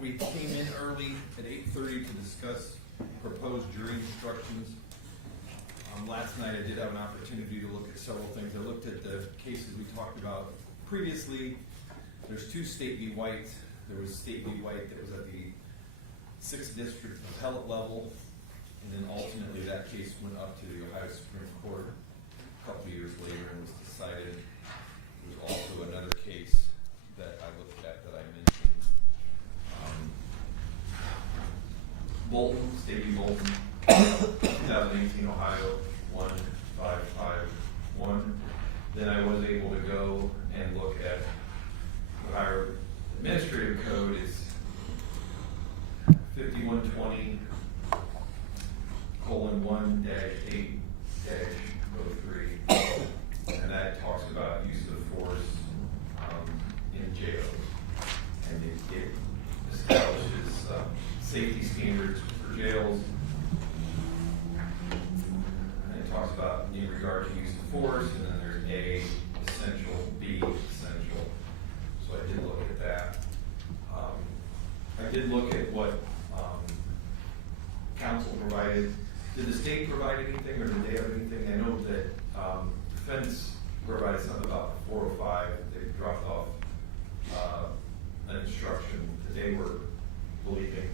We came in early at 8:30 to discuss proposed jury instructions. Last night I did have an opportunity to look at several things. I looked at the cases we talked about previously. There's two State v. White. There was State v. White that was at the 6th District appellate level, and then ultimately that case went up to the Ohio Supreme Court a couple of years later and was decided. There was also another case that I looked at that I mentioned. Bolton, State v. Bolton, 2018 Ohio 1551. Then I was able to go and look at Ohio Administrative Code is 5120:1-8-03, and that talks about use of force in jail, and it establishes safety standards for jails, and it talks about in regard to use of force, and then there's A, essential, B, essential. So I did look at that. I did look at what counsel provided. Did the state provide anything, or did they have anything? I know that defense provided something about 405. They dropped off an instruction that they were believing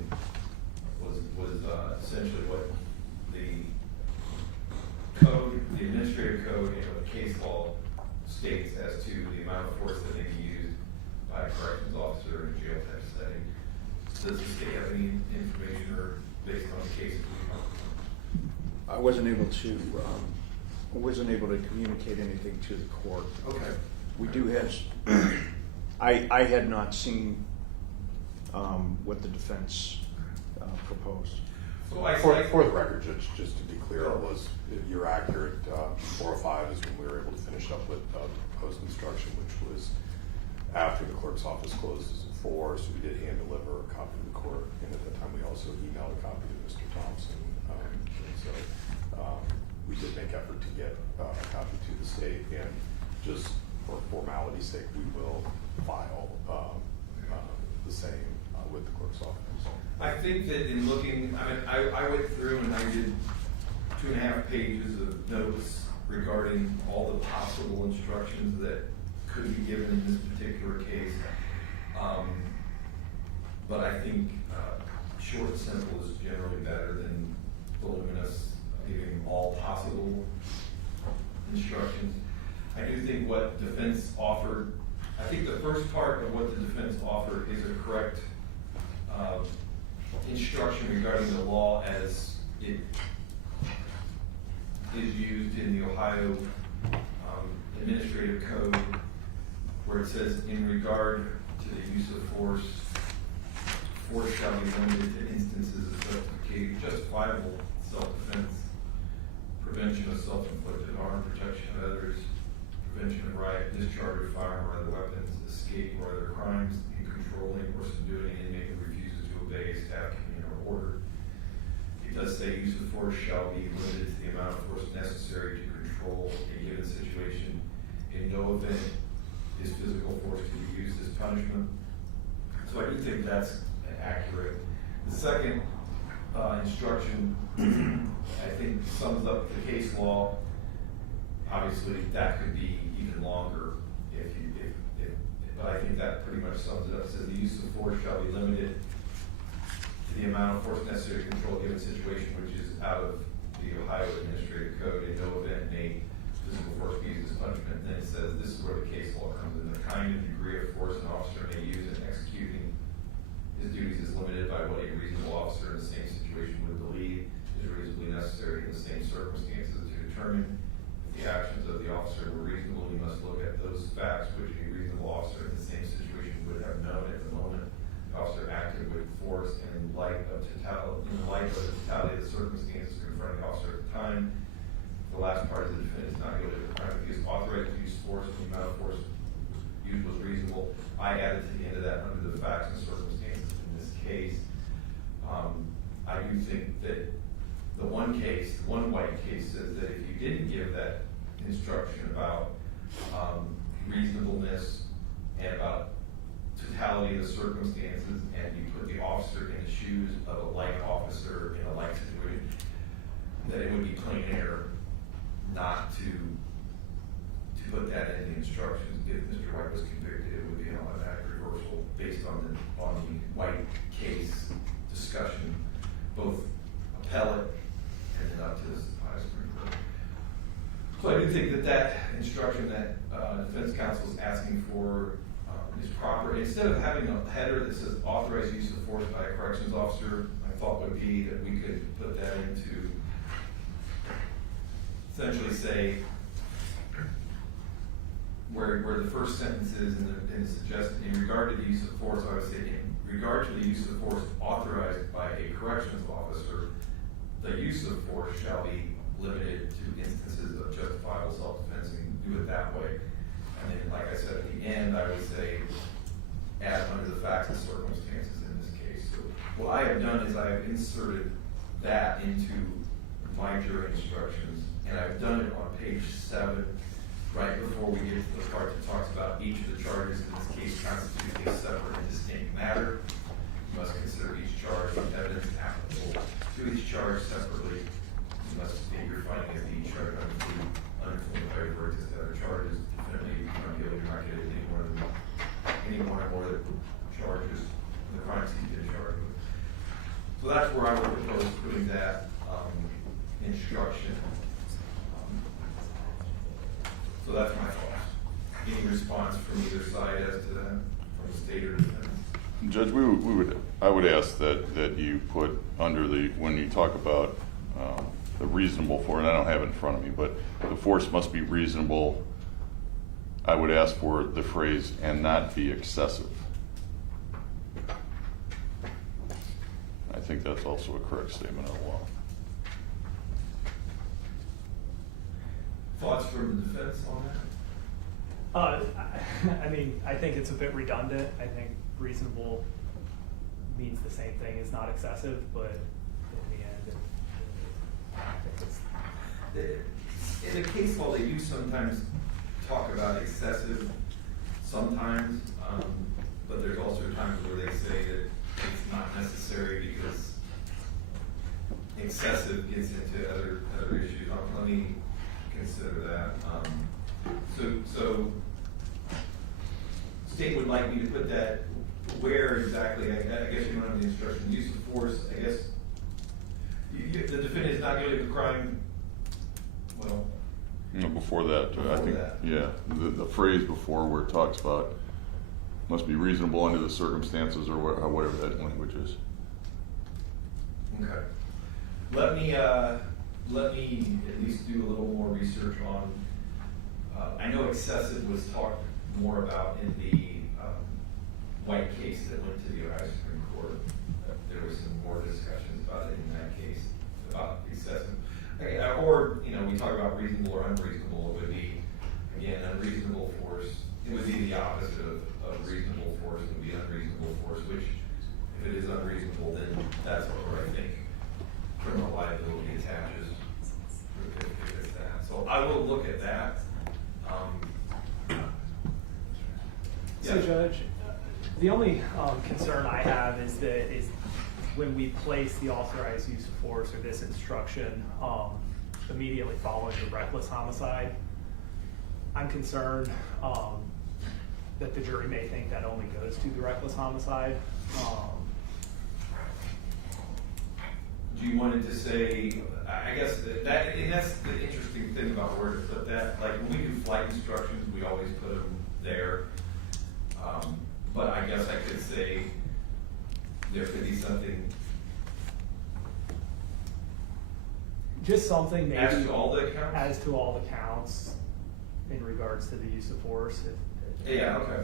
was essentially what the code, the administrative code, and the case law states as to the amount of force that may be used by a corrections officer in a jail type setting. Does the state have any information or based on the case? I wasn't able to communicate anything to the court. Okay. We do have. I had not seen what the defense proposed. So for the record, Judge, just to be clear, you're accurate. 405 is when we were able to finish up with the proposed instruction, which was after the clerk's office closes at 4, so we did hand deliver a copy to the court, and at that time we also emailed a copy to Mr. Thompson. And so we did make effort to get a copy to the state, and just for formality's sake, we will file the same with the clerk's office. I think that in looking, I went through and I did 2.5 pages of notes regarding all the possible instructions that could be given in this particular case. But I think short and simple is generally better than voluminous, giving all possible instructions. I do think what defense offered, I think the first part of what the defense offered is a correct instruction regarding the law as it is used in the Ohio Administrative Code, where it says, in regard to the use of force shall be limited to instances of justifiable self-defense, prevention of self-inflicted harm, protection of others, prevention of riot, discharge of firearm or other weapons, escape or other crimes, in controlling or subduing an inmate who refuses to obey a staff command or order. It does say use of force shall be limited to the amount of force necessary to control a given situation. In no event is physical force to be used as punishment. So I do think that's accurate. The second instruction, I think, sums up the case law. Obviously, that could be even longer but I think that pretty much sums it up. It says the use of force shall be limited to the amount of force necessary to control a given situation, which is out of the Ohio Administrative Code. In no event may physical force be used as punishment. And then it says this is where the case law comes in. The kind and degree of force an officer may use in executing his duties is limited by what a reasonable officer in the same situation would believe is reasonably necessary in the same circumstances. To determine if the actions of the officer were reasonable, you must look at those facts which a reasonable officer in the same situation would have known at the moment the officer acted with force and in light of the totality of the circumstances confronting the officer at the time. The last part of the defendant is not guilty of the crime if he is authorized to use force and the amount of force used was reasonable. I added to the end of that under the facts and circumstances in this case. I do think that the one White case says that if you didn't give that instruction about reasonableness and about totality of the circumstances, and you put the shoes of a like officer in a like situation, that it would be plain error not to put that in the instructions. If Mr. White was convicted, it would be an automatic reversal based on the White case discussion, both appellate and then up to the high Supreme Court. So I do think that instruction that defense counsel is asking for is proper. Instead of having a header that says authorized use of force by a corrections officer, my thought would be that we could put that into, essentially say, where the first sentence is in the suggestion, in regard to the use of force, I would say, in regard to the use of force authorized by a corrections officer, the use of force shall be limited to instances of justifiable self-defense, and do it that way. And then, like I said, at the end, I would say, add under the facts and circumstances in this case. So what I have done is I have inserted that into my jury instructions, and I've done it on page 7, right before we get to the part that talks about each of the charges in this case constitute a separate and distinct matter. You must consider each charge with evidence applicable to each charge separately. You must state your finding as to each charge uninformed by referring to other charges. Definitely, you cannot be able to market any one or more charges in the crimes he's been charged with. So that's where I would propose putting that instruction. So that's my thoughts. Any response from either side as to that, from the state or defense? Judge, I would ask that you put under the, when you talk about the reasonable force, and I don't have it in front of me, but the force must be reasonable. I would ask for the phrase, and not be excessive. I think that's also a correct statement of the law. Thoughts from the defense on that? I mean, I think it's a bit redundant. I think reasonable means the same thing as not excessive, but in the end, I think it's... In the case law, they do sometimes talk about excessive, sometimes, but there's also times where they say that it's not necessary because excessive gets into other issues. Let me consider that. So state would like me to put that where exactly? I guess you don't have the instruction. Use of force. I guess the defendant is not guilty of a crime. Well, No, before that, I Before think, that. yeah, the phrase before where it talks about must be reasonable under the circumstances or whatever that language is. okay. Let me at least do a little more research on. I know excessive was talked more about in the White case that went to the Ohio Supreme Court. There was some more discussions about it in that case about excessive. Okay, or we talk about reasonable or unreasonable. It would be again unreasonable force. It would be the opposite of reasonable force. It would be unreasonable force. Which, if it is unreasonable, then that's where I think criminal liability attaches. If it's that. So I will look at that. So, Judge, the only concern I have is when we place the authorized use of force or this instruction immediately following the reckless homicide. I'm concerned that the jury may think that only goes to the reckless homicide. Do you want it to say? I guess that's the interesting thing about where to put that. Like when we do flight instructions, we always put them there. But I guess I could say there could be something. Just something maybe As to all the counts? As to all the counts in regards to the use of force. Yeah, okay.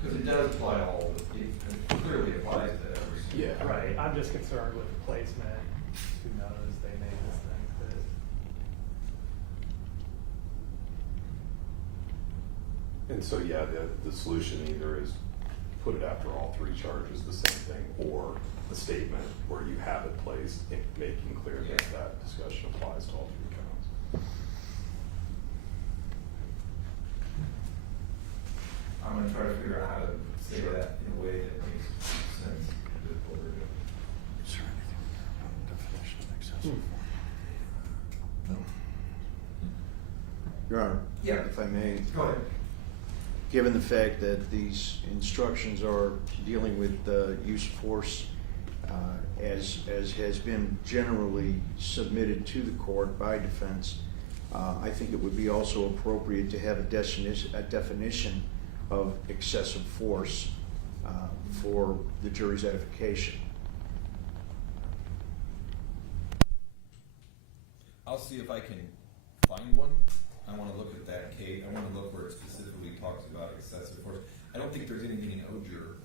Because it does apply to all of it. It clearly applies to every single. Yeah. Right, I'm just concerned with the placement. Who knows, they may just think that. And so, yeah, the solution either is put it after all three charges, the same thing, or a statement where you have it placed, making clear that that discussion applies to all three counts. I'm gonna try to figure out how to say that in a way that makes sense with what we're doing. Is there anything about the definition of excessive force? No. Your Honor. Yeah. If I may. Go ahead. Given the fact that these instructions are dealing with the use of force, as has been generally submitted to the court by defense, I think it would be also appropriate to have a definition of excessive force for the jury's edification. I'll see if I can find one. I want to look at that case. I want to look where it specifically talks about excessive force. I don't think there's anything in OJER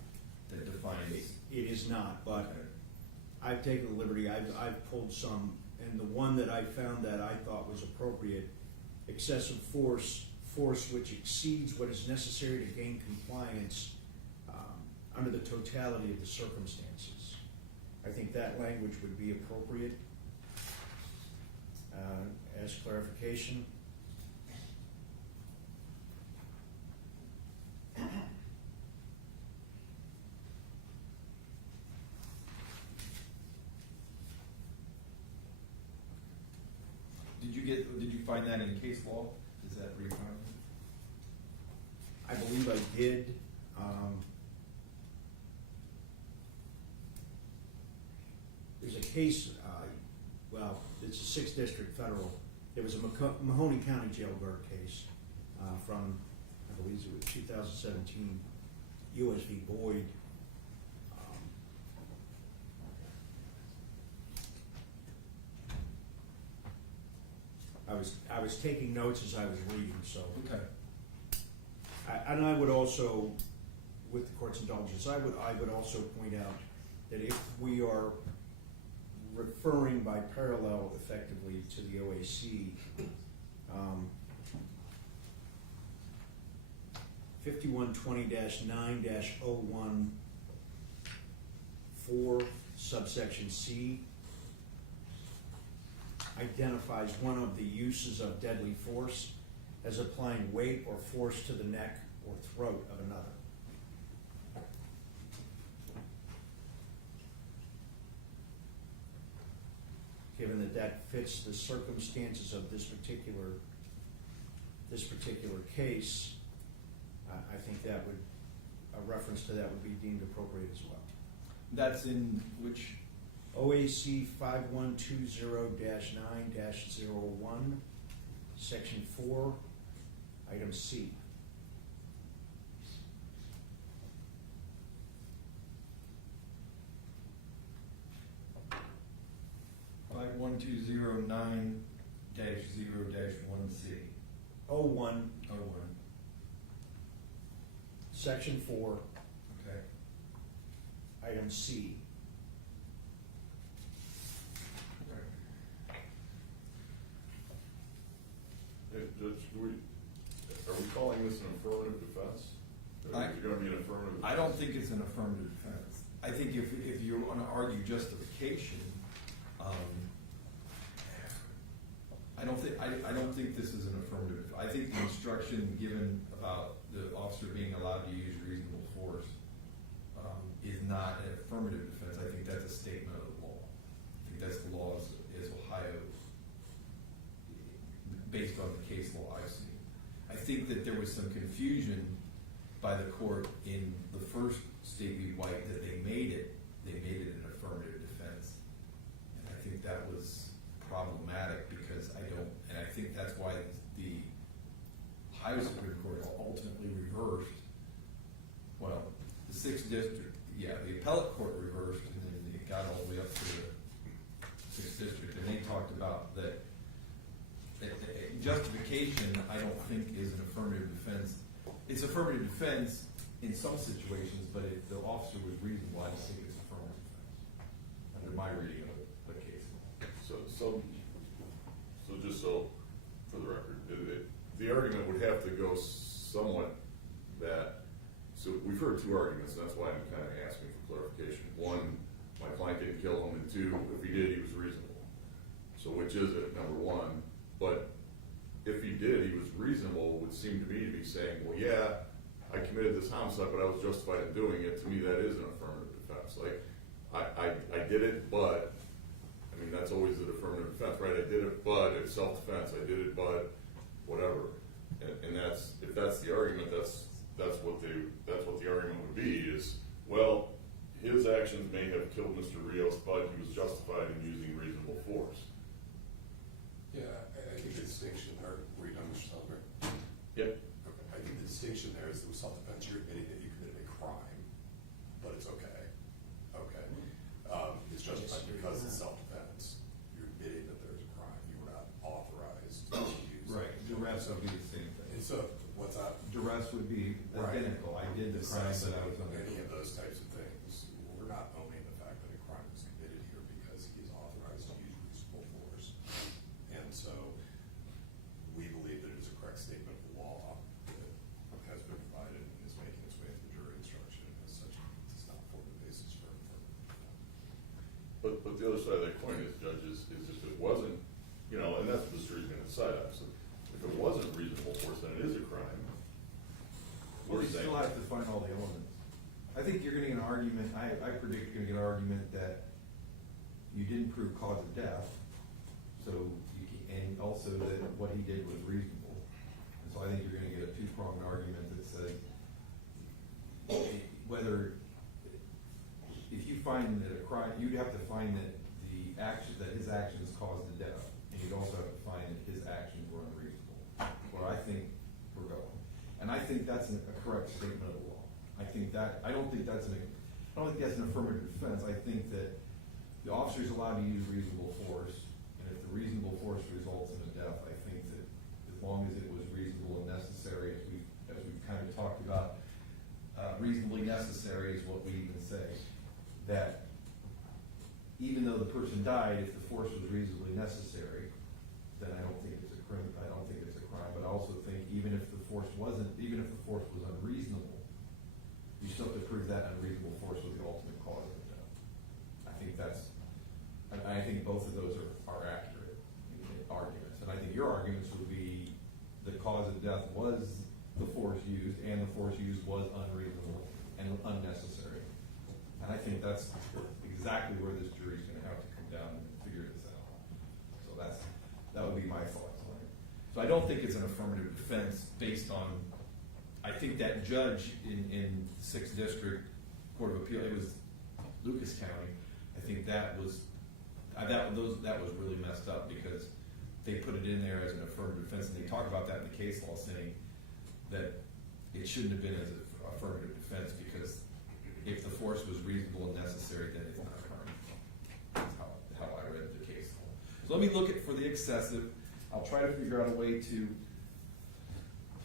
that defines. It is not, but Okay. I've taken the liberty, I've pulled some, and the one that I found that I thought was appropriate, excessive force which exceeds what is necessary to gain compliance under the totality of the circumstances. I think that language would be appropriate as clarification. Did you find that in case law? Is that where you found it? I believe I did. There's a case, well, it's a 6th District Federal. It was a Mahoney County jail guard case from, I believe it was 2017, U.S. v. Boyd. I was taking notes as I was reading, so. Okay. And I would also, with the court's indulgence, I would also point out that if we are referring by parallel effectively to the OAC, 5120-9-01-4 subsection C identifies one of the uses of deadly force as applying weight or force to the neck or throat of another. Given that that fits the circumstances of this particular case, I think that would, a reference to that would be deemed appropriate as well. That's in which? OAC 5120-9-01, Section 4, Item C. Like 1209-0-1C. 01, 01. Section 4, Okay. Item C. Hey, Judge, are we calling this an affirmative defense? Is it going to be an affirmative defense? I don't think it's an affirmative defense. I think if you want to argue justification, I don't think this is an affirmative. I think the instruction given about the officer being allowed to use reasonable force is not an affirmative defense. I think that's a statement of the law. I think that's the law as Ohio, based on the case law I've seen. I think that there was some confusion by the court in the first State v. White that they made it an affirmative defense. And I think that was problematic because I think that's why the Ohio Supreme Court ultimately reversed, well, the 6th District, the appellate court reversed, and then it got all the way up to the 6th District, and they talked about that justification, I don't think, is an affirmative defense. It's affirmative defense in some situations, but if the officer was reasonable, I don't think it's affirmative defense, under my reading of the case. So just so, for the record, the argument would have to go somewhat that, so we've heard two arguments, and that's why I'm kind of asking for clarification. One, my client didn't kill him, and two, if he did, he was reasonable. So which is it, number one? But if he did, he was reasonable, would seem to me to be saying, well, yeah, I committed this homicide, but I was justified in doing it, to me, that is an affirmative defense. Like, I did it, but, I mean, that's always an affirmative defense, right? I did it, but it's self-defense. I did it, but whatever. And that's, if that's the argument, that's what the argument would be is, well, his actions may have killed Mr. Rios, but he was justified in using reasonable force. Yeah, I think the distinction, or were you done, Mr. Salisbury? Yep. Okay, I think the distinction there is that with self-defense, you're admitting that you committed a crime, but it's okay. Okay. It's justified because it's self-defense. You're admitting that there's a crime. You were not authorized to use. Right, duress would be the same thing. And so, what's that? Duress would be Right. identical. I did the crime, but I was under. Any of those types of things, we're not owning the fact that a crime was committed here because he is authorized to use reasonable force. And so, we believe that it is a correct statement of the law that has been provided and is making its way through jury instruction, and as such, does not form the basis for. But the other side of that coin is, judges, is if it wasn't, you know, and that's what the jury's gonna decide, obviously. If it wasn't reasonable force, then it is a crime. Well, We're you still saying- have to find all the elements. I think you're gonna get an argument, I predict you're gonna get an argument that you didn't prove cause of death, so and also that what he did was reasonable. And so I think you're gonna get a two-pronged argument that says whether, if you find that a crime, you'd have to find that the action, that his actions caused the death, and you'd also have to find that his actions were unreasonable, where I think we're going. And I think that's a correct statement of the law. I don't think that's an affirmative defense. I think that the officer is allowed to use reasonable force, and if the reasonable force results in a death, I think that as long as it was reasonable and necessary, as we've kind of talked about, reasonably necessary is what we even say, that even though the person died, if the force was reasonably necessary, then I don't think it's a crime. I don't think it's a crime. But I also think even if the force was unreasonable, you still have to prove that unreasonable force was the ultimate cause of the death. I think both of those are accurate arguments. And I think your arguments would be the cause of death was the force used, and the force used was unreasonable and unnecessary. And I think that's exactly where this jury's gonna have to come down and figure this out. So that would be my thoughts on it. So I don't think it's an affirmative defense based on, I think that judge in 6th District Court of Appeal, it was Lucas County, I think that was really messed up because they put it in there as an affirmative defense, and they talk about that in the case law saying that it shouldn't have been as an affirmative defense because if the force was reasonable and necessary, then it's not a crime. That's how I read the case law. So let me look at for the excessive. I'll try to figure out a way to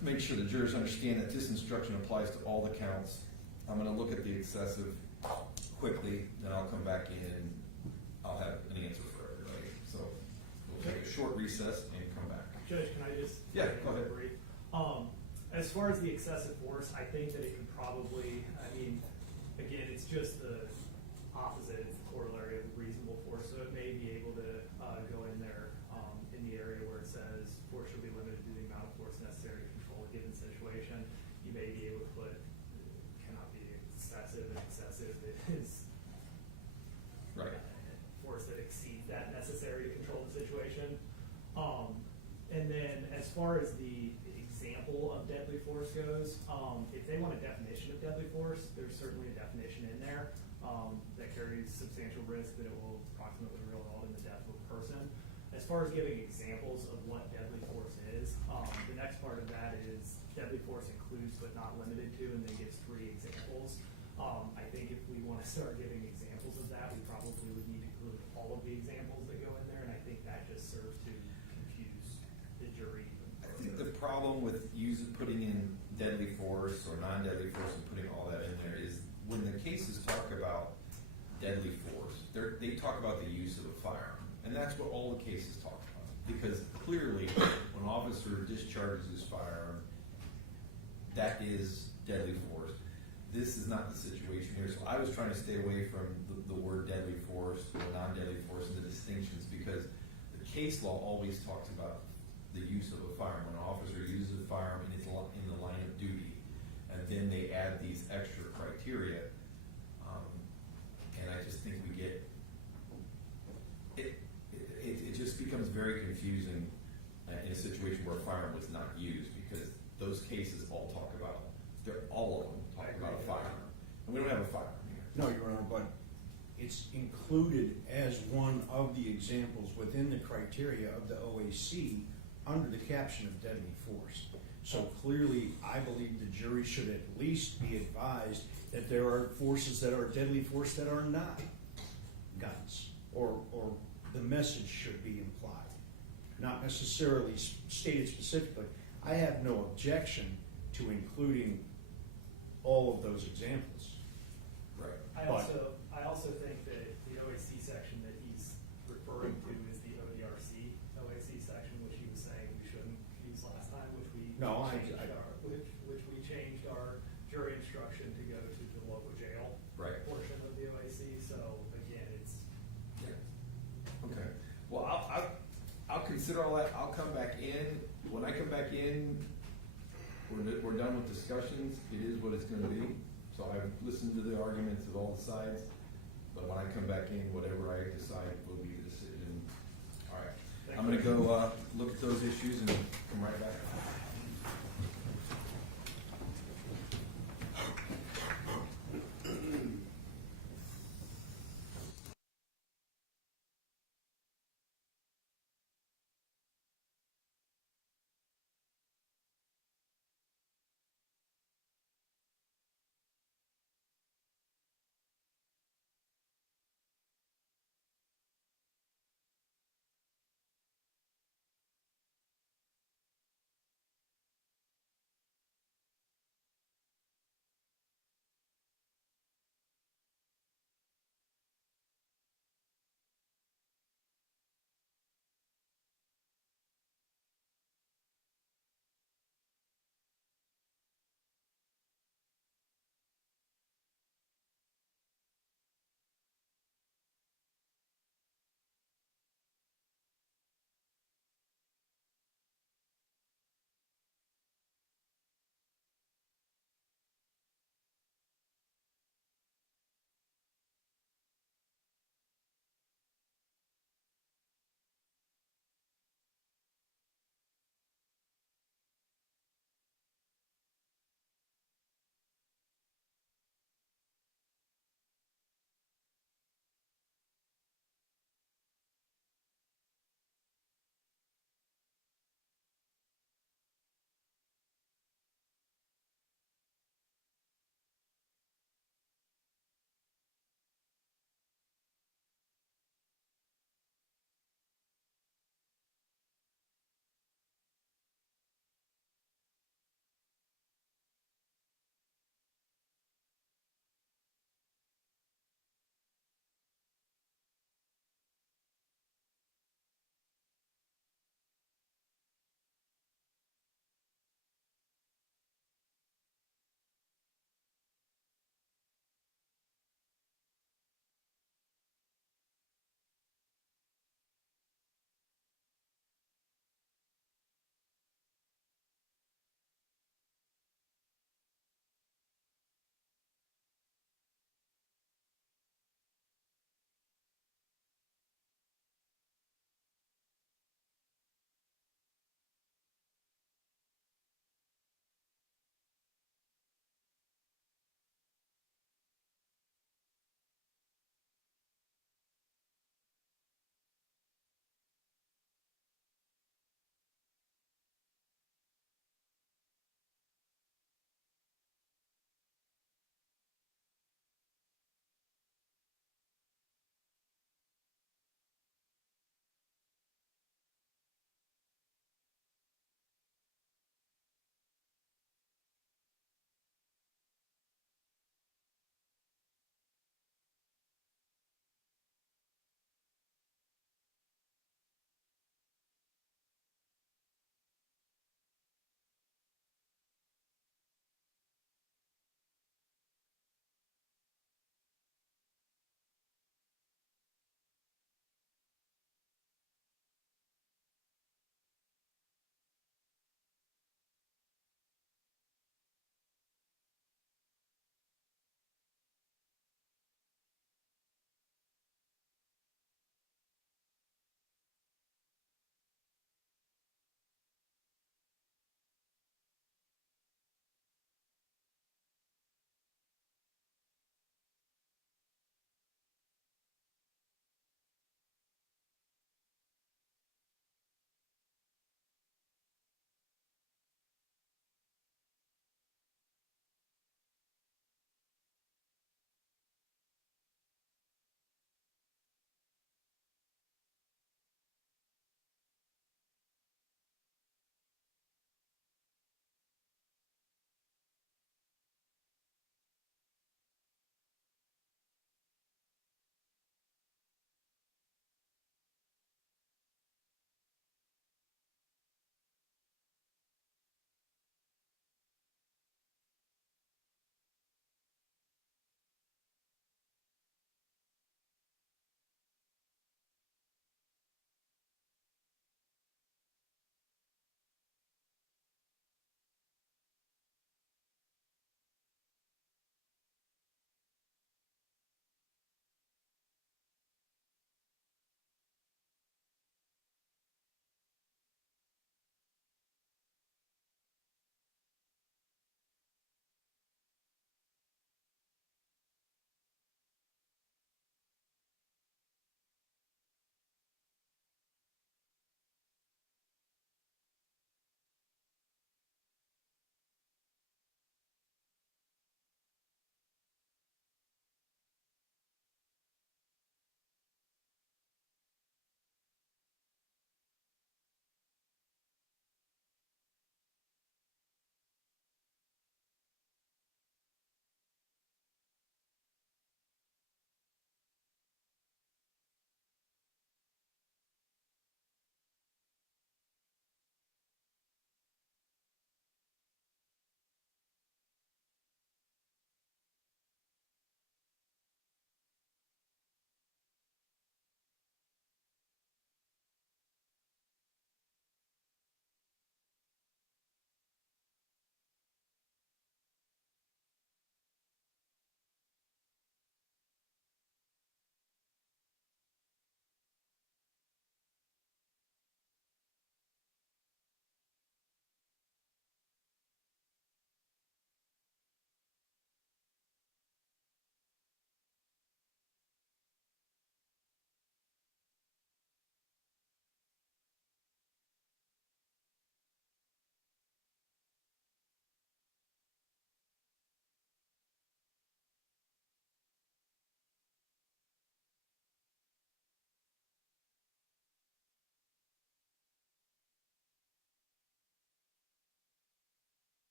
make sure the jurors understand that this instruction applies to all the counts. I'm going to look at the excessive quickly, then I'll come back in and I'll have an answer for everybody. So we'll take a short recess and come back. Judge, can I just? Yeah, go ahead. Brief? As far as the excessive force, I think that it could probably, again, it's just the opposite, it's the corollary of reasonable force, so it may be able to go in there in the area where it says force shall be limited to the amount of force necessary to control a given situation. You may be able to put, cannot be excessive, and excessive is Right. force that exceeds that necessary to control the situation. And then as far as the example of deadly force goes, if they want a definition of deadly force, there's certainly a definition in there that carries substantial risk that it will approximately result in the death of a person. As far as giving examples of what deadly force is, the next part of that is deadly force includes but not limited to, and then gives 3 examples. I think if we want to start giving examples of that, we probably would need to include all of the examples that go in there, and I think that just serves to confuse the jury. I think the problem with putting in deadly force or non-deadly force and putting all that in there is when the cases talk about deadly force, they talk about the use of a firearm. And that's what all the cases talk about. Because clearly, when an officer discharges his firearm, that is deadly force. This is not the situation here. So I was trying to stay away from the word deadly force or non-deadly force and the distinctions because the case law always talks about the use of a firearm. When an officer uses a firearm and it's in the line of duty, and and then they add these extra criteria. And I just think we get, it just becomes very confusing in a situation where a firearm was not used, because those cases all talk about, all of them talk about a firearm. And we don't have a firearm here. No, Your Honor, but it's included as one of the examples within the criteria of the OAC under the caption of deadly force. So clearly, I believe the jury should at least be advised that there are forces that are deadly force that are not guns, or the message should be implied, not necessarily stated specifically. I have no objection to including all of those examples. Right. I also think that the OAC section that he's referring to is the ODRC OAC section, which he was saying we shouldn't use last time, which we which we changed our jury instruction to go to the local jail Right. portion of the OAC. So again, it's Okay, well, I'll consider all that, I'll come back in, when I come back in, we're done with discussions, it is what it's gonna be. So I've listened to the arguments of all the sides, but when I come back in, whatever I decide will be the decision. All right, I'm gonna go, look at those issues and come right back.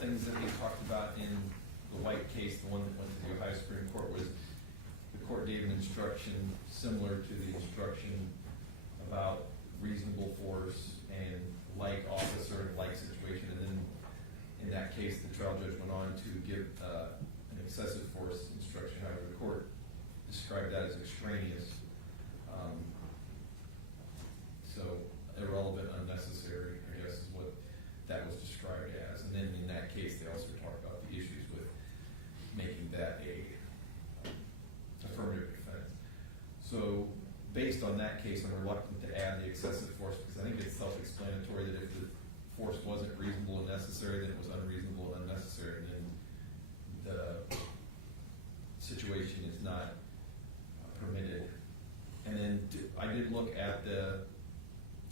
things that we talked about in the White case, the one that went to the Ohio Supreme Court, was the court gave an instruction similar to the instruction about reasonable force and like officer and like situation. And then in that case, the trial judge went on to give an excessive force instruction. However, the court described that as extraneous. So irrelevant, unnecessary, I guess, is what that was described as. And then in that case, they also talked about the issues with making that a affirmative defense. So based on that case, I'm reluctant to add the excessive force because I think it's self-explanatory that if the force wasn't reasonable and necessary, then it was unreasonable and unnecessary. And then the situation is not permitted. And then I did look at the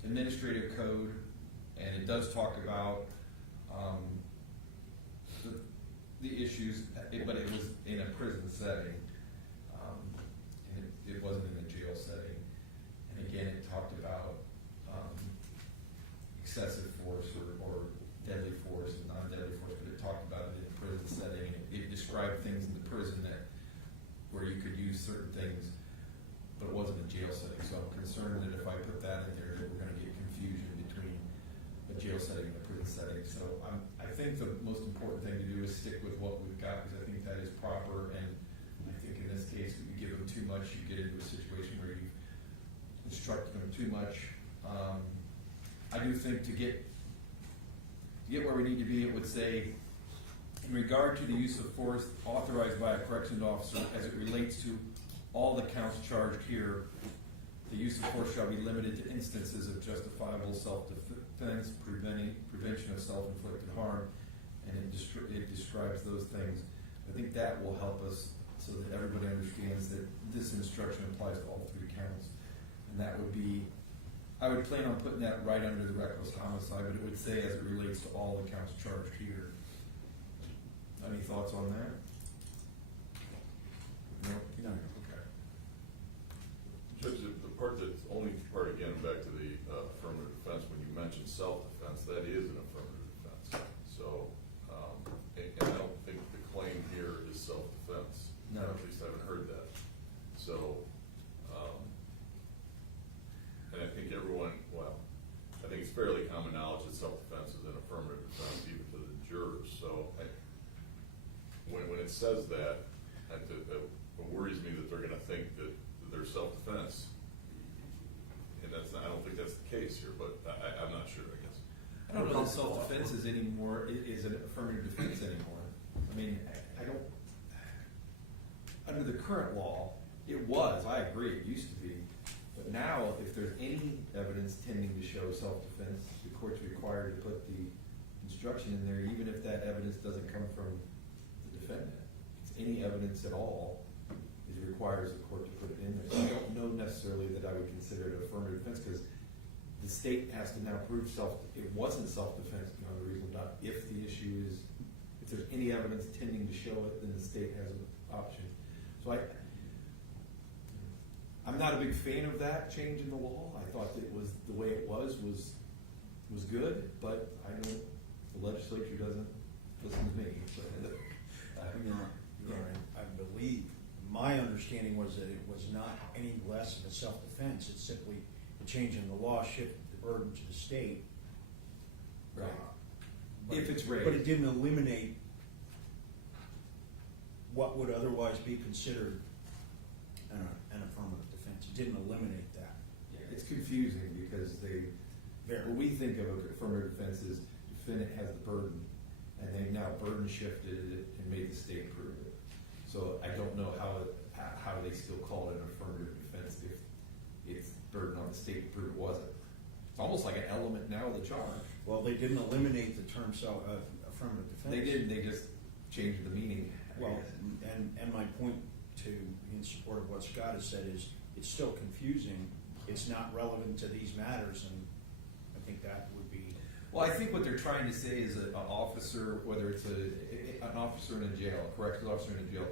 administrative code, and it does talk about the issues, but it was in a prison setting, and it wasn't in a jail setting. And again, it talked about excessive force or deadly force and non-deadly force, but it talked about it in a prison setting. It described things in the prison where you could use certain things, but it wasn't a jail setting. So I'm concerned that if I put that in there, that we're going to get confusion between a jail setting and a prison setting. So I think the most important thing to do is stick with what we've got, because I think that is proper. And I think in this case, if you give them too much, you get into a situation where you instruct them too much. I do think to get where we need to be, it would say, in regard to the use of force authorized by a corrections officer as it relates to all the counts charged here, the use of force shall be limited to instances of justifiable self-defense, prevention of self-inflicted harm, and it describes those things. I think that will help us so that everybody understands that this instruction applies to all three counts. And that would be, I would plan on putting that right under the reckless homicide, but it would say as it relates to all the counts charged here. Any thoughts on that? No? Okay. Judge, the part that's only part, again, back to the affirmative defense, when you mention self-defense, that is an affirmative defense. So, and I don't think the claim here is self-defense. No. At least I haven't heard that. So, and I think I think it's fairly common knowledge that self-defense is an affirmative defense, even to the jurors. So, when it says that, it worries me that they're going to think that there's self-defense, and I don't think that's the case here. But I'm not sure. I guess I don't know that self-defense is an affirmative defense anymore. I mean, I don't. Under the current law, it was. I agree. It used to be. But now, if there's any evidence tending to show self-defense, the court's required to put the instruction in there, even if that evidence doesn't come from the defendant. If it's any evidence at all, it requires the court to put it in there. So I don't know necessarily that I would consider it affirmative defense, because the state has to now prove it wasn't self-defense beyond a reasonable doubt. If the issue is, if there's any evidence tending to show it, then the state has an option. So I'm not a big fan of that change in the law. I thought that it was the way it was good, but I know the legislature doesn't listen to me. I believe, my understanding was that it was not any less of a self-defense. It's simply a change in the law shifted the burden to the state. Right. But If it's raised. But it didn't eliminate what would otherwise be considered an affirmative defense. It didn't eliminate that. Yeah, it's confusing because what we think of an affirmative defense is defendant has the burden, and they've now burden shifted it and made the state prove it. So I don't know how they still call it an affirmative defense if it's burden on the state to prove it wasn't. It's almost like an element now of the charge. Well, they didn't eliminate the term affirmative defense. They did. They just changed the meaning. Well, and my point in support of what Scott has said is it's still confusing. It's not relevant to these matters, and I think that would be. Well, I think what they're trying to say is an officer, whether it's an officer in a jail, a corrections officer in a jail,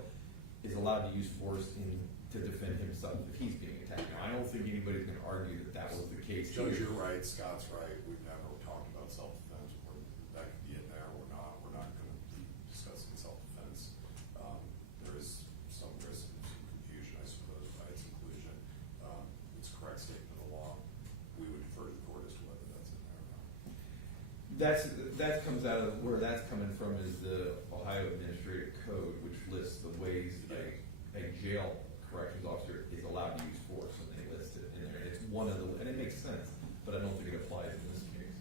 is allowed to use force to defend himself if he's being attacked. Now, I don't think anybody's going to argue that was the case. Judge, you're right. Scott's right. We've never talked about self-defense. That could be in there. We're not going to That comes out of, where that's coming from is the Ohio Administrative Code, which lists the ways a jail corrections officer is allowed to use force, and they list it in there. It's one of the, and it makes sense, but I don't think it applies in this case.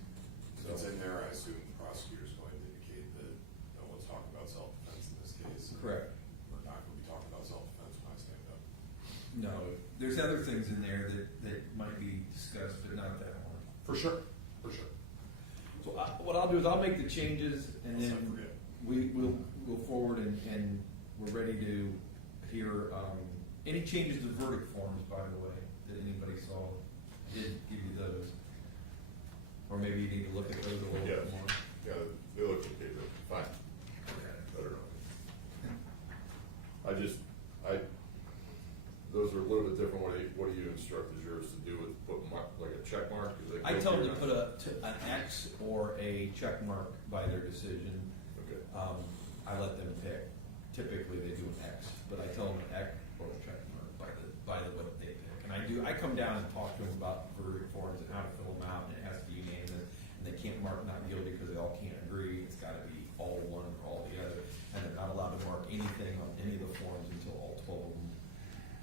If it's in there, I assume the prosecutor's going to indicate that no one's talking about self-defense in this case. Correct. We're not going to be talking about self-defense when I stand up. No, there's other things in there that might be discussed, but not that one. For sure, for sure. So what I'll do is I'll make the changes, and Let's then not forget. we'll go forward, and we're ready to hear, any changes to verdict forms, by the way, that anybody saw. Did give you those. Or maybe you need to look at those a little bit Yes. more. Yeah, they look okay, but fine. I don't know. Those are a little bit different. What do you instruct the jurors to do with, put like a check mark? I tell them to put an X or a check mark by their decision. Okay. I let them pick. Typically, they do an X, but I tell them an X or a check mark by the what they pick. And I come down and talk to them about verdict forms and how to fill them out, and it has to be unanimous. And they can't mark not guilty because they all can't agree. It's got to be all one or all the other. And they're not allowed to mark anything on any of the forms until all 12 of them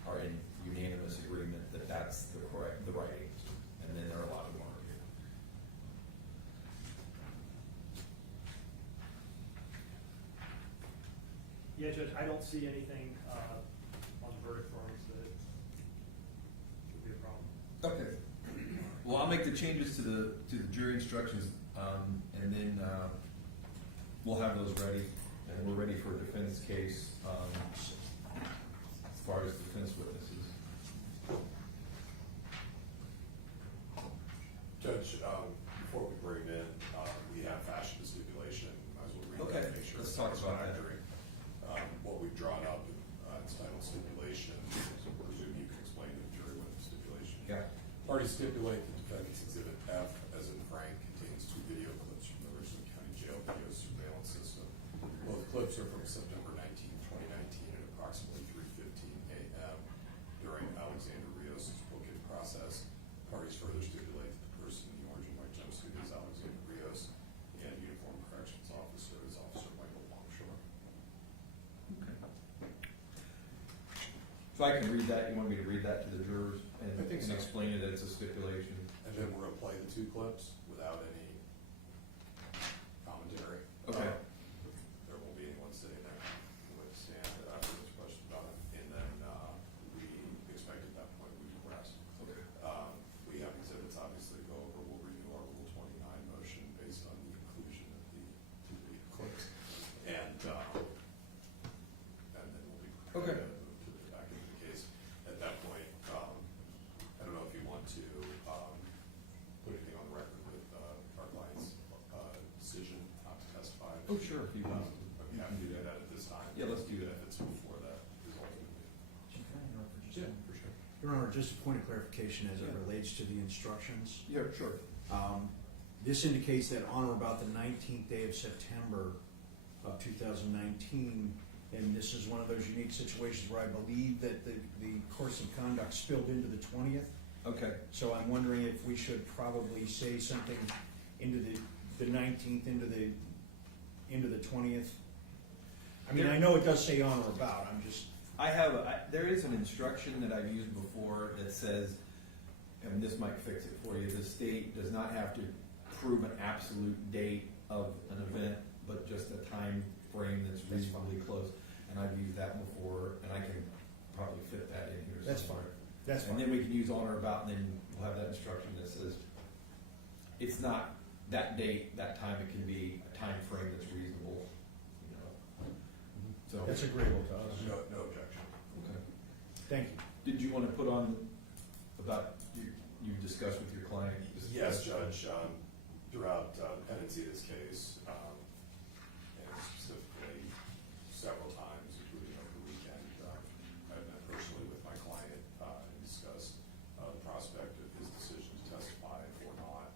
are in unanimous agreement that that's the right answer. And then they're allowed to mark it. Yeah, Judge, I don't see anything on the verdict forms that would be a problem. Okay. Well, I'll make the changes to the jury instructions, and then we'll have those ready, and we're ready for a defense case as far as defense witnesses. Judge, before we bring it in, we have fashioned a stipulation. Might as well read that Okay, and make sure let's it's talk about that. accurate. What we've drawn up, it's titled stipulation, so I presume you can explain to the jury what the stipulation is. Yeah. Parties stipulate the defendant's exhibit F, as in Frank, contains 2 video clips from the Richland County Jail video surveillance system. Both clips are from September 19, 2019 at approximately 3:15 a.m. during Alexander Rios' booking process. Parties further stipulate that the person in the orange and white jumpsuit is Alexander Rios, and uniform corrections officer is Officer Michael Longshore. Okay. So I can read that. You want me to read that to the jurors and, I think and so. explain it as a stipulation? And then we're gonna play the 2 clips without any commentary. Okay. There won't be anyone sitting there who would stand after this question about it, and then, we expect at that point we will rest. Okay. We have exhibits obviously to go over, we'll renew our Rule 29 motion based on the inclusion of the 2 video clips. And then we'll be. Okay. Move to the back end of the case. At that point, I don't know if you want to, put anything on the record with, our client's, decision not to testify. Oh, sure, if you want. But we have to do that at this time. Yeah, let's do Even that. if it's before that is ultimately. Can I interrupt for just a Yeah, moment? for sure. Your Honor, just a point of clarification as it Yeah. relates to the instructions. Yeah, sure. This indicates that on or about the 19th day of September of 2019, and this is one of those unique situations where I believe that the course of conduct spilled into the 20th. Okay. So I'm wondering if we should probably say something into the 19th, into the 20th. I mean, I know it does say on or about, I'm just, There is an instruction that I've used before that says, and this might fix it for you, the state does not have to prove an absolute date of an event, but just a time frame that's reasonably close. And I've used that before, and I can probably fit that in here That's somewhere. fine. That's And then fine. we can use on or about, and then we'll have that instruction that says, it's not that date, that time, it can be a time frame that's reasonable, you know. So. That's agreeable to us. No objection. Okay. Thank you. Did you want to put on about you discussed with your client? Yes, Judge, throughout the pendency of this case, and specifically several times, including over the weekend, I've met personally with my client and discussed the prospect of his decision to testify or not.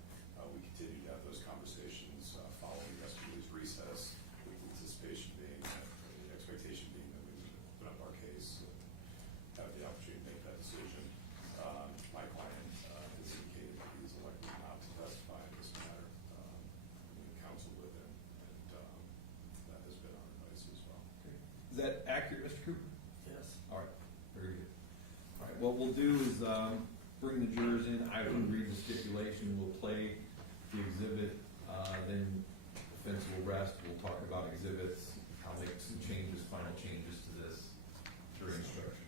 We continue to have those conversations following yesterday's recess, with anticipation being, the expectation being that we would open up our case and have the opportunity to make that decision. My client has indicated that he's elected not to testify in this matter. We would read the stipulation, we'll play the exhibit, then defense will rest, we'll talk about exhibits. I'll make some changes, final changes to this during instruction.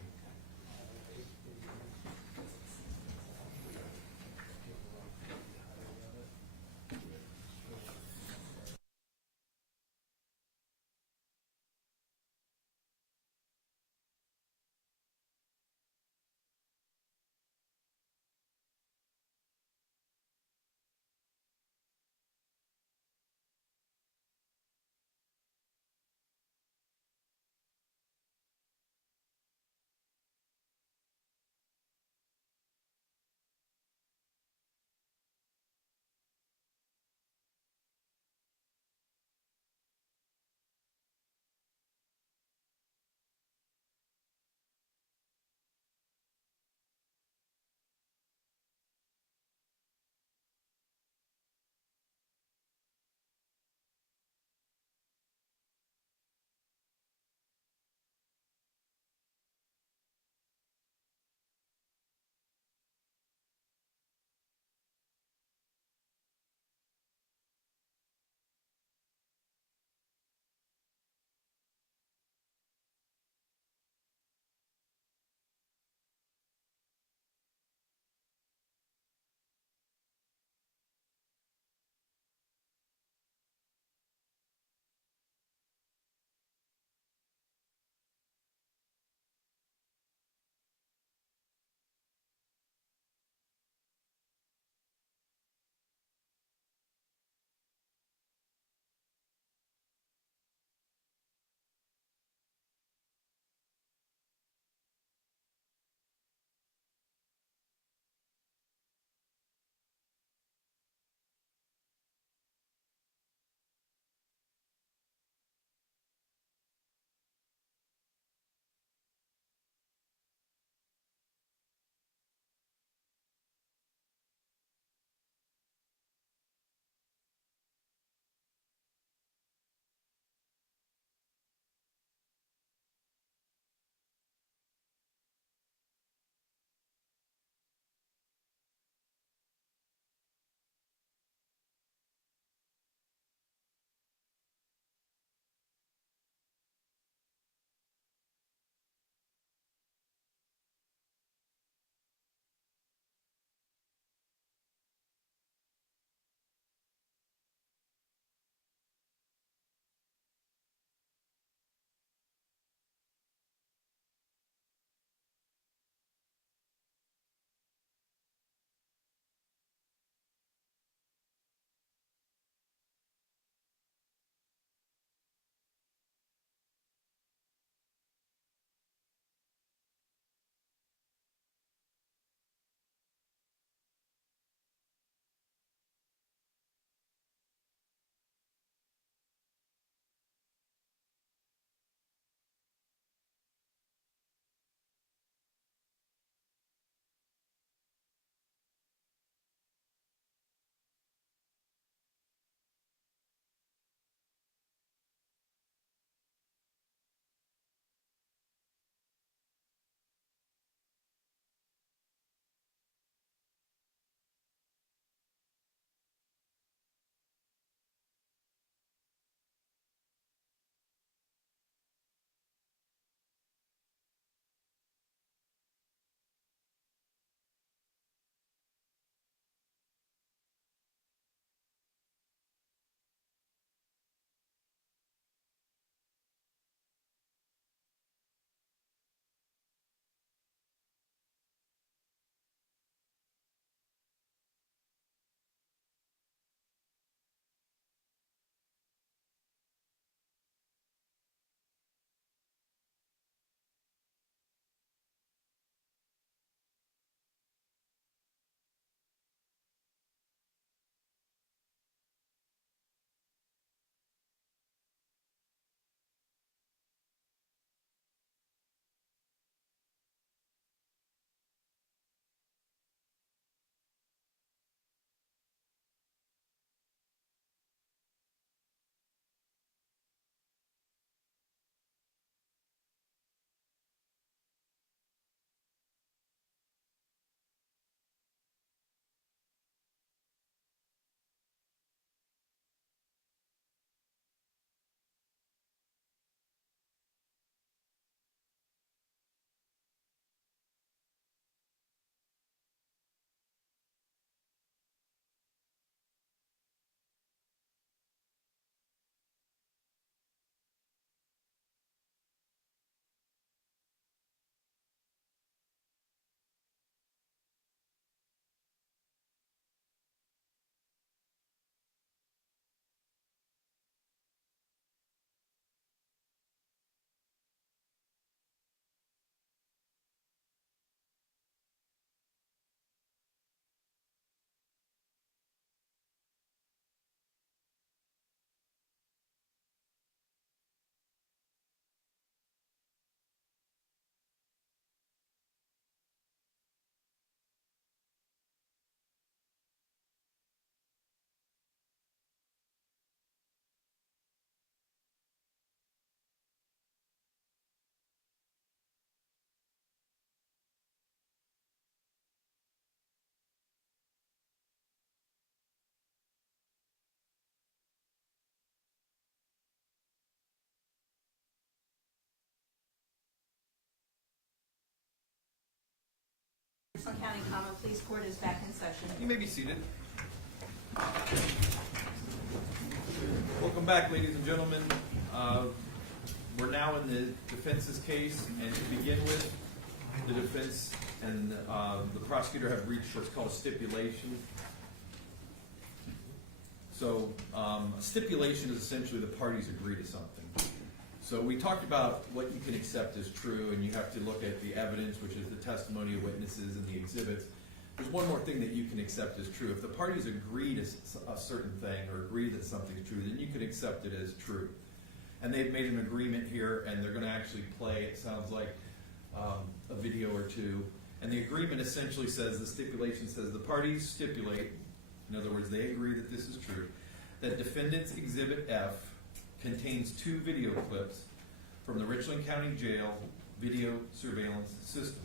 Richland County Common Pleas Court is back in session. You may be seated. Welcome back, ladies and gentlemen. We're now in the defense's case, and to begin with, the defense and the prosecutor have reached what's called a stipulation. So a stipulation is essentially the parties agree to something. So we talked about what you can accept as true, and you have to look at the evidence, which is the testimony of witnesses and the exhibits. There's one more thing that you can accept as true. If the parties agree to a certain thing or agree that something's true, then you can accept it as true. And they've made an agreement here, and they're going to actually play, it sounds like, a video or two. And the agreement essentially says, the stipulation says, the parties stipulate, in other words, they agree that this is true, that defendant's Exhibit F contains 2 video clips from the Richland County Jail video surveillance system.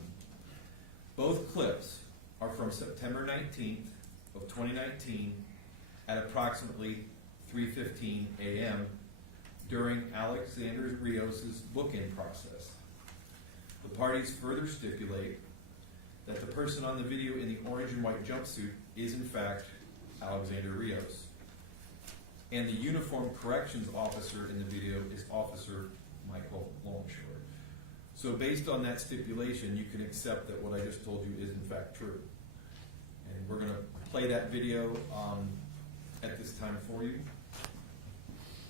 Both clips are from September 19th of 2019 at approximately 3:15 a.m. during Alexander Rios' book-in process. The parties further stipulate that the person on the video in the orange and white jumpsuit is in fact Alexander Rios. And the uniformed corrections officer in the video is Officer Michael Longshore. So based on that stipulation, you can accept that what I just told you is in fact true. And we're going to play that video at this time for you.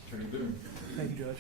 Attorney Boone. Thank you, Judge.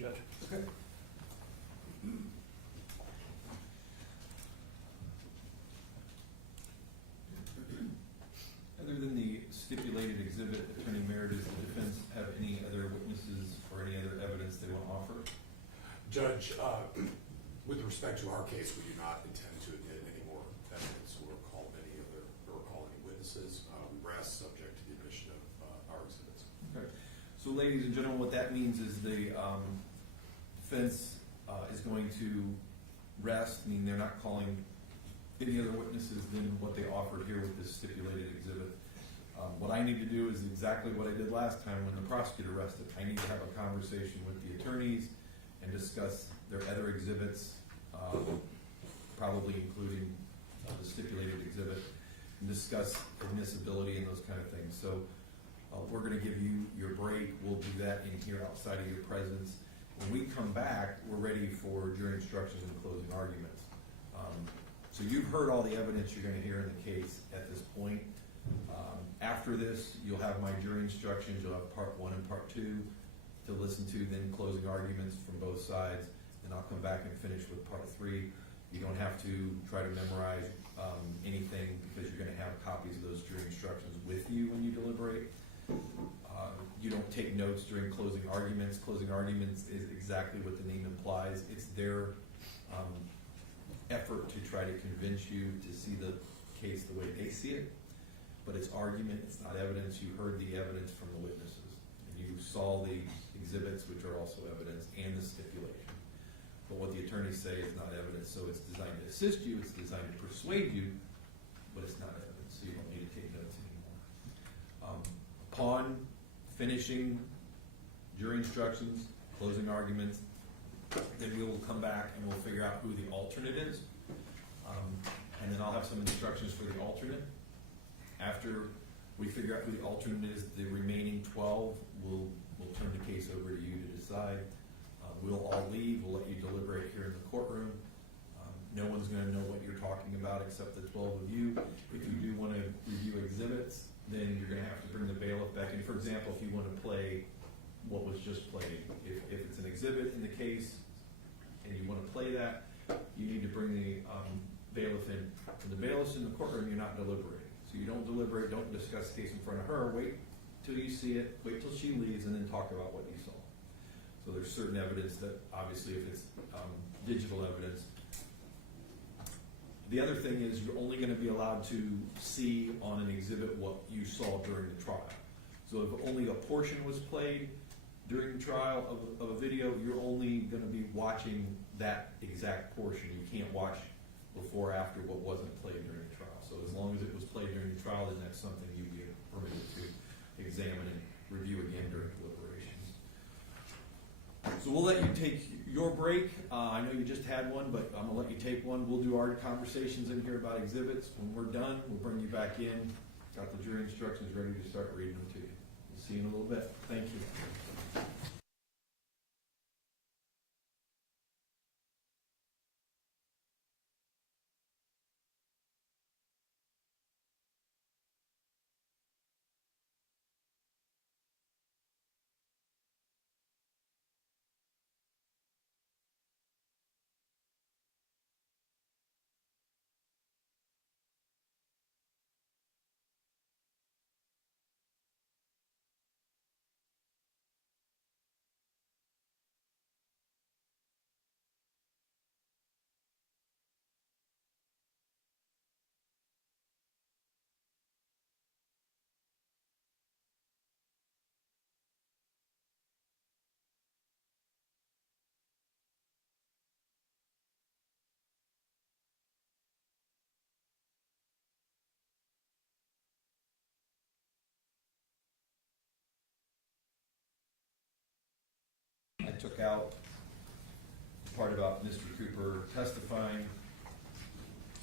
Judge. Okay. Other than the stipulated exhibit, Attorney Merritt, does the defense have any other witnesses or any other evidence they want to offer? Judge, with respect to our case, we do not intend to admit any more evidence or call any witnesses. We rest subject to the admission of our exhibits. Okay. So ladies and gentlemen, what that means is the defense is going to rest, meaning they're not calling any other witnesses than what they offered here with this stipulated exhibit. What I need to do is exactly what I did last time when the prosecutor rested. I need to have a conversation with the attorneys and discuss their other exhibits, probably including the stipulated exhibit, and discuss admissibility and those kind of things. So we're going to give you your break. We'll do that in here outside of your presence. When we come back, we're ready for jury instructions and closing arguments. So you've heard all the evidence you're going to hear in the case at this point. After this, you'll have my jury instructions. You'll have part 1 and part 2 to listen to, then closing arguments from both sides. And I'll come back and finish with part 3. You don't have to try to memorize anything because you're going to have copies of those jury instructions with you when you deliberate. You don't take notes during closing arguments. Closing arguments is exactly what the name implies. It's their effort to try to convince you to see the case the way they see it. But it's argument, it's not evidence. You heard the evidence from the witnesses. And you saw the exhibits, which are also evidence, and the stipulation. But what the attorneys say is not evidence, so it's designed to assist you, it's designed to persuade you, but it's not evidence, so you don't need to take notes anymore. Upon finishing jury instructions, closing arguments, then we will come back and we'll figure out who the alternate is. And then I'll have some instructions for the alternate. After we figure out who the alternate is, the remaining 12, we'll turn the case over to you to decide. We'll all leave. We'll let you deliberate here in the courtroom. No one's going to know what you're talking about except the 12 of you. If you do want to review exhibits, then you're going to have to bring the bailiff back in. For example, if you want to play what was just played, if it's an exhibit in the case and you want to play that, you need to bring the bailiff in. When the bailiff's in the courtroom, you're not deliberating. So you don't deliberate, don't discuss the case in front of her. Wait till you see it, wait till she leaves, and then talk about what you saw. So there's certain evidence that, obviously, if it's digital evidence. The other thing is you're only going to be allowed to see on an exhibit what you saw during the trial. So if only a portion was played during the trial of a video, you're only going to be watching that exact portion. You can't watch before or after what wasn't played during the trial. So as long as it was played during the trial, then that's something you'd be permitted to examine and review again during deliberations. So we'll let you take your break. I know you just had one, but I'm going to let you take one. We'll do our conversations in here about exhibits. When we're done, we'll bring you back in. Got the jury instructions ready to start reading them to you. We'll see you in a little bit. Thank you. I took out the part about Mr. Cooper testifying.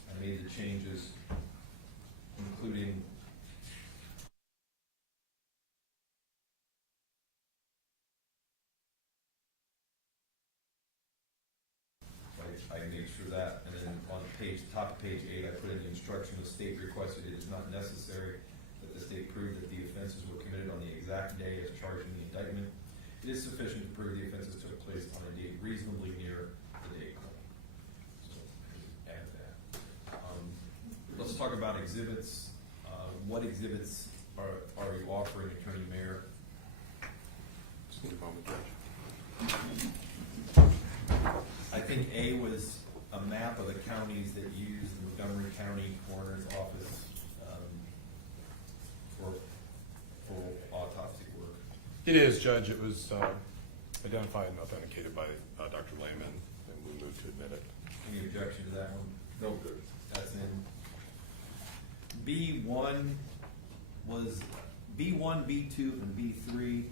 I made the changes, including I made sure that, and then on the top of page 8, I put in the instruction the state requested it is not necessary that the state prove that the offenses were committed on the exact day as charged in the indictment. It is sufficient to prove the offenses took place on a date reasonably near the date. So, add that. Let's talk about exhibits. What exhibits are you offering, Attorney Mayor? Just need a moment, Judge. I think A was a map of the counties that use the Montgomery County Coroner's Office for full autopsy work. It is, Judge. It was identified and authenticated by Dr. Lehman, and we moved to admit it. Any objection to that one? No good. That's in. B1 was B1, B2, and B3.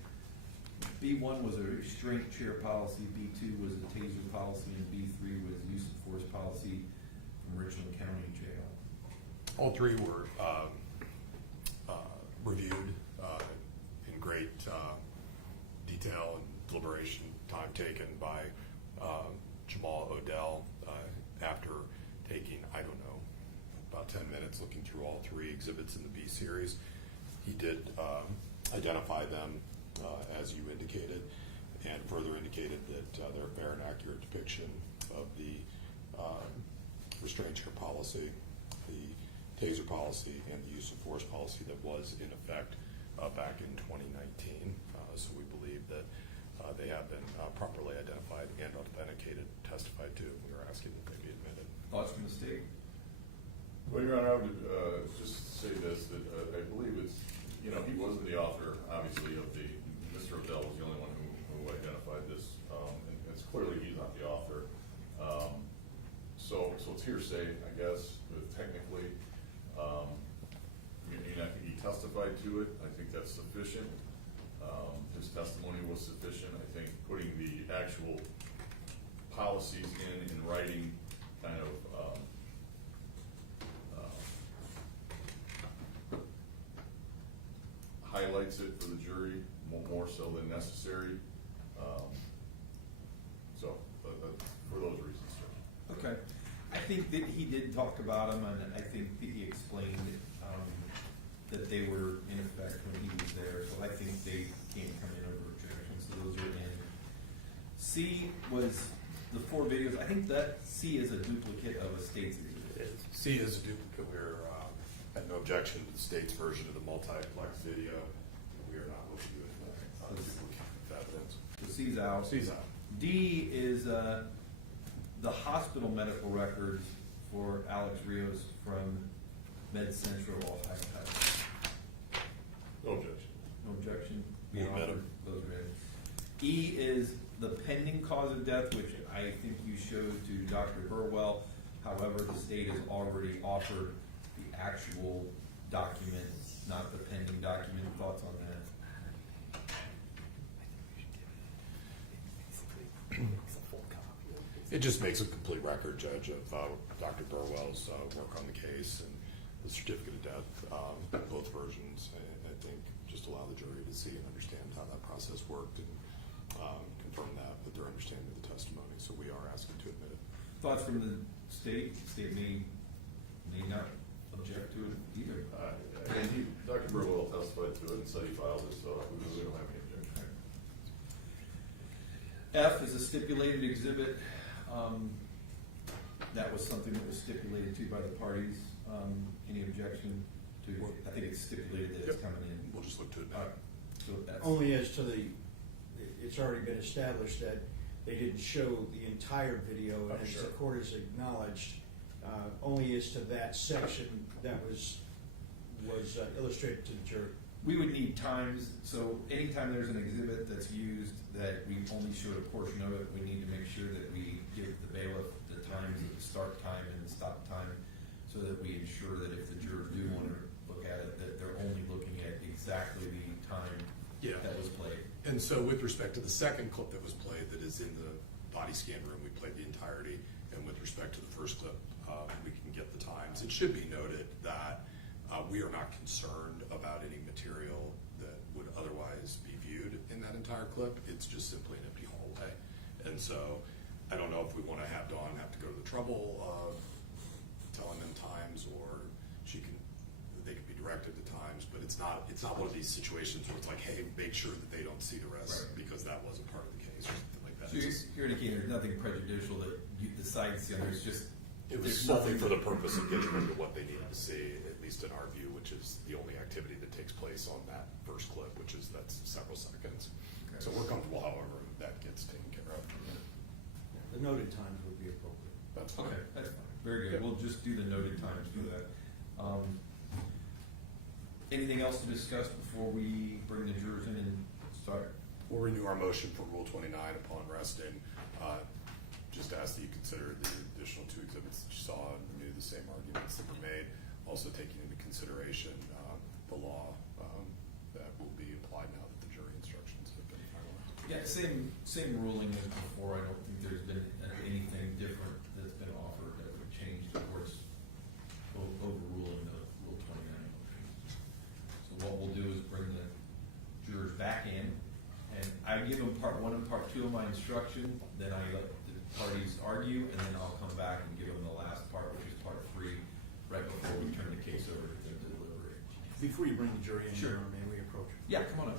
B1 was a restraint chair policy, B2 was a taser policy, and B3 was use of force policy from Richland County Jail. All three were reviewed in great detail and deliberation, time taken by Jamal Odell after taking, I don't know, about 10 minutes looking through all three exhibits in the B series. He did identify them as you indicated, and further indicated that they're a fair and accurate depiction of the restraint chair policy, the taser policy, and the use of force policy that was in effect back in 2019. So we believe that they have been properly identified and authenticated, testified to. We are asking that they be admitted. Thoughts from the state? Well, Your Honor, I would just say this, that I believe it's, he wasn't the author, obviously, of the, Mr. Odell was the only one who identified this, and it's clearly he's not the author. So it's hearsay, I guess, but technically. I think he testified to it. I think that's sufficient. His testimony was sufficient. I think putting the actual policies in writing kind of highlights it for the jury more so than necessary. For those reasons, sir. Okay. I think that he did talk about them, and I think that he explained that they were in effect when he was there, so I think they can't come in over objections, so those are in. C was the 4 videos. I think that C is a duplicate of a state's exhibit. C is a duplicate. We're had no objection to the state's version of the multiplex video. We are not looking at duplicate evidence. So C's out. C's out. D is the hospital medical records for Alex Rios from Med Central Ohio. No objection. No objection? We'll admit 'em. Those are in. E is the pending cause of death, which I think you showed to Dr. Burwell. However, the state has already offered the actual document, not the pending document. Thoughts on that? It just makes a complete record, Judge, of Dr. Burwell's work on the case and the certificate of death, both versions. I think just allow the jury to see and understand how that process worked and confirm that with their understanding of the testimony. So we are asking to admit it. Thoughts from the state? The state may not object to it either. And Dr. Burwell testified to it and said he filed it, so we don't have any objection. F is a stipulated exhibit. That was something that was stipulated to by the parties. Any objection to, I think it's stipulated that it's coming in. We'll just look to admit All it. right. So that's. Only as to it's already been established that they didn't show the entire video, and as the court has acknowledged, only as to that section that was illustrated to the jury. We would need times, so anytime there's an exhibit that's used that we only showed a portion of it, we need to make sure that we give the bailiff the times of the start time and the stop time, so that we ensure that if the jurors do want to look at it, that they're only looking at exactly the time that was played. And so with respect to the second clip that was played that is in the body scan room, we played the entirety. And with respect to the first clip, we can get the times. It should be noted that we are not concerned about any material that would otherwise be viewed in that entire clip. It's just simply an empty hallway. And so I don't know if we want to have Dawn have to go to the trouble of telling them times, or they could be directed to times, but it's not one of these situations where it's like, hey, make sure that they don't see the rest, because that wasn't part of the case or something like that. So you're indicating there's nothing prejudicial that the side's the other, it's just. It was there's solely for the nothing- purpose of getting them to what they needed to see, at least in our view, which is the only activity that takes place on that first clip, that's several seconds. Okay. So we're comfortable, however, that gets taken care of. The noted times would be appropriate. That's fine. Okay, that's fine. Very good. Yep. We'll just do the noted times for that. Anything else to discuss before we bring the jurors in and start? We'll renew our motion for Rule 29 upon resting. Just ask that you consider the additional 2 exhibits that you saw and renew the same arguments that were made. Also taking into consideration the law that will be applied now that the jury instructions have been finalized. Yeah, same ruling as before. I don't think there's been anything different that's been offered that would change towards overruling the Rule 29 motion. So what we'll do is bring the jurors back in, and I give them part 1 and part 2 of my instruction, then I let the parties argue, and then I'll come back and give them the last part, which is part 3, right before we turn the case over to them to deliberate. Before you bring the jury in, Sure. may we approach? Yeah, come on up.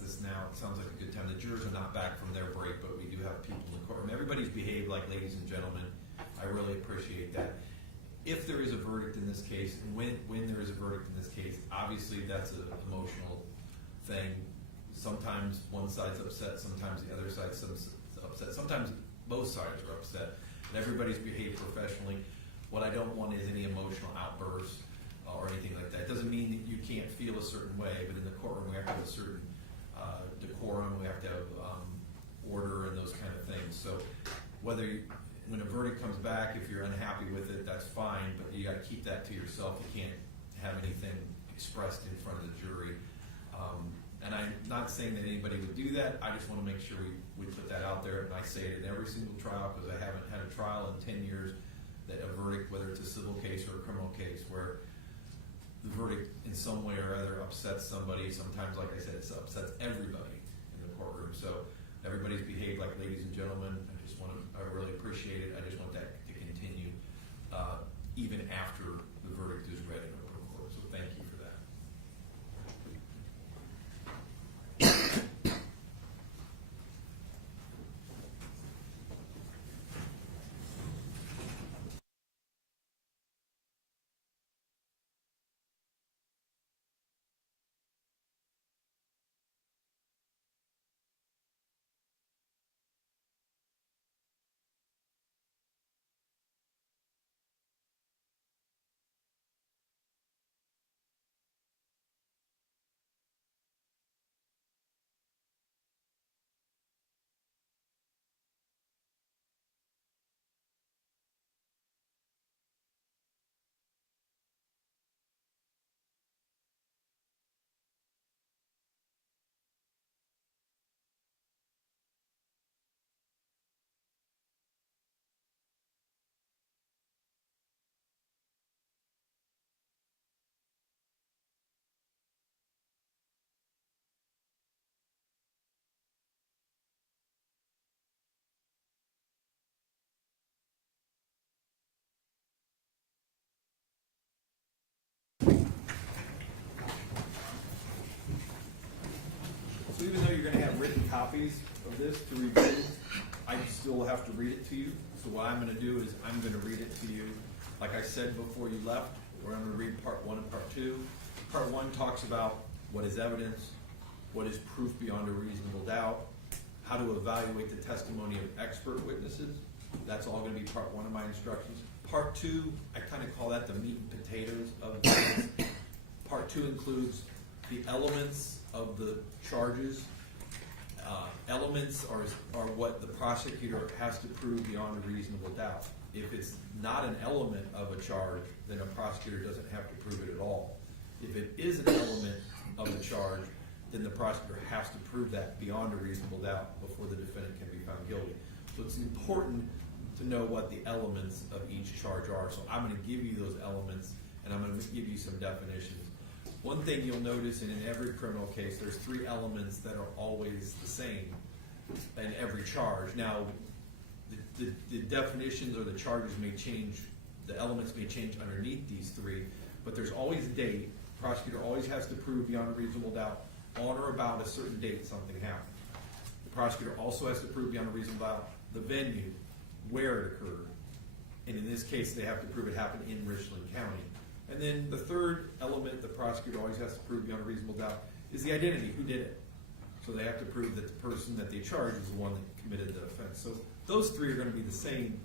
This now, it sounds like a good time. The jurors are not back from their break, but we do have people in the courtroom. Everybody's behaved like ladies and gentlemen. I really appreciate that. If there is a verdict in this case, and when there is a verdict in this case, obviously that's an emotional thing. Sometimes one side's upset, sometimes the other side's upset, sometimes both sides are upset. And everybody's behaved professionally. What I don't want is any emotional outbursts or anything like that. It doesn't mean that you can't feel a certain way, but in the courtroom we have to have a certain decorum, we have to have order and those kind of things. So when a verdict comes back, if you're unhappy with it, that's fine, but you got to keep that to yourself. You can't have anything expressed in front of the jury. And I'm not saying that anybody would do that. I just want to make sure we put that out there. And I say it in every single trial because I haven't had a trial in 10 years that a verdict, whether it's a civil case or a criminal case, where the verdict in some way or other upsets somebody. Sometimes, like I said, it upsets everybody in the courtroom. So everybody's behaved like ladies and gentlemen. I really appreciate it. I just want that to continue even after the verdict is read in open court. So thank you for that. So even though you're going to have written copies of this to review, I still have to read it to you. So what I'm going to do is I'm going to read it to you. Like I said before you left, where I'm going to read part 1 and part 2. Part 1 talks about what is evidence, what is proof beyond a reasonable doubt, how to evaluate the testimony of expert witnesses. That's all going to be part 1 of my instructions. Part 2, I kind of call that the meat and potatoes of this. Part 2 includes the elements of the charges. Elements are what the prosecutor has to prove beyond a reasonable doubt. If it's not an element of a charge, then a prosecutor doesn't have to prove it at all. If it is an element of a charge, then the prosecutor has to prove that beyond a reasonable doubt before the defendant can be found guilty. So it's important to know what the elements of each charge are. So I'm going to give you those elements, and I'm going to give you some definitions. One thing you'll notice in every criminal case, there's 3 elements that are always the same in every charge. Now, the definitions or the charges may change, the elements may change underneath these 3, but there's always a date. The prosecutor always has to prove beyond a reasonable doubt on or about a certain date something happened. The prosecutor also has to prove beyond a reasonable doubt the venue, where it occurred. And in this case, they have to prove it happened in Richland County. And then the third element the prosecutor always has to prove beyond a reasonable doubt is the identity, who did it. So they have to prove that the person that they charge is the one that committed the offense. So those 3 are going to be the same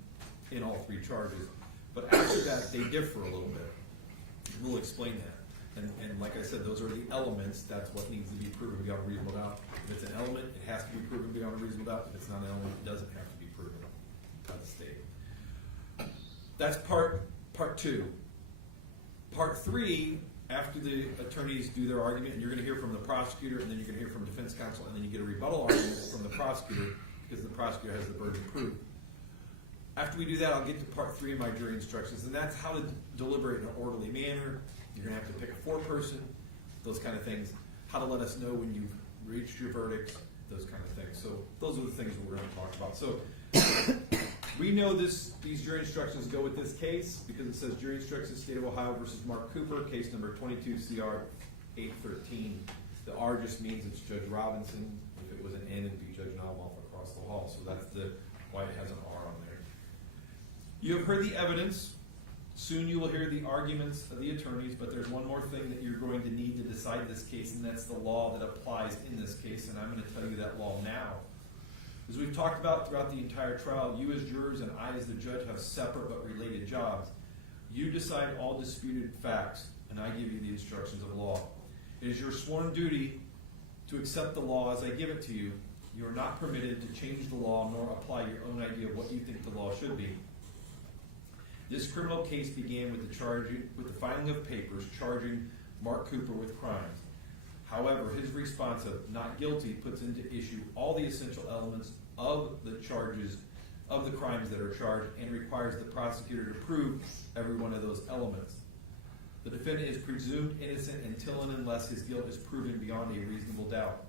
in all 3 charges. But after that, they differ a little bit. We'll explain that. And like I said, those are the elements. That's what needs to be proven beyond a reasonable doubt. If it's an element, it has to be proven beyond a reasonable doubt. If it's not an element, it doesn't have to be proven by the state. That's part 2. Part 3, after the attorneys do their argument, and you're going to hear from the prosecutor, and then you're going to hear from defense counsel, and then you get a rebuttal argument from the prosecutor, because the prosecutor has the burden of proof. After we do that, I'll get to part 3 of my jury instructions, and that's how to deliberate in an orderly manner. You're going to have to pick a foreperson, those kind of things. How to let us know when you've reached your verdict, those kind of things. So those are the things we're going to talk about. So we know these jury instructions go with this case because it says jury instructions, State of Ohio versus Mark Cooper, case number 22 CR 813. The R just means it's Judge Robinson. If it was an N, it'd be Judge Nalmoff across the hall. So that's why it has an R on there. You have heard the evidence. Soon you will hear the arguments of the attorneys, but there's one more thing that you're going to need to decide this case, and that's the law that applies in this case, and I'm going to tell you that law now. As we've talked about throughout the entire trial, you as jurors and I as the judge have separate but related jobs. You decide all disputed facts, and I give you the instructions of law. It is your sworn duty to accept the law as I give it to you. You are not permitted to change the law nor apply your own idea of what you think the law should be. This criminal case began with the filing of papers charging Mark Cooper with crimes. However, his response of not guilty puts into issue all the essential elements of the charges of the crimes that are charged and requires the prosecutor to prove every one of those elements. The defendant is presumed innocent until and unless his guilt is proven beyond a reasonable doubt.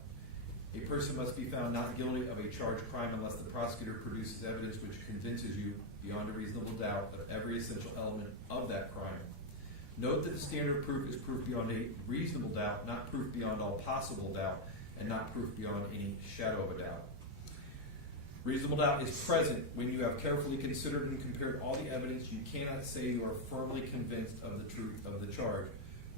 A person must be found not guilty of a charged crime unless the prosecutor produces evidence which convinces you beyond a reasonable doubt of every essential element of that crime. Note that the standard of proof is proof beyond a reasonable doubt, not proof beyond all possible doubt, and not proof beyond any shadow of a doubt. Reasonable doubt is present when you have carefully considered and compared all the evidence. You cannot say you are firmly convinced of the truth of the charge.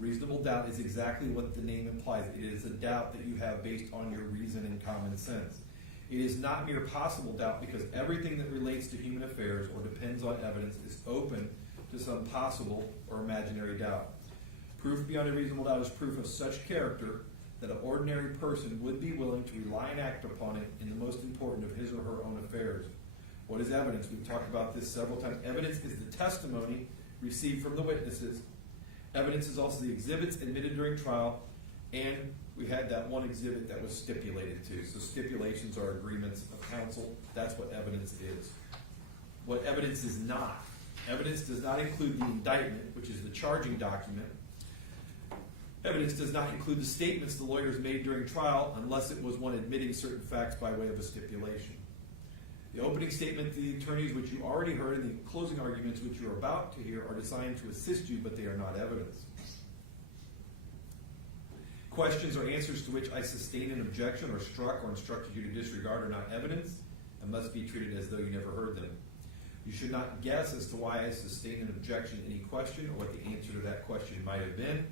Reasonable doubt is exactly what the name implies. It is a doubt that you have based on your reason and common sense. It is not mere possible doubt, because everything that relates to human affairs or depends on evidence is open to some possible or imaginary doubt. Proof beyond a reasonable doubt is proof of such character that an ordinary person would be willing to rely and act upon it in the most important of his or her own affairs. What is evidence? We've talked about this several times. Evidence is the testimony received from the witnesses. Evidence is also the exhibits admitted during trial, and we had that one exhibit that was stipulated to. So stipulations are agreements of counsel. That's what evidence is. What evidence is not. Evidence does not include the indictment, which is the charging document. Evidence does not include the statements the lawyers made during trial unless it was one admitting certain facts by way of a stipulation. The opening statement to the attorneys, which you already heard, and the closing arguments, which you're about to hear, are designed to assist you, but they are not evidence. Questions or answers to which I sustain an objection or struck or instructed you to disregard are not evidence and must be treated as though you never heard them. You should not guess as to why I sustain an objection to any question or what the answer to that question might have been.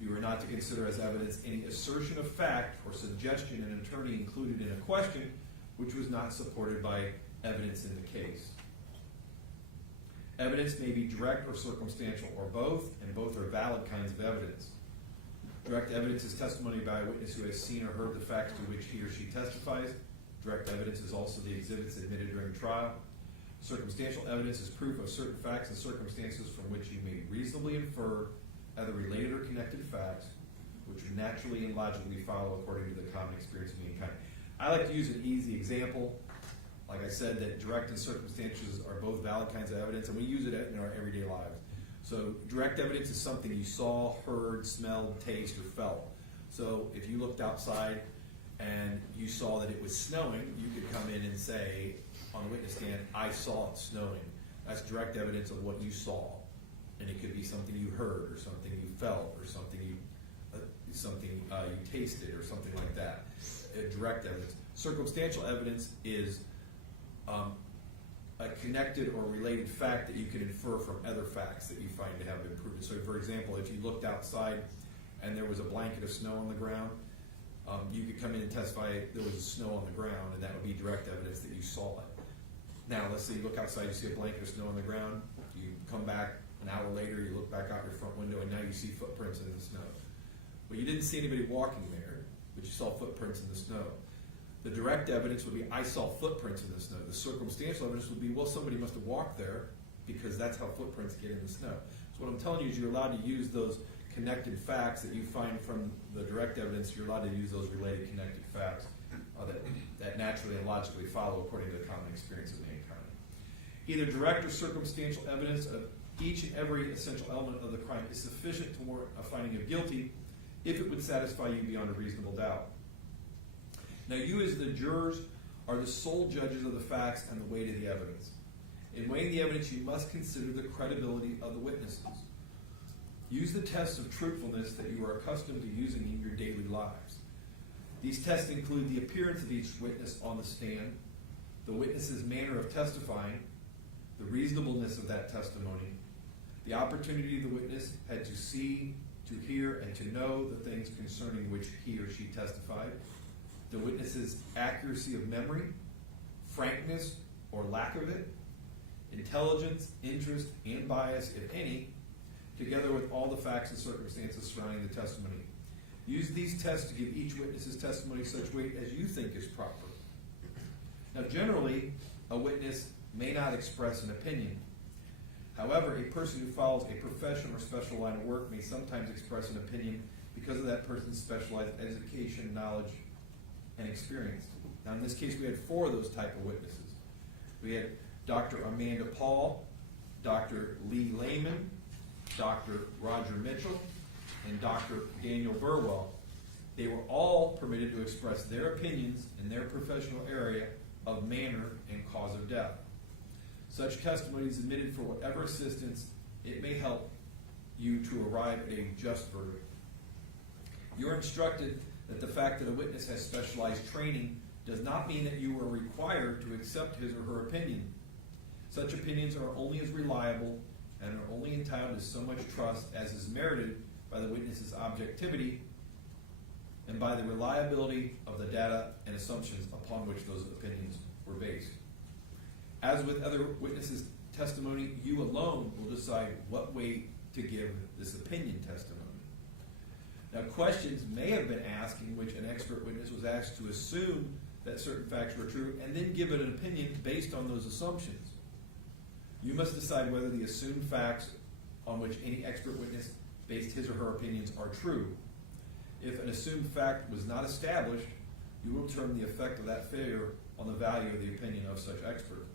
You are not to consider as evidence any assertion of fact or suggestion an attorney included in a question which was not supported by evidence in the case. Evidence may be direct or circumstantial or both, and both are valid kinds of evidence. Direct evidence is testimony by a witness who has seen or heard the facts to which he or she testifies. Direct evidence is also the exhibits admitted during trial. Circumstantial evidence is proof of certain facts and circumstances from which you may reasonably infer either related or connected facts, which would naturally and logically follow according to the common experience of mankind. I like to use an easy example. Like I said, that direct and circumstances are both valid kinds of evidence, and we use it in our everyday lives. So direct evidence is something you saw, heard, smelled, tasted, or felt. So if you looked outside and you saw that it was snowing, you could come in and say on the witness stand, I saw it snowing. That's direct evidence of what you saw. And it could be something you heard, or something you felt, or something you tasted, or something like that. Direct evidence. Circumstantial evidence is a connected or related fact that you can infer from other facts that you find to have been proven. So, for example, if you looked outside and there was a blanket of snow on the ground, you could come in and testify there was snow on the ground, and that would be direct evidence that you saw it. Now, let's say you look outside, you see a blanket of snow on the ground, you come back an hour later, you look back out your front window, and now you see footprints in the snow. But you didn't see anybody walking there, but you saw footprints in the snow. The direct evidence would be, I saw footprints in the snow. The circumstantial evidence would be, well, somebody must have walked there, because that's how footprints get in the snow. So what I'm telling you is you're allowed to use those connected facts that you find from the direct evidence. You're allowed to use those related connected facts that naturally and logically follow according to the common experience of mankind. Either direct or circumstantial evidence of each and every essential element of the crime is sufficient to warrant a finding of guilty if it would satisfy you beyond a reasonable doubt. Now, you as the jurors are the sole judges of the facts and the weight of the evidence. In weighing the evidence, you must consider the credibility of the witnesses. Use the tests of truthfulness that you are accustomed to using in your daily lives. These tests include the appearance of each witness on the stand, the witness's manner of testifying, the reasonableness of that testimony, the opportunity the witness had to see, to hear, and to know the things concerning which he or she testified, the witness's accuracy of memory, frankness or lack of it, intelligence, interest, and bias, if any, together with all the facts and circumstances surrounding the testimony. Use these tests to give each witness's testimony such weight as you think is proper. Now, generally, a witness may not express an opinion. However, a person who follows a profession or special line of work may sometimes express an opinion because of that person's specialized education, knowledge, and experience. Now, in this case, we had 4 of those type of witnesses. We had Dr. Amanda Paul, Dr. Lee Lehman, Dr. Roger Mitchell, and Dr. Daniel Burwell. They were all permitted to express their opinions in their professional area of manner and cause of death. Such testimony is admitted for whatever assistance it may help you to arrive at a just verdict. You are instructed that the fact that a witness has specialized training does not mean that you are required to accept his or her opinion. Such opinions are only as reliable and are only entitled to so much trust as is merited by the witness's objectivity and by the reliability of the data and assumptions upon which those opinions were based. As with other witnesses' testimony, you alone will decide what weight to give this opinion testimony. Now, questions may have been asked in which an expert witness was asked to assume that certain facts were true and then give an opinion based on those assumptions. You must decide whether the assumed facts on which any expert witness based his or her opinions are true. If an assumed fact was not established, you will determine the effect of that failure on the value of the opinion of such expert.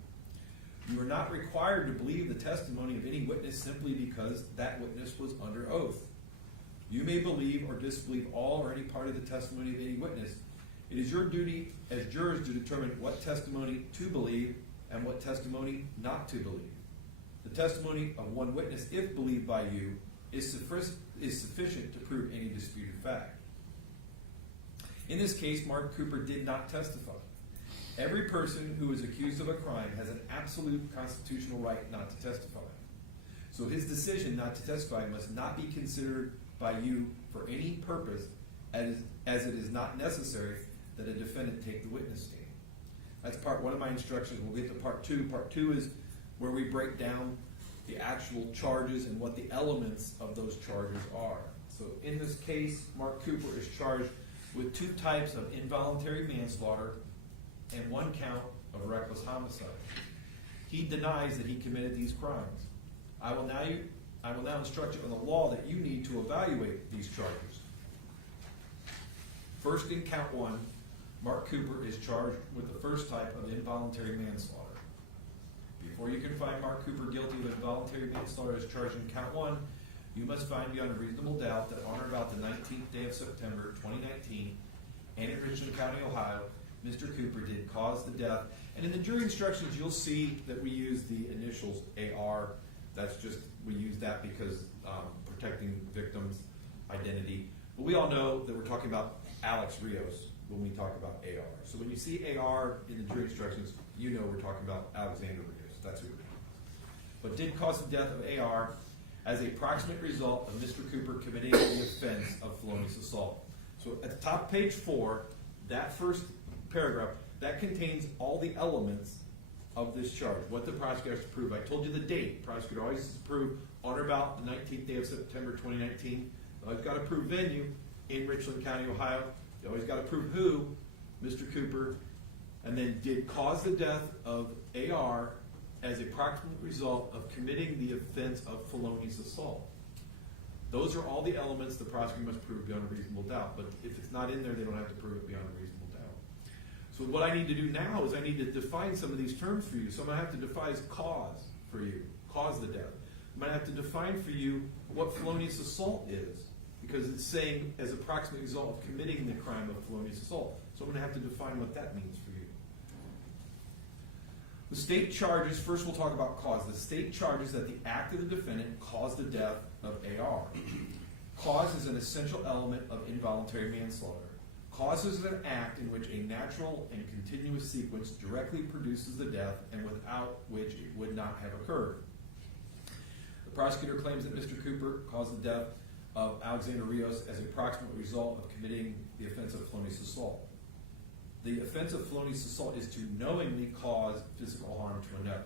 You are not required to believe the testimony of any witness simply because that witness was under oath. You may believe or disbelieve all or any part of the testimony of any witness. It is your duty as jurors to determine what testimony to believe and what testimony not to believe. The testimony of one witness, if believed by you, is sufficient to prove any disputed fact. In this case, Mark Cooper did not testify. Every person who is accused of a crime has an absolute constitutional right not to testify. So his decision not to testify must not be considered by you for any purpose, as it is not necessary that a defendant take the witness stand. That's part one of my instructions. We'll get to part two. Part two is where we break down the actual charges and what the elements of those charges are. So in this case, Mark Cooper is charged with 2 types of involuntary manslaughter and 1 count of reckless homicide. He denies that he committed these crimes. I will now instruct you on the law that you need to evaluate these charges. First, in count 1, Mark Cooper is charged with the first type of involuntary manslaughter. Before you can find Mark Cooper guilty of involuntary manslaughter as charged in count 1, you must find beyond a reasonable doubt that on or about the 19th day of September 2019, and in Richland County, Ohio, Mr. Cooper did cause the death. And in the jury instructions, you'll see that we use the initials AR. That's just, we use that because protecting victims' identity. But we all know that we're talking about Alex Rios when we talk about AR. So when you see AR in the jury instructions, you know we're talking about Alexander Rios. That's who it is. But did cause the death of AR as a proximate result of Mr. Cooper committing the offense of felonious assault. So at the top of page 4, that first paragraph, that contains all the elements of this charge, what the prosecutor has to prove. I told you the date. Prosecutor always has to prove on or about the 19th day of September 2019. Always got to prove venue in Richland County, Ohio. You always got to prove who, Mr. Cooper, and then did cause the death of AR as a proximate result of committing the offense of felonious assault. Those are all the elements the prosecutor must prove beyond a reasonable doubt. But if it's not in there, they don't have to prove it beyond a reasonable doubt. So what I need to do now is I need to define some of these terms for you. So I'm going to have to define cause for you, cause the death. I'm going to have to define for you what felonious assault is, because it's saying as a proximate result of committing the crime of felonious assault. So I'm going to have to define what that means for you. The state charges, first we'll talk about cause. The state charges that the act of the defendant caused the death of AR. Cause is an essential element of involuntary manslaughter. Cause is an act in which a natural and continuous sequence directly produces the death and without which it would not have occurred. The prosecutor claims that Mr. Cooper caused the death of Alexander Rios as a proximate result of committing the offense of felonious assault. The offense of felonious assault is to knowingly cause physical harm to another.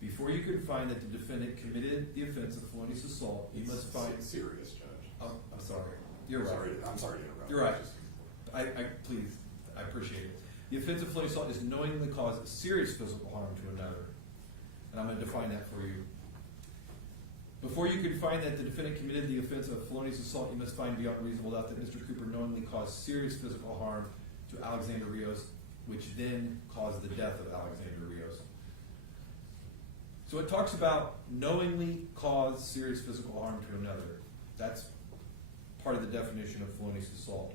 Before you can find that the defendant committed the offense of felonious assault, you must find... It's serious, Judge. Oh, I'm sorry. You're right. I'm sorry to interrupt. You're right. Please, I appreciate it. The offense of felonious assault is knowingly cause serious physical harm to another. And I'm going to define that for you. Before you can find that the defendant committed the offense of felonious assault, you must find beyond reasonable doubt that Mr. Cooper knowingly caused serious physical harm to Alexander Rios which then caused the death of Alexander Rios. So it talks about knowingly cause serious physical harm to another. That's part of the definition of felonious assault.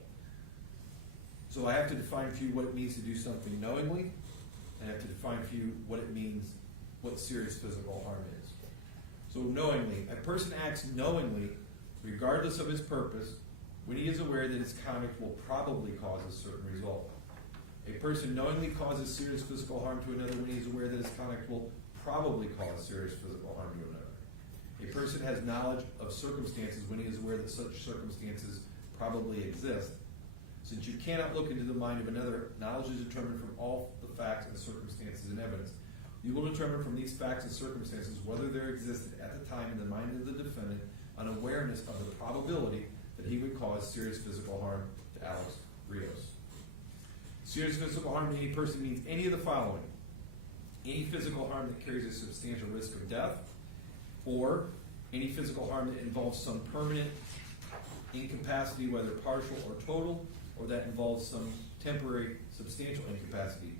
So I have to define for you what it means to do something knowingly, and I have to define for you what it means, what serious physical harm is. So knowingly, a person acts knowingly, regardless of his purpose, when he is aware that his conduct will probably cause a certain result. A person knowingly causes serious physical harm to another when he is aware that his conduct will probably cause serious physical harm to another. A person has knowledge of circumstances when he is aware that such circumstances probably exist. Since you cannot look into the mind of another, knowledge is determined from all the facts and circumstances and evidence. You will determine from these facts and circumstances whether there existed at the time in the mind of the defendant an awareness of the probability that he would cause serious physical harm to Alex Rios. Serious physical harm to any person means any of the following: any physical harm that carries a substantial risk of death, or any physical harm that involves some permanent incapacity, whether partial or total, or that involves some temporary substantial incapacity,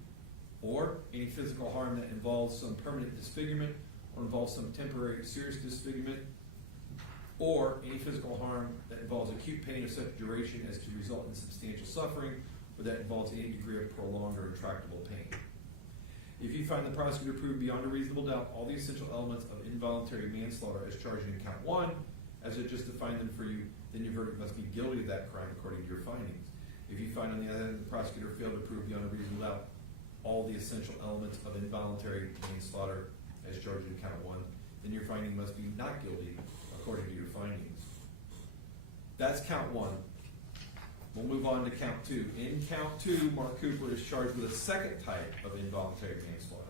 or any physical harm that involves some permanent disfigurement or involves some temporary serious disfigurement, or any physical harm that involves acute pain of such duration as to result in substantial suffering, or that involves any degree of prolonged or intractable pain. If you find the prosecutor proved beyond a reasonable doubt all the essential elements of involuntary manslaughter as charged in count 1, as it just defined them for you, then your verdict must be guilty of that crime according to your findings. If you find, on the other hand, the prosecutor failed to prove beyond a reasonable doubt all the essential elements of involuntary manslaughter as charged in count 1, then your finding must be not guilty according to your findings. That's count 1. We'll move on to count 2. In count 2, Mark Cooper is charged with a second type of involuntary manslaughter.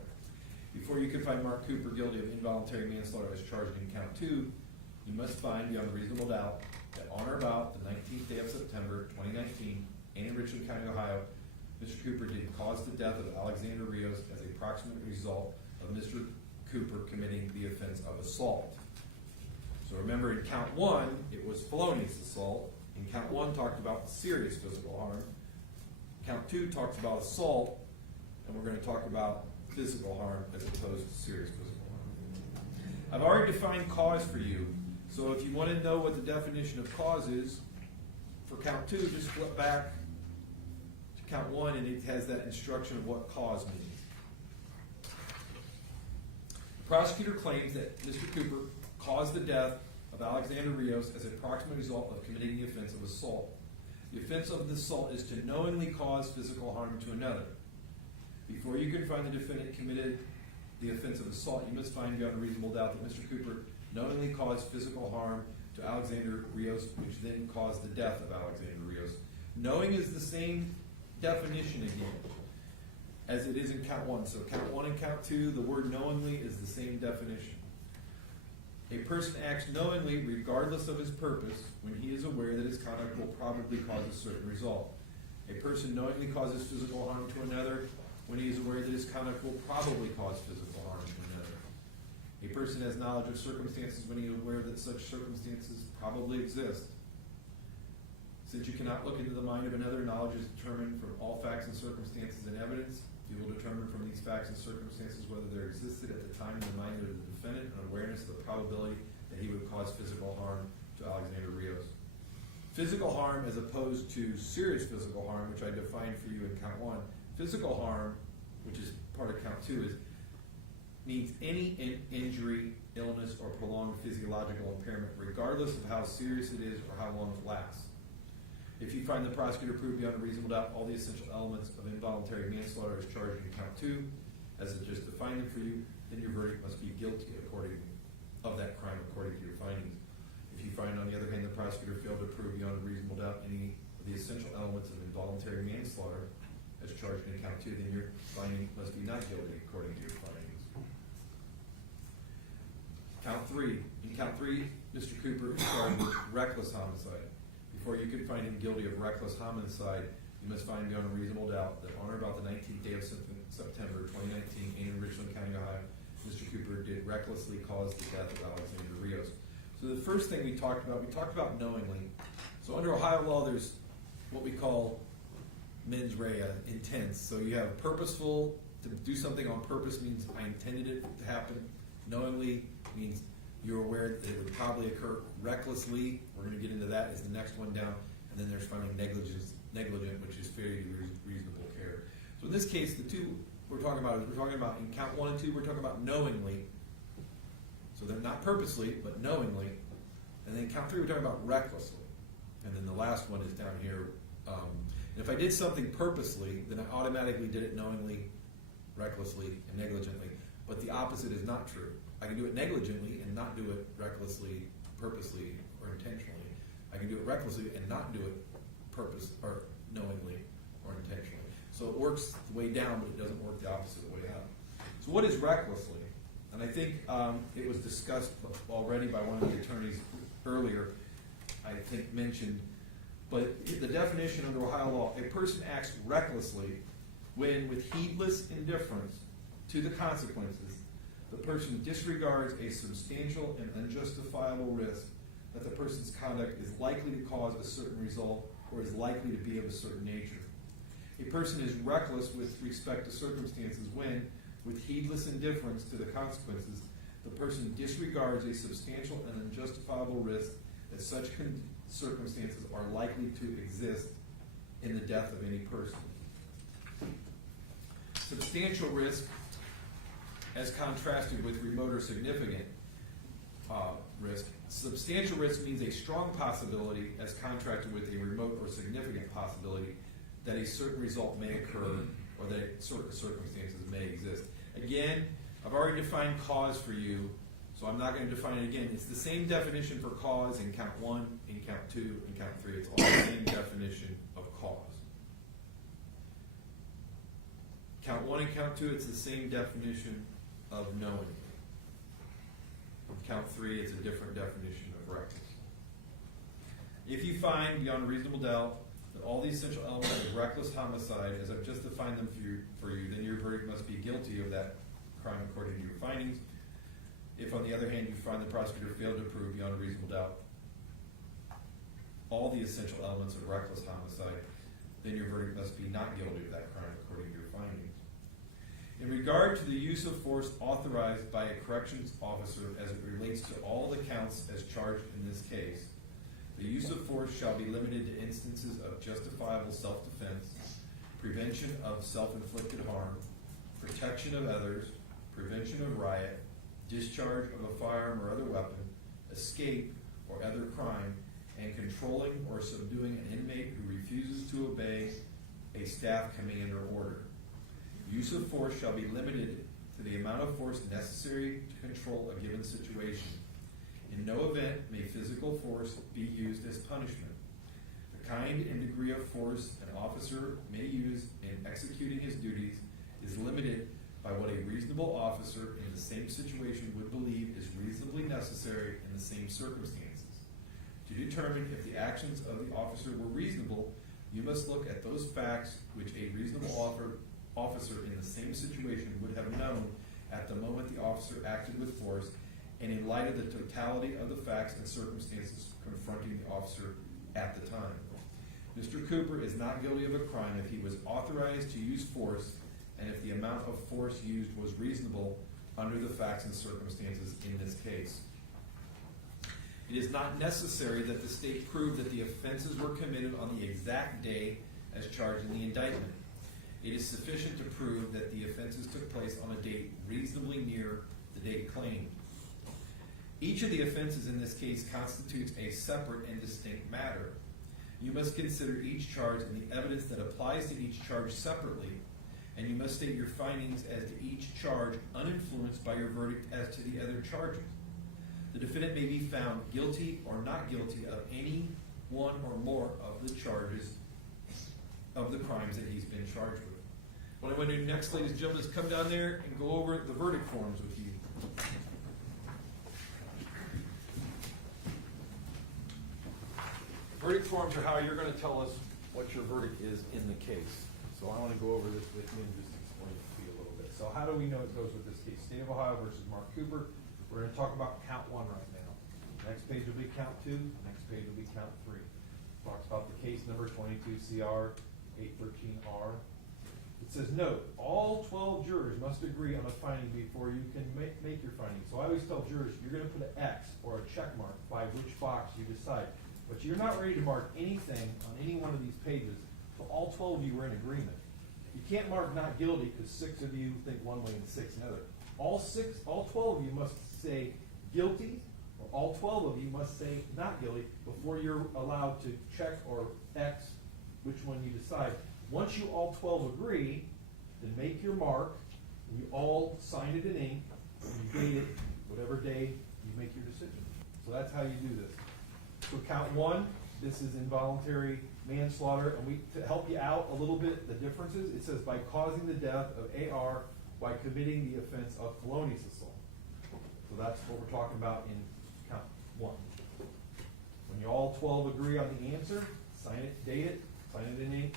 Before you can find Mark Cooper guilty of involuntary manslaughter as charged in count 2, you must find beyond a reasonable doubt that on or about the 19th day of September 2019, and in Richland County, Ohio, Mr. Cooper did cause the death of Alexander Rios as a proximate result of Mr. Cooper committing the offense of assault. So remember, in count 1, it was felonious assault. In count 1 talked about serious physical harm. Count 2 talks about assault, and we're going to talk about physical harm as opposed to serious physical harm. I've already defined cause for you, so if you want to know what the definition of cause is, for count 2, just flip back to count 1, and it has that instruction of what cause means. The prosecutor claims that Mr. Cooper caused the death of Alexander Rios as a proximate result of committing the offense of assault. The offense of assault is to knowingly cause physical harm to another. Before you can find the defendant committed the offense of assault, you must find beyond a reasonable doubt that Mr. Cooper knowingly caused physical harm to Alexander Rios, which then caused the death of Alexander Rios. Knowing is the same definition again as it is in count 1. So count 1 and count 2, the word knowingly is the same definition. A person acts knowingly regardless of his purpose when he is aware that his conduct will probably cause a certain result. A person knowingly causes physical harm to another when he is aware that his conduct will probably cause physical harm to another. A person has knowledge of circumstances when he is aware that such circumstances probably exist. Since you cannot look into the mind of another, knowledge is determined from all facts and circumstances and evidence. You will determine from these facts and circumstances whether there existed at the time in the mind of the defendant an awareness of the probability that he would cause physical harm to Alexander Rios. Physical harm as opposed to serious physical harm, which I defined for you in count 1. Physical harm, which is part of count 2, means any injury, illness, or prolonged physiological impairment, regardless of how serious it is or how long it lasts. If you find the prosecutor proved beyond a reasonable doubt all the essential elements of involuntary manslaughter as charged in count 2, as it just defined them for you, then your verdict must be guilty of that crime according to your findings. If you find, on the other hand, the prosecutor failed to prove beyond a reasonable doubt any of the essential elements of involuntary manslaughter as charged in count 2, then your finding must be not guilty according to your findings. Count 3. In count 3, Mr. Cooper is charged with reckless homicide. Before you can find him guilty of reckless homicide, you must find beyond a reasonable doubt that on or about the 19th day of September 2019 in Richland County, Ohio, Mr. Cooper did recklessly cause the death of Alexander Rios. So the first thing we talked about knowingly. So under Ohio law, there's what we call mens rea, intense. So you have purposeful, to do something on purpose means I intended it to happen. Knowingly means you're aware that it would probably occur. Recklessly, we're going to get into that, is the next one down. And then there's finally negligent, which is failure to reasonable care. So in this case, the two we're talking about in count 1 and 2, we're talking about knowingly. So they're not purposely, but knowingly. And then count 3, we're talking about recklessly. And then the last one is down here. And if I did something purposely, then I automatically did it knowingly, recklessly, and negligently. But the opposite is not true. I can do it negligently and not do it recklessly, purposely, or intentionally. I can do it recklessly and not do it knowingly or intentionally. So it works the way down, but it doesn't work the opposite way up. So what is recklessly? And I think it was discussed already by one of the attorneys earlier, I think mentioned, but the definition under Ohio law, a person acts recklessly when, with heedless indifference to the consequences, the person disregards a substantial and unjustifiable risk that the person's conduct is likely to cause a certain result or is likely to be of a certain nature. A person is reckless with respect to circumstances when, with heedless indifference to the consequences, the person disregards a substantial and unjustifiable risk that such circumstances are likely to exist in the death of any person. Substantial risk, as contrasted with remote or significant risk. Substantial risk means a strong possibility as contrasted with a remote or significant possibility that a certain result may occur or that certain circumstances may exist. Again, I've already defined cause for you, so I'm not going to define it again. It's the same definition for cause in count 1, in count 2, and count 3. It's all the same definition of cause. Count 1 and count 2, it's the same definition of knowing. Count 3, it's a different definition of reckless. If you find beyond reasonable doubt that all the essential elements of reckless homicide, as I've just defined them for you, then your verdict must be guilty of that crime according to your findings. If, on the other hand, you find the prosecutor failed to prove beyond a reasonable doubt all the essential elements of reckless homicide, then your verdict must be not guilty of that crime according to your findings. In regard to the use of force authorized by a corrections officer as it relates to all the counts as charged in this case, the use of force shall be limited to instances of justifiable self-defense, prevention of self-inflicted harm, protection of others, prevention of riot, discharge of a firearm or other weapon, escape or other crime, and controlling or subduing an inmate who refuses to obey a staff command or order. Use of force shall be limited to the amount of force necessary to control a given situation. In no event may physical force be used as punishment. The kind and degree of force an officer may use in executing his duties is limited by what a reasonable officer in the same situation would believe is reasonably necessary in the same circumstances. To determine if the actions of the officer were reasonable, you must look at those facts which a reasonable officer in the same situation would have known at the moment the officer acted with force, and in light of the totality of the facts and circumstances confronting the officer at the time. Mr. Cooper is not guilty of a crime if he was authorized to use force and if the amount of force used was reasonable under the facts and circumstances in this case. It is not necessary that the state prove that the offenses were committed on the exact day as charged in the indictment. It is sufficient to prove that the offenses took place on a date reasonably near the date claimed. Each of the offenses in this case constitutes a separate and distinct matter. You must consider each charge and the evidence that applies to each charge separately, and you must state your findings as to each charge uninfluenced by your verdict as to the other charges. The defendant may be found guilty or not guilty of any one or more of the charges of the crimes that he's been charged with. What I want to do next, ladies and gentlemen, is come down there and go over the verdict forms with you. Verdict forms are how you're going to tell us what your verdict is in the case. So I want to go over this with you and just explain it to you a little bit. So how do we know it goes with this case? State of Ohio versus Mark Cooper. We're going to talk about count 1 right now. Next page will be count 2. Next page will be count 3. Talks about the case number 22 CR 813R. It says, note, all 12 jurors must agree on a finding before you can make your finding. So I always tell jurors, you're going to put an X or a check mark by which box you decide. But you're not ready to mark anything on any one of these pages until all 12 of you are in agreement. You can't mark not guilty because 6 of you think one way and 6 another. All 12 of you must say guilty, or all 12 of you must say not guilty before you're allowed to check or X which one you decide. Once you all 12 agree, then make your mark, and you all sign it in ink, and you date it whatever day you make your decision. So that's how you do this. So count 1, this is involuntary manslaughter, and to help you out a little bit, the differences, it says by causing the death of AR by committing the offense of felonious assault. So that's what we're talking about in count 1. When you all 12 agree on the answer, sign it, date it, sign it in ink.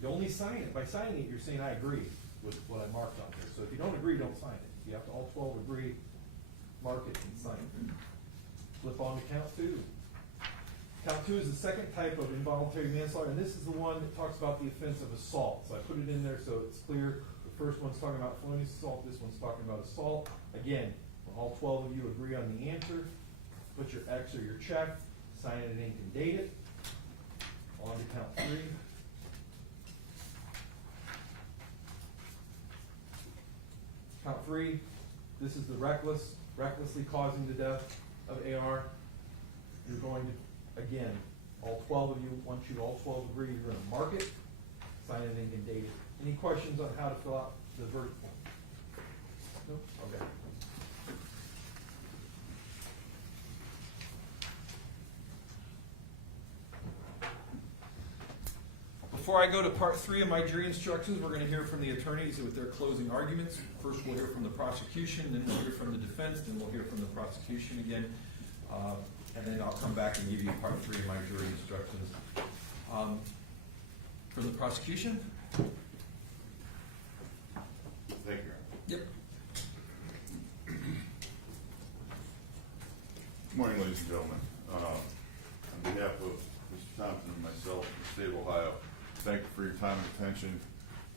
You only sign it. By signing it, you're saying I agree with what I marked on here. So if you don't agree, don't sign it. You have to all 12 agree, mark it, and sign it. Flip on to count 2. Count 2 is the second type of involuntary manslaughter, and this is the one that talks about the offense of assault. So I put it in there so it's clear. The first one's talking about felonious assault. This one's talking about assault. Again, when all 12 of you agree on the answer, put your X or your check, sign it in ink and date it. On to count 3. Count 3, this is the recklessly causing the death of AR. You're going to, again, all 12 of you, once you all 12 agree, you're going to mark it, sign it in and date it. Any questions on how to fill out the verdict form? No? Okay. Before I go to part 3 of my jury instructions, we're going to hear from the attorneys with their closing arguments. First, we'll hear from the prosecution, then we'll hear from the defense, then we'll hear from the prosecution again, and then I'll come back and give you part 3 of my jury instructions. From the prosecution? Thank you. Yep. Good morning, ladies and gentlemen. On behalf of Mr. Thompson and myself from the state of Ohio, thank you for your time and attention.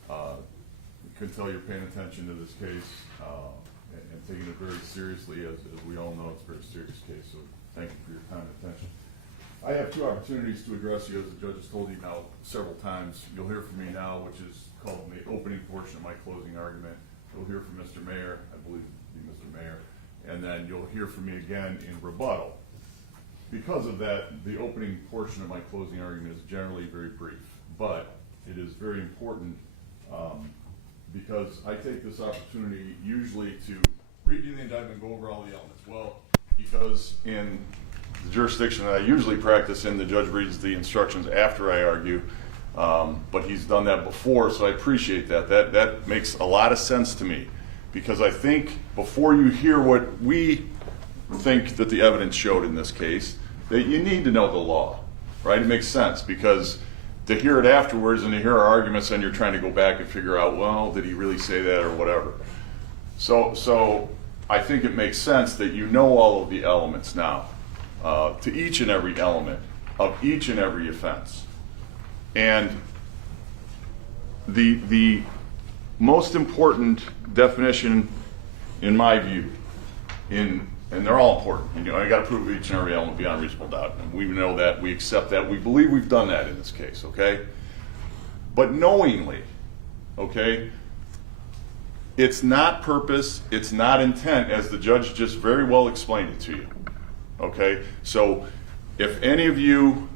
We can tell you're paying attention to this case and taking it very seriously. As we all know, it's a very serious case, so thank you for your time and attention. I have 2 opportunities to address you, as the judge has told you now several times. You'll hear from me now, which is called the opening portion of my closing argument. You'll hear from Mr. Mayor, I believe it will be Mr. Mayor, and then you'll hear from me again in rebuttal. Because of that, the opening portion of my closing argument is generally very brief, but it is very important because I take this opportunity usually to read you the indictment, go over all the elements. Well, because in the jurisdiction that I usually practice in, the judge reads the instructions after I argue, but he's done that before, so I appreciate that. That makes a lot of sense to me, because I think before you hear what we think that the evidence showed in this case, that you need to know the law, right? It makes sense, because to hear it afterwards and to hear our arguments and you're trying to go back and figure out, well, did he really say that or whatever. So I think it makes sense that you know all of the elements now, to each and every element of each and every offense. And the most important definition, in my view, and they're all important. You got to prove each and every element beyond reasonable doubt. And we know that, we accept that, we believe we've done that in this case, okay? But knowingly, okay, it's not purpose, it's not intent, as the judge just very well explained it to you, okay? So if any of you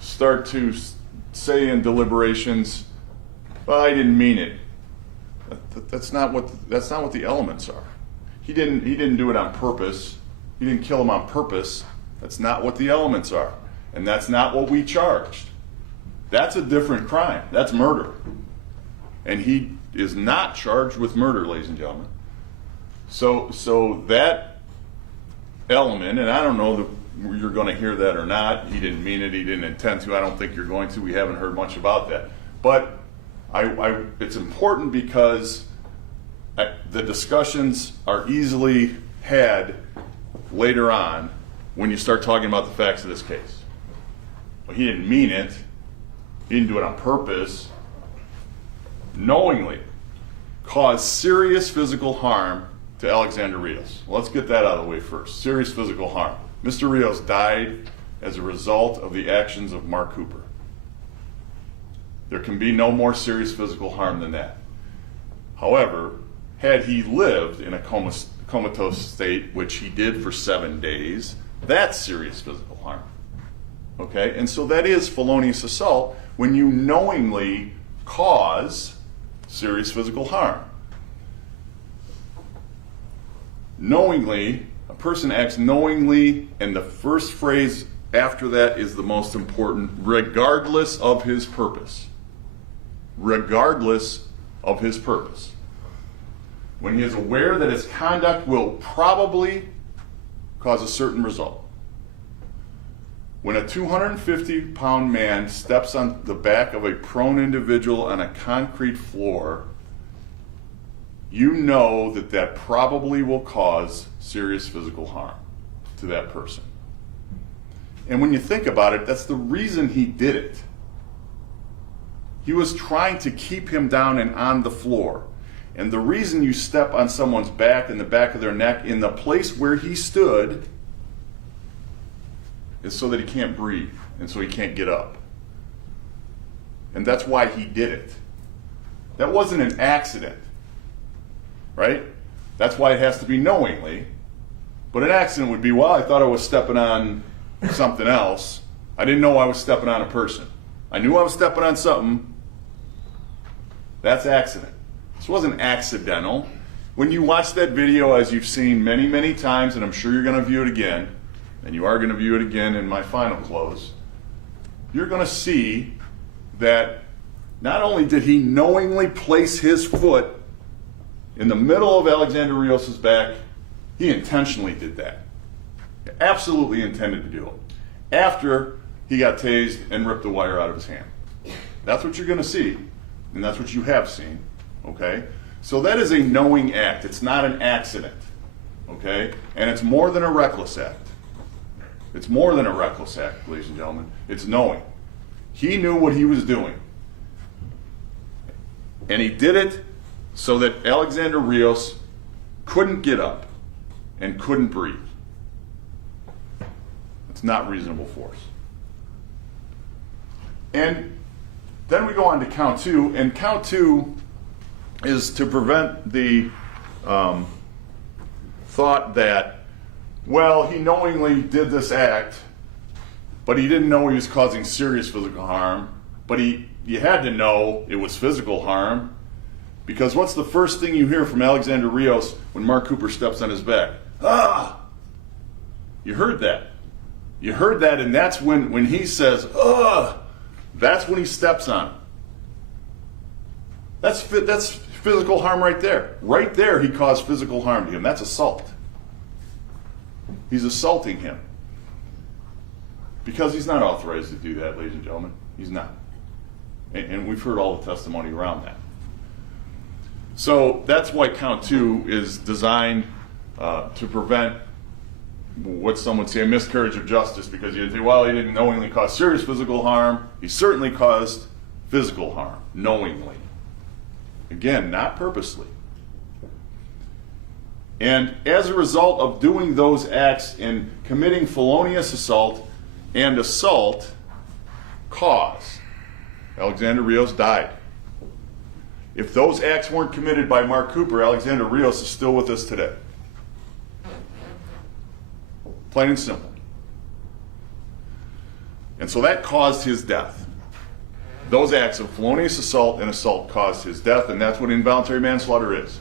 start to say in deliberations, well, I didn't mean it, that's not what the elements are. He didn't do it on purpose. He didn't kill him on purpose. That's not what the elements are. And that's not what we charged. That's a different crime. That's murder. And he is not charged with murder, ladies and gentlemen. So that element, and I don't know that you're going to hear that or not. He didn't mean it. He didn't intend to. I don't think you're going to. We haven't heard much about that. But it's important because the discussions are easily had later on when you start talking about the facts of this case. Well, he didn't mean it. he didn't do it on purpose, knowingly caused serious physical harm to Alexander Rios. Let's get that out of the way first. Serious physical harm. Mr. Rios died as a result of the actions of Mark Cooper. There can be no more serious physical harm than that. However, had he lived in a comatose state, which he did for 7 days, that's serious physical harm. Okay? And so that is felonious assault when you knowingly cause serious physical harm. Knowingly, a person acts knowingly, and the first phrase after that is the most important, regardless of his purpose. Regardless of his purpose. When he is aware that his conduct will probably cause a certain result. When a 250-pound man steps on the back of a prone individual on a concrete floor, you know that that probably will cause serious physical harm to that person. And when you think about it, that's the reason he did it. He was trying to keep him down and on the floor. And the reason you step on someone's back and the back of their neck in the place where he stood is so that he can't breathe and so he can't get up. And that's why he did it. That wasn't an accident, right? That's why it has to be knowingly. But an accident would be, well, I thought I was stepping on something else. I didn't know I was stepping on a person. I knew I was stepping on something. That's accident. This wasn't accidental. When you watch that video, as you've seen many, many times, and I'm sure you're going to view it again, and you are going to view it again in my final close, you're going to see that not only did he knowingly place his foot in the middle of Alexander Rios' back, he intentionally did that. He absolutely intended to do it. After he got tased and ripped the wire out of his hand. That's what you're going to see, and that's what you have seen. Okay? So that is a knowing act. It's not an accident. Okay? And it's more than a reckless act. It's more than a reckless act, ladies and gentlemen. It's knowing. He knew what he was doing. And he did it so that Alexander Rios couldn't get up and couldn't breathe. It's not reasonable force. And then we go on to count two, and count two is to prevent the thought that, well, he knowingly did this act, but he didn't know he was causing serious physical harm, but you had to know it was physical harm, because what's the first thing you hear from Alexander Rios when Mark Cooper steps on his back? Ah! You heard that. You heard that, and that's when he says, ugh, that's when he steps on him. That's physical harm right there. Right there, he caused physical harm to him. That's assault. He's assaulting him. Because he's not authorized to do that, ladies and gentlemen. He's not. And we've heard all the testimony around that. So that's why count two is designed to prevent what some would say a miscarriage of justice, because you say, well, he didn't knowingly cause serious physical harm. He certainly caused physical harm, knowingly. Again, not purposely. And as a result of doing those acts in committing felonious assault and assault, cause Alexander Rios died. If those acts weren't committed by Mark Cooper, Alexander Rios is still with us today. Plain and simple. And so that caused his death. Those acts of felonious assault and assault caused his death, and that's what involuntary manslaughter is.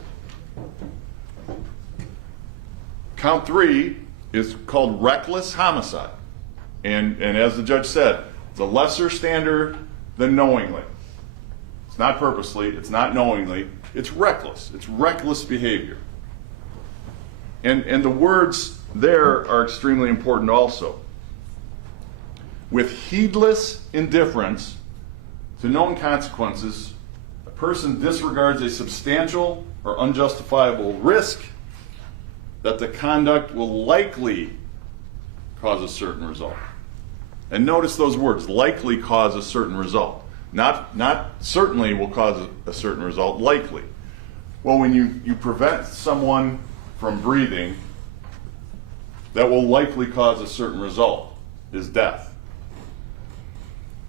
Count three is called reckless homicide. And as the judge said, it's a lesser standard than knowingly. It's not purposely, it's not knowingly, it's reckless. It's reckless behavior. And the words there are extremely important also. With heedless indifference to known consequences, a person disregards a substantial or unjustifiable risk that the conduct will likely cause a certain result. And notice those words, likely cause a certain result. Not certainly will cause a certain result, likely. Well, when you prevent someone from breathing, that will likely cause a certain result, is death.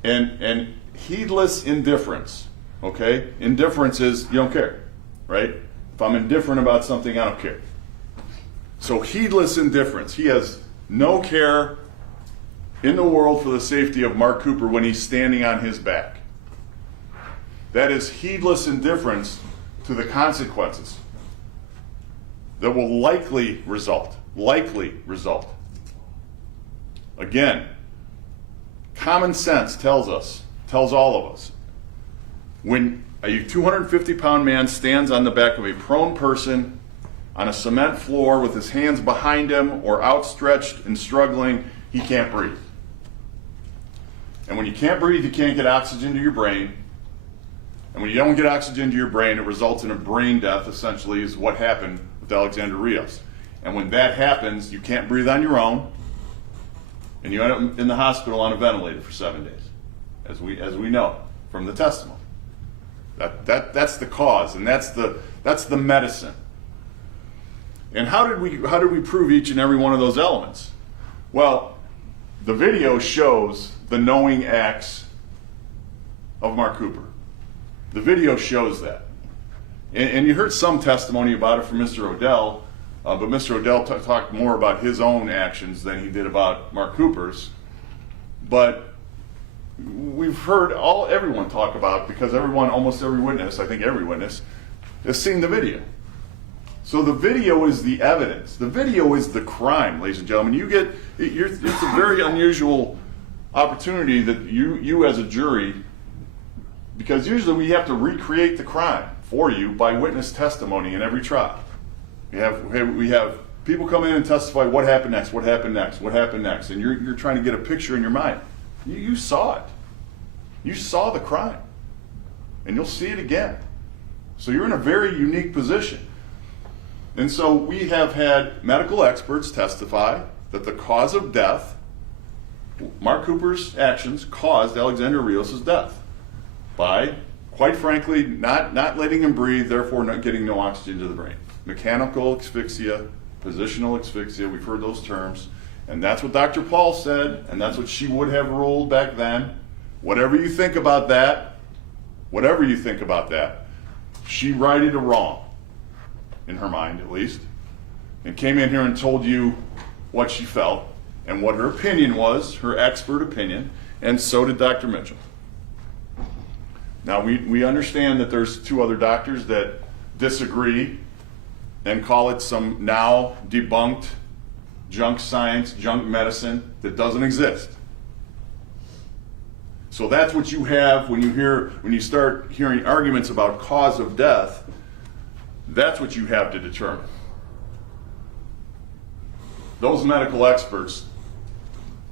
And heedless indifference, okay? Indifference is you don't care, right? If I'm indifferent about something, I don't care. So heedless indifference, he has no care in the world for the safety of Mark Cooper when he's standing on his back. That is heedless indifference to the consequences that will likely result. Again, common sense tells all of us, when a 250-pound man stands on the back of a prone person on a cement floor with his hands behind him or outstretched and struggling, he can't breathe. And when you can't breathe, you can't get oxygen to your brain. And when you don't get oxygen to your brain, it results in a brain death, essentially, is what happened with Alexander Rios. And when that happens, you can't breathe on your own, and you end up in the hospital on a ventilator for 7 days, as we know from the testimony. That's the cause, and that's the medicine. And how did we prove each and every one of those elements? Well, the video shows the knowing acts of Mark Cooper. The video shows that. And you heard some testimony about it from Mr. Odell, but Mr. Odell talked more about his own actions than he did about Mark Cooper's. But we've heard everyone talk about, because almost every witness, I think every witness, has seen the video. So the video is the evidence. The video is the crime, ladies and gentlemen. It's a very unusual opportunity that you as a jury, because usually we have to recreate the crime for you by witness testimony in every trial. We have people come in and testify, what happened next, what happened next, what happened next, and you're trying to get a picture in your mind. You saw it. You saw the crime, and you'll see it again. So you're in a very unique position. And so we have had medical experts testify that the cause of death, Mark Cooper's actions, caused Alexander Rios' death by, quite frankly, not letting him breathe, therefore not getting no oxygen to the brain. Mechanical asphyxia, positional asphyxia, we've heard those terms, and that's what Dr. Paul said, and that's what she would have ruled back then. Whatever you think about that, she righted a wrong, in her mind at least, and came in here and told you what she felt and what her opinion was, her expert opinion, and so did Dr. Mitchell. Now, we understand that there's two other doctors that disagree and call it some now debunked junk science, junk medicine that doesn't exist. So that's what you have when you start hearing arguments about cause of death. That's what you have to determine. Those medical experts,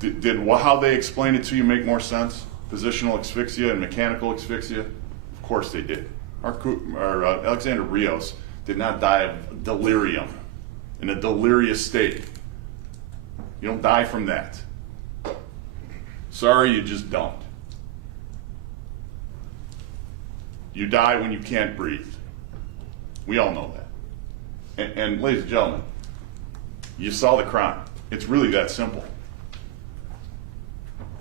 did how they explained it to you make more sense? Positional asphyxia and mechanical asphyxia? Of course they did. Alexander Rios did not die of delirium, in a delirious state. You don't die from that. Sorry, you just don't. You die when you can't breathe. We all know that. And ladies and gentlemen, you saw the crime. It's really that simple.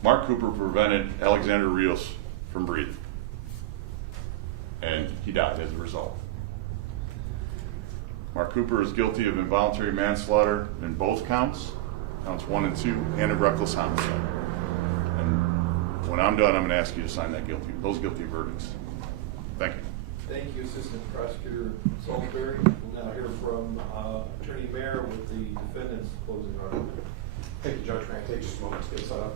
Mark Cooper prevented Alexander Rios from breathing, and he died as a result. Mark Cooper is guilty of involuntary manslaughter in both counts 1 and 2, and of reckless homicide. And when I'm done, I'm going to ask you to sign those guilty verdicts. Thank you. Thank you, Assistant Prosecutor Salisbury. We'll now hear from Attorney Mayer with the defendant's closing argument. Thank you, Judge. May I take just a moment to get set up?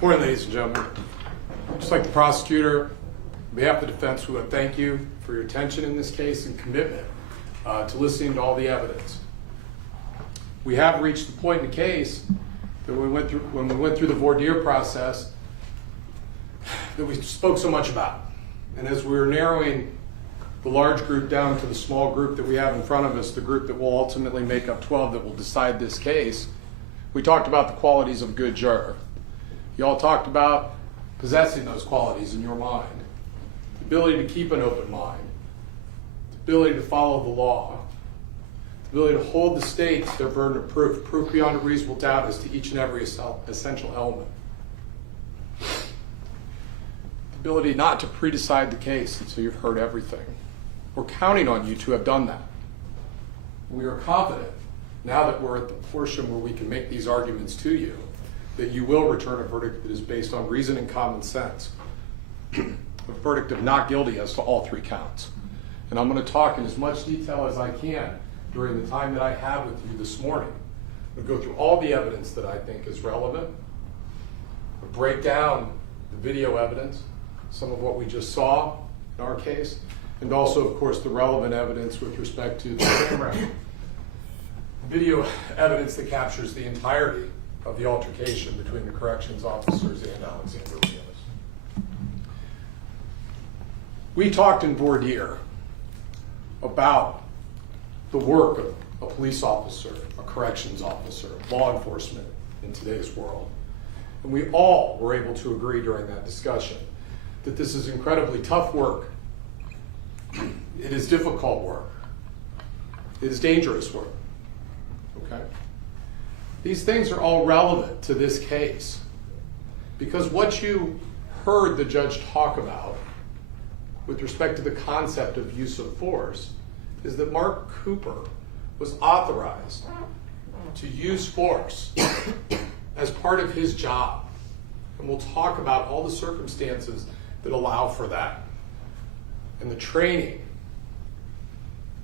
Morning, ladies and gentlemen. Just like the prosecutor, on behalf of the defense, we want to thank you for your attention in this case and commitment to listening to all the evidence. We have reached the point in the case that when we went through the voir dire process that we spoke so much about. And as we were narrowing the large group down to the small group that we have in front of us, the group that will ultimately make up 12 that will decide this case, we talked about the qualities of a good juror. You all talked about possessing those qualities in your mind, the ability to keep an open mind, the ability to follow the law, the ability to hold the state to their burden of proof beyond a reasonable doubt as to each and every essential element, the ability not to pre-decide the case until you've heard everything. We're counting on you to have done that. We are confident, now that we're at the portion where we can make these arguments to you, that you will return a verdict that is based on reason and common sense. A verdict of not guilty as to all 3 counts. And I'm going to talk in as much detail as I can during the time that I have with you this morning. I'm going to go through all the evidence that I think is relevant, I'll break down the video evidence, some of what we just saw in our case, and also, of course, the relevant evidence with respect to the camera. Video evidence that captures the entirety of the altercation between the corrections officers and Alexander Rios. We talked in voir dire about the work of a police officer, a corrections officer, law enforcement in today's world. And we all were able to agree during that discussion that this is incredibly tough work. It is difficult work. It is dangerous work. Okay? These things are all relevant to this case because what you heard the judge talk about with respect to the concept of use of force is that Mark Cooper was authorized to use force as part of his job. And we'll talk about all the circumstances that allow for that, and the training,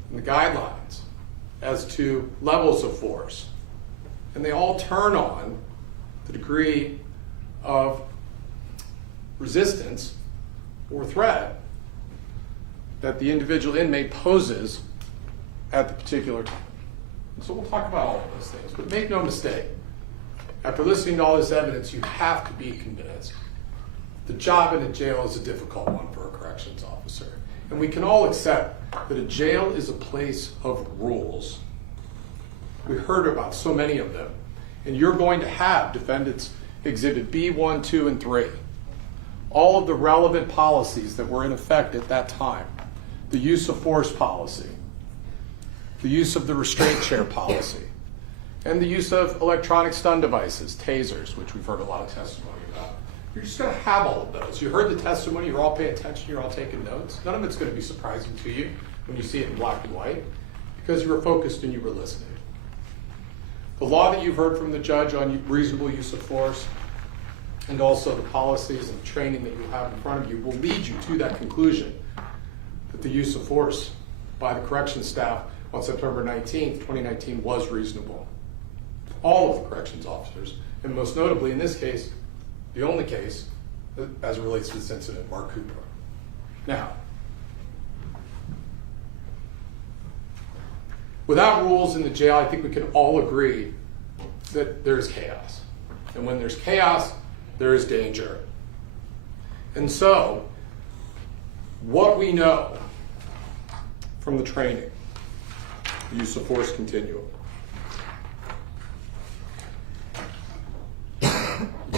and the guidelines as to levels of force. And they all turn on the degree of resistance or threat that the individual inmate poses at the particular time. And so we'll talk about all of those things, but make no mistake, after listening to all this evidence, you have to be convinced the job in a jail is a difficult one for a corrections officer. And we can all accept that a jail is a place of rules. We heard about so many of them. And you're going to have defendants exhibit B, 1, 2, and 3. All of the relevant policies that were in effect at that time. The use of force policy. The use of the restraint chair policy. And the use of electronic stun devices, tasers, which we've heard a lot of testimony about. You're just going to have all of those. You heard the testimony, you're all paying attention, you're all taking notes. None of it's going to be surprising to you when you see it in black and white because you were focused and you were listening. The law that you've heard from the judge on reasonable use of force and also the policies and training that you have in front of you will lead you to that conclusion that the use of force by the corrections staff on September 19th, 2019 was reasonable. All of the corrections officers, and most notably in this case, the only case as it relates to this incident, Mark Cooper. Now, without rules in the jail, I think we can all agree that there's chaos. And when there's chaos, there is danger. And so, what we know from the training, the use of force continuum,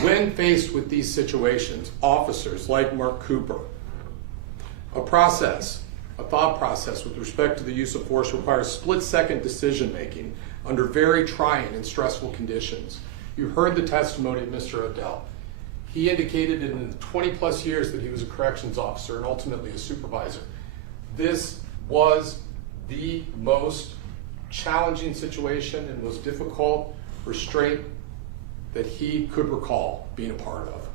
when faced with these situations, officers like Mark Cooper, a thought process with respect to the use of force requires split-second decision-making under very trying and stressful conditions. You heard the testimony of Mr. Odell. He indicated in the 20-plus years that he was a corrections officer and ultimately a supervisor, this was the most challenging situation and most difficult restraint that he could recall being a part of.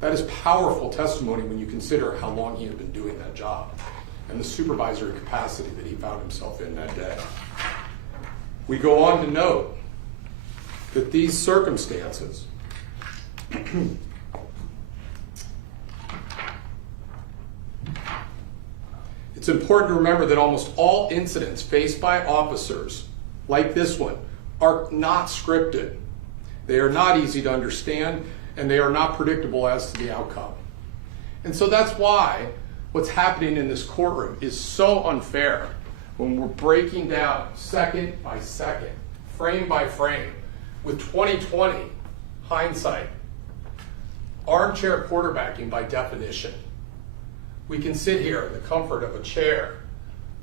That is powerful testimony when you consider how long he had been doing that job and the supervisory capacity that he found himself in that day. We go on to note that these circumstances it's important to remember that almost all incidents faced by officers, like this one, are not scripted. They are not easy to understand, and they are not predictable as to the outcome. And so that's why what's happening in this courtroom is so unfair when we're breaking down second by second, frame by frame, with 20/20 hindsight. Armchair quarterbacking by definition. We can sit here in the comfort of a chair,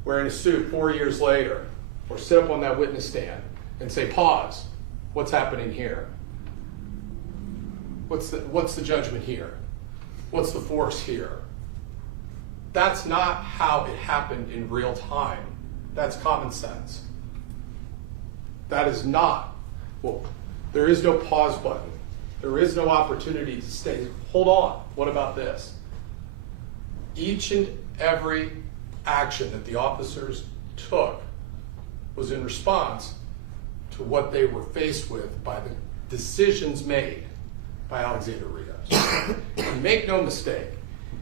wearing a suit 4 years later, or sit up on that witness stand and say, pause, what's happening here? What's the judgment here? What's the force here? That's not how it happened in real time. That's common sense. That is not, well, there is no pause button. There is no opportunity to stay, hold on, what about this? Each and every action that the officers took was in response to what they were faced with by the decisions made by Alexander Rios. And make no mistake,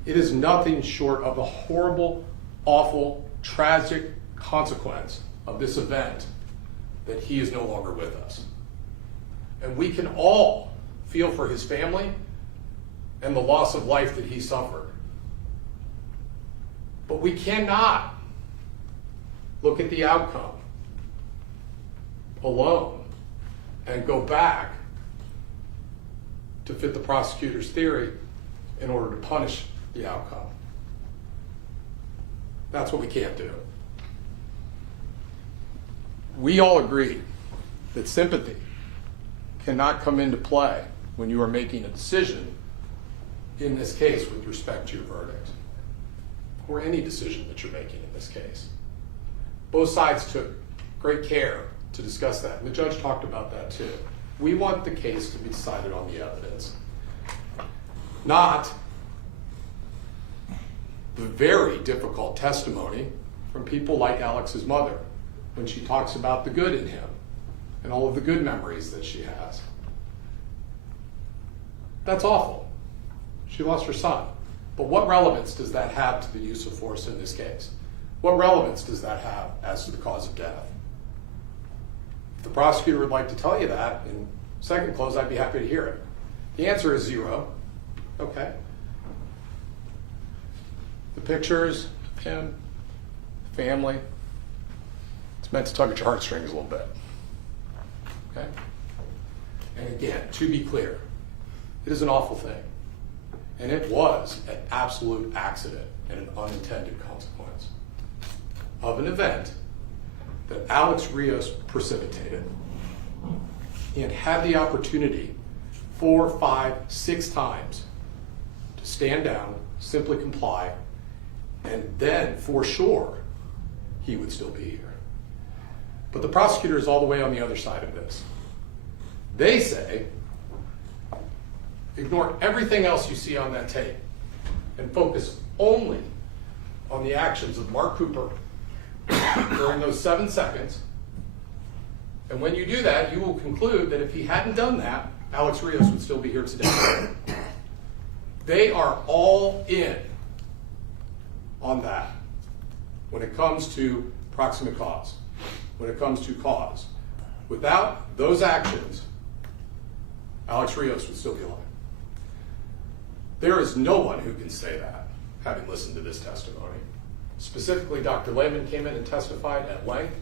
it is nothing short of a horrible, awful, tragic consequence of this event that he is no longer with us. And we can all feel for his family and the loss of life that he suffered. But we cannot look at the outcome alone and go back to fit the prosecutor's theory in order to punish the outcome. That's what we can't do. We all agree that sympathy cannot come into play when you are making a decision, in this case with respect to your verdict, or any decision that you're making in this case. Both sides took great care to discuss that, and the judge talked about that too. We want the case to be decided on the evidence, not the very difficult testimony from people like Alex's mother when she talks about the good in him and all of the good memories that she has. That's awful. She lost her son. But what relevance does that have to the use of force in this case? What relevance does that have as to the cause of death? If the prosecutor would like to tell you that in second close, I'd be happy to hear it. The answer is 0. Okay. The pictures of him, family, it's meant to tug at your heartstrings a little bit. Okay? And again, to be clear, it is an awful thing. And it was an absolute accident and an unintended consequence of an event that Alex Rios precipitated. He had the opportunity 4, 5, 6 times to stand down, simply comply, and then for sure he would still be here. But the prosecutor is all the way on the other side of this. They say, ignore everything else you see on that tape and focus only on the actions of Mark Cooper during those 7 seconds. And when you do that, you will conclude that if he hadn't done that, Alex Rios would still be here today. They are all in on that when it comes to proximate cause, when it comes to cause. Without those actions, Alex Rios would still be alive. There is no one who can say that, having listened to this testimony. Specifically, Dr. Lehman came in and testified at length,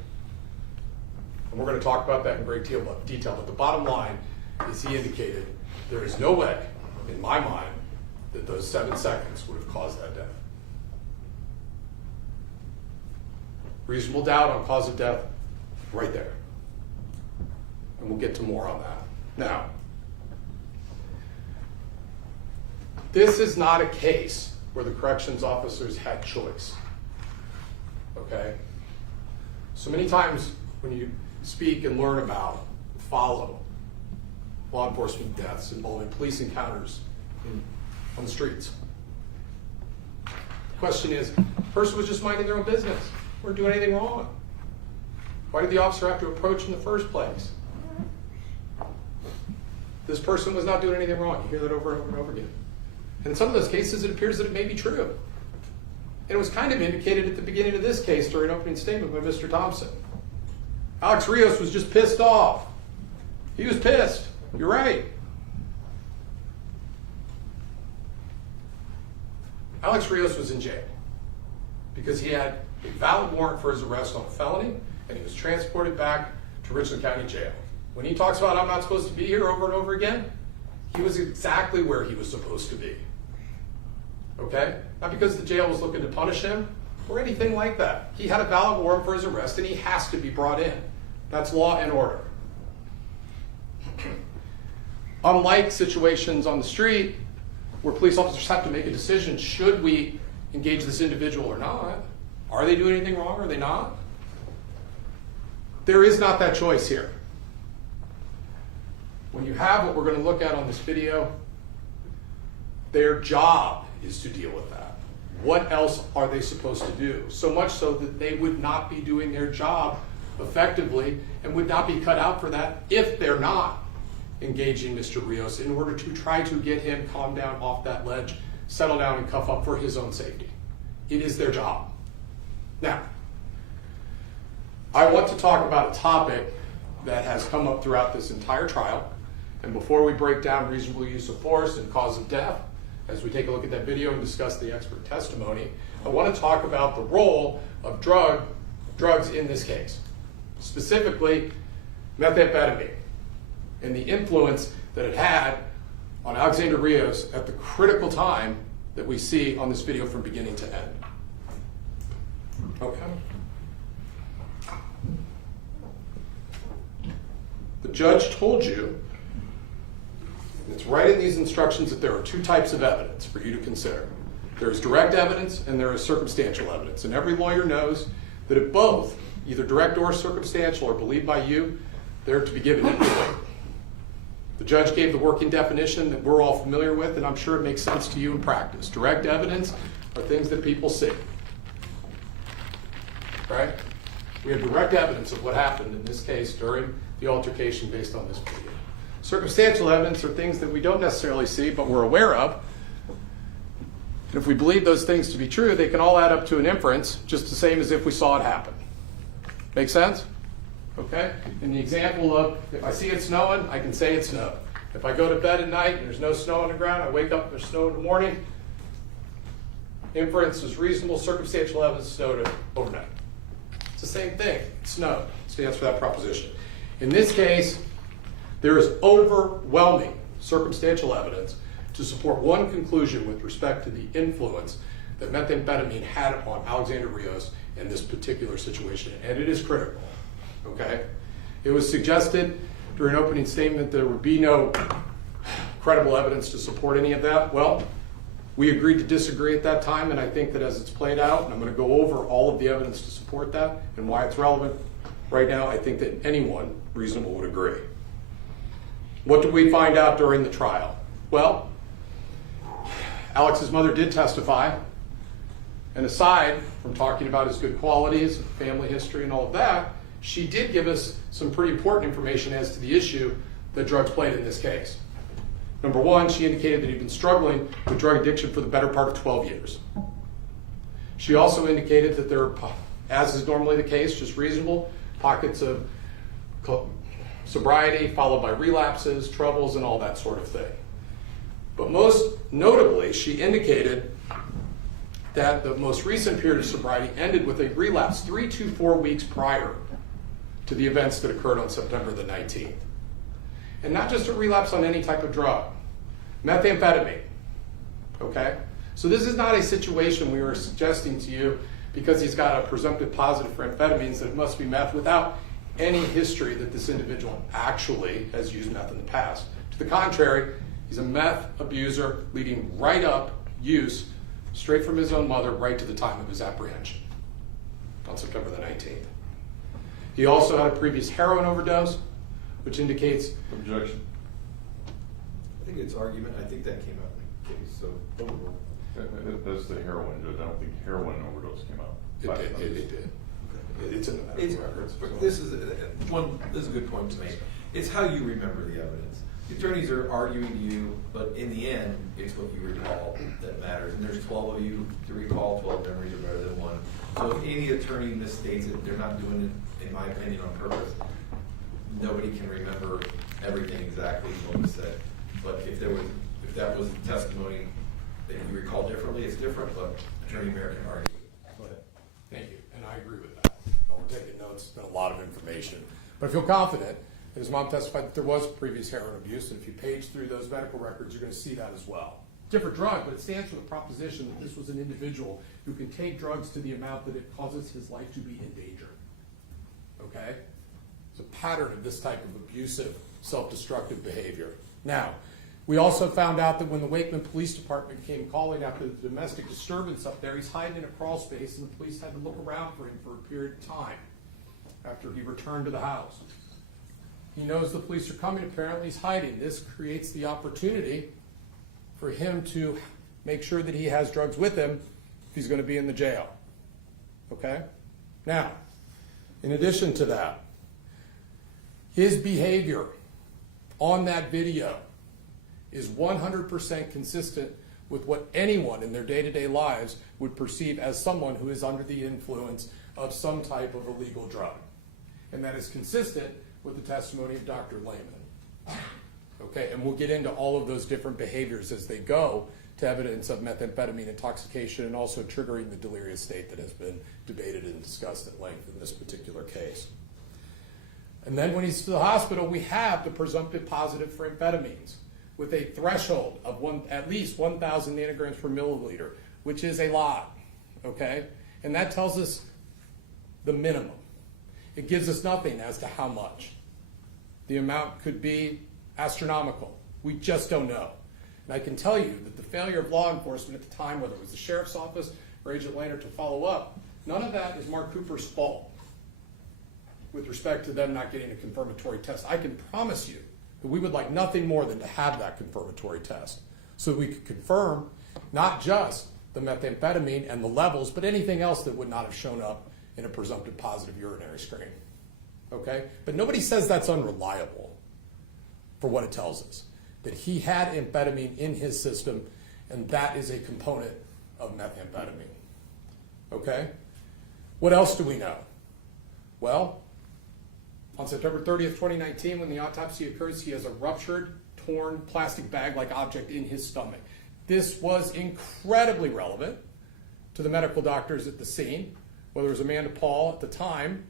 and we're going to talk about that in great detail, but the bottom line is he indicated there is no way, in my mind, that those 7 seconds would have caused that death. Reasonable doubt on cause of death, right there. And we'll get to more on that. Now, this is not a case where the corrections officers had choice. Okay? So many times when you speak and learn about, follow law enforcement deaths involving police encounters on the streets, the question is, the person was just minding their own business, weren't doing anything wrong. Why did the officer have to approach in the first place? This person was not doing anything wrong. You hear that over and over and over again. And in some of those cases, it appears that it may be true. And it was kind of indicated at the beginning of this case during opening statement by Mr. Thompson. Alex Rios was just pissed off. He was pissed. You're right. Alex Rios was in jail because he had a valid warrant for his arrest on a felony, and he was transported back to Richland County Jail. When he talks about I'm not supposed to be here over and over again, he was exactly where he was supposed to be. Okay? Not because the jail was looking to punish him or anything like that. He had a valid warrant for his arrest, and he has to be brought in. That's law and order. Unlike situations on the street where police officers have to make a decision, should we engage this individual or not? Are they doing anything wrong or are they not? There is not that choice here. When you have what we're going to look at on this video, their job is to deal with that. What else are they supposed to do? So much so that they would not be doing their job effectively and would not be cut out for that if they're not engaging Mr. Rios in order to try to get him calmed down off that ledge, settle down and cuff up for his own safety. It is their job. Now, I want to talk about a topic that has come up throughout this entire trial. And before we break down reasonable use of force and cause of death, as we take a look at that video and discuss the expert testimony, I want to talk about the role of drugs in this case. Specifically, methamphetamine and the influence that it had on Alexander Rios at the critical time that we see on this video from beginning to end. Okay. The judge told you, it's right in these instructions, that there are two types of evidence for you to consider. There is direct evidence and there is circumstantial evidence. And every lawyer knows that if both, either direct or circumstantial, are believed by you, they're to be given equal weight. The judge gave the working definition that we're all familiar with, and I'm sure it makes sense to you in practice. Direct evidence are things that people see. Right? We have direct evidence of what happened in this case during the altercation based on this video. Circumstantial evidence are things that we don't necessarily see, but we're aware of. And if we believe those things to be true, they can all add up to an inference, just the same as if we saw it happen. Make sense? Okay? In the example of, if I see it snowing, I can say it snowed. If I go to bed at night and there's no snow on the ground, I wake up and there's snow in the morning, inference is reasonable, circumstantial evidence snowed overnight. It's the same thing. It snowed. It stands for that proposition. In this case, there is overwhelming circumstantial evidence to support one conclusion with respect to the influence that methamphetamine had on Alexander Rios in this particular situation, and it is critical. Okay? It was suggested during opening statement there would be no credible evidence to support any of that. Well, we agreed to disagree at that time, and I think that as it's played out, and I'm going to go over all of the evidence to support that and why it's relevant right now, I think that anyone reasonable would agree. What did we find out during the trial? Well, Alex's mother did testify, and aside from talking about his good qualities, family history, and all of that, she did give us some pretty important information as to the issue that drugs played in this case. Number one, she indicated that he'd been struggling with drug addiction for the better part of 12 years. She also indicated that there are, as is normally the case, just reasonable pockets of sobriety followed by relapses, troubles, and all that sort of thing. But most notably, she indicated that the most recent period of sobriety ended with a relapse 3 to 4 weeks prior to the events that occurred on September the 19th. And not just a relapse on any type of drug, methamphetamine, okay? So this is not a situation we were suggesting to you because he's got a presumptive positive for amphetamines that it must be meth without any history that this individual actually has used meth in the past. To the contrary, he's a meth abuser leading right up use straight from his own mother right to the time of his apprehension on September the 19th. He also had a previous heroin overdose, which indicates... Objection. I think it's argument. I think that came out in the case, so overrule. That's the heroin, Judge. I don't think heroin overdose came out. It did. It's in the It's, medical records. but this is a good point to make. It's how you remember the evidence. The attorneys are arguing to you, but in the end, it's what you recall that matters. And there's 12 of you to recall. 12 memories are better than one. So if any attorney misstates it, they're not doing it, in my opinion, on purpose. Nobody can remember everything exactly what was said. But if that was testimony that you recall differently, it's different. But Attorney Mayer can argue. Go ahead. Thank you, and I agree with that. We're taking notes, it's been a lot of information. But I feel confident, and his mom testified that there was previous heroin abuse, and if you page through those medical records, you're gonna see that as well. Different drug, but it stands for the proposition that this was an individual who can take drugs to the amount that it causes his life to be in danger. Okay? It's a pattern of this type of abusive, self-destructive behavior. Now, we also found out that when the Wakeman Police Department came calling after the domestic disturbance up there, he's hiding in a crawl space, and the police had to look around for him for a period of time after he returned to the house. He knows the police are coming, apparently he's hiding. This creates the opportunity for him to make sure that he has drugs with him if he's going to be in the jail. Okay? Now, in addition to that, his behavior on that video is 100% consistent with what anyone in their day-to-day lives would perceive as someone who is under the influence of some type of illegal drug. And that is consistent with the testimony of Dr. Lehman. Okay, and we'll get into all of those different behaviors as they go to evidence of methamphetamine intoxication and also triggering the delirious state that has been debated and discussed at length in this particular case. And then when he's to the hospital, we have the presumptive positive for amphetamines with a threshold of at least 1,000 nanograms per milliliter, which is a lot, okay? And that tells us the minimum. It gives us nothing as to how much. The amount could be astronomical. We just don't know. And I can tell you that the failure of law enforcement at the time, whether it was the sheriff's office or Agent Lehner to follow up, none of that is Mark Cooper's fault with respect to them not getting a confirmatory test. I can promise you that we would like nothing more than to have that confirmatory test so that we could confirm not just the methamphetamine and the levels, but anything else that would not have shown up in a presumptive positive urinary screen. Okay? But nobody says that's unreliable for what it tells us. That he had amphetamine in his system, and that is a component of methamphetamine. Okay? What else do we know? Well, on September 30th, 2019, when the autopsy occurs, he has a ruptured, torn plastic bag-like object in his stomach. This was incredibly relevant to the medical doctors at the scene, whether it was Amanda Paul at the time,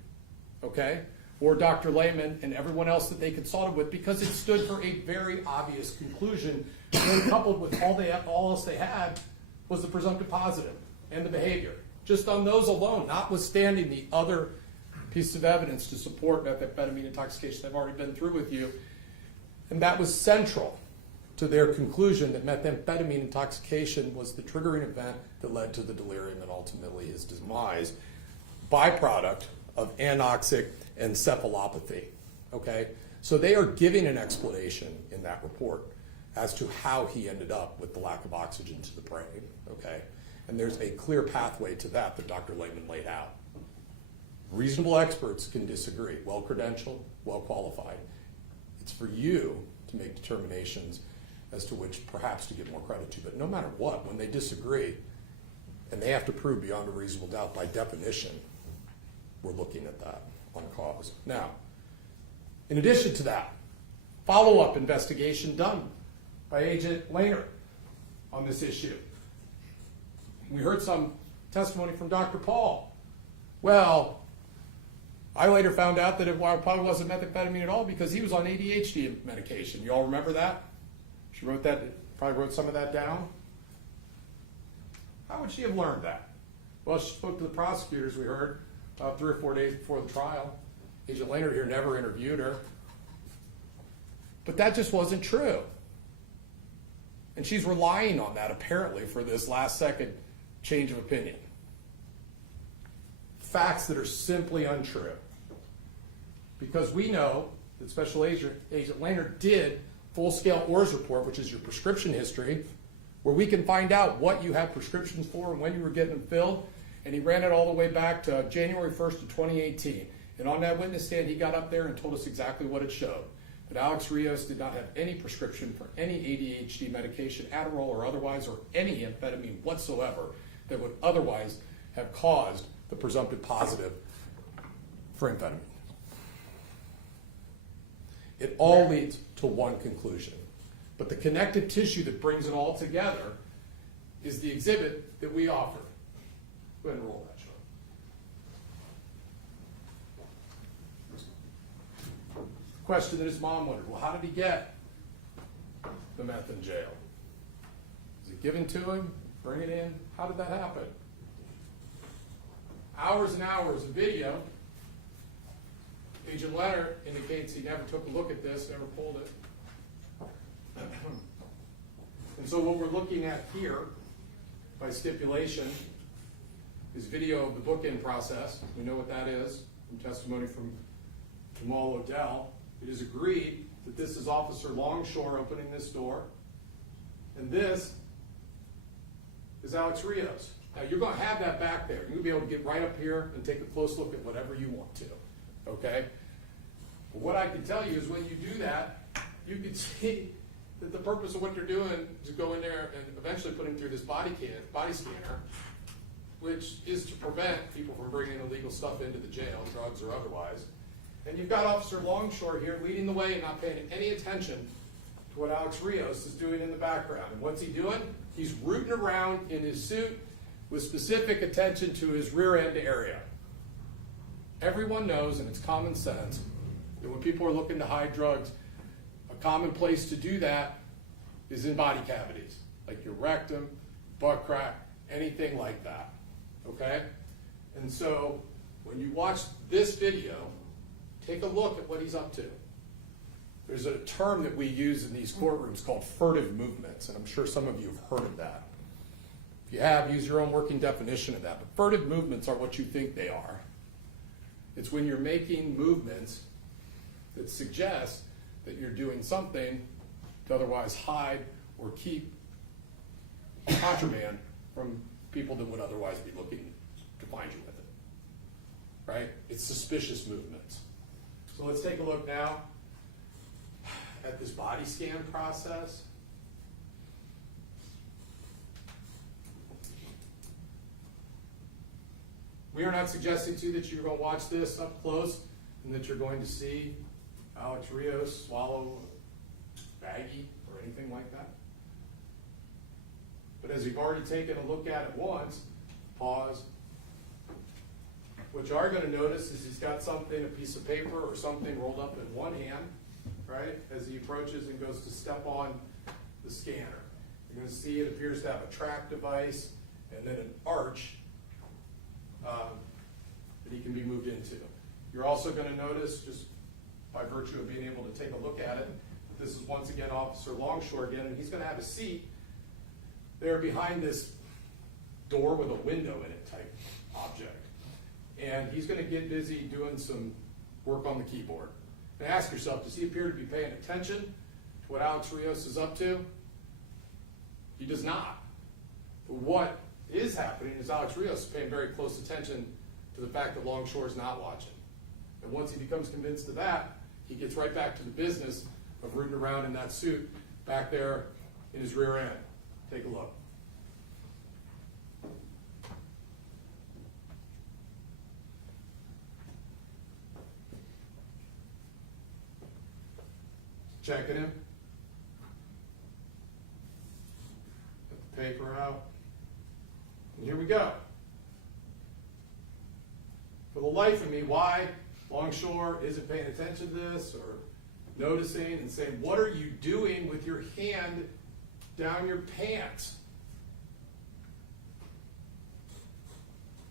okay, or Dr. Lehman and everyone else that they consulted with, because it stood for a very obvious conclusion, and coupled with all else they had was the presumptive positive and the behavior. Just on those alone, notwithstanding the other pieces of evidence to support methamphetamine intoxication I've already been through with you, and that was central to their conclusion that methamphetamine intoxication was the triggering event that led to the delirium and ultimately his demise, byproduct of anoxic encephalopathy. Okay? So they are giving an explanation in that report as to how he ended up with the lack of oxygen to the brain. Okay? And there's a clear pathway to that Dr. Lehman laid out. Reasonable experts can disagree, well-credentialed, well-qualified. It's for you to make determinations as to which perhaps to give more credit to. But no matter what, when they disagree, and they have to prove beyond a reasonable doubt, by definition, we're looking at that on cause. Now, in addition to that, follow-up investigation done by Agent Lehner on this issue. We heard some testimony from Dr. Paul. Well, I later found out that it probably wasn't methamphetamine at all because he was on ADHD medication. You all remember that? She wrote that, probably wrote some of that down. How would she have learned that? Well, she spoke to the prosecutors, we heard, 3 or 4 days before the trial. Agent Lehner here never interviewed her. But that just wasn't true. And she's relying on that, apparently, for this last-second change of opinion. Facts that are simply untrue. Because we know that Special Agent Lehner did full-scale ORS report, which is your prescription history, where we can find out what you have prescriptions for and when you were getting them filled. and he ran it all the way back to January 1st of 2018. And on that witness stand, he got up there and told us exactly what it showed. That Alex Rios did not have any prescription for any ADHD medication, Adderall or otherwise, or any amphetamine whatsoever that would otherwise have caused the presumptive positive for amphetamine. It all leads to one conclusion. But the connective tissue that brings it all together is the exhibit that we offer. Go ahead and roll that, Sean. The question that his mom wondered, well, how did he get the meth in jail? Was it given to him? Bring it in? How did that happen? Hours and hours of video. Agent Leonard indicates he never took a look at this, never pulled it. And so what we're looking at here, by stipulation, is video of the bookend process. We know what that is from testimony from Jamal Odell. It is agreed that this is Officer Longshore opening this door, and this is Alex Rios. Now you're going to have that back there. You'll be able to get right up here and take a close look at whatever you want to. Okay? But what I can tell you is when you do that, you can see that the purpose of what they're doing is to go in there and eventually put him through this body scanner, which is to prevent people from bringing illegal stuff into the jail, drugs or otherwise. And you've got Officer Longshore here leading the way and not paying any attention to what Alex Rios is doing in the background. And what's he doing? He's rooting around in his suit with specific attention to his rear end area. Everyone knows, and it's common sense, that when people are looking to hide drugs, a common place to do that is in body cavities, like your rectum, butt crack, anything like that, okay? And so when you watch this video, take a look at what he's up to. There's a term that we use in these courtrooms called furtive movements, and I'm sure some of you have heard of that. If you have, use your own working definition of that. But furtive movements are what you think they are. It's when you're making movements that suggest that you're doing something to otherwise hide or keep contraband from people that would otherwise be looking to find you with it. Right? It's suspicious movements. So let's take a look now at this body scan process. We are not suggesting to you that you're going to watch this up close and that you're going to see Alex Rios swallow a baggie or anything like that. But as you've already taken a look at it once, pause. What you are going to notice is he's got something, a piece of paper or something rolled up in one hand, right, as he approaches and goes to step on the scanner. You're going to see it appears to have a track device and then an arch that he can be moved into. You're also going to notice, just by virtue of being able to take a look at it, that this is once again Officer Longshore again, and he's going to have a seat there behind this door with a window in it type object. And he's going to get busy doing some work on the keyboard. And ask yourself, does he appear to be paying attention to what Alex Rios is up to? He does not. But what is happening is Alex Rios is paying very close attention to the fact that Longshore is not watching. And once he becomes convinced of that, he gets right back to the business of rooting around in that suit back there in his rear end. Take a look. Checking him. Put the paper out. And here we go. For the life of me, why Longshore isn't paying attention to this or noticing and saying, what are you doing with your hand down your pants?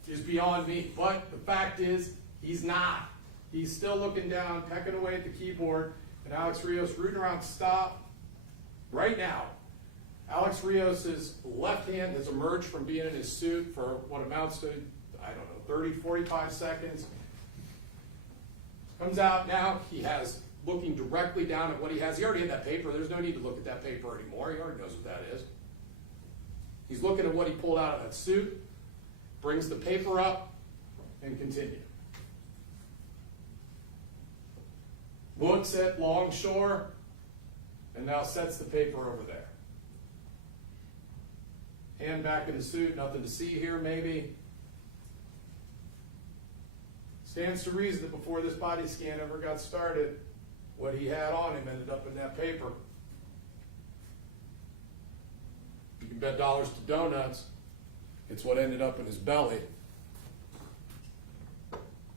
Is beyond me. But the fact is, he's not. He's still looking down, pecking away at the keyboard, and Alex Rios rooting around to stop right now. Alex Rios' left hand has emerged from being in his suit for what amounts to, I don't know, 30, 45 seconds. Comes out now, he has looking directly down at what he has. He already had that paper. There's no need to look at that paper anymore. He already knows what that is. He's looking at what he pulled out of that suit, brings the paper up, and continue. Looks at Longshore, and now sets the paper over there. Hand back in the suit, nothing to see here maybe. Stands to reason that before this body scan ever got started, what he had on him ended up in that paper. You can bet dollars to donuts, it's what ended up in his belly.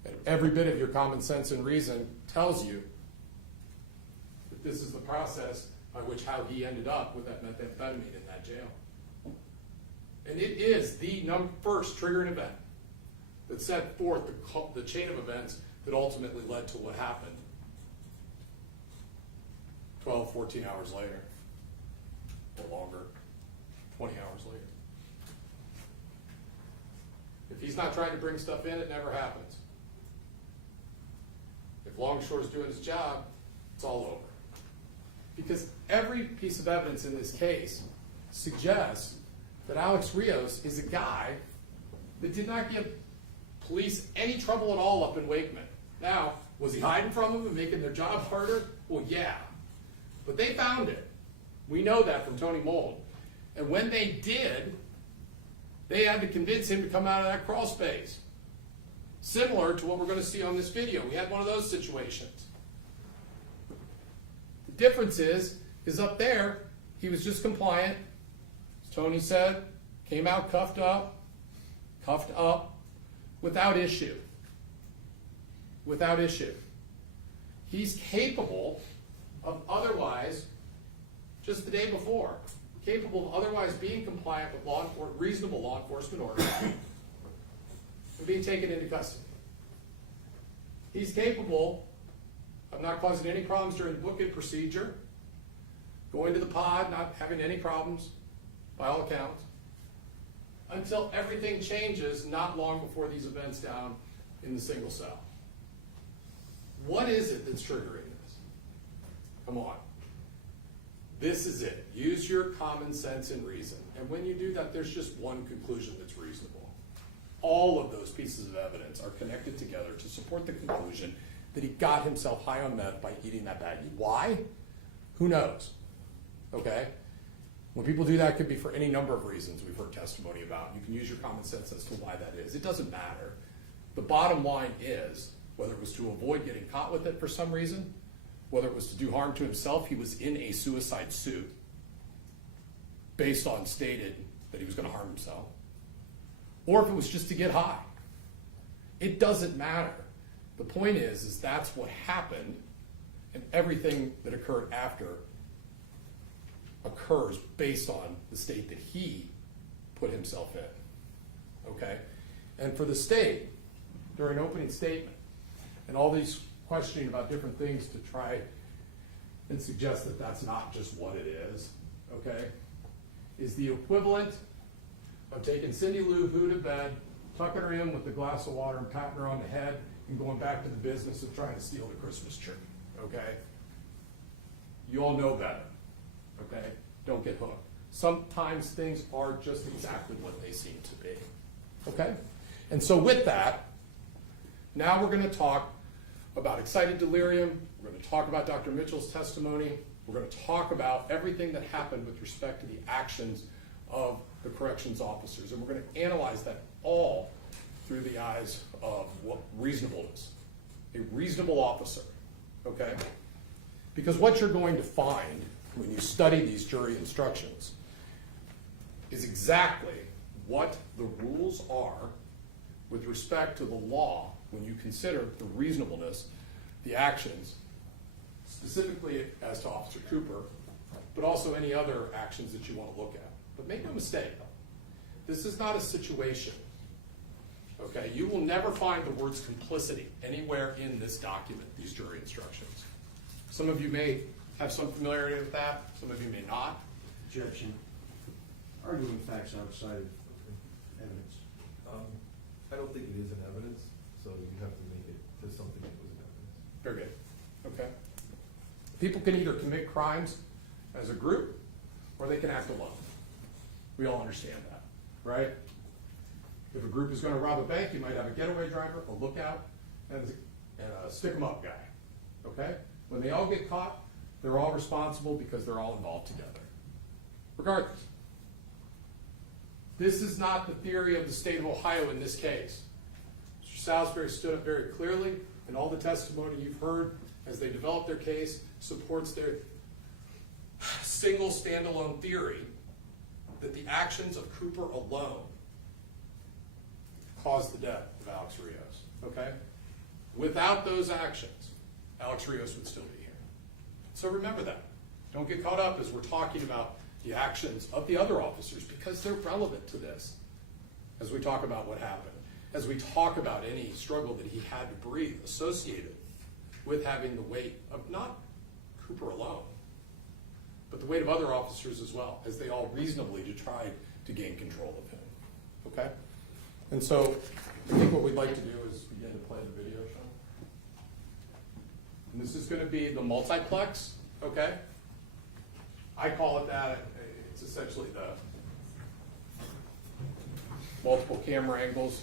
And every bit of your common sense and reason tells you that this is the process by which how he ended up with that methamphetamine in that jail. And it is the first triggering event that set forth the chain of events that ultimately led to what happened 12, 14 hours later, or longer, 20 hours later. If he's not trying to bring stuff in, it never happens. If Longshore's doing his job, it's all over. Because every piece of evidence in this case suggests that Alex Rios is a guy that did not give police any trouble at all up in Wakeman. Now, was he hiding from them and making their job harder? Well, yeah. But they found it. We know that from Tony Mold. And when they did, they had to convince him to come out of that crawl space. Similar to what we're going to see on this video. We had one of those situations. The difference is up there, he was just compliant. As Tony said, came out cuffed up, without issue. Without issue. He's capable of otherwise, just the day before, capable of otherwise being compliant with reasonable law enforcement orders and being taken into custody. He's capable of not causing any problems during the booking procedure, going to the pod, not having any problems, by all accounts, until everything changes not long before these events down in the single cell. What is it that's triggering this? Come on. This is it. Use your common sense and reason. And when you do that, there's just one conclusion that's reasonable. All of those pieces of evidence are connected together to support the conclusion that he got himself high on meth by eating that baggie. Why? Who knows? Okay? When people do that, it could be for any number of reasons we've heard testimony about. You can use your common sense as to why that is. It doesn't matter. The bottom line is, whether it was to avoid getting caught with it for some reason, whether it was to do harm to himself, he was in a suicide suit based on stated that he was going to harm himself, or if it was just to get high. It doesn't matter. The point is that's what happened, and everything that occurred after occurs based on the state that he put himself in. Okay? And for the state, during opening statement, and all these questioning about different things to try and suggest that that's not just what it is, okay, is the equivalent of taking Cindy Lou Who to bed, tucking her in with a glass of water and patting her on the head and going back to the business of trying to steal the Christmas tree, okay? You all know better, okay? Don't get hooked. Sometimes things are just exactly what they seem to be, okay? And so with that, now we're going to talk about excited delirium. We're going to talk about Dr. Mitchell's testimony. We're going to talk about everything that happened with respect to the actions of the corrections officers. And we're going to analyze that all through the eyes of what reasonableness. A reasonable officer, okay? Because what you're going to find when you study these jury instructions is exactly what the rules are with respect to the law when you consider the reasonableness, the actions, specifically as to Officer Cooper, but also any other actions that you want to look at. But make no mistake, this is not a situation, okay? You will never find the words complicity anywhere in this document, these jury instructions. Some of you may have some familiarity with that, some of you may not. Objection. Arguing facts outside of evidence. I don't think it is an evidence, so you have to make it to something that was an evidence. Very good, okay? People can either commit crimes as a group, or they can act alone. We all understand that, right? If a group is going to rob a bank, you might have a getaway driver, a lookout, and a stick-em-up guy. Okay? When they all get caught, they're all responsible because they're all involved together. Regardless. This is not the theory of the state of Ohio in this case. Mr. Salisbury stood up very clearly, and all the testimony you've heard as they develop their case supports their single standalone theory that the actions of Cooper alone caused the death of Alex Rios. Okay? Without those actions, Alex Rios would still be here. So remember that. Don't get caught up as we're talking about the actions of the other officers, because they're relevant to this as we talk about what happened, as we talk about any struggle that he had to breathe associated with having the weight of not Cooper alone, but the weight of other officers as well, as they all reasonably tried to gain control of him. Okay? And so I think what we'd like to do is begin to play the video show. And this is going to be the multiplex, okay? I call it that. It's essentially the multiple camera angles.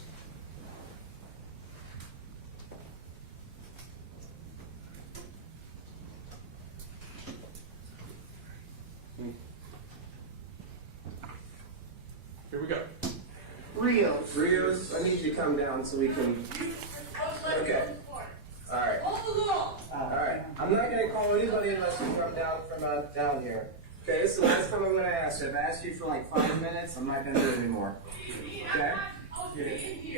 Here we go. Rios, I need you to come down so we can. Okay. All right. All right. I'm not going to call anybody unless you come down from down here. Okay, this is the last time I'm going to ask you. I've asked you for like 5 minutes. I'm not going to do it anymore. Okay?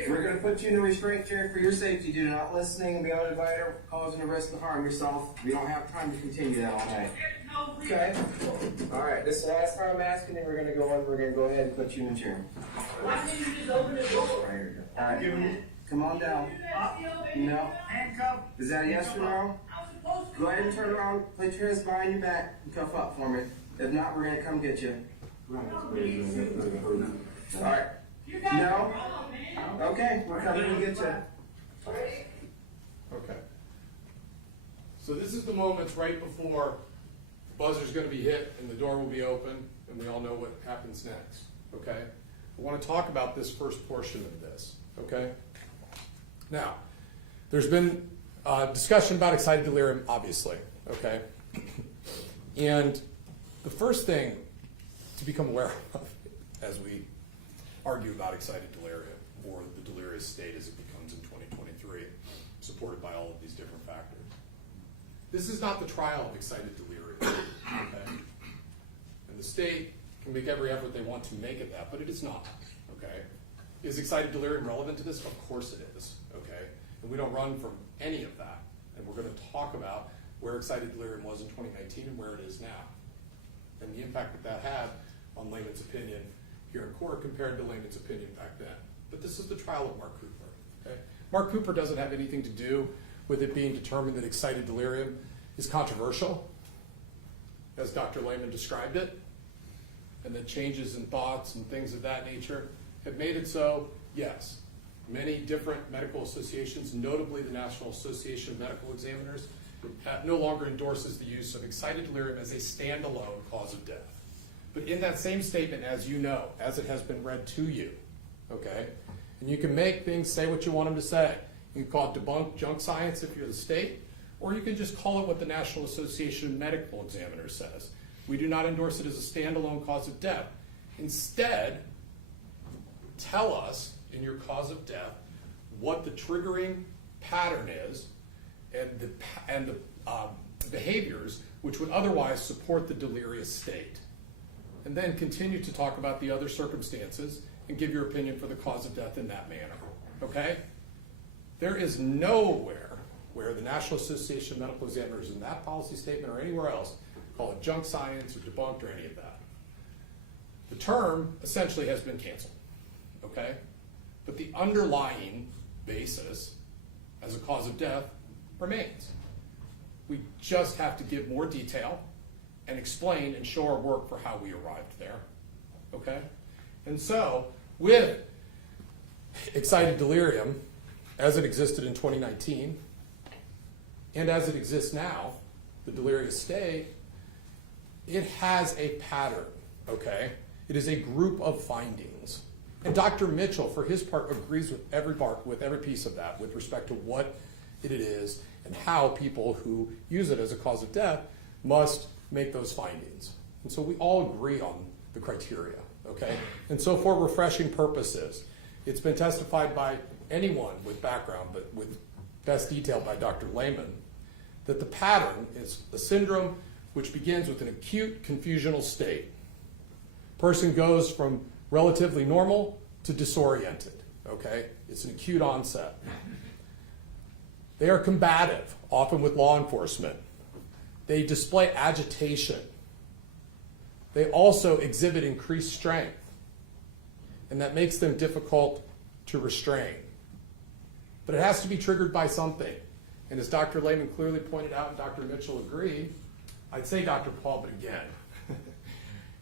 We're going to put you in a restraint chair for your safety. Do not listening and be on a divider, causing a risk to harm yourself. We don't have time to continue that all night. Okay? All right. This is the last time I'm asking you. We're going to go on. We're going to go ahead and put you in a chair. Why didn't you just open the door? Right here. All right. Come on down. No. Handcuff. Is that a yes or no? Go ahead and turn around. Put your hands behind your back and cuff up for me. If not, we're going to come get you. All right. No? Okay. We're coming to get you. Okay. So this is the moments right before the buzzer's going to be hit and the door will be open and we all know what happens next. Okay? I want to talk about this first portion of this. Okay? Now, there's been discussion about excited delirium, obviously. Okay? And the first thing to become aware of as we argue about excited delirium, or the delirious state as it becomes in 2023, supported by all of these different factors. This is not the trial of excited delirium. Okay? And the state can make every effort they want to make it that, but it is not. Okay? Is excited delirium relevant to this? Of course it is. Okay? And we don't run from any of that. And we're going to talk about where excited delirium was in 2019 and where it is now, and the impact that had on layman's opinion here in court compared to layman's opinion back then. But this is the trial of Mark Cooper. Okay? Mark Cooper doesn't have anything to do with it being determined that excited delirium is controversial, as Dr. Lehman described it, and that changes in thoughts and things of that nature have made it so. Yes, many different medical associations, notably the National Association of Medical Examiners, no longer endorses the use of excited delirium as a standalone cause of death. But in that same statement, as you know, as it has been read to you, okay, and you can make things say what you want them to say. You can call it debunked junk science if you're the state, or you can just call it what the National Association of Medical Examiners says. We do not endorse it as a standalone cause of death. Instead, tell us in your cause of death what the triggering pattern is and the behaviors which would otherwise support the delirious state. And then continue to talk about the other circumstances and give your opinion for the cause of death in that manner. Okay? There is nowhere where the National Association of Medical Examiners in that policy statement or anywhere else call it junk science or debunked or any of that. The term essentially has been canceled. Okay? But the underlying basis as a cause of death remains. We just have to give more detail and explain and show our work for how we arrived there. Okay? And so, with excited delirium, as it existed in 2019, and as it exists now, the delirious state, it has a pattern, okay? It is a group of findings And Dr. Mitchell, for his part, agrees with every piece of that with respect to what it is and how people who use it as a cause of death must make those findings. And so we all agree on the criteria, okay? And so for refreshing purposes, it's been testified by anyone with background, but with best detail by Dr. Lehman, that the pattern is a syndrome which begins with an acute confusional state. Person goes from relatively normal to disoriented, okay? It's an acute onset. They are combative, often with law enforcement. They display agitation. They also exhibit increased strength, and that makes them difficult to restrain. But it has to be triggered by something. And as Dr. Lehman clearly pointed out and Dr. Mitchell agreed, I'd say Dr. Paul, but again,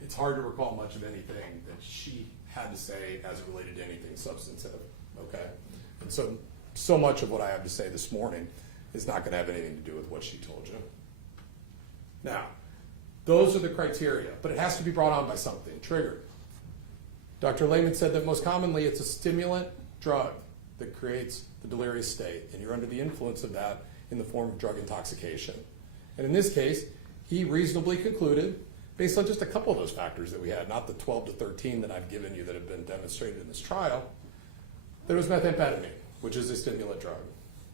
it's hard to recall much of anything that she had to say as it related to anything substantive, okay? And so much of what I have to say this morning is not going to have anything to do with what she told you. Now, those are the criteria, but it has to be brought on by something, triggered. Dr. Lehman said that most commonly it's a stimulant drug that creates the delirious state, and you're under the influence of that in the form of drug intoxication. And in this case, he reasonably concluded, based on just a couple of those factors that we had, not the 12 to 13 that I've given you that have been demonstrated in this trial, that it was methamphetamine, which is a stimulant drug,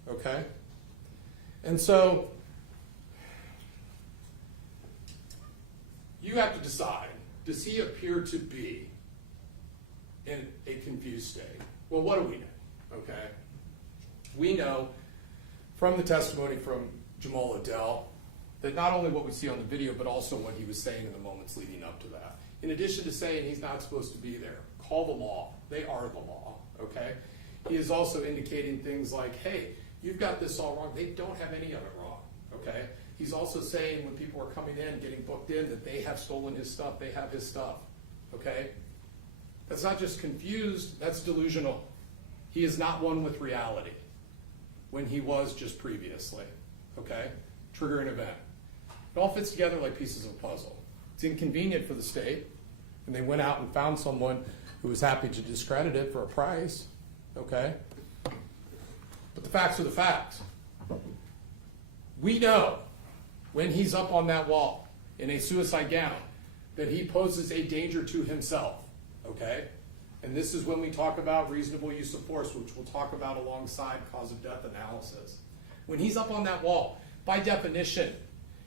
okay? And so you have to decide, does he appear to be in a confused state? Well, what do we know, okay? We know from the testimony from Jamal Odell that not only what we see on the video, but also what he was saying in the moments leading up to that. In addition to saying he's not supposed to be there, call the law. They are the law, okay? He is also indicating things like, hey, you've got this all wrong. They don't have any of it wrong, okay? He's also saying when people are coming in, getting booked in, that they have stolen his stuff, they have his stuff, okay? That's not just confused, that's delusional. He is not one with reality when he was just previously, okay? Triggering event. It all fits together like pieces of a puzzle. It's inconvenient for the state, and they went out and found someone who was happy to discredit it for a price, okay? But the facts are the facts. We know when he's up on that wall in a suicide gown that he poses a danger to himself, okay? And this is when we talk about reasonable use of force, which we'll talk about alongside cause of death analysis. When he's up on that wall, by definition,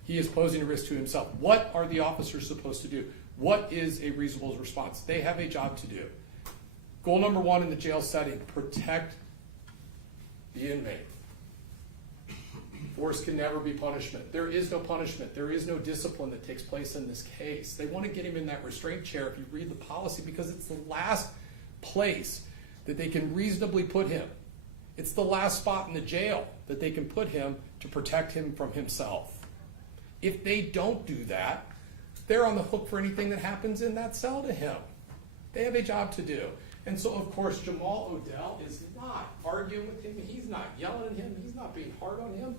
he is posing a risk to himself. What are the officers supposed to do? What is a reasonable response? They have a job to do. Goal number one in the jail setting, protect the inmate. Force can never be punishment. There is no punishment. There is no discipline that takes place in this case. They want to get him in that restraint chair if you read the policy because it's the last place that they can reasonably put him. It's the last spot in the jail that they can put him to protect him from himself. If they don't do that, they're on the hook for anything that happens in that cell to him. They have a job to do. And so, of course, Jamal Odell is not arguing with him. He's not yelling at him. He's not being hard on him.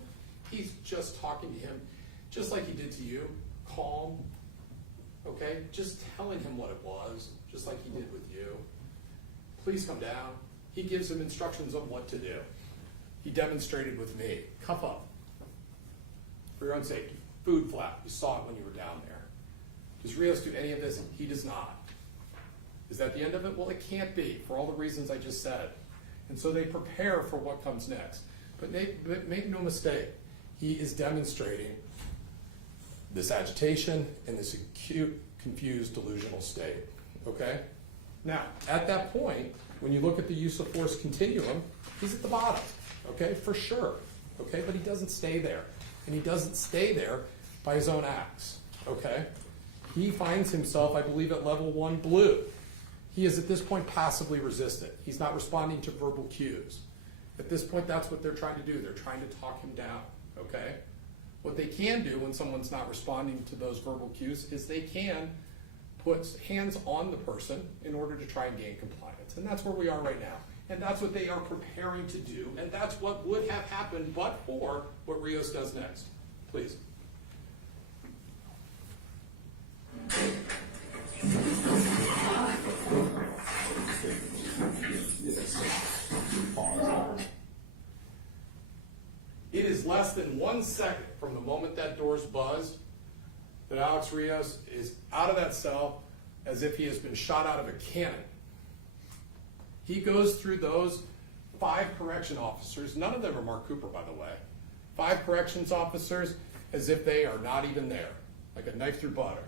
He's just talking to him just like he did to you, calm, okay? Just telling him what it was, just like he did with you. Please come down. He gives him instructions on what to do. He demonstrated with me. Cuff up for your own safety. Food flap. You saw it when you were down there. Does Rios do any of this? He does not. Is that the end of it? Well, it can't be for all the reasons I just said. And so they prepare for what comes next. But make no mistake, he is demonstrating this agitation and this acute, confused, delusional state. Okay? Now, at that point, when you look at the use of force continuum, he's at the bottom. Okay? For sure. Okay? But he doesn't stay there. And he doesn't stay there by his own acts. Okay? He finds himself, I believe, at level 1 blue. He is at this point passively resistant. He's not responding to verbal cues. At this point, that's what they're trying to do. They're trying to talk him down, okay? What they can do when someone's not responding to those verbal cues is they can put hands on the person in order to try and gain compliance. And that's where we are right now. And that's what they are preparing to do. And that's what would have happened but for what Rios does next. Please. less than 1 second from the moment that door's buzzed that Alex Rios is out of that cell as if he has been shot out of a cannon. He goes through those 5 correction officers, none of them are Mark Cooper, by the way, 5 corrections officers as if they are not even there, like a knife through butter.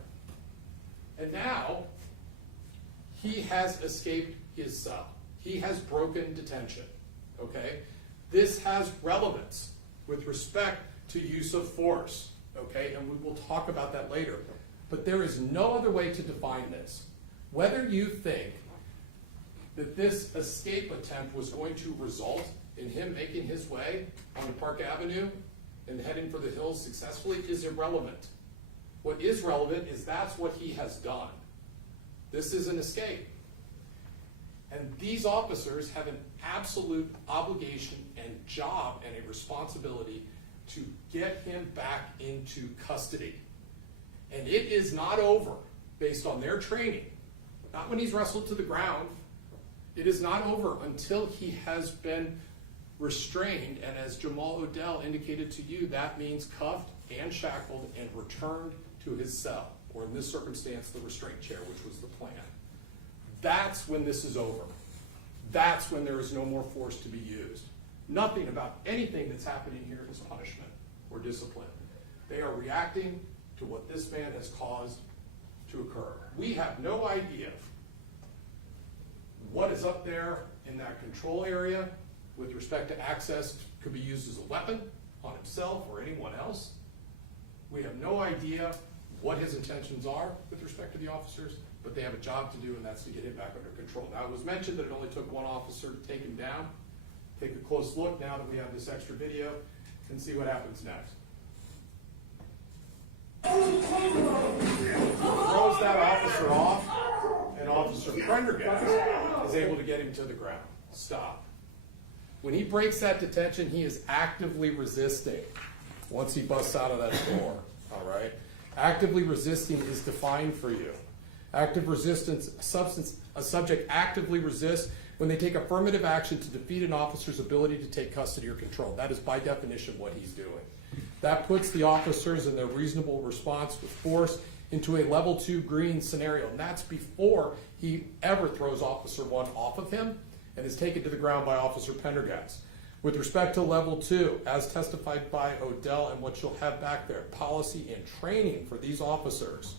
And now, he has escaped his cell. He has broken detention, okay? This has relevance with respect to use of force, okay? And we will talk about that later. But there is no other way to define this. Whether you think that this escape attempt was going to result in him making his way onto Park Avenue and heading for the hills successfully is irrelevant. What is relevant is that's what he has done. This is an escape. And these officers have an absolute obligation and job and a responsibility to get him back into custody. And it is not over based on their training, not when he's wrestled to the ground. It is not over until he has been restrained, and as Jamal Odell indicated to you, that means cuffed and shackled and returned to his cell, or in this circumstance, the restraint chair, which was the plan. That's when this is over. That's when there is no more force to be used. Nothing about anything that's happening here is punishment or discipline. They are reacting to what this man has caused to occur. We have no idea what is up there in that control area with respect to access could be used as a weapon on himself or anyone else. We have no idea what his intentions are with respect to the officers, but they have a job to do, and that's to get him back under control. Now, it was mentioned that it only took 1 officer to take him down. Take a close look now that we have this extra video and see what happens next. Throws that officer off, and Officer Prendergast is able to get him to the ground. Stop. When he breaks that detention, he is actively resisting once he busts out of that door, all right? Actively resisting is defined for you. Active resistance, a subject actively resists when they take affirmative action to defeat an officer's ability to take custody or control. That is by definition what he's doing. That puts the officers in their reasonable response with force into a level 2 green scenario, and that's before he ever throws Officer 1 off of him and is taken to the ground by Officer Prendergast. With respect to level 2, as testified by Odell and what you'll have back there, policy and training for these officers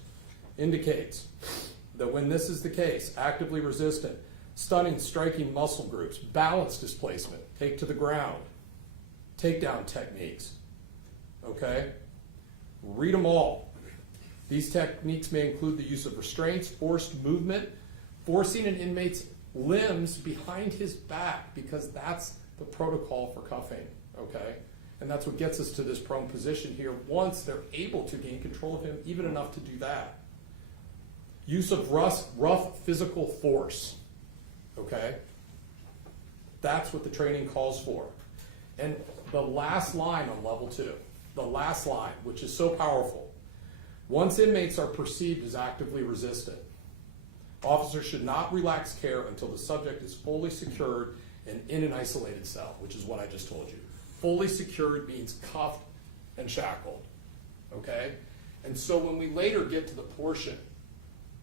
indicates that when this is the case, actively resistant, stunning, striking muscle groups, balance displacement, take to the ground, takedown techniques, okay? Read them all. These techniques may include the use of restraints, forced movement, forcing an inmate's limbs behind his back, because that's the protocol for cuffing, okay? And that's what gets us to this prone position here once they're able to gain control of him, even enough to do that. Use of rough physical force, okay? That's what the training calls for. And the last line on level 2, the last line, which is so powerful, once inmates are perceived as actively resistant, officers should not relax care until the subject is fully secured and in an isolated cell, which is what I just told you. Fully secured means cuffed and shackled, okay? And so when we later get to the portion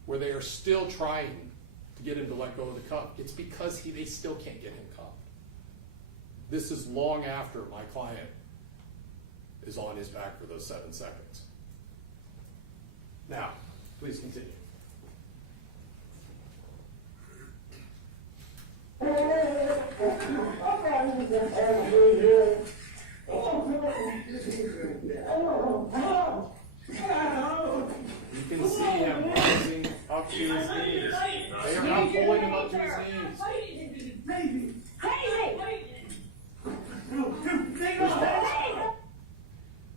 where they are still trying to get him to let go of the cuff, it's because they still can't get him cuffed. This is long after my client is on his back for those 7 seconds. Now, please continue. You can see him rising up to his knees. They are not pulling him up to his knees.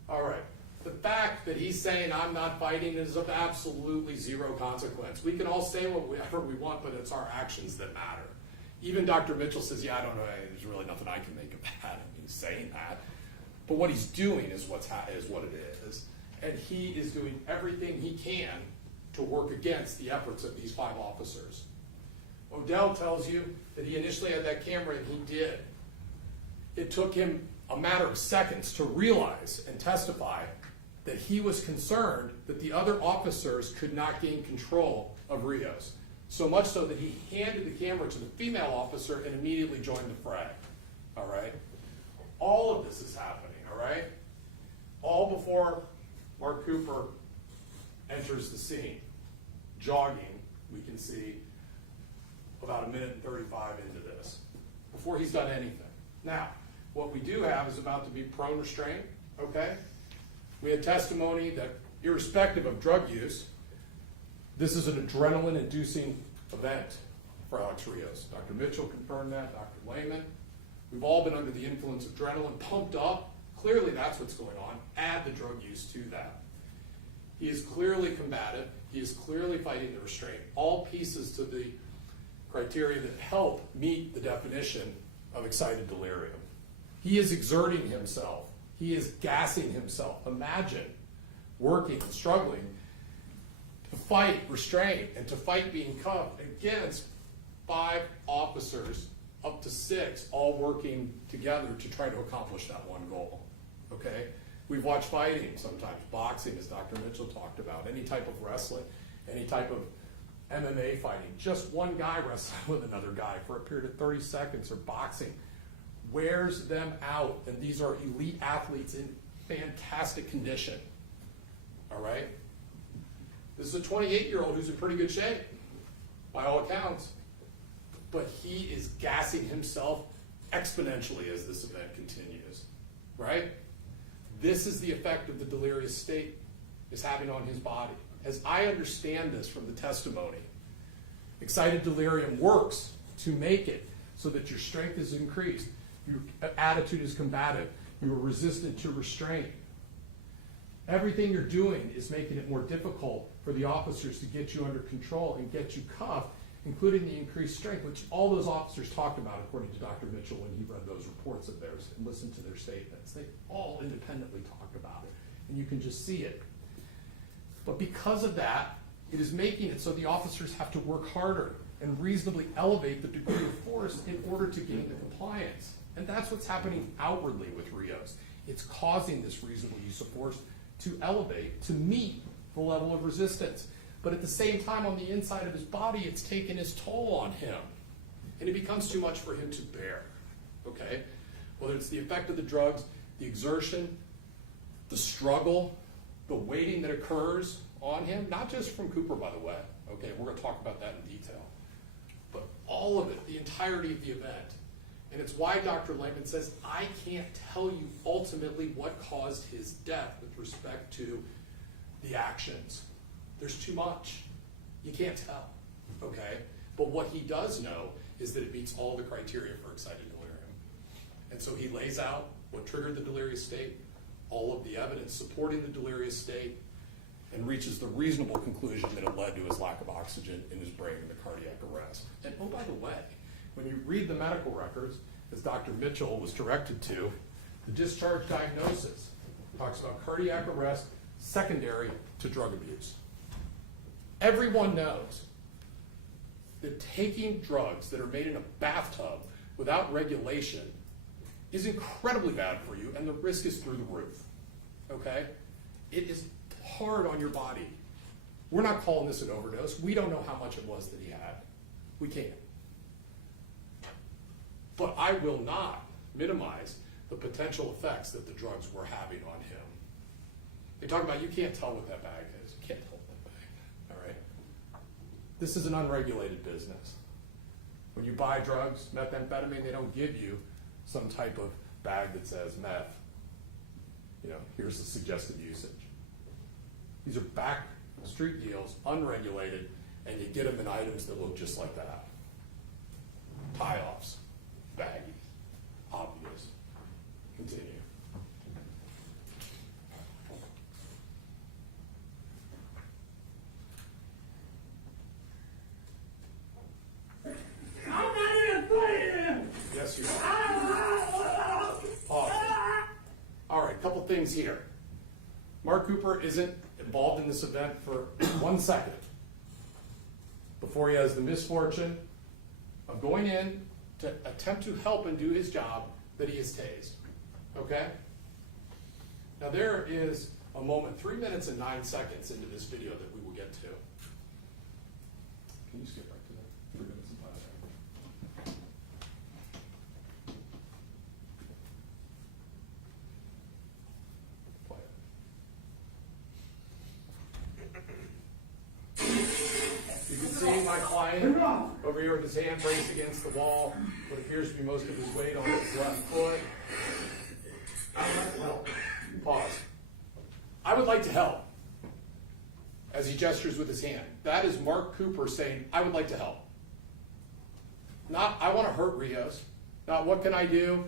All right. The fact that he's saying I'm not fighting is of absolutely zero consequence. We can all say whatever we want, but it's our actions that matter. Even Dr. Mitchell says, yeah, I don't know, there's really nothing I can make of that. I mean, he's saying that. But what he's doing is what it is. And he is doing everything he can to work against the efforts of these 5 officers. Odell tells you that he initially had that camera, and he did. It took him a matter of seconds to realize and testify that he was concerned that the other officers could not gain control of Rios. So much so that he handed the camera to the female officer and immediately joined the fray. All right? All of this is happening, all right? All before Mark Cooper enters the scene. Jogging, we can see, about 1:35 into this, before he's done anything. Now, what we do have is about to be prone restraint, okay? We had testimony that irrespective of drug use, this is an adrenaline-inducing event for Alex Rios. Dr. Mitchell confirmed that, Dr. Lehman. We've all been under the influence of adrenaline, pumped up. Clearly that's what's going on. Add the drug use to that. He is clearly combative. He is clearly fighting the restraint. All pieces to the criteria that help meet the definition of excited delirium. He is exerting himself. He is gassing himself. Imagine working and struggling to fight restraint and to fight being cuffed against 5 officers, up to 6, all working together to try to accomplish that one goal. Okay? We've watched fighting sometimes, boxing, as Dr. Mitchell talked about, any type of wrestling, any type of MMA fighting. Just one guy wrestling with another guy for a period of 30 seconds, or boxing wears them out, and these are elite athletes in fantastic condition. All right? This is a 28-year-old who's in pretty good shape, by all accounts, but he is gassing himself exponentially as this event continues, right? This is the effect of the delirious state is having on his body. As I understand this from the testimony, excited delirium works to make it so that your strength is increased, your attitude is combative, you are resistant to restraint. Everything you're doing is making it more difficult for the officers to get you under control and get you cuffed, including the increased strength, which all those officers talked about, according to Dr. Mitchell, when he read those reports of theirs and listened to their statements. They all independently talked about it, and you can just see it. But because of that, it is making it so the officers have to work harder and reasonably elevate the degree of force in order to gain the compliance. And that's what's happening outwardly with Rios. It's causing this reasonable use of force to elevate, to meet the level of resistance. But at the same time, on the inside of his body, it's taken its toll on him. And it becomes too much for him to bear, okay? Whether it's the effect of the drugs, the exertion, the struggle, the waiting that occurs on him, not just from Cooper, by the way, okay? We're gonna talk about that in detail. But all of it, the entirety of the event. And it's why Dr. Lehman says, I can't tell you ultimately what caused his death with respect to the actions. There's too much. You can't tell, okay? But what he does know is that it meets all the criteria for excited delirium. And so he lays out what triggered the delirious state, all of the evidence supporting the delirious state, and reaches the reasonable conclusion that it led to his lack of oxygen in his brain and the cardiac arrest. And oh, by the way, when you read the medical records, as Dr. Mitchell was directed to, the discharge diagnosis talks about cardiac arrest secondary to drug abuse. Everyone knows that taking drugs that are made in a bathtub without regulation is incredibly bad for you, and the risk is through the roof, okay? It is hard on your body. We're not calling this an overdose. We don't know how much it was that he had. We can't. But I will not minimize the potential effects that the drugs were having on him. They talk about you can't tell what that bag is. You can't tell that bag, all right? This is an unregulated business. When you buy drugs, methamphetamine, they don't give you some type of bag that says meth. You know, here's the suggested usage. These are back street deals, unregulated, and you get them in items that look just like that. Tie-offs, baggy, obvious. Continue. Yes, you are. Pause. All right, a couple things here. Mark Cooper isn't involved in this event for 1 second before he has the misfortune of going in to attempt to help and do his job that he is tased. Okay? Now there is a moment, 3 minutes and 9 seconds into this video that we will get to. Can you skip back to that? 3 minutes and 5 seconds. Play it. You can see my client over here with his hand braced against the wall, what appears to be most of his weight on his left foot. Pause. I would like to help, as he gestures with his hand. That is Mark Cooper saying, I would like to help. Not, I want to hurt Rios. Not, what can I do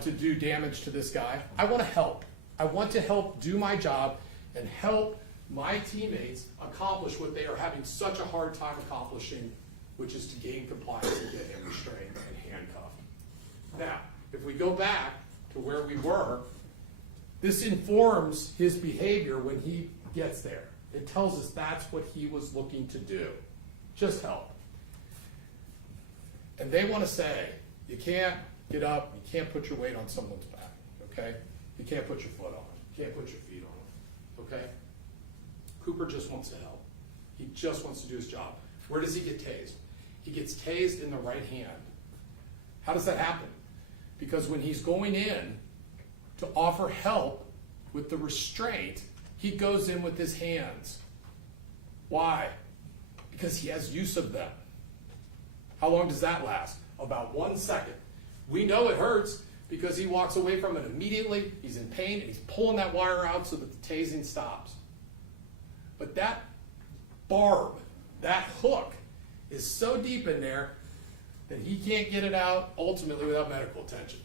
to do damage to this guy? I want to help. I want to help do my job and help my teammates accomplish what they are having such a hard time accomplishing, which is to gain compliance and get him restrained and handcuffed. Now, if we go back to where we were, this informs his behavior when he gets there. It tells us that's what he was looking to do. Just help. And they want to say, you can't get up, you can't put your weight on someone's back, okay? You can't put your foot on it, you can't put your feet on it, okay? Cooper just wants to help. He just wants to do his job. Where does he get tased? He gets tased in the right hand. How does that happen? Because when he's going in to offer help with the restraint, he goes in with his hands. Why? Because he has use of them. How long does that last? About 1 second. We know it hurts because he walks away from it immediately. He's in pain and he's pulling that wire out so that the tasing stops. But that barb, that hook, is so deep in there that he can't get it out ultimately without medical attention.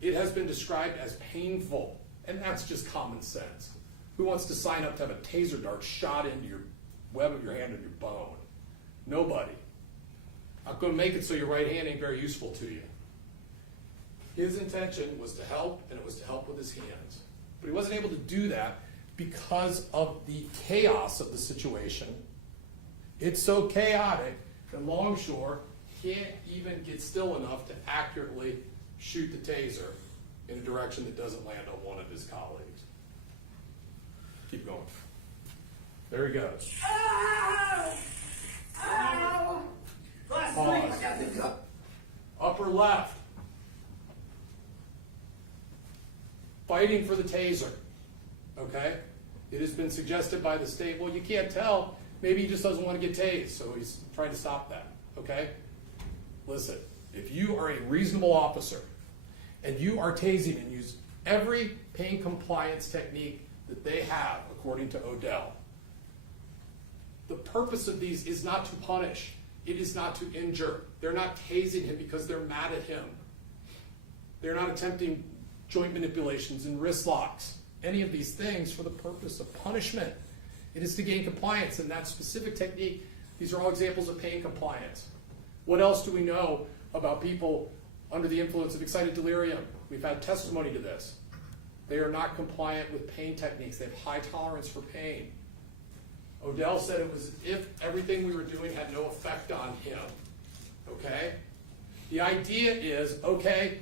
It has been described as painful, and that's just common sense. Who wants to sign up to have a taser dart shot into your web of your hand or your bone? Nobody. Not going to make it so your right hand ain't very useful to you. His intention was to help, and it was to help with his hands. But he wasn't able to do that because of the chaos of the situation. It's so chaotic that Longshore can't even get still enough to accurately shoot the taser in a direction that doesn't land on one of his colleagues. Keep going. There he goes. Pause. Upper left. Fighting for the taser. Okay? It has been suggested by the state, well, you can't tell. Maybe he just doesn't want to get tased, so he's trying to stop that. Okay? Listen, if you are a reasonable officer and you are tasing and use every pain compliance technique that they have, according to Odell, the purpose of these is not to punish. It is not to injure. They're not tasing him because they're mad at him. They're not attempting joint manipulations and wrist locks. Any of these things for the purpose of punishment. It is to gain compliance, and that specific technique, these are all examples of pain compliance. What else do we know about people under the influence of excited delirium? We've had testimony to this. They are not compliant with pain techniques. They have high tolerance for pain. Odell said it was as if everything we were doing had no effect on him. Okay? The idea is, okay,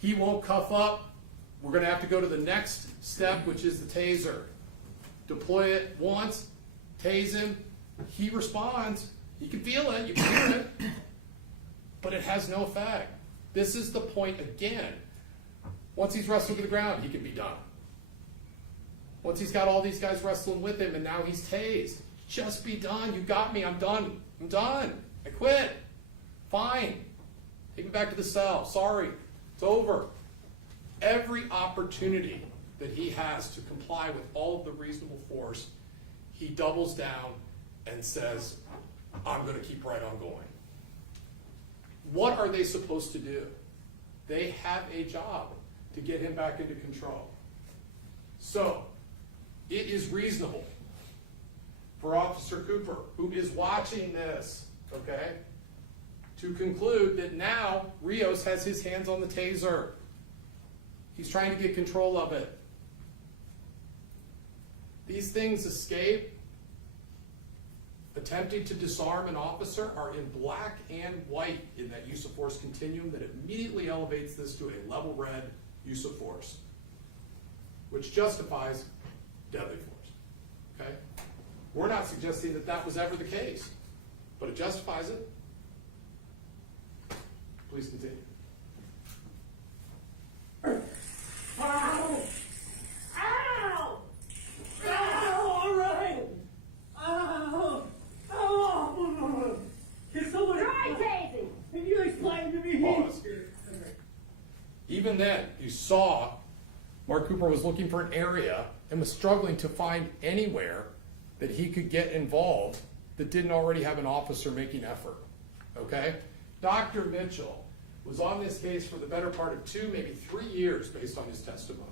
he won't cuff up. We're going to have to go to the next step, which is the taser. Deploy it once, tase him. He responds. You can feel it, you can hear it, but it has no effect. This is the point again. Once he's wrestled to the ground, he can be done. Once he's got all these guys wrestling with him and now he's tased, just be done. You got me, I'm done. I'm done. I quit. Fine. Take me back to the cell. Sorry. It's over. Every opportunity that he has to comply with all of the reasonable force, he doubles down and says, I'm going to keep right on going. What are they supposed to do? They have a job to get him back into control. So, it is reasonable for Officer Cooper, who is watching this, okay, to conclude that now Rios has his hands on the taser. He's trying to get control of it. These things escape a attempting to disarm an officer are in black and white in that use of force continuum that immediately elevates this to a level red use of force, which justifies deadly force. Okay? We're not suggesting that that was ever the case, but it justifies it. Please continue. Ow! Ow! Ow! All right! Ow! Ow! Can someone... Daisy! Can you explain to me? Pause. Even then, you saw Mark Cooper was looking for an area and was struggling to find anywhere that he could get involved that didn't already have an officer making effort. Okay? Dr. Mitchell was on this case for the better part of 2, maybe 3 years based on his testimony.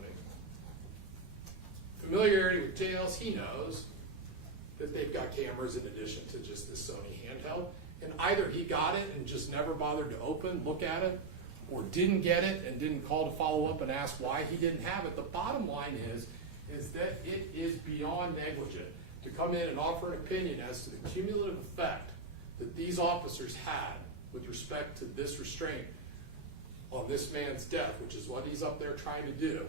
Familiarity with jails, he knows that they've got cameras in addition to just this Sony handheld. And either he got it and just never bothered to look at it, or didn't get it and didn't call to follow up and ask why he didn't have it. The bottom line is that it is beyond negligent to come in and offer an opinion as to the cumulative effect that these officers had with respect to this restraint on this man's death, which is what he's up there trying to do.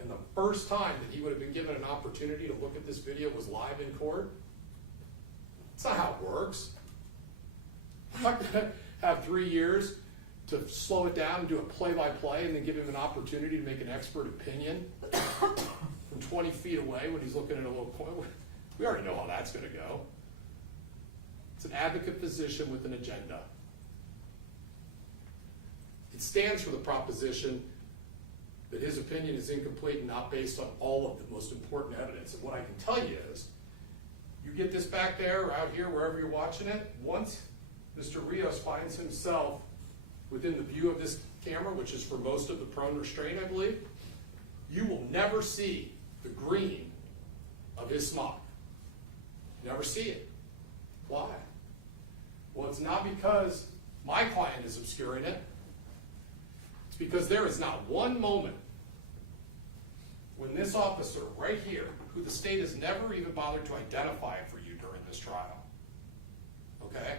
And the first time that he would have been given an opportunity to look at this video was live in court. That's not how it works. I'm not going to have 3 years to slow it down and do a play-by-play and then give him an opportunity to make an expert opinion from 20 feet away when he's looking at a little corner. We already know how that's going to go. It's an advocate position with an agenda. It stands for the proposition that his opinion is incomplete and not based on all of the most important evidence. And what I can tell you is, you get this back there or out here, wherever you're watching it, once Mr. Rios finds himself within the view of this camera, which is for most of the prone restraint, I believe, you will never see the green of his smock. Never see it. Why? Well, it's not because my client is obscuring it. It's because there is not one moment when this officer right here, who the state has never even bothered to identify for you during this trial, okay?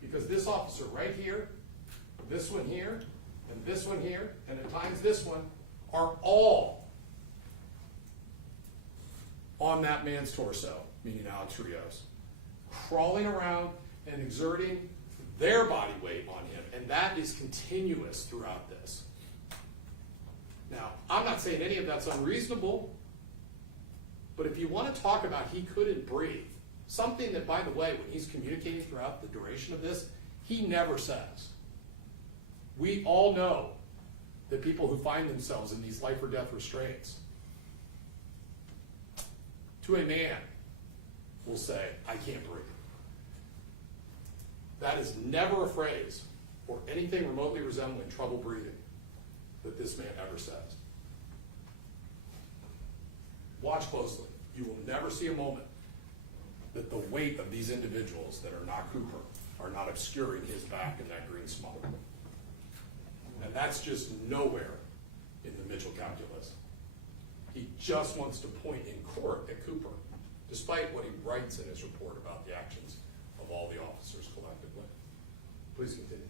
Because this officer right here, this one here, and this one here, and at times this one, are all on that man's torso, meaning Alex Rios, crawling around and exerting their body weight on him, and that is continuous throughout this. Now, I'm not saying any of that's unreasonable, but if you want to talk about he couldn't breathe, something that, by the way, when he's communicating throughout the duration of this, he never says. We all know that people who find themselves in these life or death restraints, to a man, will say, I can't breathe. That is never a phrase or anything remotely resembling trouble breathing that this man ever says. Watch closely. You will never see a moment that the weight of these individuals that are not Cooper are not obscuring his back in that green smoke. And that's just nowhere in the Mitchell calculus. He just wants to point in court at Cooper, despite what he writes in his report about the actions of all the officers collectively. Please continue.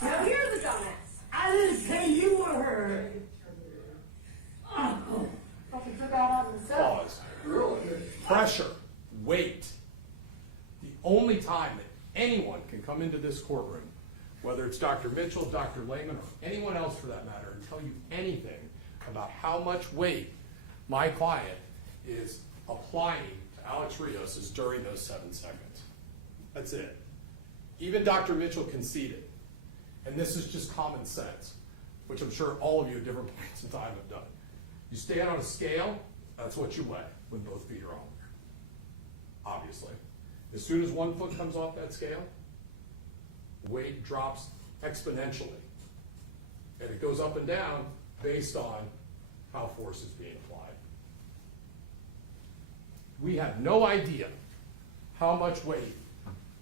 Now you're the dumbass. I didn't say you were her. Oh, fucking took out on himself. Pause. Pressure, weight. The only time that anyone can come into this courtroom, whether it's Dr. Mitchell, Dr. Lehman, or anyone else for that matter, and tell you anything about how much weight my client is applying to Alex Rios is during those 7 seconds. That's it. Even Dr. Mitchell conceded. And this is just common sense, which I'm sure all of you at different points in time have done. You stand on a scale, that's what you weigh when both feet are on there. Obviously. As soon as one foot comes off that scale, weight drops exponentially. And it goes up and down based on how force is being applied. We have no idea how much weight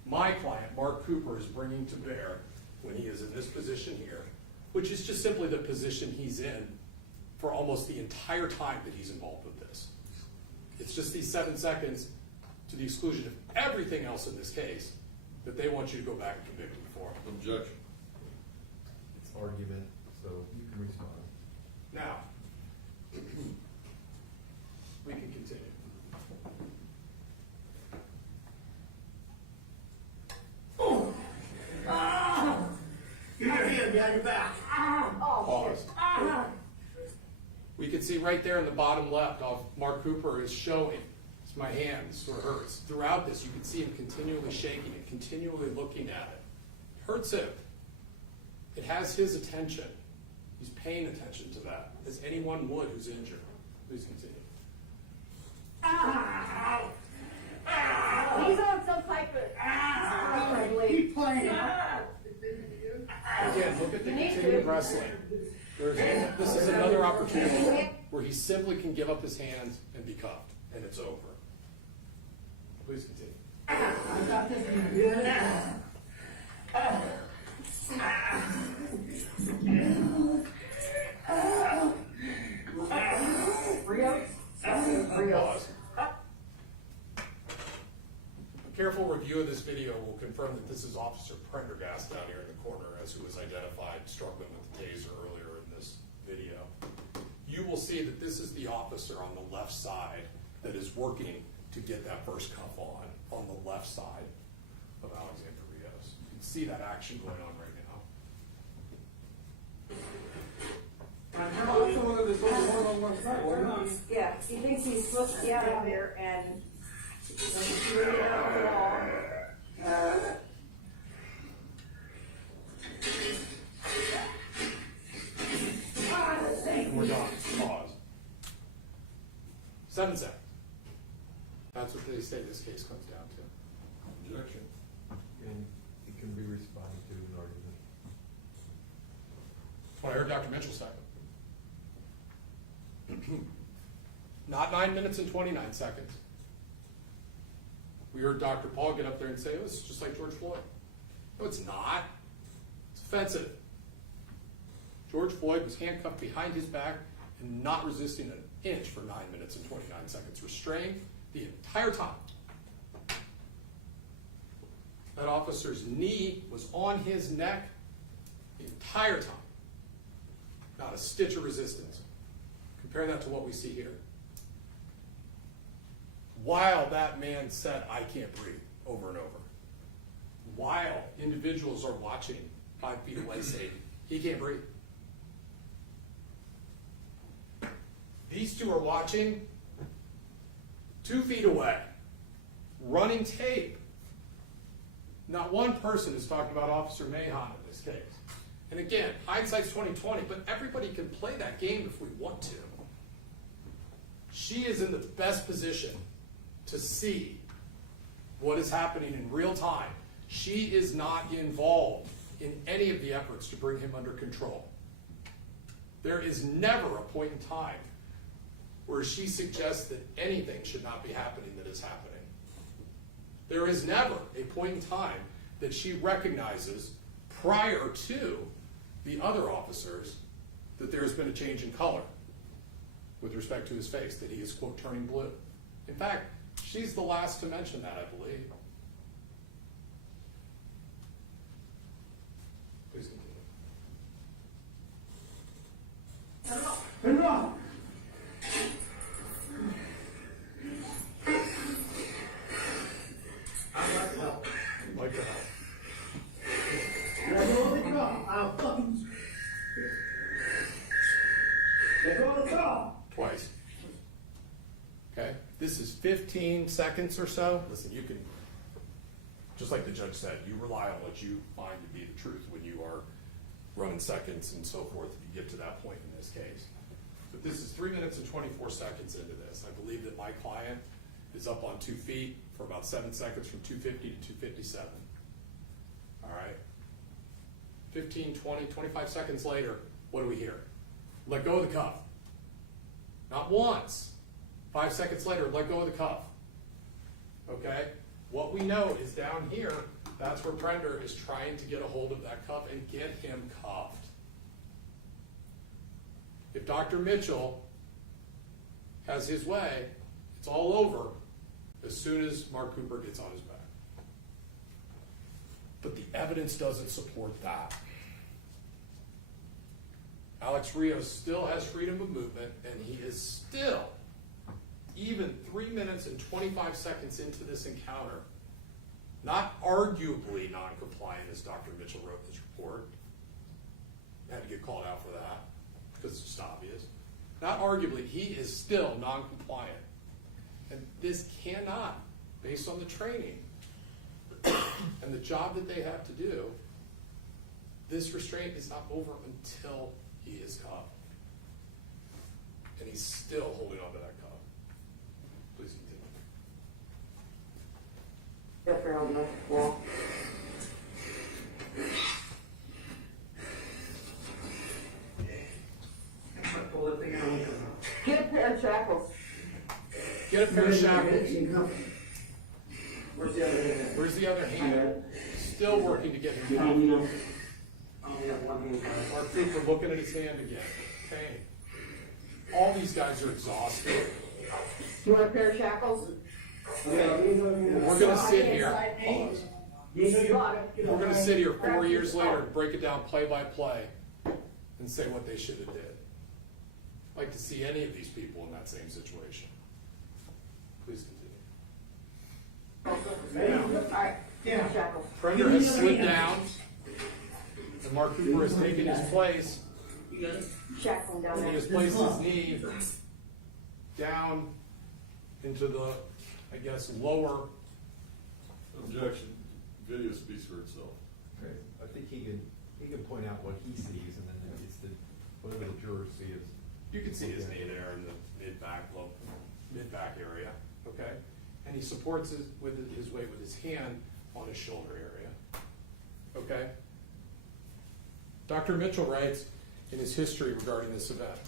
my client, Mark Cooper, is bringing to bear when he is in this position here, which is just simply the position he's in for almost the entire time that he's involved with this. It's just these 7 seconds to the exclusion of everything else in this case that they want you to go back and convict him for. Objection. It's argument, so you can respond. Now, we can continue. Pause. We can see right there in the bottom left off Mark Cooper is showing. It's my hand, this sort of hurts. Throughout this, you can see him continually shaking it, continually looking at it. It hurts him. It has his attention. He's paying attention to that, as anyone would who's injured. Please continue. He's on some type of. Keep playing. Again, look at the continued wrestling. This is another opportunity where he simply can give up his hands and be cuffed, and it's over. Please continue. I got this. Pause. A careful review of this video will confirm that this is Officer Prendergast down here in the corner, as who was identified struggling with the taser earlier in this video. You will see that this is the officer on the left side that is working to get that first cuff on the left side of Alexander Rios. You can see that action going on right now. Yeah, he thinks he's supposed to be out of there and he's really out of the law. And we're done. Pause. 7 seconds. That's what they say this case comes down to. Objection. And it can be responded to in argument. Well, I heard Dr. Mitchell second. Not 9 minutes and 29 seconds. We heard Dr. Paul get up there and say, oh, it's just like George Floyd. No, it's not. It's offensive. George Floyd was handcuffed behind his back and not resisting an inch for 9 minutes and 29 seconds, restrained the entire time. That officer's knee was on his neck the entire time. Not a stitch of resistance. Compare that to what we see here. While that man said, I can't breathe, over and over. While individuals are watching 5 feet away saying, he can't breathe. These two are watching 2 feet away, running tape. Not one person is talking about Officer Mahon in this case. And again, hindsight's 20/20, but everybody can play that game if we want to. She is in the best position to see what is happening in real time. She is not involved in any of the efforts to bring him under control. There is never a point in time where she suggests that anything should not be happening that is happening. There is never a point in time that she recognizes prior to the other officers that there has been a change in color with respect to his face, that he is, quote, turning blue. In fact, she's the last to mention that, I believe. Please continue. Enough! I'd like to help. Like to help. Let go of the car. I'll fucking. Let go of the car. Twice. Okay? This is 15 seconds or so. Listen, you can, just like the judge said, you rely on what you find to be the truth when you are running seconds and so forth if you get to that point in this case. But this is 3 minutes and 24 seconds into this. I believe that my client is up on 2 feet for about 7 seconds from 250 to 257. All right? 15, 20, 25 seconds later, what do we hear? Let go of the cuff. Not once. 5 seconds later, let go of the cuff. Okay? What we know is down here, that's where Prender is trying to get a hold of that cuff and get him cuffed. If Dr. Mitchell has his way, It's all over as soon as Mark Cooper gets on his back. But the evidence doesn't support that. Alex Rios still has freedom of movement, and he is still, even 3 minutes and 25 seconds into this encounter, not arguably non-compliant, as Dr. Mitchell wrote in his report. Had to get called out for that, because it's just obvious. Not arguably, he is still non-compliant. And this cannot, based on the training and the job that they have to do, this restraint is not over until he is cuffed. And he's still holding on to that cuff. Please continue. Get there on the wall. Get a pair of shackles. Get a pair of shackles. Where's the other hand? Where's the other hand? Still working to get him cuffed. Mark Cooper looking at his hand again. Pain. All these guys are exhausted. You want a pair of shackles? We're going to sit here. Pause. Got it. We're going to sit here 4 years later and break it down play by play and say what they should have did. I'd like to see any of these people in that same situation. Please continue. Alright, shackles. Prender has slid down, and Mark Cooper has taken his place, Shackle him down and he there. has placed his knee down into the, I guess, lower. Objection. Video speaks for itself. Right. I think he can point out what he sees, and then it's whatever the jurors see is. You can see his knee there in the mid-back area, okay? And he supports his weight with his hand on his shoulder area, okay? Dr. Mitchell writes in his history regarding this event,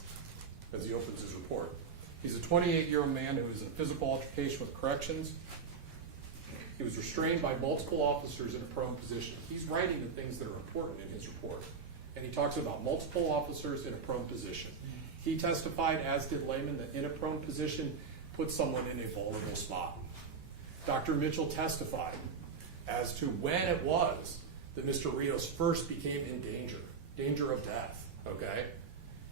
as he opens his report. He's a 28-year-old man who was in a physical altercation with corrections. He was restrained by multiple officers in a prone position. He's writing the things that are important in his report. And he talks about multiple officers in a prone position. He testified, as did Lehman, that in a prone position puts someone in a vulnerable spot. Dr. Mitchell testified as to when it was that Mr. Rios first became in danger of death, okay?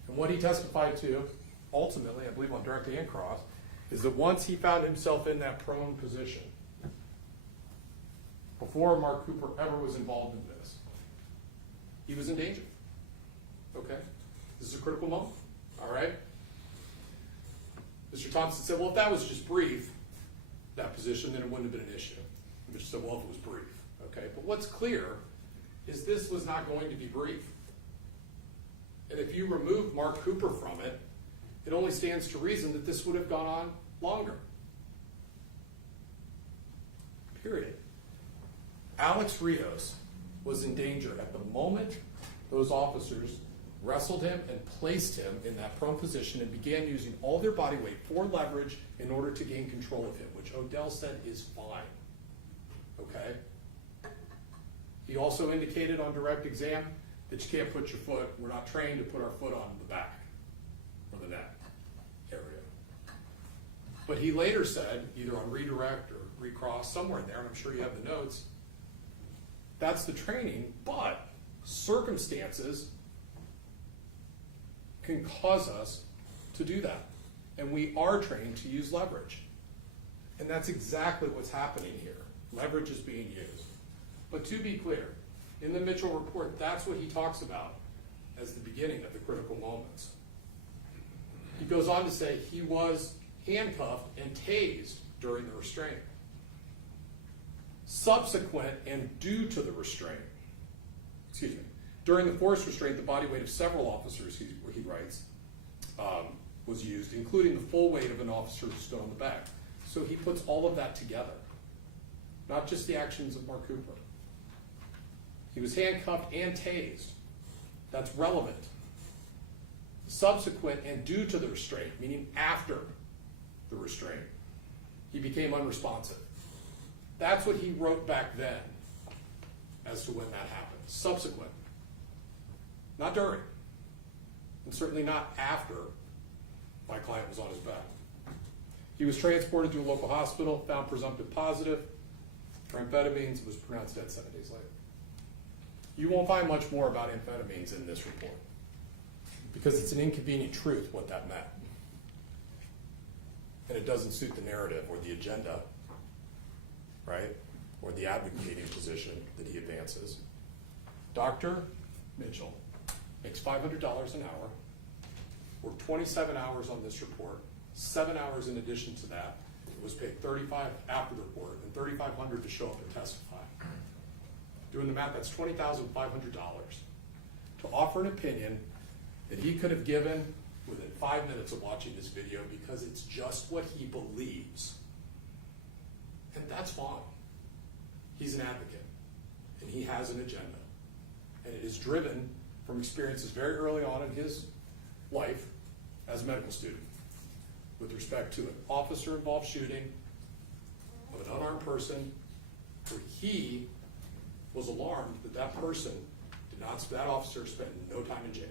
And what he testified to, ultimately, I believe on direct and cross, is that once he found himself in that prone position, before Mark Cooper ever was involved in this, he was in danger, okay? This is a critical moment. All right? Mr. Thompson said, well, if that was just brief, that position, then it wouldn't have been an issue. Mr. said, well, if it was brief. Okay? But what's clear is this was not going to be brief. And if you remove Mark Cooper from it, it only stands to reason that this would have gone on longer. Period. Alex Rios was in danger at the moment those officers wrestled him and placed him in that prone position and began using all their body weight for leverage in order to gain control of him, which Odell said is fine. Okay? He also indicated on direct exam that you can't put your foot, we're not trained to put our foot on the back or the neck area. But he later said, either on redirect or recross, somewhere in there, and I'm sure you have the notes, that's the training, but circumstances can cause us to do that. And we are trained to use leverage. And that's exactly what's happening here. Leverage is being used. But to be clear, in the Mitchell report, that's what he talks about as the beginning of the critical moments. He goes on to say he was handcuffed and tased during the restraint. Subsequent and due to the restraint, during the forced restraint, the body weight of several officers, he writes, was used, including the full weight of an officer who stood on the back. So he puts all of that together, not just the actions of Mark Cooper. He was handcuffed and tased. That's relevant. Subsequent and due to the restraint, meaning after the restraint, he became unresponsive. That's what he wrote back then as to when that happened. Subsequent. Not during. And certainly not after my client was on his back. He was transported to a local hospital, found presumptive positive for amphetamines, was pronounced dead 7 days later. You won't find much more about amphetamines in this report because it's an inconvenient truth what that meant. And it doesn't suit the narrative or the agenda, right? Or the advocating position that he advances. Dr. Mitchell makes $500 an hour, worked 27 hours on this report, 7 hours in addition to that. It was paid $35 after the report and $3,500 to show up and testify. Doing the math, that's $20,500 to offer an opinion that he could have given within 5 minutes of watching this video because it's just what he believes. And that's fine. He's an advocate, and he has an agenda. And it is driven from experiences very early on in his life as a medical student with respect to an officer-involved shooting of an unarmed person where he was alarmed that that person did not, that officer spent no time in jail,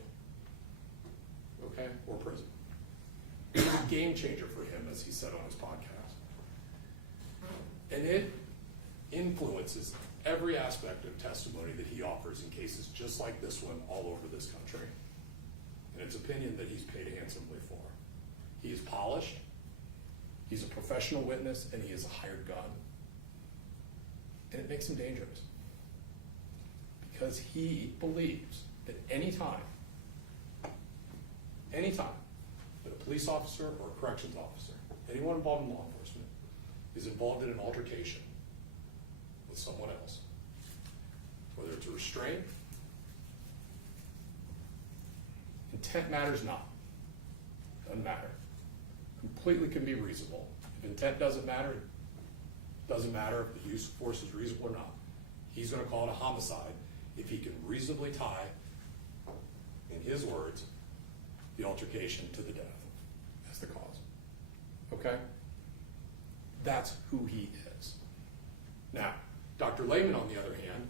okay, or prison. It was a game changer for him, as he said on his podcast. And it influences every aspect of testimony that he offers in cases just like this one all over this country. And it's opinion that he's paid handsomely for. He is polished, he's a professional witness, and he is a hired gun. And it makes him dangerous. Because he believes that any time that a police officer or a corrections officer, anyone involved in law enforcement, is involved in an altercation with someone else, whether it's a restraint, intent matters not. Doesn't matter. Completely can be reasonable. If intent doesn't matter, it doesn't matter if the use of force is reasonable or not. He's going to call it a homicide if he can reasonably tie, in his words, the altercation to the death as the cause. Okay? That's who he is. Now, Dr. Lehman, on the other hand,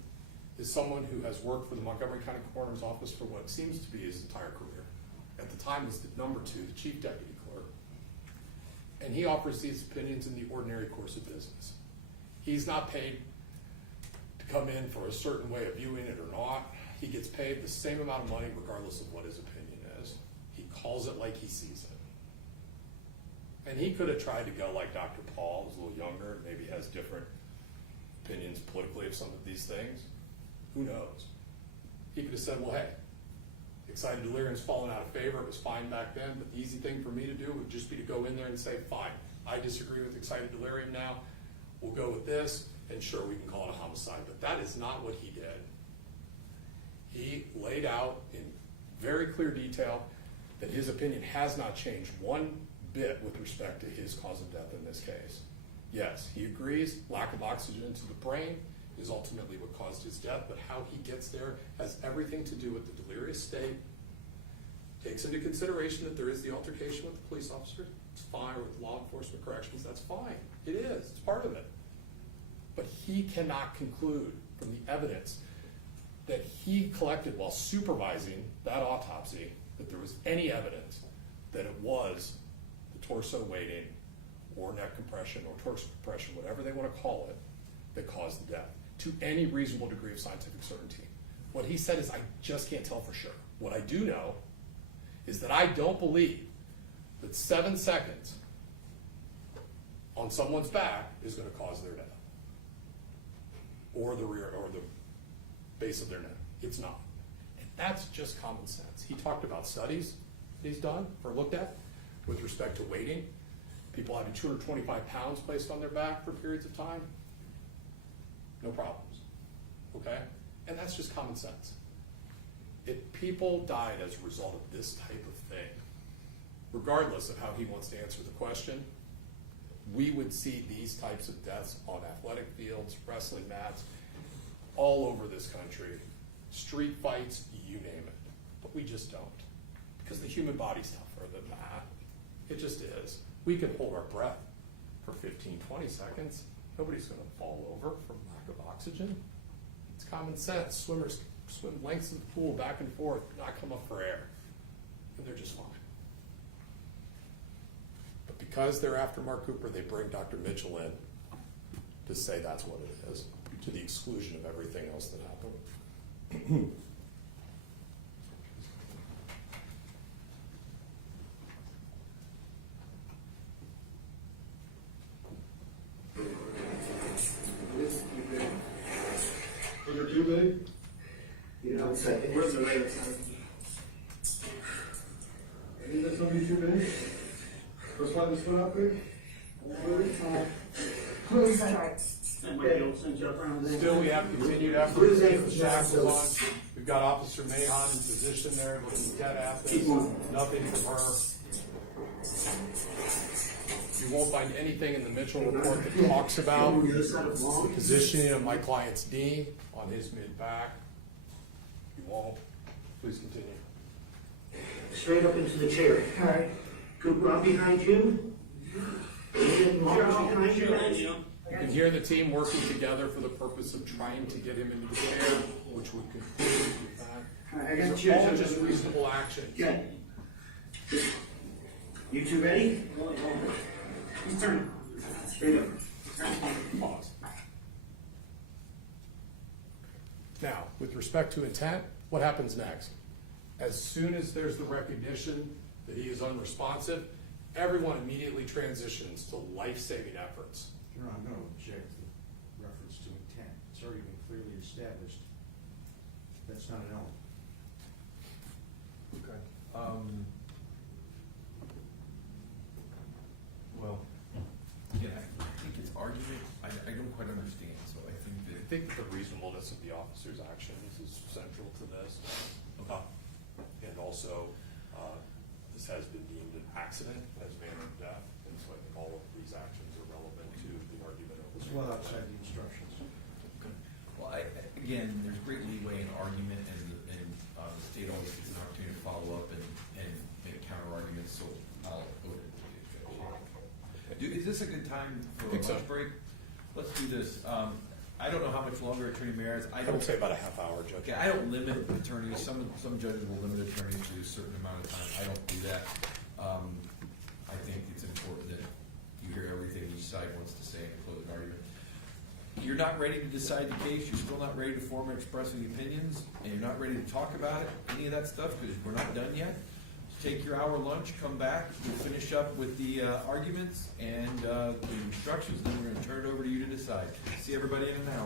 is someone who has worked for the Montgomery County Coroner's Office for what seems to be his entire career. At the time was the number 2, the chief deputy clerk. And he offers these opinions in the ordinary course of business. He's not paid to come in for a certain way of viewing it or not. He gets paid the same amount of money regardless of what his opinion is. He calls it like he sees it. And he could have tried to go like Dr. Paul, who's a little younger, maybe has different opinions politically of some of these things. Who knows? He could have said, well, hey, excited delirium's fallen out of favor. It was fine back then, but the easy thing for me to do would just be to go in there and say, fine, I disagree with excited delirium now. We'll go with this, and sure, we can call it a homicide. But that is not what he did. He laid out in very clear detail that his opinion has not changed one bit with respect to his cause of death in this case. Yes, he agrees lack of oxygen to the brain is ultimately what caused his death, but how he gets there has everything to do with the delirious state, takes into consideration that there is the altercation with the police officer. It's fine with law enforcement corrections, that's fine. It is, it's part of it. But he cannot conclude from the evidence that he collected while supervising that autopsy that there was any evidence that it was the torso weighting or neck compression or torso compression, whatever they want to call it, that caused the death to any reasonable degree of scientific certainty. What he said is, I just can't tell for sure. What I do know is that I don't believe that 7 seconds on someone's back is going to cause their death, or the rear, or the base of their neck. It's not. And that's just common sense. He talked about studies that he's done or looked at with respect to weighting. People having 225 pounds placed on their back for periods of time. No problems. Okay? And that's just common sense. If people died as a result of this type of thing, regardless of how he wants to answer the question, we would see these types of deaths on athletic fields, wrestling mats, all over this country, street fights, you name it. But we just don't. Because the human body's tougher than that. It just is. We can hold our breath for 15, 20 seconds. Nobody's going to fall over from lack of oxygen. It's common sense. Swimmers swim lengths of the pool back and forth, not come up for air. And they're just fine. But because because they're after Mark Cooper, they bring Dr. Mitchell in to say that's what it is, to the exclusion of everything else that happened. Was there too big? You know, it's like, where's the right side? Isn't that something too big? Let's slide this foot out there. Still, we have continued efforts to get the shackles on. We've got Officer Mahon in position there looking dead at this. Nothing from her. You won't find anything in the Mitchell report that talks about the positioning of my client's knee on his mid-back. You won't. Please continue. Straight up into the chair. All right. Cooper, I'm behind you. Behind you. You can hear the team working together for the purpose of trying to get him into the chair, which would conclude with that. These are all just reasonable actions. Yeah. You two ready? Turn. Straight up. Pause. Now, with respect to intent, what happens next? As soon as there's the recognition that he is unresponsive, everyone immediately transitions to life-saving efforts. Your Honor, I'm going to object to the reference to intent. It's already been clearly established. That's not an element. Okay. Well, Yeah, I think it's argument, I don't quite understand, so I think I that. think that the reasonableness of the officer's actions is central to this. And also, this has been deemed an accident as manner of death, and so I think all of these actions are relevant to the argument of It's well outside the instructions. Well, again, there's great leeway in argument, and the state always gets an opportunity to follow up and make counter arguments, so I'll go ahead and do it. Is this a good time for a think so. lunch break? Let's do this. I don't know how much longer Attorney Mayor is. I would say about a half hour, Judge. Okay, I don't limit attorneys. Some judges will limit attorneys to a certain amount of time. I don't do that. I think it's important that you hear everything each side wants to say in a closing argument. You're not ready to decide the case. You're still not ready to form or express any opinions, and you're not ready to talk about it, any of that stuff, because we're not done yet. Take your hour lunch, come back, we'll finish up with the arguments and the instructions, then we're going to turn it over to you to decide. See everybody in an hour.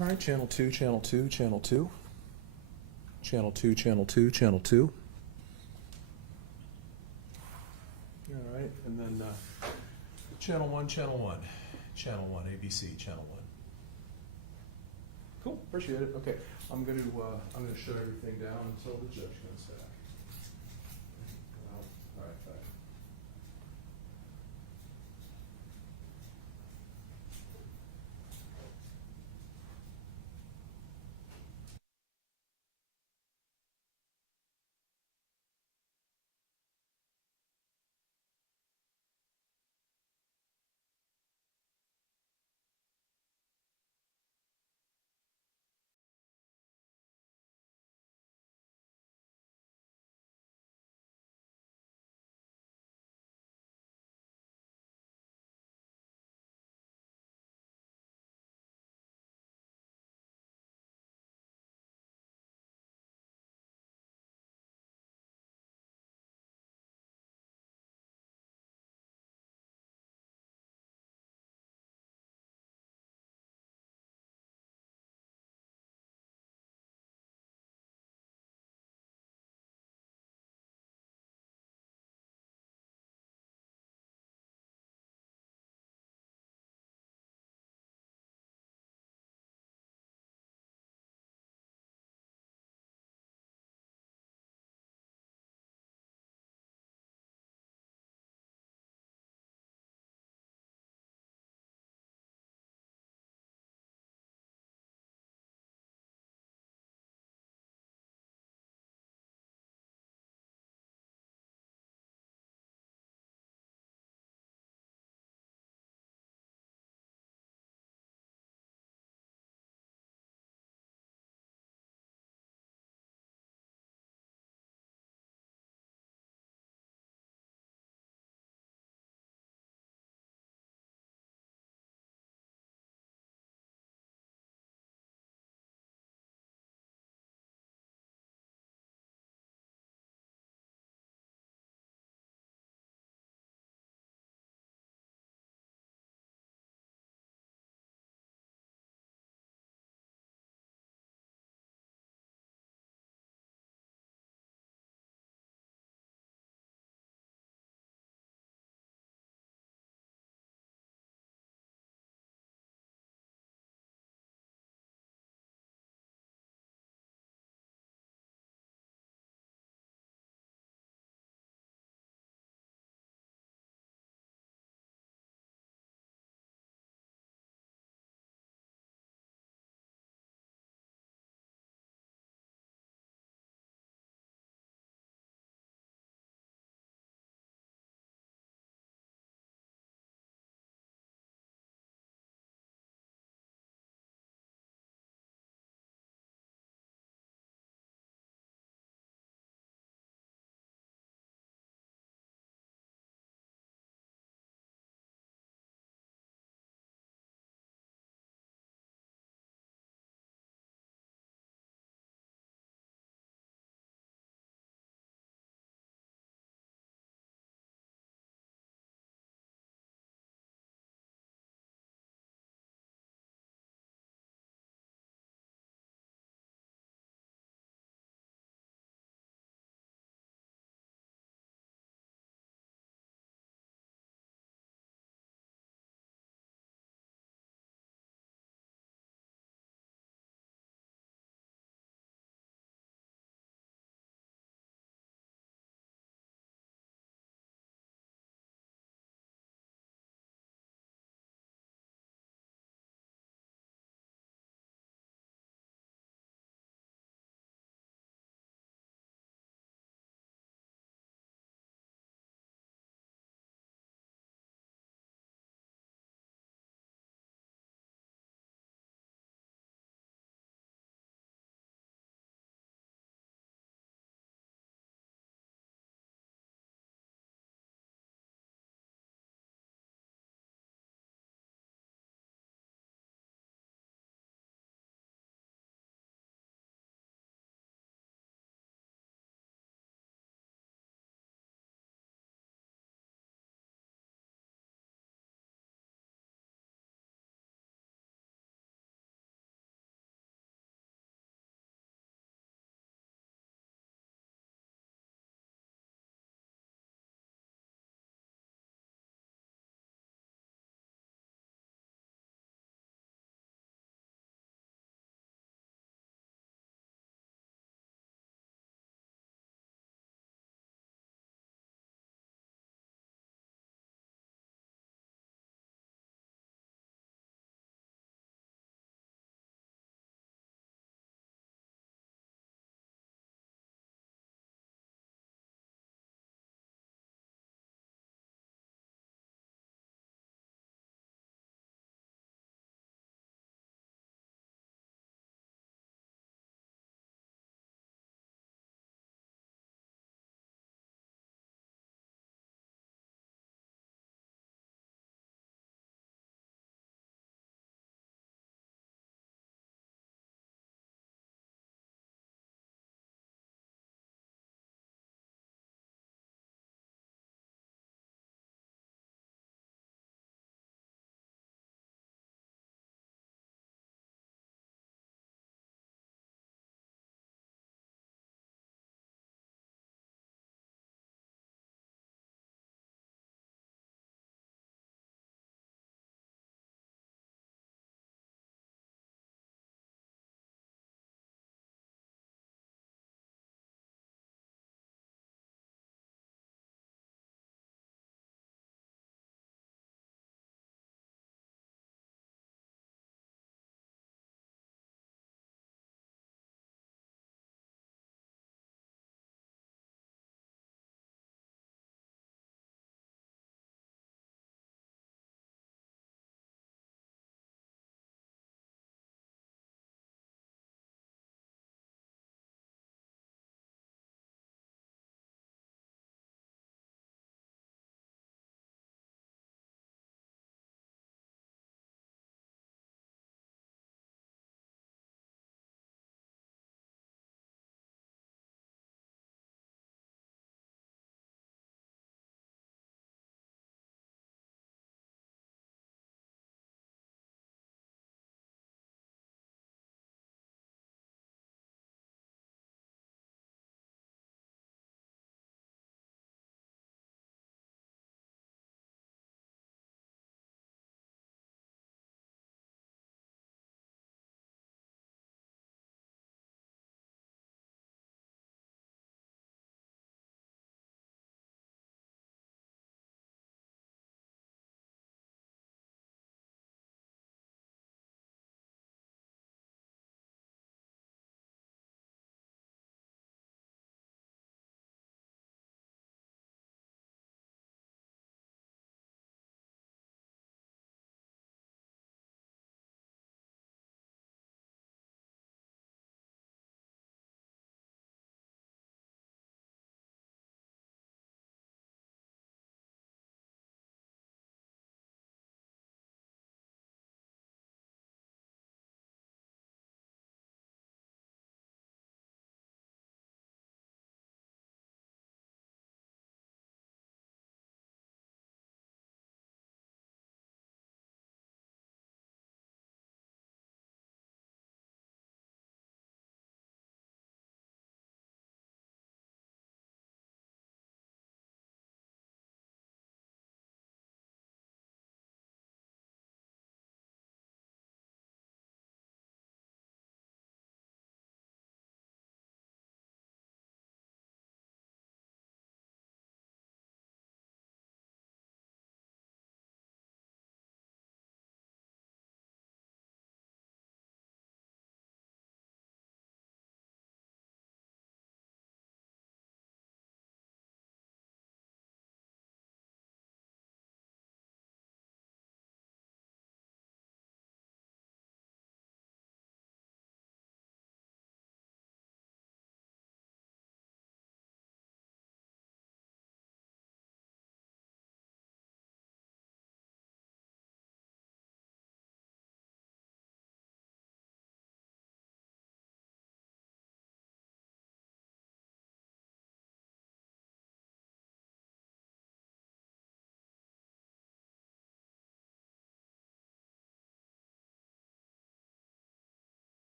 All right, channel 2, channel 2, channel 2. Channel 2, channel 2, channel 2. All right, and then channel 1, channel 1. Channel 1, ABC, channel 1. Cool, appreciate it. Okay, I'm going to shut everything down until the judge comes back. All right, bye.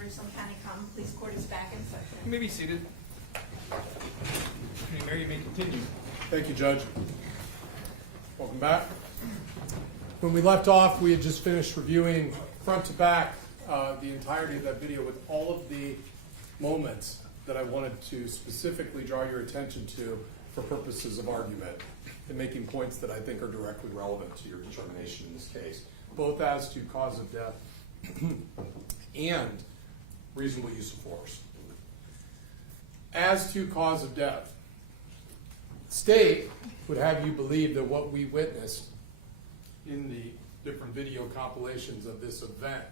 Richland County Common Police Court is back in session. You may be seated. Attorney Mayor, you may continue. Thank you, Judge. Welcome back. When we left off, we had just finished reviewing front to back the entirety of that video with all of the moments that I wanted to specifically draw your attention to for purposes of argument and making points that I think are directly relevant to your determination in this case, both as to cause of death and reasonable use of force. As to cause of death, the state would have you believe that what we witnessed in the different video compilations of this event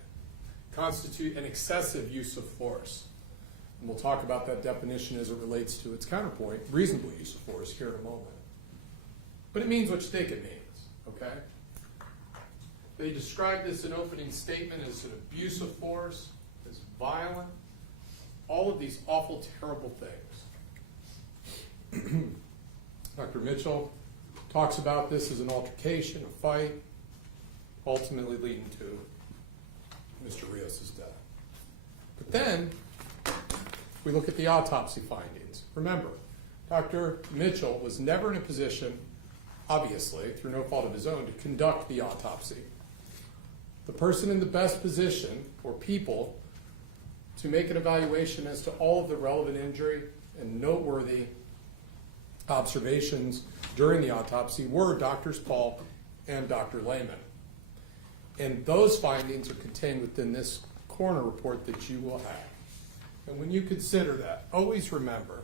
constitute an excessive use of force. And we'll talk about that definition as it relates to its counterpoint, reasonable use of force, here in a moment. But it means what you think it means, okay? They describe this in opening statement as an abuse of force, as violent, all of these awful, terrible things. Dr. Mitchell talks about this as an altercation, a fight, ultimately leading to Mr. Rios' death. But then, we look at the autopsy findings. Remember, Dr. Mitchell was never in a position, obviously, through no fault of his own, to conduct the autopsy. The person in the best position, or people, to make an evaluation as to all of the relevant injury and noteworthy observations during the autopsy were Drs. Paul and Dr. Lehman. And those findings are contained within this coroner report that you will have. And when you consider that, always remember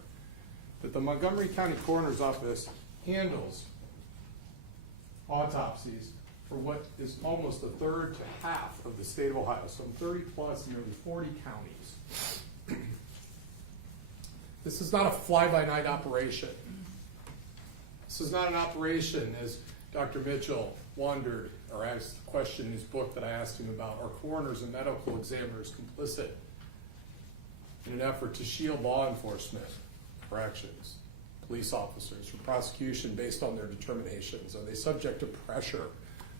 that the Montgomery County Coroner's Office handles autopsies for what is almost a third to half of the state of Ohio, some 30 plus, nearly 40 counties. This is not a fly-by-night operation. This is not an operation, as Dr. Mitchell wondered or asked a question in his book that I asked him about, are coroners and medical examiners complicit in an effort to shield law enforcement, corrections, police officers from prosecution based on their determinations? Are they subject to pressure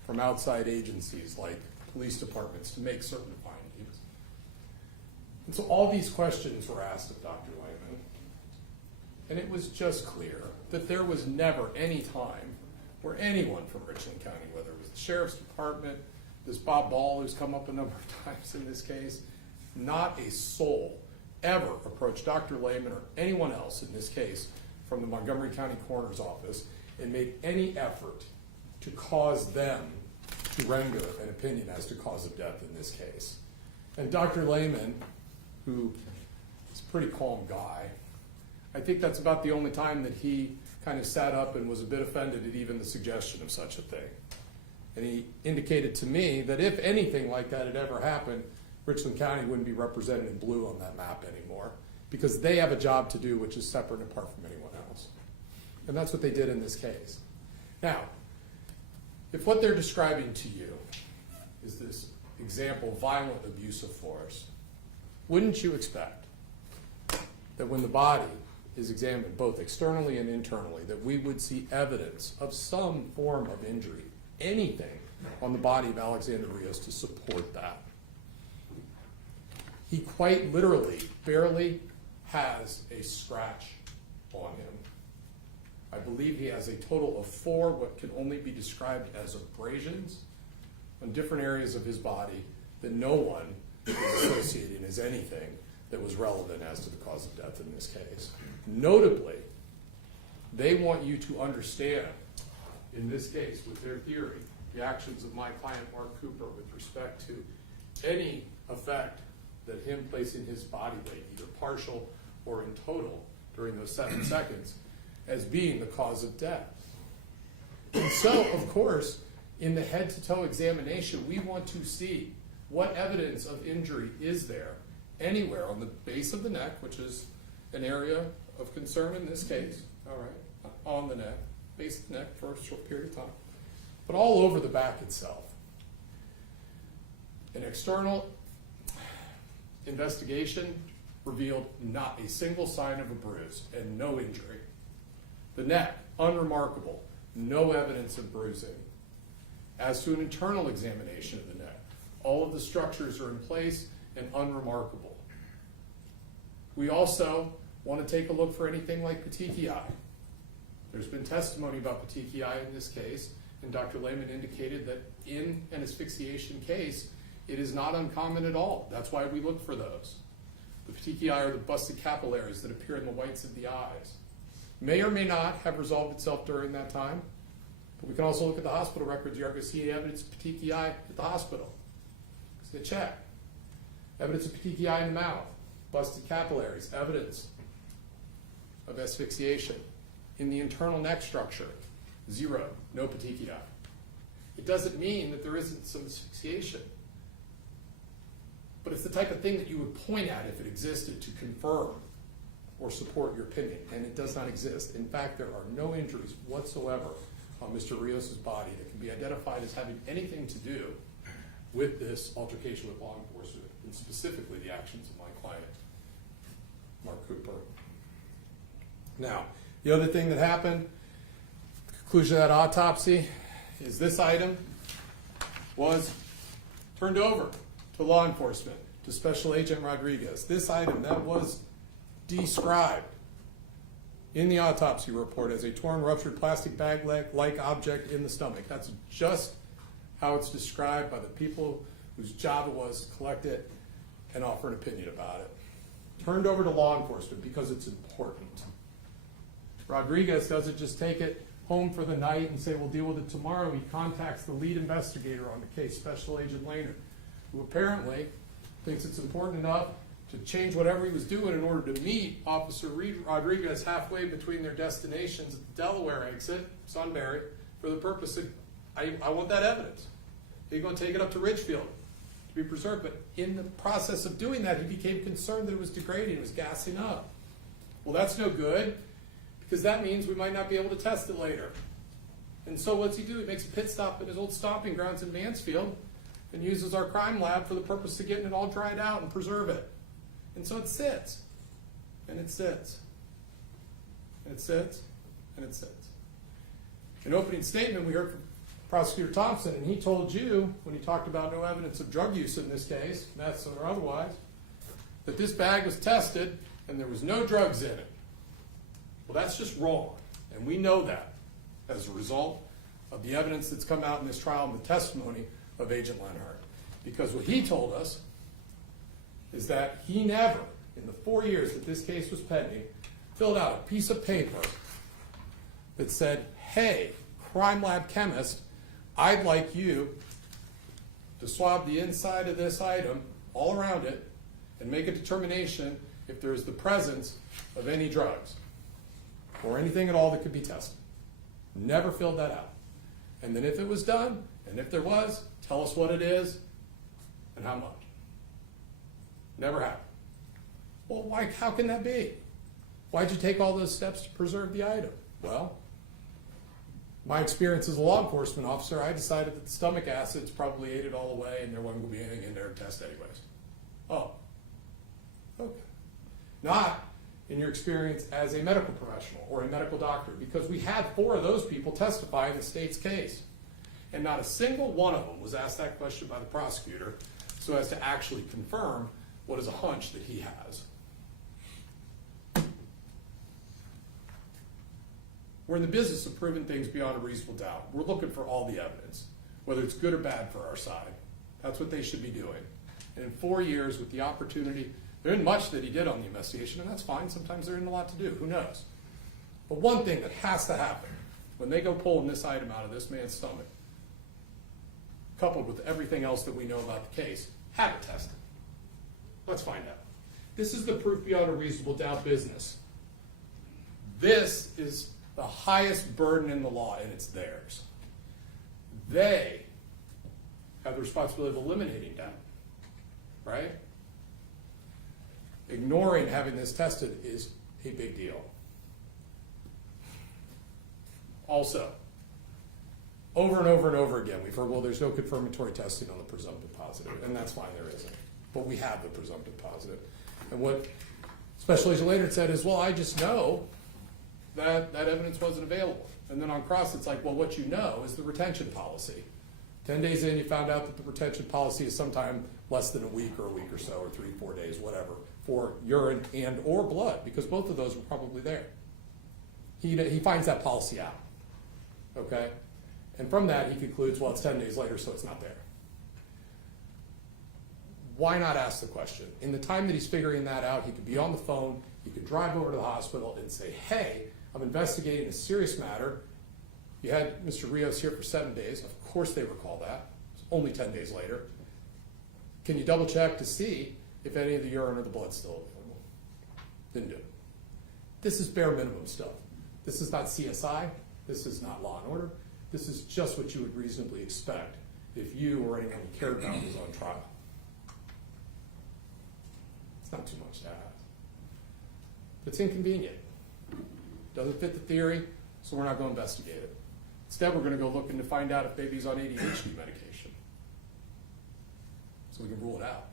from outside agencies like police departments to make certain findings? And so all these questions were asked of Dr. Lehman, and it was just clear that there was never any time where anyone from Richland County, whether it was the Sheriff's Department, this Bob Ball who's come up a number of times in this case, not a soul ever approached Dr. Lehman or anyone else in this case from the Montgomery County Coroner's Office and made any effort to cause them to render an opinion as to cause of death in this case. And Dr. Lehman, who is a pretty calm guy, I think that's about the only time that he kind of sat up and was a bit offended at even the suggestion of such a thing. And he indicated to me that if anything like that had ever happened, Richland County wouldn't be represented in blue on that map anymore, because they have a job to do which is separate and apart from anyone else. And that's what they did in this case. Now, if what they're describing to you is this example, violent abuse of force, wouldn't you expect that when the body is examined both externally and internally, that we would see evidence of some form of injury, anything on the body of Alexander Rios to support that? He quite literally barely has a scratch on him. I believe he has a total of 4 what can only be described as abrasions on different areas of his body that no one is associating as anything that was relevant as to the cause of death in this case. Notably, they want you to understand, in this case, with their theory, the actions of my client Mark Cooper with respect to any effect that him placing his body weight, either partial or in total, during those 7 seconds, as being the cause of death. And so, of course, in the head-to-toe examination, we want to see what evidence of injury is there anywhere on the base of the neck, which is an area of concern in this case, all right, on the neck, base of the neck for a short period of time, but all over the back itself. An external investigation revealed not a single sign of a bruise and no injury. The neck, unremarkable, no evidence of bruising. As to an internal examination of the neck, all of the structures are in place and unremarkable. We also want to take a look for anything like petechiae. There's been testimony about petechiae in this case, and Dr. Lehman indicated that in an asphyxiation case, it is not uncommon at all. That's why we look for those. The petechiae are the busted capillaries that appear in the whites of the eyes. May or may not have resolved itself during that time, but we can also look at the hospital records. You're going to see evidence of petechiae at the hospital. It's a check. Evidence of petechiae in the mouth, busted capillaries, evidence of asphyxiation. In the internal neck structure, 0, no petechiae. It doesn't mean that there isn't some asphyxiation, but it's the type of thing that you would point at if it existed to confirm or support your opinion, and it does not exist. In fact, there are no injuries whatsoever on Mr. Rios' body that can be identified as having anything to do with this altercation with law enforcement, and specifically the actions of my client, Mark Cooper. Now, the other thing that happened, the conclusion of that autopsy, is this item was turned over to law enforcement, to Special Agent Rodriguez. This item that was described in the autopsy report as a torn, ruptured plastic bag-like object in the stomach. That's just how it's described by the people whose job it was to collect it and offer an opinion about it. Turned over to law enforcement because it's important. Rodriguez doesn't just take it home for the night and say, we'll deal with it tomorrow. He contacts the lead investigator on the case, Special Agent Lehner, who apparently thinks it's important enough to change whatever he was doing in order to meet Officer Rodriguez halfway between their destinations at the Delaware exit, Sunbury, for the purpose of, I want that evidence. He's going to take it up to Ridgefield to be preserved. But in the process of doing that, he became concerned that it was degrading, it was gassing up. Well, that's no good, because that means we might not be able to test it later. And so what's he do? He makes a pit stop at his old stomping grounds in Mansfield and uses our crime lab for the purpose of getting it all dried out and preserve it. And so it sits, and it sits, and it sits, and it sits. In opening statement, we heard from Prosecutor Thompson, and he told you, when he talked about no evidence of drug use in this case, meth or otherwise, that this bag was tested and there was no drugs in it. Well, that's just wrong, and we know that as a result of the evidence that's come out in this trial and the testimony of Agent Lenhart. Because what he told us is that he never, in the 4 years that this case was pending, filled out a piece of paper that said, hey, crime lab chemist, I'd like you to swab the inside of this item, all around it, and make a determination if there's the presence of any drugs or anything at all that could be tested. Never filled that out. And then if it was done, and if there was, tell us what it is and how much. Never happened. Well, why? How can that be? Why'd you take all those steps to preserve the item? Well, my experience as a law enforcement officer, I decided that the stomach acids probably ate it all away and there wasn't going to be anything in there to test anyways. Oh, okay. Not in your experience as a medical professional or a medical doctor, because we had 4 of those people testify in the state's case. And not a single one of them was asked that question by the prosecutor so as to actually confirm what is a hunch that he has. We're in the business of proving things beyond a reasonable doubt. We're looking for all the evidence, whether it's good or bad for our side. That's what they should be doing. And in 4 years, with the opportunity, there isn't much that he did on the investigation, and that's fine. Sometimes there isn't a lot to do. Who knows? But one thing that has to happen when they go pulling this item out of this man's stomach, coupled with everything else that we know about the case, have it tested. Let's find out. This is the proof beyond a reasonable doubt business. This is the highest burden in the law, and it's theirs. They have the responsibility of eliminating doubt, right? Ignoring having this tested is a big deal. Also, over and over and over again, we've heard, well, there's no confirmatory testing on the presumptive positive, and that's fine, there isn't. But we have the presumptive positive. And what Special Agent Lehner said is, well, I just know that that evidence wasn't available. And then on cross, it's like, well, what you know is the retention policy. 10 days in, you found out that the retention policy is sometime less than a week or so, or 3-4 days, whatever, for urine and or blood, because both of those were probably there. He finds that policy out, okay? And from that, he concludes, well, it's 10 days later, so it's not there. Why not ask the question? In the time that he's figuring that out, he could be on the phone, he could drive over to the hospital and say, hey, I'm investigating a serious matter. You had Mr. Rios here for 7 days. Of course they recall that. It's only 10 days later. Can you double check to see if any of the urine or the blood's still available? Didn't do it. This is bare minimum stuff. This is not CSI. This is not Law and Order. This is just what you would reasonably expect if you or anyone you cared about was on trial. It's not too much to ask. It's inconvenient. Doesn't fit the theory, so we're not going to investigate it. Instead, we're going to go looking to find out if baby's on ADHD medication, so we can rule it out.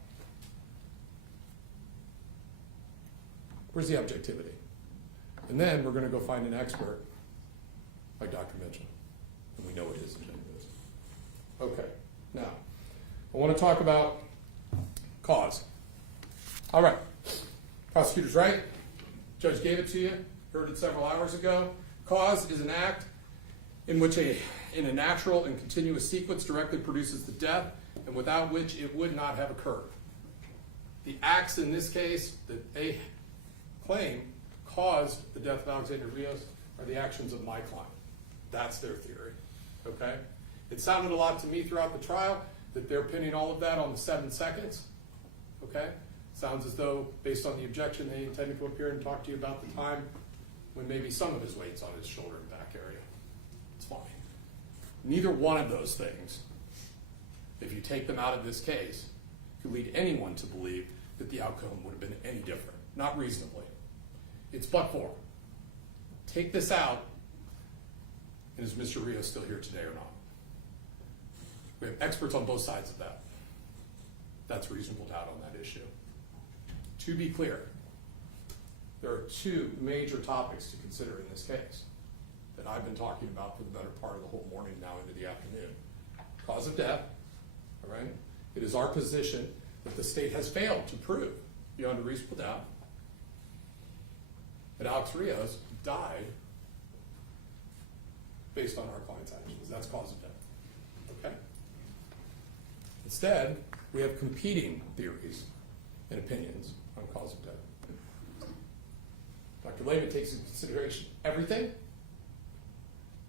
Where's the objectivity? And then we're going to go find an expert like Dr. Mitchell, and we know what his agenda is. Okay, now, I want to talk about cause. All right, prosecutor's right. Judge gave it to you, heard it several hours ago. Cause is an act in which in a natural and continuous sequence directly produces the death, and without which it would not have occurred. The acts in this case that they claim caused the death of Alexander Rios are the actions of my client. That's their theory, okay? It sounded a lot to me throughout the trial that they're pinning all of that on the 7 seconds, okay? Sounds as though, based on the objection, they intended to appear and talk to you about the time when maybe some of his weight's on his shoulder and back area. It's fine. Neither one of those things, if you take them out of this case, could lead anyone to believe that the outcome would have been any different. Not reasonably. It's but for. Take this out, and is Mr. Rios still here today or not? We have experts on both sides of that. That's reasonable doubt on that issue. To be clear, there are two major topics to consider in this case that I've been talking about for the better part of the whole morning now into the afternoon. Cause of death, all right? It is our position that the state has failed to prove beyond a reasonable doubt that Alex Rios died based on our client's actions. That's cause of death, okay? Instead, we have competing theories and opinions on cause of death. Dr. Lehman takes into consideration everything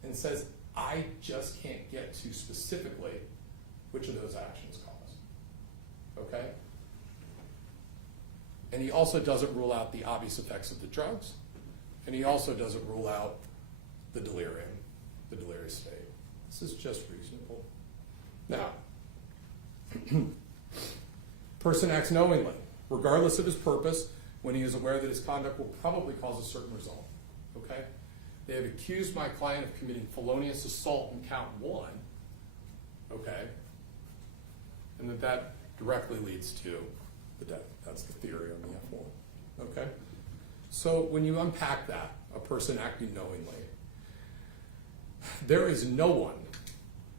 and says, I just can't get to specifically which of those actions caused, okay? And he also doesn't rule out the obvious effects of the drugs, and he also doesn't rule out the delirium, the delirious state. This is just reasonable. Now, person acts knowingly, regardless of his purpose, when he is aware that his conduct will probably cause a certain result, okay? They have accused my client of committing felonious assault in count 1, okay? And that directly leads to the death. That's the theory on the F1, okay? So when you unpack that, a person acting knowingly, there is no one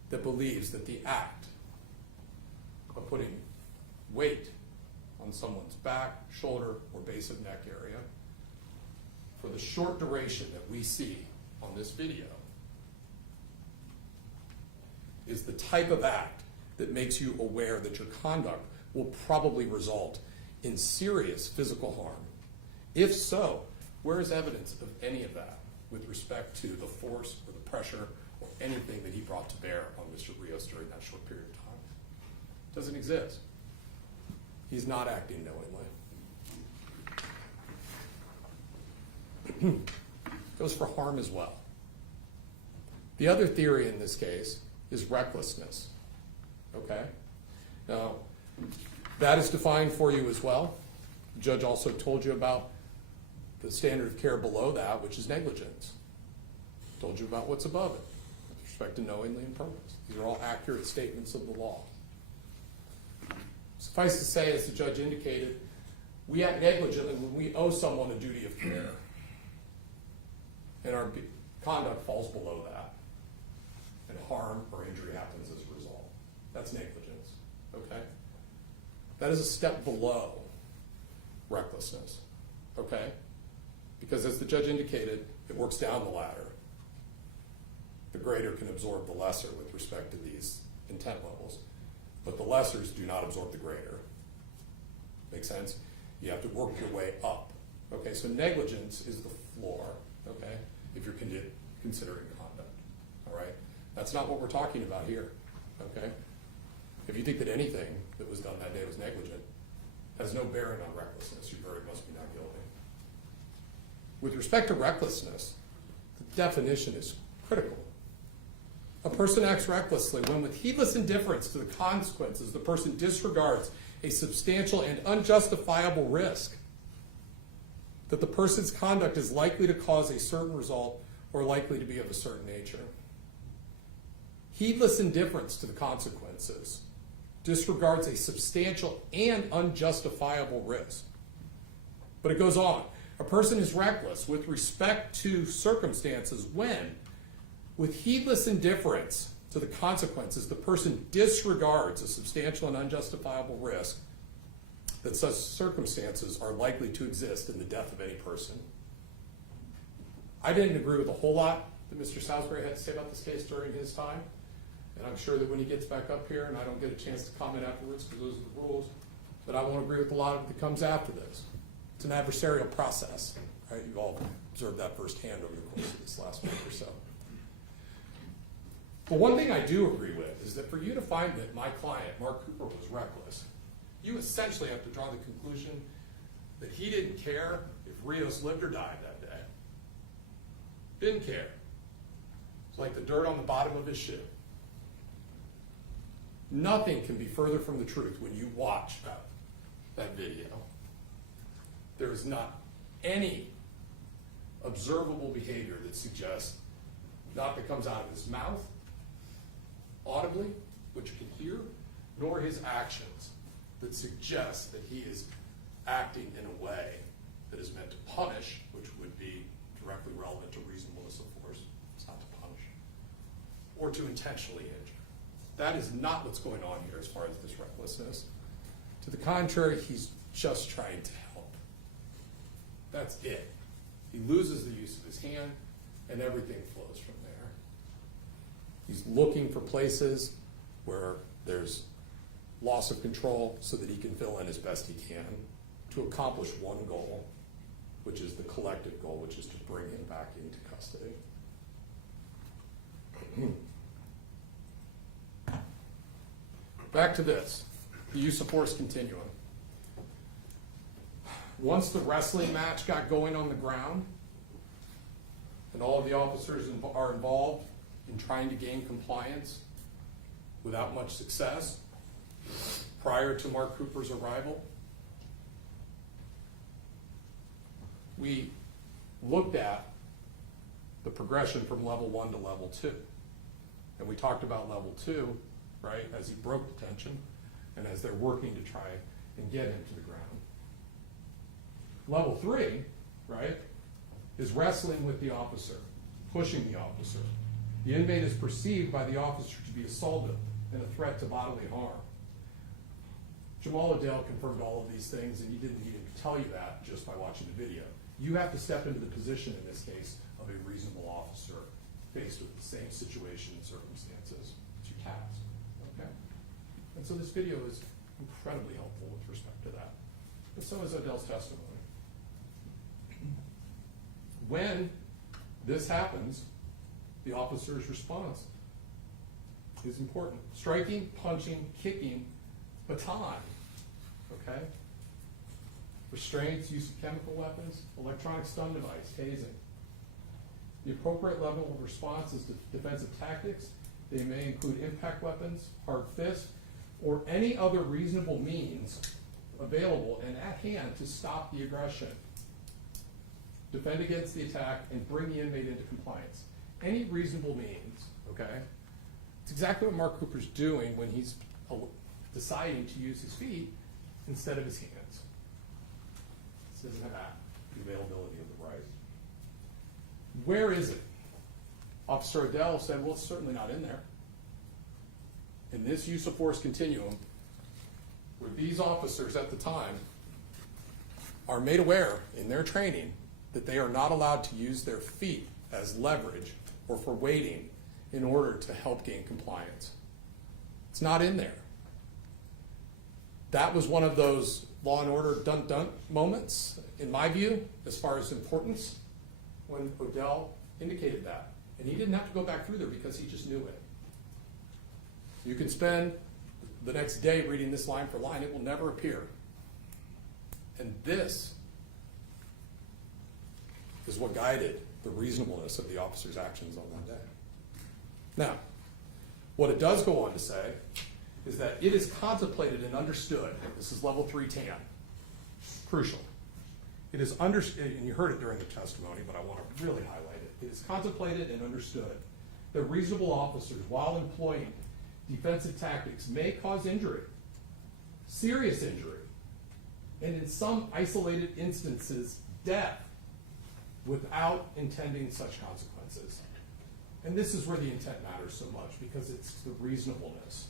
that believes that the act of putting weight on someone's back, shoulder, or base of neck area for the short duration that we see on this video is the type of act that makes you aware that your conduct will probably result in serious physical harm. If so, where is evidence of any of that with respect to the force or the pressure or anything that he brought to bear on Mr. Rios during that short period of time? Doesn't exist. He's not acting knowingly. Goes for harm as well. The other theory in this case is recklessness, okay? Now, that is defined for you as well. The judge also told you about the standard of care below that, which is negligence. Told you about what's above it with respect to knowingly and purpose. These are all accurate statements of the law. Suffice to say, as the judge indicated, we act negligently when we owe someone a duty of care, and our conduct falls below that, and harm or injury happens as a result. That's negligence, okay? That is a step below recklessness, okay? Because as the judge indicated, it works down the ladder. The greater can absorb the lesser with respect to these intent levels, but the lessers do not absorb the greater. Make sense? You have to work your way up. Okay, so negligence is the floor, okay, if you're considering conduct, all right? That's not what we're talking about here, okay? If you think that anything that was done that day was negligent, has no bearing on recklessness, your verdict must be not guilty. With respect to recklessness, the definition is critical. A person acts recklessly when with heedless indifference to the consequences, the person disregards a substantial and unjustifiable risk that the person's conduct is likely to cause a certain result or likely to be of a certain nature. Heedless indifference to the consequences disregards a substantial and unjustifiable risk. But it goes on. A person is reckless with respect to circumstances when, with heedless indifference to the consequences, the person disregards a substantial and unjustifiable risk that such circumstances are likely to exist in the death of any person. I didn't agree with a whole lot that Mr. Salisbury had to say about this case during his time, and I'm sure that when he gets back up here, and I don't get a chance to comment afterwards because those are the rules, but I won't agree with a lot of it that comes after this. It's an adversarial process, right? You've all observed that firsthand over the course of this last week or so. But one thing I do agree with is that for you to find that my client, Mark Cooper, was reckless, you essentially have to draw the conclusion that he didn't care if Rios lived or died that day. Didn't care. It's like the dirt on the bottom of his shoe. Nothing can be further from the truth when you watch that video. There is not any observable behavior that suggests, not that comes out of his mouth, audibly, which you can hear, nor his actions that suggest that he is acting in a way that is meant to punish, which would be directly relevant to reasonableness of force. It's not to punish. Or to intentionally injure. That is not what's going on here as far as this recklessness. To the contrary, he's just trying to help. That's it. He loses the use of his hand, and everything flows from there. He's looking for places where there's loss of control so that he can fill in as best he can to accomplish one goal, which is the collective goal, which is to bring him back into custody. Back to this, the use of force continuum. Once the wrestling match got going on the ground, and all of the officers are involved in trying to gain compliance without much success prior to Mark Cooper's arrival, we looked at the progression from level 1 to level 2. And we talked about level 2, right, as he broke the tension and as they're working to try and get him to the ground. Level 3, right, is wrestling with the officer, pushing the officer. The inmate is perceived by the officer to be assaultive and a threat to bodily harm. Jamal Adele confirmed all of these things, and you didn't need him to tell you that just by watching the video. You have to step into the position in this case of a reasonable officer faced with the same situation and circumstances. It's your task, okay? And so this video is incredibly helpful with respect to that. But so is Adele's testimony. When this happens, the officer's response is important. Striking, punching, kicking, baton, okay? Restraints, use of chemical weapons, electronic stun device, tasing. The appropriate level of response is defensive tactics. They may include impact weapons, hard fists, or any other reasonable means available and at hand to stop the aggression. Defend against the attack and bring the inmate into compliance. Any reasonable means, okay? It's exactly what Mark Cooper's doing when he's deciding to use his feet instead of his hands. This doesn't have the availability of the right. Where is it? Officer Adele said, well, it's certainly not in there. In this use of force continuum, where these officers at the time are made aware in their training that they are not allowed to use their feet as leverage or for weighting in order to help gain compliance. It's not in there. That was one of those Law and Order dun-dun moments, in my view, as far as importance, when Odell indicated that. And he didn't have to go back through there because he just knew it. You can spend the next day reading this line for line. It will never appear. And this is what guided the reasonableness of the officer's actions on that day. Now, what it does go on to say is that it is contemplated and understood. This is level 3 TAN. Crucial. It is understood, and you heard it during the testimony, but I want to really highlight it. It is contemplated and understood that reasonable officers, while employing defensive tactics, may cause injury, serious injury, and in some isolated instances, death, without intending such consequences. And this is where the intent matters so much, because it's the reasonableness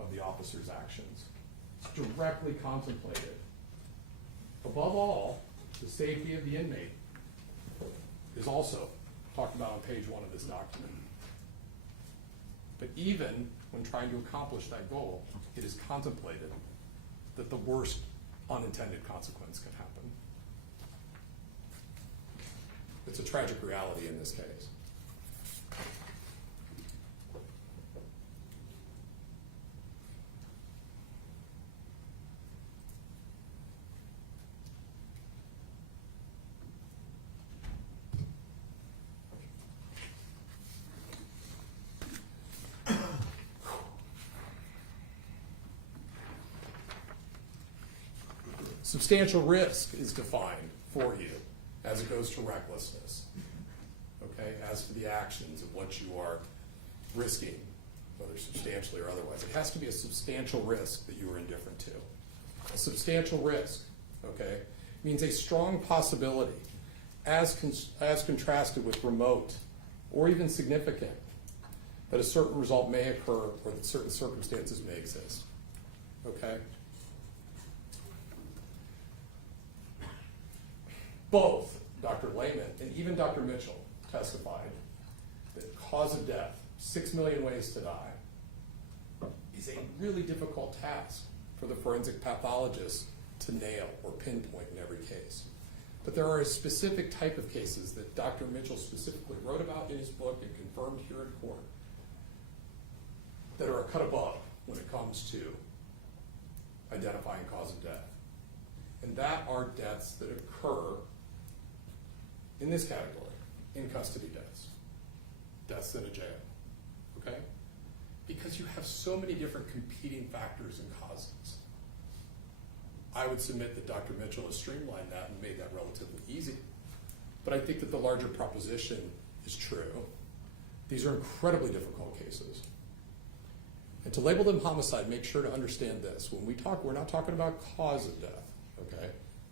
of the officer's actions. It's directly contemplated. Above all, the safety of the inmate is also talked about on page 1 of this document. But even when trying to accomplish that goal, it is contemplated that the worst unintended consequence can happen. It's a tragic reality in this case. Substantial risk is defined for you as it goes to recklessness, okay, as to the actions of what you are risking, whether substantially or otherwise. It has to be a substantial risk that you are indifferent to. A substantial risk, okay, means a strong possibility as contrasted with remote or even significant that a certain result may occur or that certain circumstances may exist, okay? Both Dr. Lehman and even Dr. Mitchell testified that cause of death, 6 million ways to die, is a really difficult task for the forensic pathologist to nail or pinpoint in every case. But there are a specific type of cases that Dr. Mitchell specifically wrote about in his book and confirmed here in court that are a cut above when it comes to identifying cause of death. And that are deaths that occur in this category, in custody deaths, deaths in a jail, okay? Because you have so many different competing factors and causes. I would submit that Dr. Mitchell has streamlined that and made that relatively easy. But I think that the larger proposition is true. These are incredibly difficult cases. And to label them homicide, make sure to understand this. When we talk, we're not talking about cause of death, okay?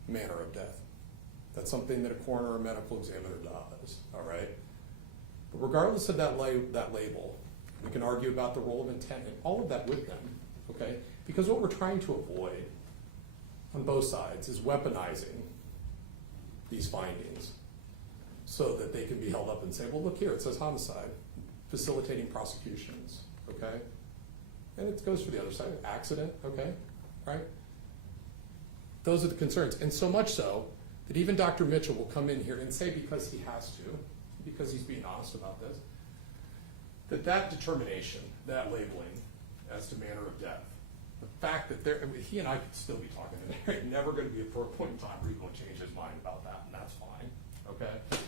Manner of death. That's something that a coroner or medical examiner does, all right? But regardless of that label, we can argue about the role of intent and all of that with them, okay? Because what we're trying to avoid on both sides is weaponizing these findings so that they can be held up and say, well, look here, it says homicide, facilitating prosecutions, okay? And it goes for the other side, accident, okay, right? Those are the concerns, and so much so that even Dr. Mitchell will come in here and say, because he has to, because he's being honest about this, that determination, that labeling as to manner of death, the fact that he and I could still be talking, and there ain't never going to be a point in time where he's going to change his mind about that, and that's fine, okay?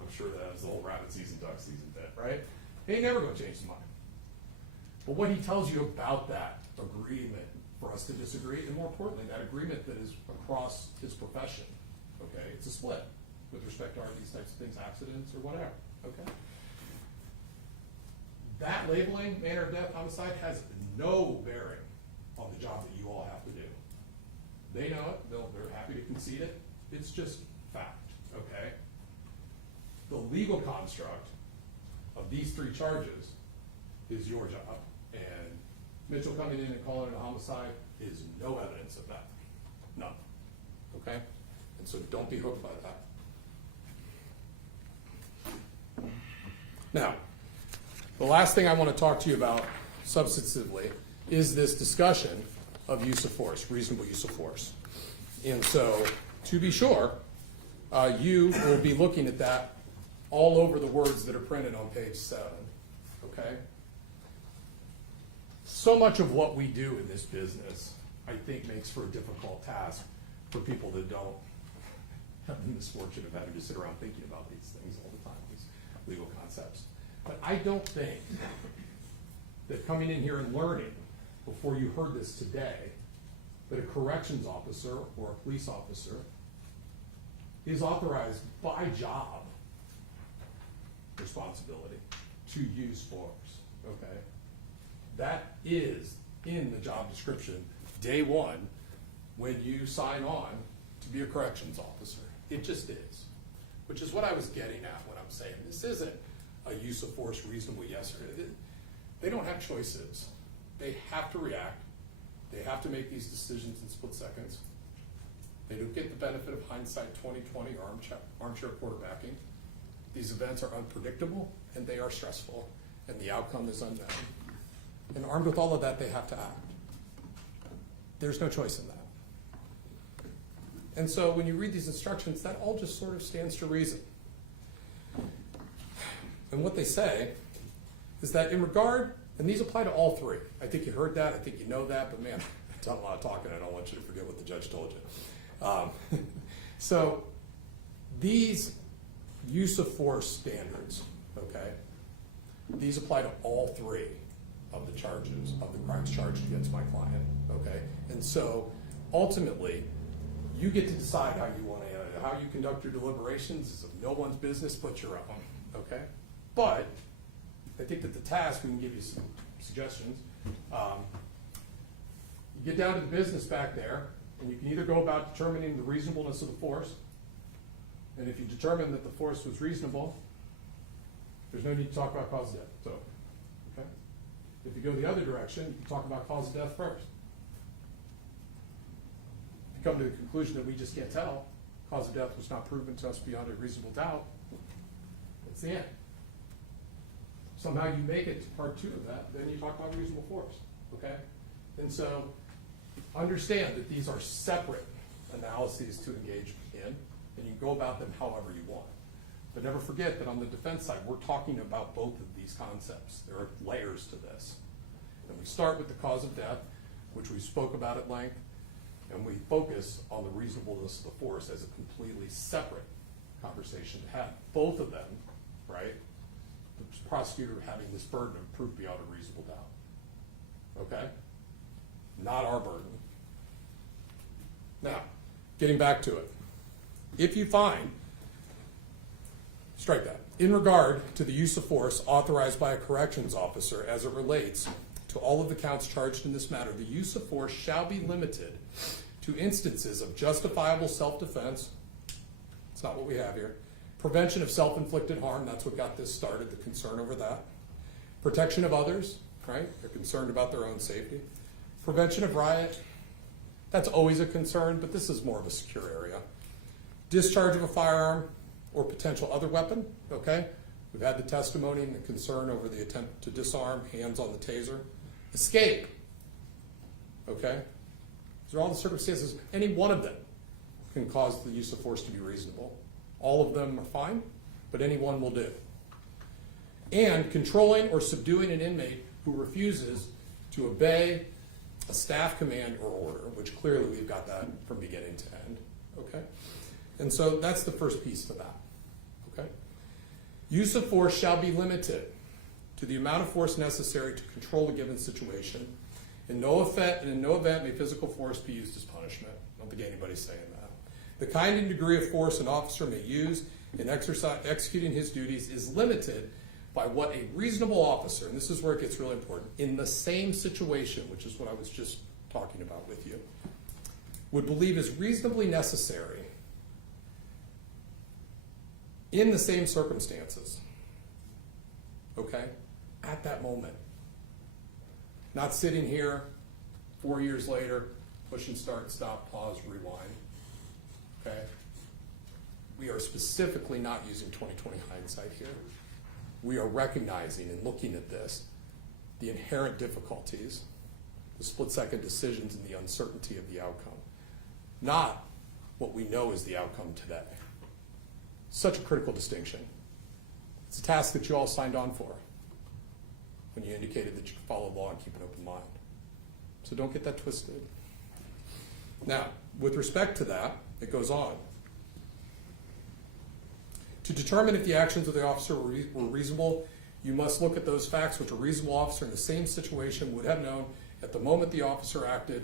I'm sure that is the whole rabbit season, duck season bit, right? He ain't never going to change his mind. But what he tells you about that agreement for us to disagree, and more importantly, that agreement that is across his profession, okay? It's a split with respect to these types of things, accidents or whatever, okay? That labeling, manner of death, homicide, has no bearing on the job that you all have to do. They know it, they're happy to concede it, it's just fact, okay? The legal construct of these 3 charges is your job, and Mitchell coming in and calling it a homicide is no evidence of that, none. okay? And so don't be hooked by that. Now, the last thing I want to talk to you about substantively is this discussion of use of force, reasonable use of force. And so, to be sure, you will be looking at that all over the words that are printed on page 7, okay? So much of what we do in this business, I think, makes for a difficult task for people that don't have the misfortune of having to sit around thinking about these things all the time, these legal concepts. But I don't think that coming in here and learning, before you heard this today, that a corrections officer or a police officer is authorized by job responsibility to use force, okay? That is in the job description, day one, when you sign on to be a corrections officer. It just is, which is what I was getting at when I'm saying this isn't a use of force reasonable yes or no. They don't have choices. They have to react. They have to make these decisions in split seconds. They don't get the benefit of hindsight 20/20 or armchair quarterbacking. These events are unpredictable and they are stressful, and the outcome is unknown. And armed with all of that, they have to act. There's no choice in that. And so when you read these instructions, that all just sort of stands to reason. And what they say is that in regard, and these apply to all three. I think you heard that, I think you know that, but man, I've done a lot of talking, I don't want you to forget what the judge told you. So these use of force standards, okay, these apply to all three of the charges, of the crimes charged against my client, okay? And so ultimately, you get to decide how you want to, how you conduct your deliberations. It's of no one's business but your own, okay? But I think that the task, we can give you some suggestions. You get down to the business back there, and you can either go about determining the reasonableness of the force, and if you determine that the force was reasonable, there's no need to talk about cause of death. So, okay? If you go the other direction, you can talk about cause of death first. If you come to the conclusion that we just can't tell, cause of death was not proven to us beyond a reasonable doubt, that's the end. Somehow you make it to part 2 of that, then you talk about reasonable force, okay? And so understand that these are separate analyses to engage in, and you can go about them however you want. But never forget that on the defense side, we're talking about both of these concepts. There are layers to this. And we start with the cause of death, which we spoke about at length, and we focus on the reasonableness of the force as a completely separate conversation to have. Both of them, right? The prosecutor having this burden of proof beyond a reasonable doubt. Okay? Not our burden. Now, getting back to it. If you find, strike that, in regard to the use of force authorized by a corrections officer as it relates to all of the counts charged in this matter, the use of force shall be limited to instances of justifiable self-defense. It's not what we have here. Prevention of self-inflicted harm, that's what got this started, the concern over that. Protection of others, right? They're concerned about their own safety. Prevention of riot, that's always a concern, but this is more of a secure area. Discharge of a firearm or potential other weapon, okay? We've had the testimony and the concern over the attempt to disarm, hands on the taser. Escape, okay? These are all the circumstances, any one of them can cause the use of force to be reasonable. All of them are fine, but any one will do. And controlling or subduing an inmate who refuses to obey a staff command or order, which clearly we've got that from beginning to end, okay? And so that's the first piece to that, okay? Use of force shall be limited to the amount of force necessary to control a given situation. In no event may physical force be used as punishment. I don't think anybody's saying that. The kind and degree of force an officer may use in executing his duties is limited by what a reasonable officer, and this is where it gets really important, in the same situation, which is what I was just talking about with you, would believe is reasonably necessary in the same circumstances, okay, at that moment. Not sitting here 4 years later, pushing start, stop, pause, rewind. okay? We are specifically not using 20/20 hindsight here. We are recognizing and looking at this, the inherent difficulties, the split-second decisions, and the uncertainty of the outcome, not what we know is the outcome today. Such a critical distinction. It's a task that you all signed on for when you indicated that you could follow law and keep an open mind. So don't get that twisted. Now, with respect to that, it goes on. To determine if the actions of the officer were reasonable, you must look at those facts which a reasonable officer in the same situation would have known at the moment the officer acted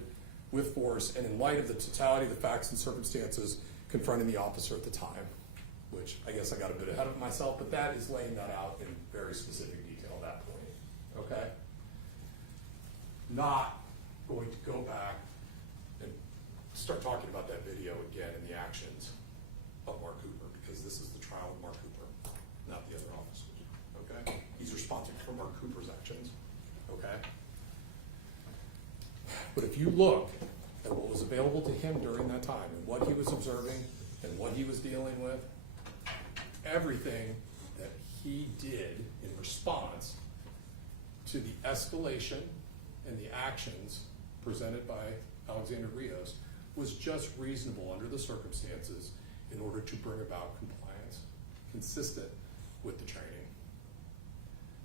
with force and in light of the totality of the facts and circumstances confronting the officer at the time, which I guess I got a bit ahead of myself, but that is laying that out in very specific detail at that point, okay? Not going to go back and start talking about that video again and the actions of Mark Cooper, because this is the trial of Mark Cooper, not the other officers, okay? He's responsible for Mark Cooper's actions, okay? But if you look at what was available to him during that time and what he was observing and what he was dealing with, everything that he did in response to the escalation and the actions presented by Alexander Rios was just reasonable under the circumstances in order to bring about compliance consistent with the training.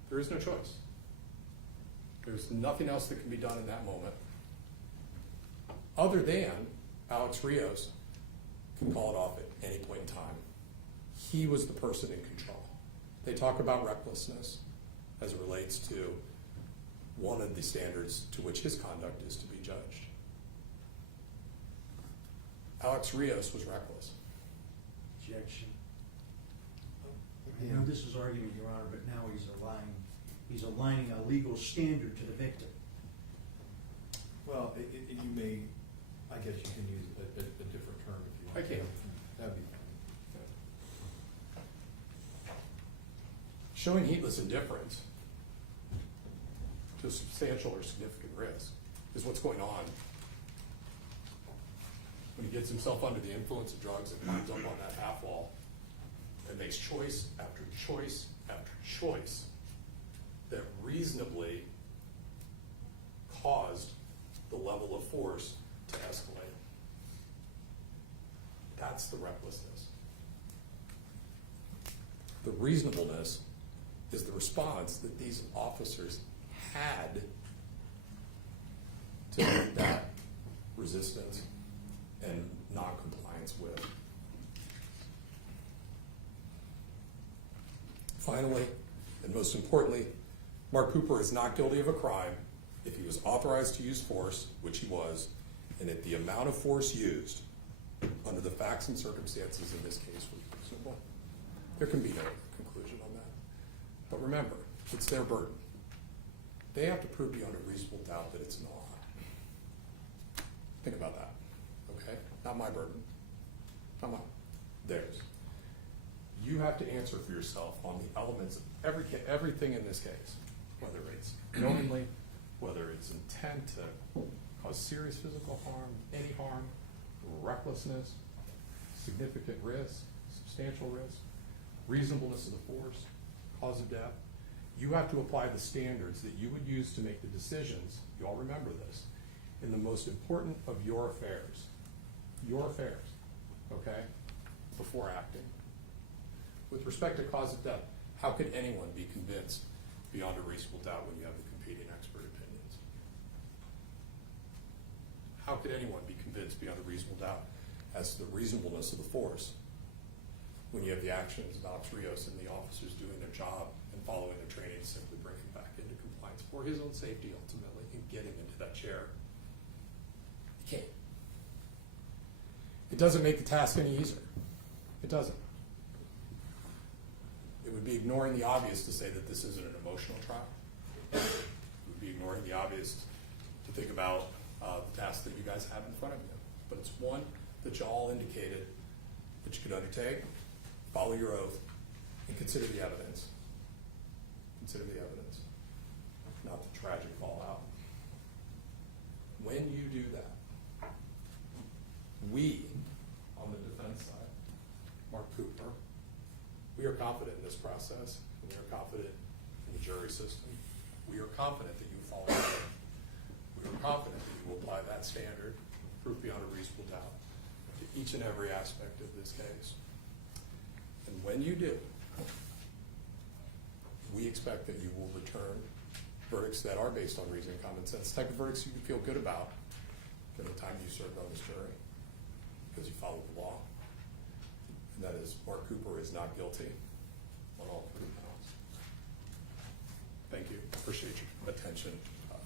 There is no choice. There's nothing else that can be done in that moment other than Alex Rios can call it off at any point in time. He was the person in control. They talk about recklessness as it relates to one of the standards to which his conduct is to be judged. Alex Rios was reckless. Objection. I know this is argument, Your Honor, but now he's aligning a legal standard to the victim. Well, you may, I guess you can use a different term if you want. I can. That'd be fine. Showing heedless indifference to a substantial or significant risk is what's going on when he gets himself under the influence of drugs and climbs up on that half wall and makes choice after choice after choice that reasonably caused the level of force to escalate. That's the recklessness. The reasonableness is the response that these officers had to meet that resistance and non-compliance with. Finally, and most importantly, Mark Cooper is not guilty of a crime if he was authorized to use force, which he was, and if the amount of force used under the facts and circumstances in this case was reasonable. There can be no conclusion on that. But remember, it's their burden. They have to prove beyond a reasonable doubt that it's not. Think about that, okay? Not my burden, not mine, theirs. You have to answer for yourself on the elements of everything in this case, whether it's knowingly, whether it's intent to cause serious physical harm, any harm, recklessness, significant risk, substantial risk, reasonableness of the force, cause of death. You have to apply the standards that you would use to make the decisions, you all remember this, in the most important of your affairs, okay, before acting. With respect to cause of death, how could anyone be convinced beyond a reasonable doubt when you have the competing expert opinions? How could anyone be convinced beyond a reasonable doubt as to the reasonableness of the force when you have the actions of Alex Rios and the officers doing their job and following their training to simply bring him back into compliance for his own safety ultimately and get him into that chair? You can't. It doesn't make the task any easier. It doesn't. It would be ignoring the obvious to say that this isn't an emotional trial. It would be ignoring the obvious to think about the task that you guys have in front of you. But it's one that you all indicated that you could undertake, follow your oath, and consider the evidence. Consider the evidence, not the tragic fallout. When you do that, we, on the defense confident in this process, and we are confident in the jury system. We are confident that you follow the law. We are confident that you will apply that standard, proof beyond a reasonable doubt, to each and every aspect of this case. And when you do, we expect that you will return verdicts that are based on reason and common sense, type of verdicts you can feel good about during the time you served on this jury, because you followed the law. And that is, Mark Cooper is not guilty on all 3 counts. Thank you. Appreciate your attention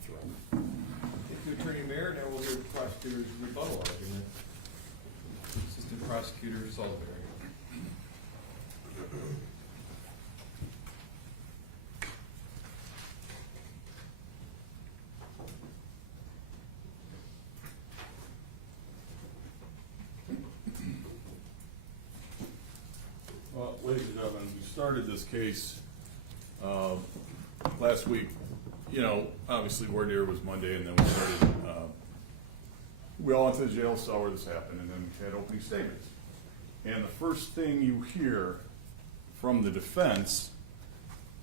throughout. Thank you, Attorney Mayor. Now we'll hear the prosecutor's rebuttal argument. Assistant Prosecutor Salisbury. Well, ladies and gentlemen, we started this case last week. You know, obviously, voir dire was Monday, and then we started. We all went to the jail, saw where this happened, and then we had opening statements. And the first thing you hear from the defense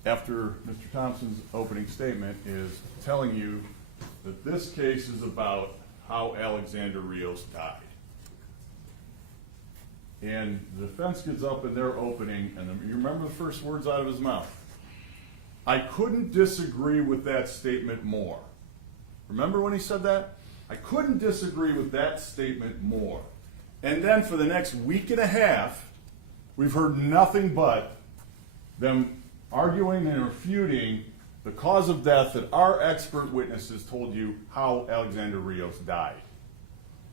after Mr. Thompson's opening statement is telling you that this case is about how Alexander Rios died. And the defense gets up in their opening, and you remember the first words out of his mouth. I couldn't disagree with that statement more. Remember when he said that? I couldn't disagree with that statement more. And then for the next week and a half, we've heard nothing but them arguing and refuting the cause of death that our expert witnesses told you how Alexander Rios died.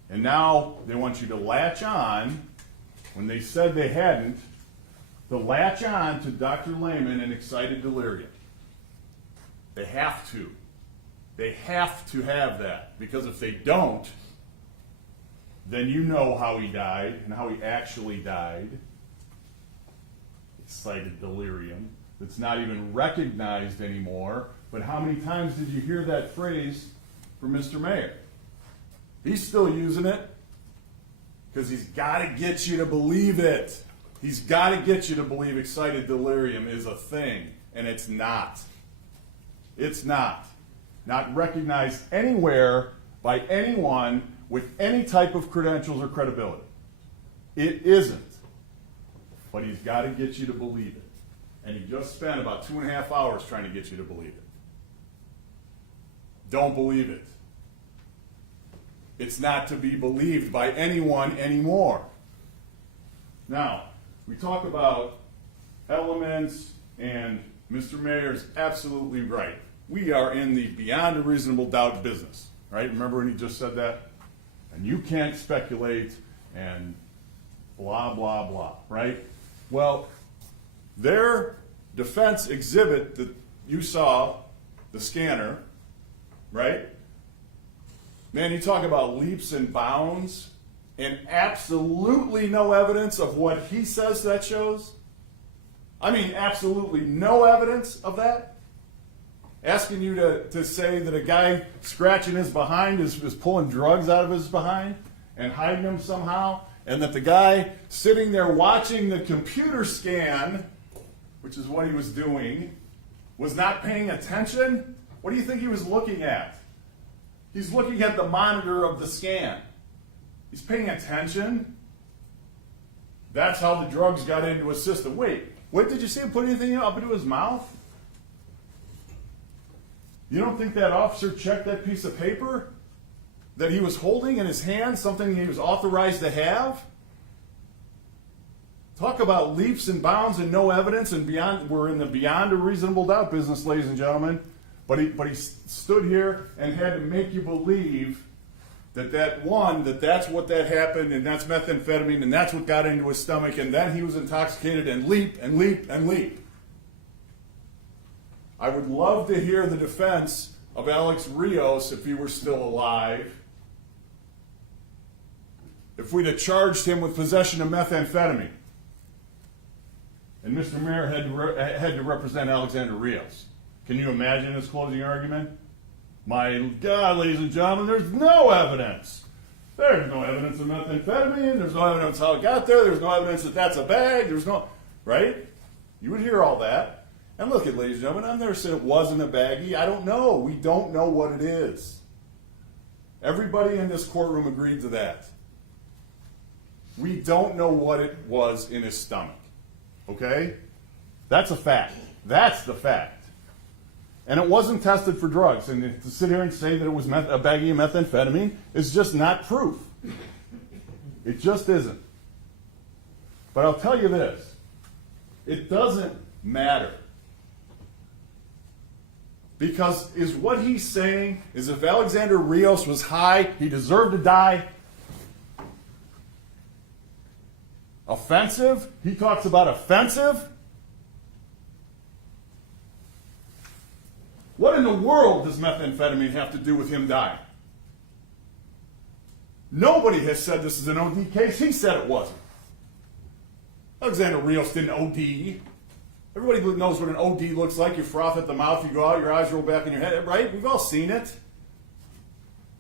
And now they want you to latch on, when they said they hadn't, to latch on to Dr. Lehman and excited delirium. They have to. They have to have that, because if they don't, then you know how he died and how he actually died. Excited delirium. It's not even recognized anymore. But how many times did you hear that phrase from Mr. Mayor? He's still using it because he's got to get you to believe it. He's got to get you to believe excited delirium is a thing, and it's not. It's not. Not recognized anywhere by anyone with any type of credentials or credibility. It isn't. But he's got to get you to believe it. And he just spent about 2.5 hours trying to get you to believe it. Don't believe it. It's not to be believed by anyone anymore. Now, we talk about elements, and Mr. Mayor's absolutely right. We are in the beyond a reasonable doubt business, right? Remember when he just said that? And you can't speculate and blah, blah, blah, right? Well, their defense exhibit that you saw, the scanner, right? Man, you talk about leaps and bounds and absolutely no evidence of what he says that shows. I mean, absolutely no evidence of that. Asking you to say that a guy scratching his behind is pulling drugs out of his behind and hiding them somehow, and that the guy sitting there watching the computer scan, which is what he was doing, was not paying attention? What do you think he was looking at? He's looking at the monitor of the scan. He's paying attention. That's how the drugs got into his system. Wait, what did you see him put anything up into his mouth? You don't think that officer checked that piece of paper that he was holding in his hand, something he was authorized to have? Talk about leaps and bounds and no evidence and beyond. We're in the beyond a reasonable doubt business, ladies and gentlemen. But he stood here and had to make you believe that's what that happened, and that's methamphetamine, and that's what got into his stomach, and then he was intoxicated, and leap and leap and leap. I would love to hear the defense of Alex Rios if he were still alive. If we'd have charged him with possession of methamphetamine, and Mr. Mayor had to represent Alexander Rios. Can you imagine his closing argument? My God, ladies and gentlemen, there's no evidence. There's no evidence of methamphetamine. There's no evidence how it got there. There's no evidence that that's a bag. There's no, right? You would hear all that. And look, ladies and gentlemen, I've never said it wasn't a baggie. I don't know. We don't know what it is. Everybody in this courtroom agreed to that. We don't know what it was in his stomach. Okay? That's a fact. That's the fact. And it wasn't tested for drugs. And to sit here and say that it was a baggie of methamphetamine is just not proof. It just isn't. But I'll tell you this. It doesn't matter. Because is what he's saying is if Alexander Rios was high, he deserved to die? Offensive? He talks about offensive? What in the world does methamphetamine have to do with him dying? Nobody has said this is an OD case. He said it wasn't. Alexander Rios didn't OD. Everybody knows what an OD looks like. You froth at the mouth, you go out, your eyes roll back in your head, right? We've all seen it.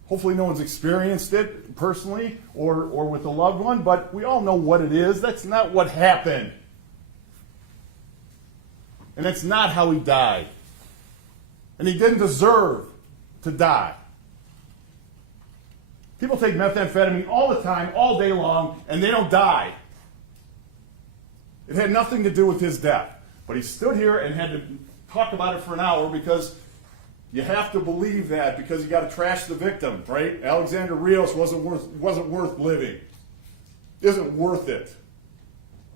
Hopefully no one's experienced it personally or with a loved one, but we all know what it is. That's not what happened. And it's not how he died. And he didn't deserve to die. People take methamphetamine all the time, all day long, and they don't die. It had nothing to do with his death. But he stood here and had to talk about it for an hour because you have to believe that because you got to trash the victim, right? Alexander Rios wasn't worth living. Isn't worth it.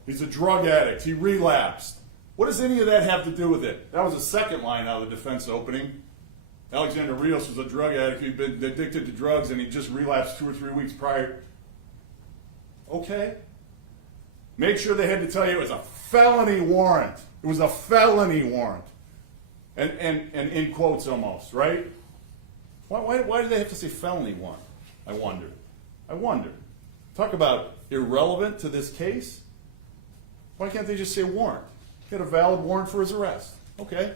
He's a drug addict. He relapsed. What does any of that have to do with it? That was the second line out of the defense opening. Alexander Rios was a drug addict who'd been addicted to drugs and he just relapsed 2 or 3 weeks prior. Okay. Make sure they had to tell you it was a felony warrant. It was a felony warrant. And in quotes almost, right? Why do they have to say felony warrant? I wonder. Talk about irrelevant to this case. Why can't they just say warrant? He had a valid warrant for his arrest. Okay.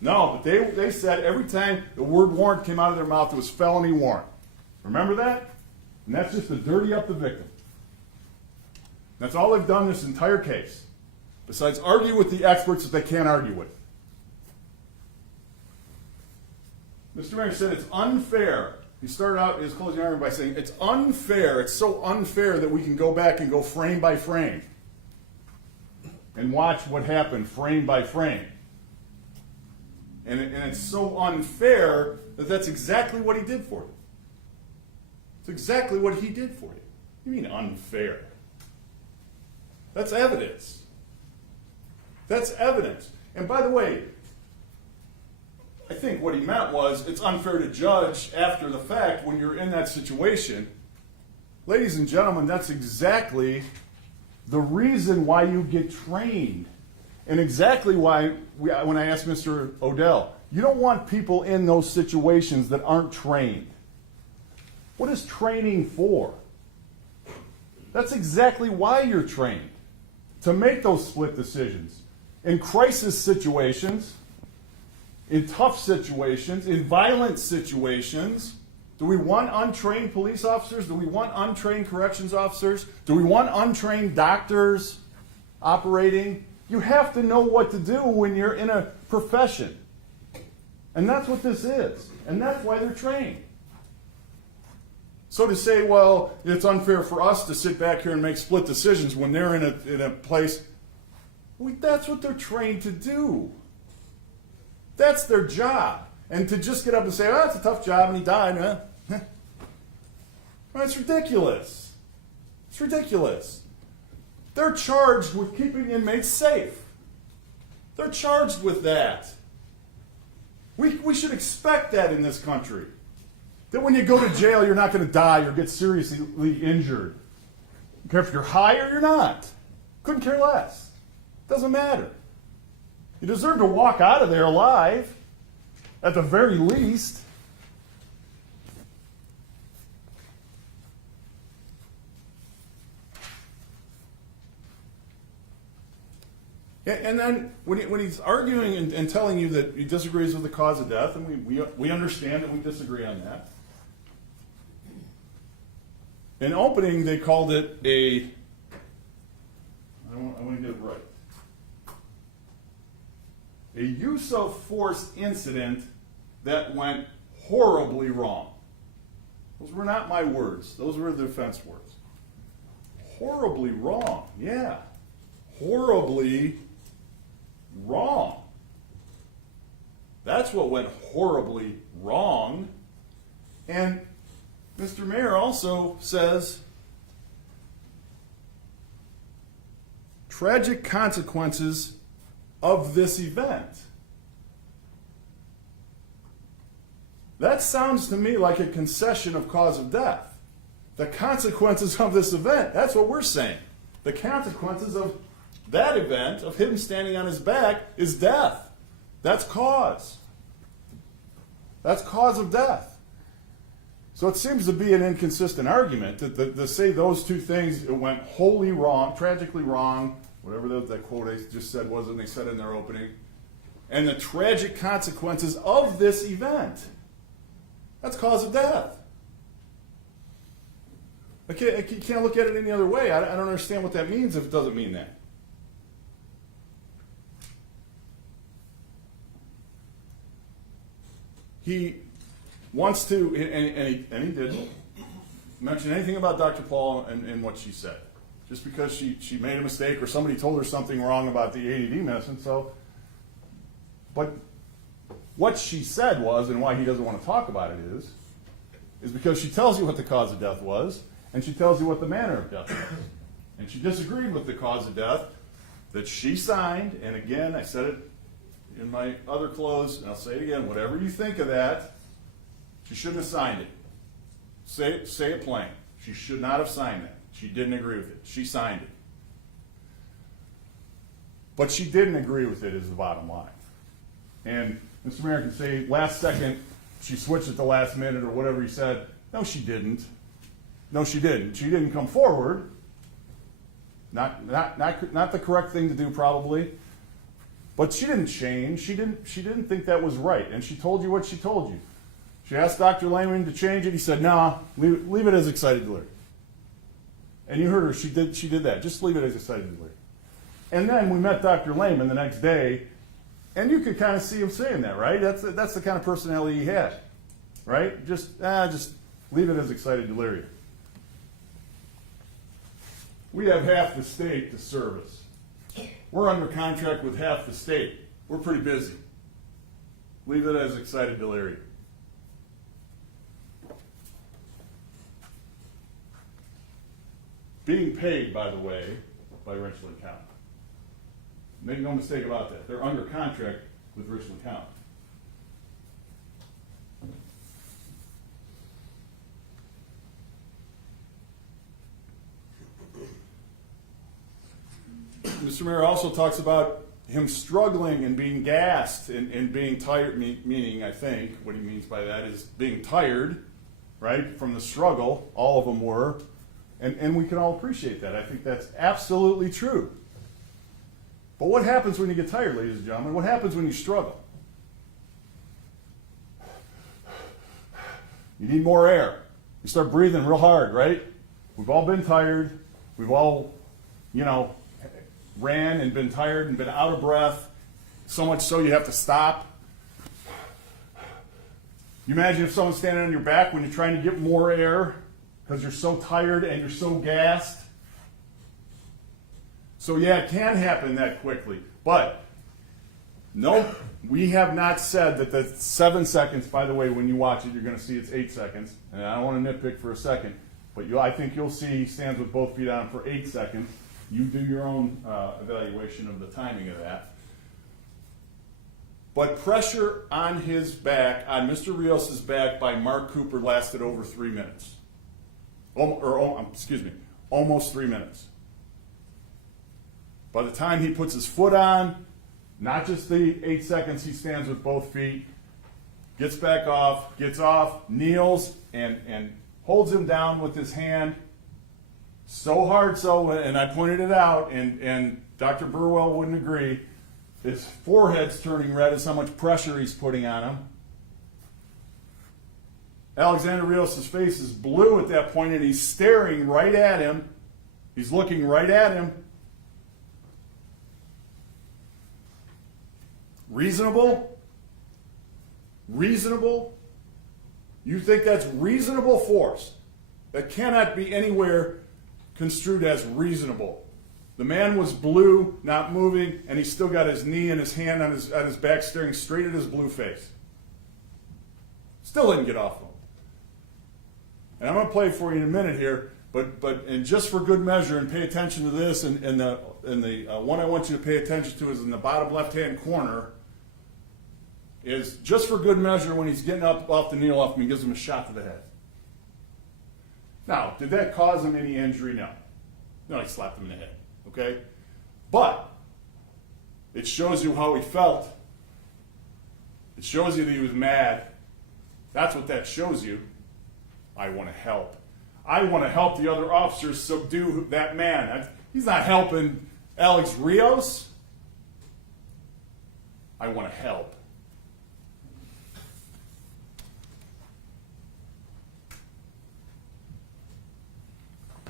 No, but they said every time the word warrant came out of their mouth, it was felony warrant. Remember that? And that's just to dirty up the victim. That's all they've done this entire case. Besides argue with the experts that they can't argue with. Mr. Mayor said it's unfair. He started out his closing argument by saying it's unfair. It's so unfair that we can go back and go frame by frame and watch what happened frame by frame. And it's so unfair that that's exactly what he did for you. It's exactly what he did for you. You mean unfair? That's evidence. That's evidence. And by the way, I think what he meant was it's unfair to judge after the fact when you're in that situation. Ladies and gentlemen, that's exactly the reason why you get trained. And exactly why, when I asked Mr. Odell, you don't want people in those situations that aren't trained. What is training for? That's exactly why you're trained. To make those split decisions. In crisis situations, in tough situations, in violent situations, do we want untrained police officers? Do we want untrained corrections officers? Do we want untrained doctors operating? You have to know what to do when you're in a profession. And that's what this is. And that's why they're trained. So to say, well, it's unfair for us to sit back here and make split decisions when they're in a place, well, that's what they're trained to do. That's their job. And to just get up and say, oh, it's a tough job and he died, well, it's ridiculous. It's ridiculous. They're charged with keeping inmates safe. They're charged with that. We should expect that in this country. That when you go to jail, you're not going to die or get seriously injured. I don't care if you're high or you're not. Couldn't care less. Doesn't matter. You deserve to walk out of there alive, at the very least. And then when he's arguing and telling you that he disagrees with the cause of death, and we understand that we disagree on that. In opening, they called it I want to get it right. a use of force incident that went horribly wrong. Those were not my words. Those were the defense words. Horribly wrong. Yeah. Horribly wrong. That's what went horribly wrong. And Mr. Mayor also says tragic consequences of this event. That sounds to me like a concession of cause of death. The consequences of this event, that's what we're saying. The consequences of that event, of him standing on his back, is death. That's cause. That's cause of death. So it seems to be an inconsistent argument to say those two things went wholly wrong, tragically wrong, whatever that quote I just said was, and they said in their opening, and the tragic consequences of this event. That's cause of death. You can't look at it any other way. I don't understand what that means if it doesn't mean that. He wants to, and he didn't mention anything about Dr. Paul and what she said. Just because she made a mistake or somebody told her something wrong about the ADD medicine. But what she said was, and why he doesn't want to talk about it is because she tells you what the cause of death was, and she tells you what the manner of death was. And she disagreed with the cause of death that she signed, and again, I said it in my other close, and I'll say it again, whatever you think of that, she shouldn't have signed it. Say it plain. She should not have signed that. She didn't agree with it. She signed it. But she didn't agree with it is the bottom line. And Mr. Mayor can say last second she switched at the last minute or whatever he said. No, she didn't. No, she didn't. She didn't come forward. Not the correct thing to do probably. But she didn't change. She didn't think that was right. And she told you what she told you. She asked Dr. Lehman to change it. He said, "No, leave it as excited delirium." And you heard her. She did that. Just leave it as excited delirium. And then we met Dr. Lehman the next day, and you could kind of see him saying that, right? That's the kind of personality he had, right? Just leave it as excited delirium. We have half the state to service. We're under contract with half the state. We're pretty busy. Leave it as excited delirium. Being paid, by the way, by Richland County. Make no mistake about that. They're under contract with Richland County. Mr. Mayor also talks about him struggling and being gassed and being tired, meaning, I think, what he means by that is being tired, right, from the struggle. All of them were. And we can all appreciate that. I think that's absolutely true. But what happens when you get tired, ladies and gentlemen? What happens when you struggle? You need more air. You start breathing real hard, right? We've all been tired. We've all, ran and been tired and been out of breath. So much so you have to stop. You imagine if someone's standing on your back when you're trying to get more air because you're so tired and you're so gassed. So yeah, it can happen that quickly. But no, we have not said that the 7 seconds, by the way, when you watch it, you're going to see it's 8 seconds. And I don't want to nitpick for a second, but I think you'll see he stands with both feet on for 8 seconds. You do your own evaluation of the timing of that. But pressure on his back, on Mr. Rios' back by Mark Cooper lasted over 3 minutes. Almost 3 minutes. By the time he puts his foot on, not just the 8 seconds he stands with both feet, gets back off, gets off, kneels, and holds him down with his hand so hard so, and I pointed it out, and Dr. Burwell wouldn't agree, his forehead's turning red as how much pressure he's putting on him. Alexander Rios' face is blue at that point, and he's staring right at him. He's looking right at him. Reasonable? Reasonable? You think that's reasonable force? That cannot be anywhere construed as reasonable. The man was blue, not moving, and he still got his knee and his hand on his back, staring straight at his blue face. Still didn't get off him. And I'm going to play it for you in a minute here, but and just for good measure, and pay attention to this, and the one I want you to pay attention to is in the bottom left-hand corner, is just for good measure when he's getting up off the kneel off him, he gives him a shot to the head. Now, did that cause him any injury? No. No, he slapped him in the head. Okay? But it shows you how he felt. It shows you that he was mad. That's what that shows you. I want to help. I want to help the other officers subdue that man. He's not helping Alex Rios. I want to help.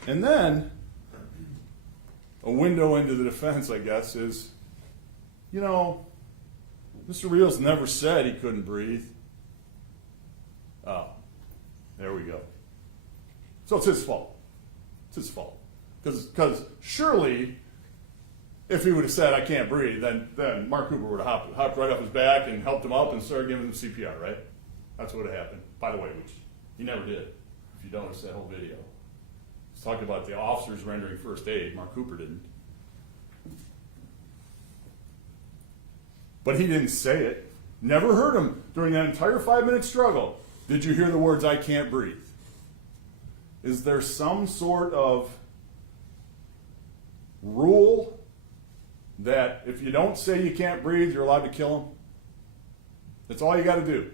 And then, a window into the defense, I guess, is, you know, Mr. Rios never said he couldn't breathe. Oh, there we go. So it's his fault. It's his fault. Because surely, if he would have said, I can't breathe, then Mark Cooper would have hopped right off his back and helped him up and started giving him CPR, right? That's what would have happened. By the way, which he never did, if you don't notice that whole video. He's talking about the officers rendering first aid. Mark Cooper didn't. But he didn't say it. Never heard him during that entire 5-minute struggle. Did you hear the words, I can't breathe? Is there some sort of rule that if you don't say you can't breathe, you're allowed to kill him? That's all you got to do.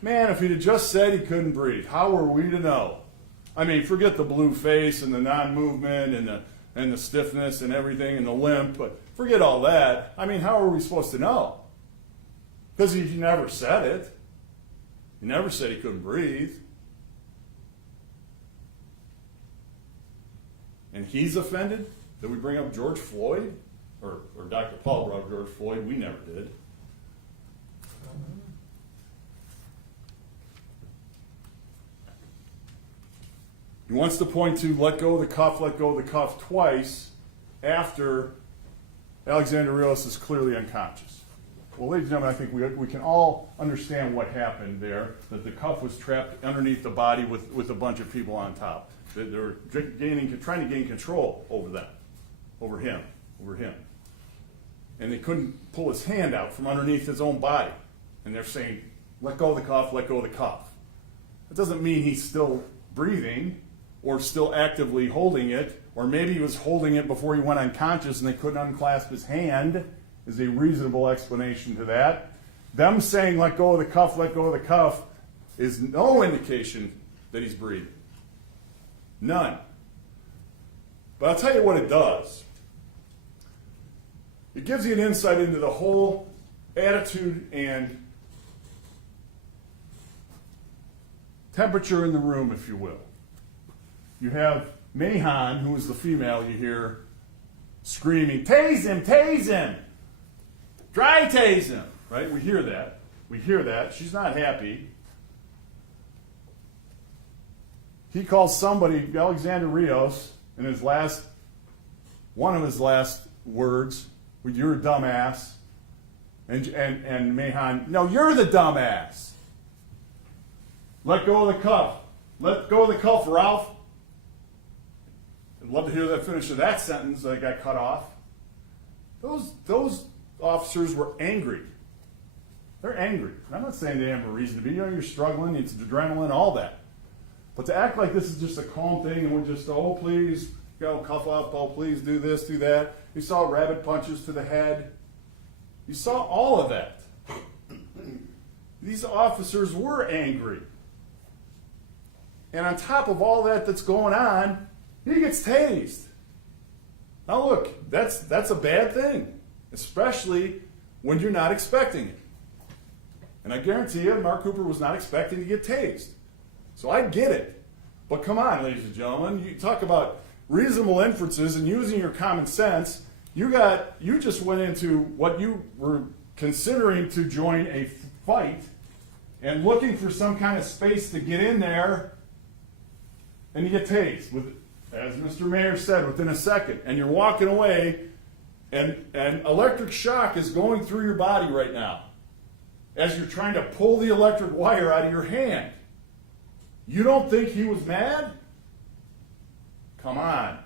Man, if he'd have just said he couldn't breathe, how were we to know? I mean, forget the blue face and the non-movement and the stiffness and everything and the limp, but forget all that. I mean, how are we supposed to know? Because he never said it. He never said he couldn't breathe. And he's offended that we bring up George Floyd? Or Dr. Paul brought up George Floyd. We never did. He wants to point to let go of the cuff twice after Alexander Rios is clearly unconscious. Well, ladies and gentlemen, I think we can all understand what happened there, that the cuff was trapped underneath the body with a bunch of people on top. They were trying to gain control over them, over him. And they couldn't pull his hand out from underneath his own body. And they're saying, let go of the cuff, let go of the cuff. That doesn't mean he's still breathing or still actively holding it, or maybe he was holding it before he went unconscious and they couldn't unclasp his hand, is a reasonable explanation to that. Them saying let go of the cuff is no indication that he's breathing. None. But I'll tell you what it does. It gives you an insight into the whole attitude and temperature in the room, if you will. You have Mahan, who is the female you hear screaming, tase him, dry tase him, right? We hear that. She's not happy. He calls somebody, Alexander Rios, in one of his last words, you're a dumbass. And Mahan, no, you're the dumbass. Let go of the cuff. Let go of the cuff, Ralph. I'd love to hear that finish of that sentence that got cut off. Those officers were angry. They're angry. I'm not saying they have a reason to be. You're struggling, it's adrenaline, all that. But to act like this is just a calm thing and we're just, oh, please, go cuff up, oh, please do this, do that. You saw rabbit punches to the head. You saw all of that. These officers were angry. And on top of all that that's going on, he gets tased. Now look, that's a bad thing, especially when you're not expecting it. And I guarantee you, Mark Cooper was not expecting to get tased. So I get it. But come on, ladies and gentlemen, you talk about reasonable inferences and using your common sense. You just went into what you were considering to join a fight and looking for some kind of space to get in there, and you get tased, with, as Mr. Mayor said, within a second, and you're walking away, and electric shock is going through your body right now as you're trying to pull the electric wire out of your hand. You don't think he was mad? Come on.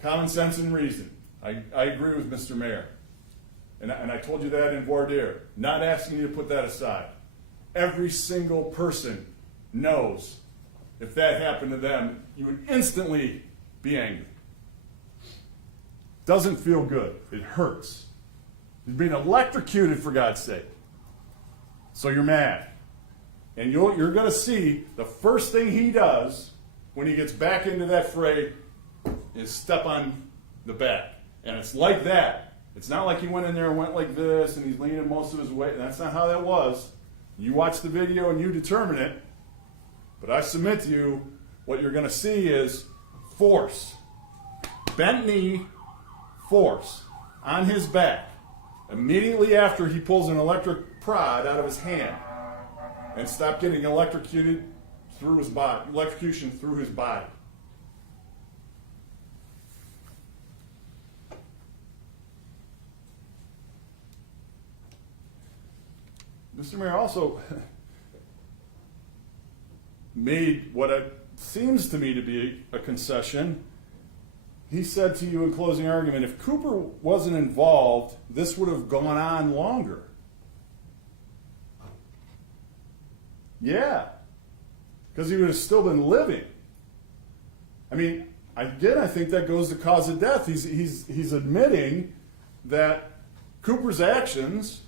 Common sense and reason. I agree with Mr. Mayor. And I told you that in voir dire. Not asking you to put that aside. Every single person knows if that happened to them, you would instantly be angry. Doesn't feel good. It hurts. You're being electrocuted, for God's sake. So you're mad. And you're going to see the first thing he does when he gets back into that fray is step on the back. And it's like that. It's not like he went in there and went like this and he's leaning most of his weight. That's not how that was. You watch the video and you determine it. But I submit to you, what you're going to see is force. Bent knee, force on his back. Immediately after he pulls an electric prod out of his hand and stop getting electrocuted through his body, electrocution through his body. Mr. Mayor also made what seems to me to be a concession. He said to you in closing argument, if Cooper wasn't involved, this would have gone on longer. Yeah, because he would have still been living. I mean, again, I think that goes to cause of death. He's admitting that Cooper's actions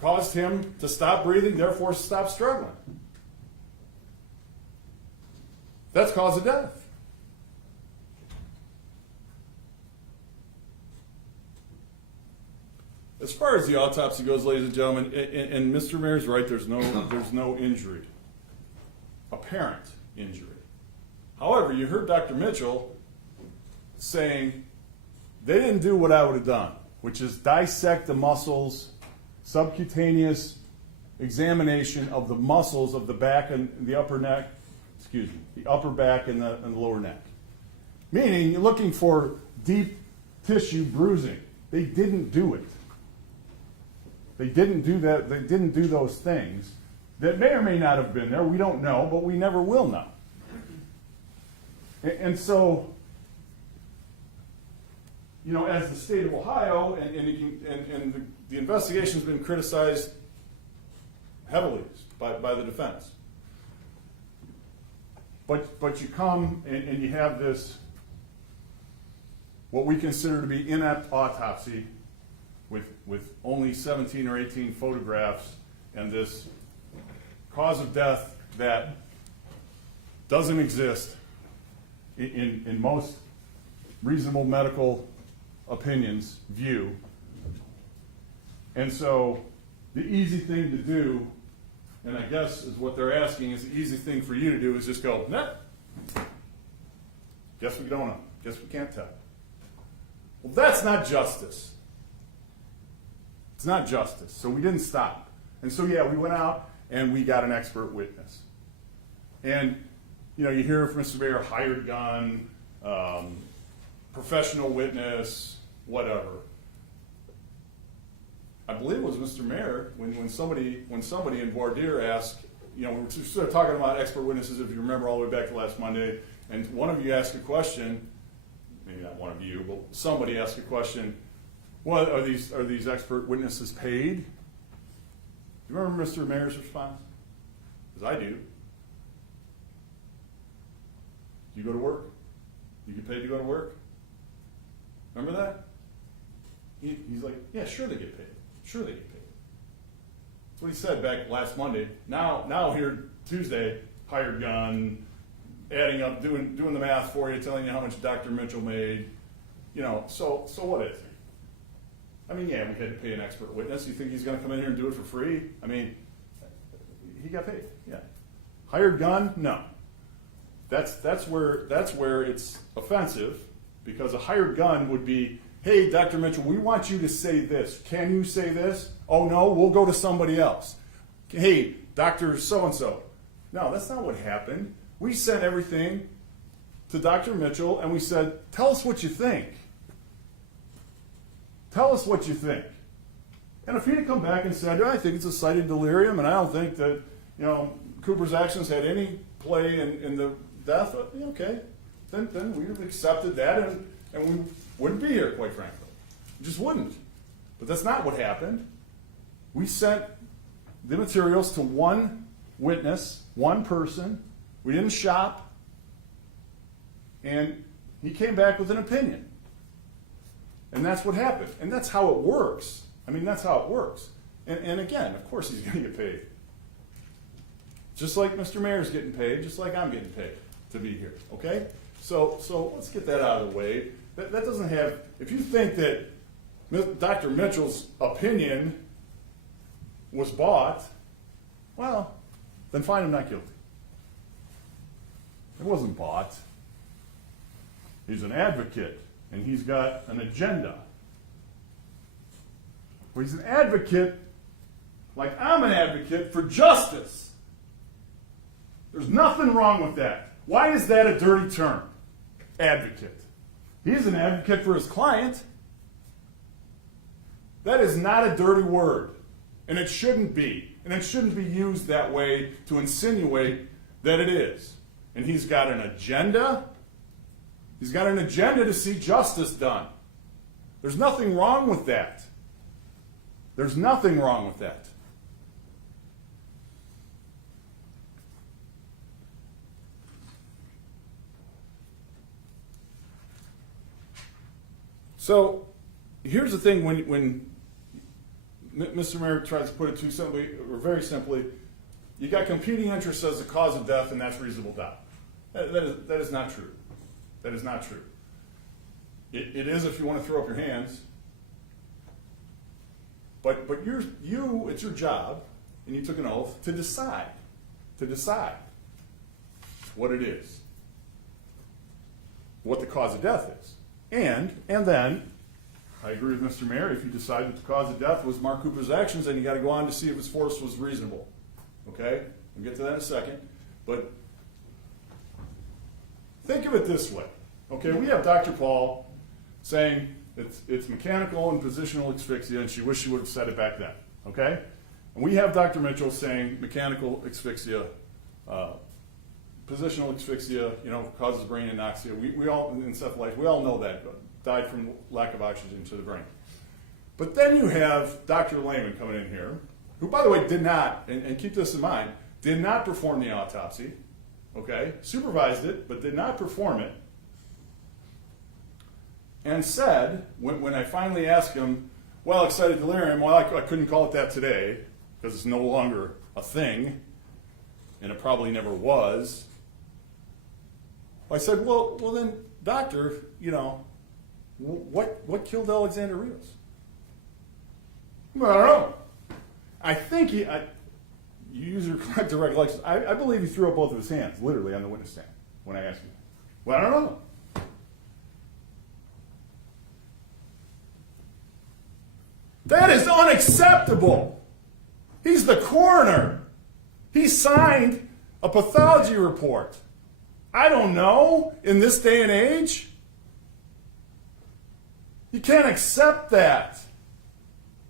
caused him to stop breathing, therefore stop struggling. That's cause of death. As far as the autopsy goes, ladies and gentlemen, and Mr. Mayor's right, there's no injury, apparent injury. However, you heard Dr. Mitchell saying they didn't do what I would have done, which is dissect the muscles, subcutaneous examination of the muscles of the back and the upper neck, the upper back and the lower neck. Meaning, you're looking for deep tissue bruising. They didn't do it. They didn't do that. They didn't do those things that may or may not have been there. We don't know, but we never will know. And so, you know, as the state of Ohio, and the investigation has been criticized heavily by the defense. But you come and you have this, what we consider to be inept autopsy, with only 17 or 18 photographs, and this cause of death that doesn't exist in most reasonable medical opinions view. And so the easy thing to do, and I guess is what they're asking, is the easy thing for you to do is just go, nah, guess we don't know, guess we can't tell. Well, that's not justice. It's not justice. So we didn't stop. And so, yeah, we went out and we got an expert witness. And, you know, you hear from Mr. Mayor, hired gun, professional witness, whatever. I believe it was Mr. Mayor when somebody in voir dire asked, you know, we were sort of talking about expert witnesses, if you remember, all the way back to last Monday, and one of you asked a question, maybe not one of you, but somebody asked a question. Well, are these expert witnesses paid? Do you remember Mr. Mayor's response? Because I do. Do you go to work? You get paid to go to work? Remember that? He's like, yeah, sure they get paid. Sure they get paid. That's what he said back last Monday. Now here Tuesday, hired gun, adding up, doing the math for you, telling you how much Dr. Mitchell made. You know, so what is it? I mean, yeah, we had to pay an expert witness. You think he's going to come in here and do it for free? I mean, he got paid. Yeah. Hired gun? No. That's where it's offensive, because a hired gun would be hey, Dr. Mitchell, we want you to say this. Can you say this? Oh, no, we'll go to somebody else. Hey, Dr. So-and-so. No, that's not what happened. We sent everything to Dr. Mitchell, and we said, tell us what you think. Tell us what you think. And if he'd have come back and said, I think it's a cited delirium, and I don't think that, Cooper's actions had any play in the death, okay, then we would have accepted that, and we wouldn't be here, quite frankly. We just wouldn't. But that's not what happened. We sent the materials to one witness, one person. We didn't shop. And he came back with an opinion. And that's what happened. And that's how it works. I mean, that's how it works. And again, of course he's going to get paid. Just like Mr. Mayor's getting paid, just like I'm getting paid to be here, okay? So let's get that out of the way. That doesn't have, if you think that Dr. Mitchell's opinion was bought, well, then find him not guilty. It wasn't bought. He's an advocate, and he's got an agenda. Well, he's an advocate like I'm an advocate for justice. There's nothing wrong with that. Why is that a dirty term? Advocate. He's an advocate for his client. That is not a dirty word. And it shouldn't be. And it shouldn't be used that way to insinuate that it is. And he's got an agenda. He's got an agenda to see justice done. There's nothing wrong with that. There's nothing wrong with that. So here's the thing, when Mr. Mayor tries to put it too simply, or very simply, you got competing interests as the cause of death, and that's reasonable doubt. That is not true. That is not true. It is if you want to throw up your hands. But it's your job, and you took an oath to decide what it is, what the cause of death is. And then, I agree with Mr. Mayor, if you decide that the cause of death was Mark Cooper's actions, then you got to go on to see if his force was reasonable. Okay? We'll get to that in a second. But think of it this way. Okay, we have Dr. Paul saying it's mechanical and positional asphyxia, and she wished she would have said it back then. Okay? And we have Dr. Mitchell saying mechanical asphyxia, positional asphyxia, causes brain anoxia. We all, encephalitis, we all know that. Died from lack of oxygen to the brain. But then you have Dr. Lehman coming in here, who, by the way, did not, and keep this in mind, did not perform the autopsy, okay? Supervised it, but did not perform it. And said, when I finally asked him, well, excited delirium, well, I couldn't call it that today, because it's no longer a thing, and it probably never was. I said, well then, doctor, what killed Alexander Rios? Well, I don't know. I think you use your collective recollection. I believe he threw up both of his hands, literally, on the witness stand when I asked him. Well, I don't know. That is unacceptable. He's the coroner. He signed a pathology report. I don't know, in this day and age. You can't accept that.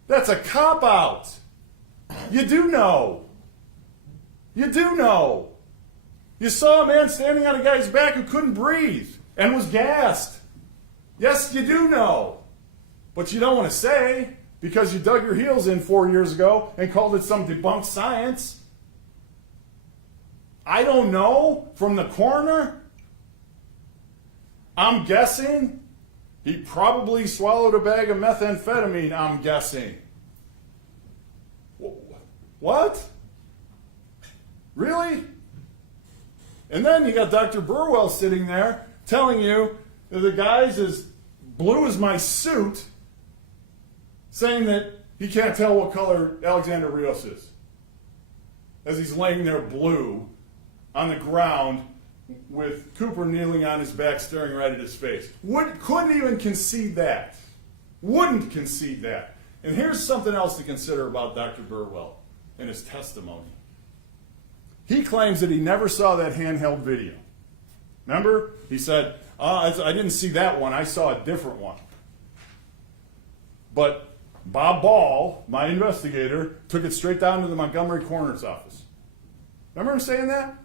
That's a cop-out. You do know. You do know. You saw a man standing on a guy's back who couldn't breathe and was gassed. Yes, you do know. But you don't want to say, because you dug your heels in 4 years ago and called it some debunked science. I don't know from the coroner. I'm guessing he probably swallowed a bag of methamphetamine, I'm guessing. What? Really? And then you got Dr. Burwell sitting there telling you that the guy's as blue as my suit, saying that he can't tell what color Alexander Rios is, as he's laying there blue on the ground with Cooper kneeling on his back staring right at his face. Couldn't even concede that. wouldn't concede that. And here's something else to consider about Dr. Burwell and his testimony. He claims that he never saw that handheld video. Remember? He said, I didn't see that one, I saw a different one. But Bob Ball, my investigator, took it straight down to the Montgomery coroner's office. Remember him saying that?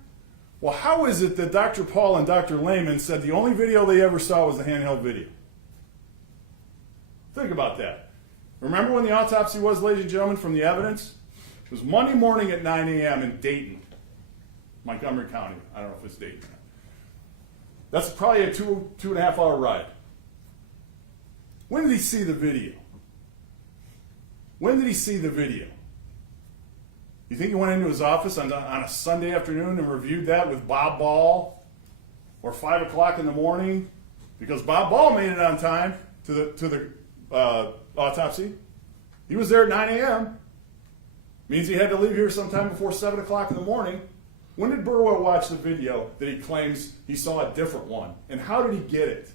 Well, how is it that Dr. Paul and Dr. Lehman said the only video they ever saw was the handheld video? Think about that. Remember when the autopsy was, ladies and gentlemen, from the evidence? It was Monday morning at 9 a.m. in Dayton, Montgomery County. I don't know if it's Dayton or not. That's probably a two and a half hour ride. When did he see the video? When did he see the video? You think he went into his office on a Sunday afternoon and reviewed that with Bob Ball, or 5 o'clock in the morning? Because Bob Ball made it on time to the autopsy. He was there at 9 a.m. Means he had to leave here sometime before 7 o'clock in the morning. When did Burwell watch the video that he claims he saw a different one? And how did he get it?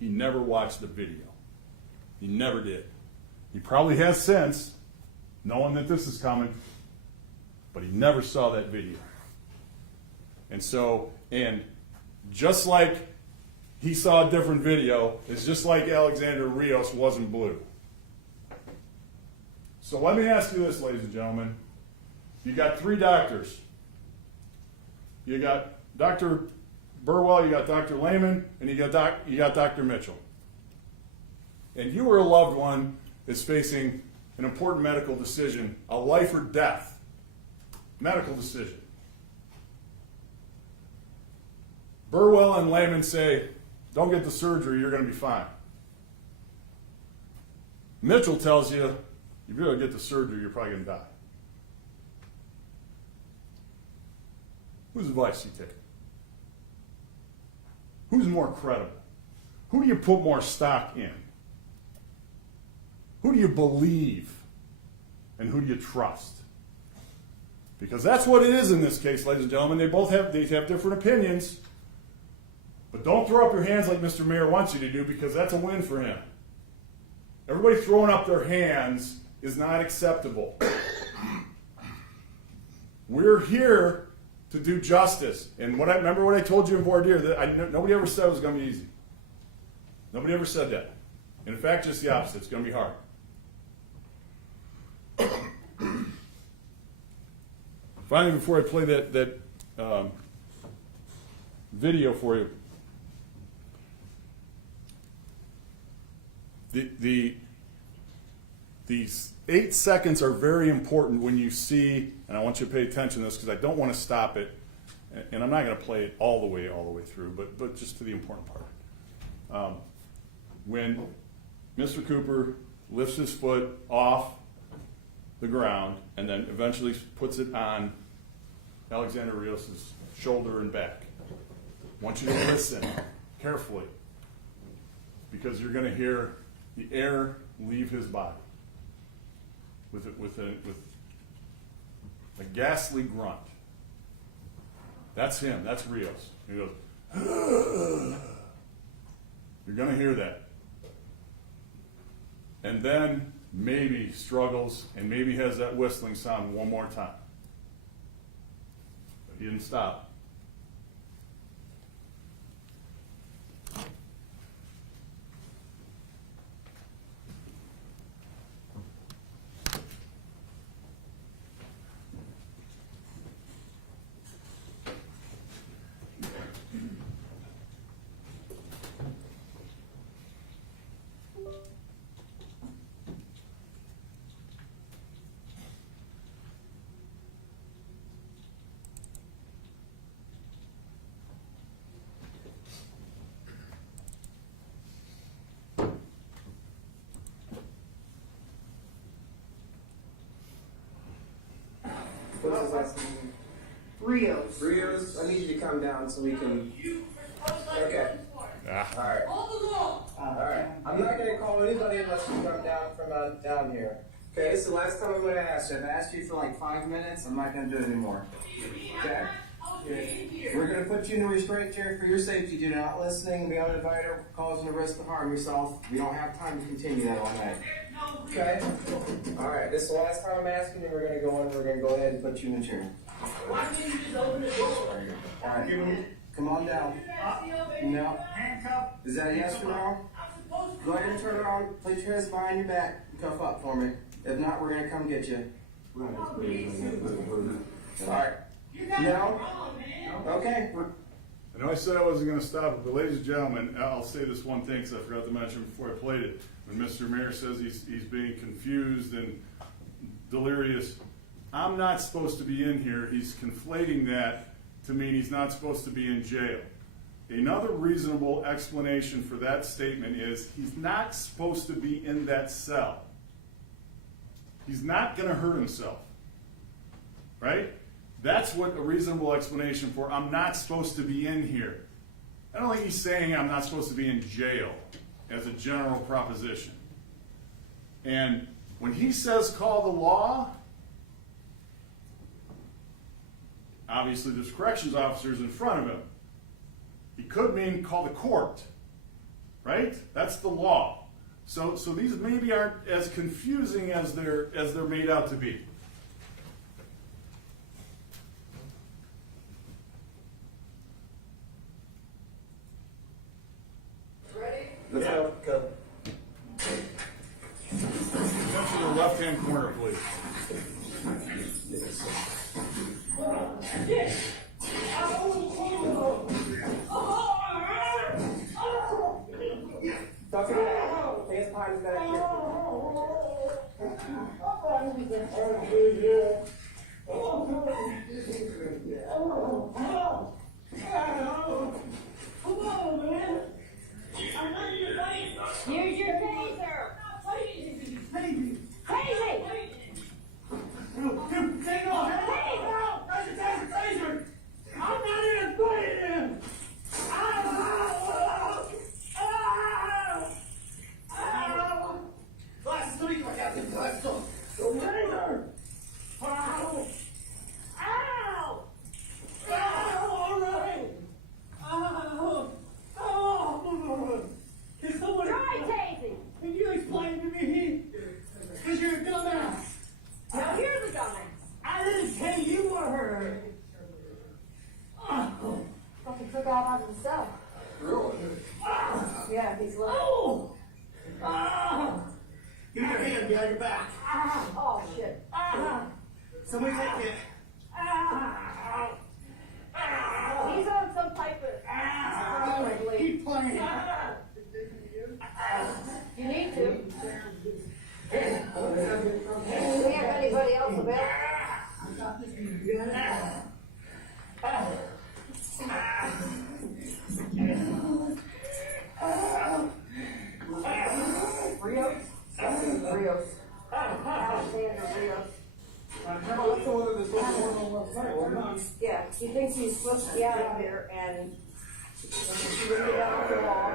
He never watched the video. He never did. He probably has since, knowing that this is coming, but he never saw that video. And just like he saw a different video, it's just like Alexander Rios wasn't blue. So let me ask you this, ladies and gentlemen. You got 3 doctors. You got Dr. Burwell, you got Dr. Lehman, and you got Dr. Mitchell. And you or a loved one is facing an important medical decision, a life or death medical decision. Burwell and Lehman say, don't get the surgery, you're going to be fine. Mitchell tells you, if you really get the surgery, you're probably going to die. Whose advice you take? Who's more credible? Who do you put more stock in? Who do you believe? And who do you trust? Because that's what it is in this case, ladies and gentlemen. They have different opinions. But don't throw up your hands like Mr. Mayor wants you to do, because that's a win for him. Everybody throwing up their hands is not acceptable. We're here to do justice. And remember what I told you in voir dire, that nobody ever said it was going to be easy. Nobody ever said that. In fact, just the opposite. It's going to be hard. Finally, before I play that video for you, these 8 seconds are very important when you see, and I want you to pay attention to this because I don't want to stop it, and I'm not going to play it all the way through, but just to the important part. When Mr. Cooper lifts his foot off the ground and then eventually puts it on Alexander Rios' shoulder and back, I want you to listen carefully, because you're going to hear the air leave his body with a ghastly grunt. That's him. That's Rios. He goes, you're going to hear that. And then maybe struggles and maybe has that whistling sound one more time. But he didn't stop. What's his last name? Rios. Rios, I need you to come down so we can. Okay. Alright. Alright. I'm not going to call anybody unless you come down from down here. Okay, this is the last time I'm going to ask you. I've asked you for like 5 minutes. I'm not going to do it anymore. Okay? We're gonna put you in a restraint chair for your safety. Due to not listening, be uninvited, or causing the risk to harm yourself. We don't have time to continue that all night. Okay? Alright, this is the last time I'm asking, and we're gonna go in, we're gonna go ahead and put you in the chair. Why didn't you just open the door? Alright, come on down. No. Is that a yes or no? Go ahead and turn around, place your hands behind your back, and cuff up for me. If not, we're gonna come get you. Alright. No? Okay. I know I said I wasn't going to stop it, but ladies and gentlemen, I'll say this one thing because I forgot to mention before I played it. When Mr. Mayor says he's being confused and delirious, I'm not supposed to be in here. He's conflating that to mean he's not supposed to be in jail. Another reasonable explanation for that statement is he's not supposed to be in that cell. He's not going to hurt himself. Right? That's what a reasonable explanation for I'm not supposed to be in here. I don't think he's saying I'm not supposed to be in jail as a general proposition. And when he says call the law, obviously there's corrections officers in front of him. He could mean call the court, right? That's the law. So these maybe aren't as confusing as they're made out to be. Let's go. Go. Jump to the left-hand corner, please. Talk to me. Hands behind his back here. Use your taser. Crazy. Take off. That's a taser. I'm not even playing him. Glasses, let me go out this glasses. Taser. All right. Can someone Try tasing. Can you explain to me? Because you're a dumbass. No, you're the dumbass. I didn't say you were her. Fucking took out on himself. Really? Yeah, he's little. Give me your hand behind your back. Oh, shit. Somebody take it. He's on some type of... Keep playing. You need to. Do we have anybody else available? Rios? Rios. Alexander Rios. Yeah, he thinks he's supposed to be out of here and he's bring it down the wall.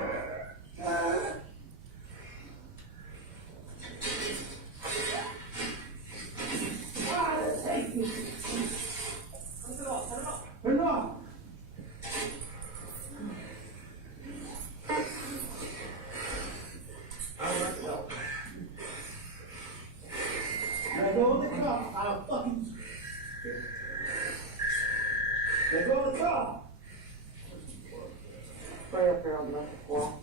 Turn it off. Let go of the cuff. I'll fucking. Let go of the cuff. Right up there on the wall.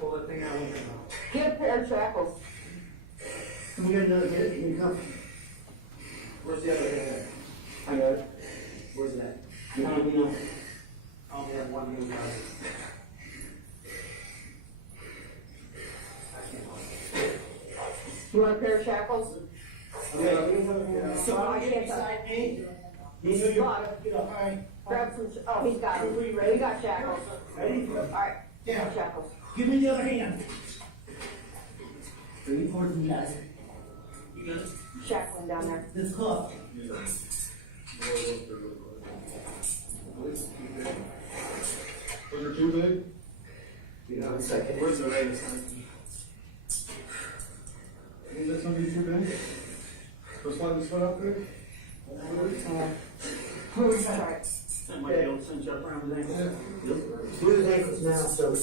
Pull that thing out. Get a pair of shackles. Can we get another hit? Can you come? Where's the other hand? I got it. Where's that? No. I only have one hand. You want a pair of shackles? Okay. Somebody get beside me. He's got it. Grab some, oh, he's got it. We got shackles. Ready? Alright, Yeah. shackles. Give me the other hand. Bring it towards me, guys. You got it? Shackling down there. This cuff. Was it too big? You know, a second. Where's the right? Is that somebody too big? Let's let this one up there. Somebody else cinch up around his ankles. Do his ankles now, so.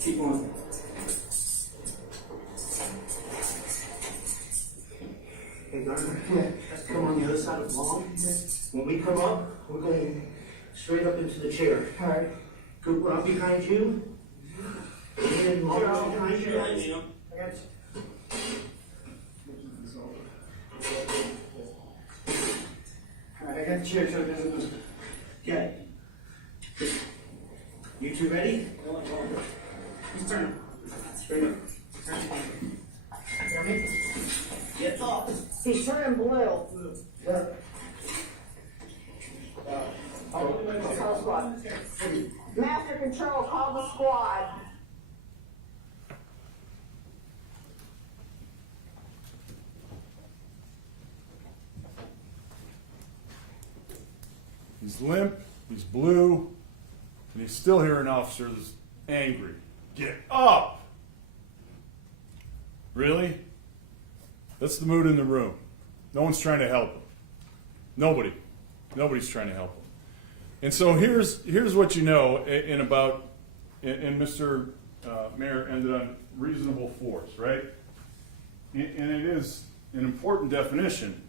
Keep on. Okay, Garner, let's come on the other side of the lawn. When we come up, we're going straight up into the chair. All right. Cooper, I'll be behind you. And I'll be behind you. I got you. All right, I got the chair so it doesn't move. Okay. You two ready? Just turn him. Straight up. Turn him. Get off. He's turning blue. Yeah. Call squad. Master Control, call the squad. He's limp, he's blue, and he's still here an officer that's angry. Get up! Really? That's the mood in the room. No one's trying to help him. Nobody's trying to help him. And so here's what you know and Mr. Mayor ended on reasonable force, right? And it is an important definition.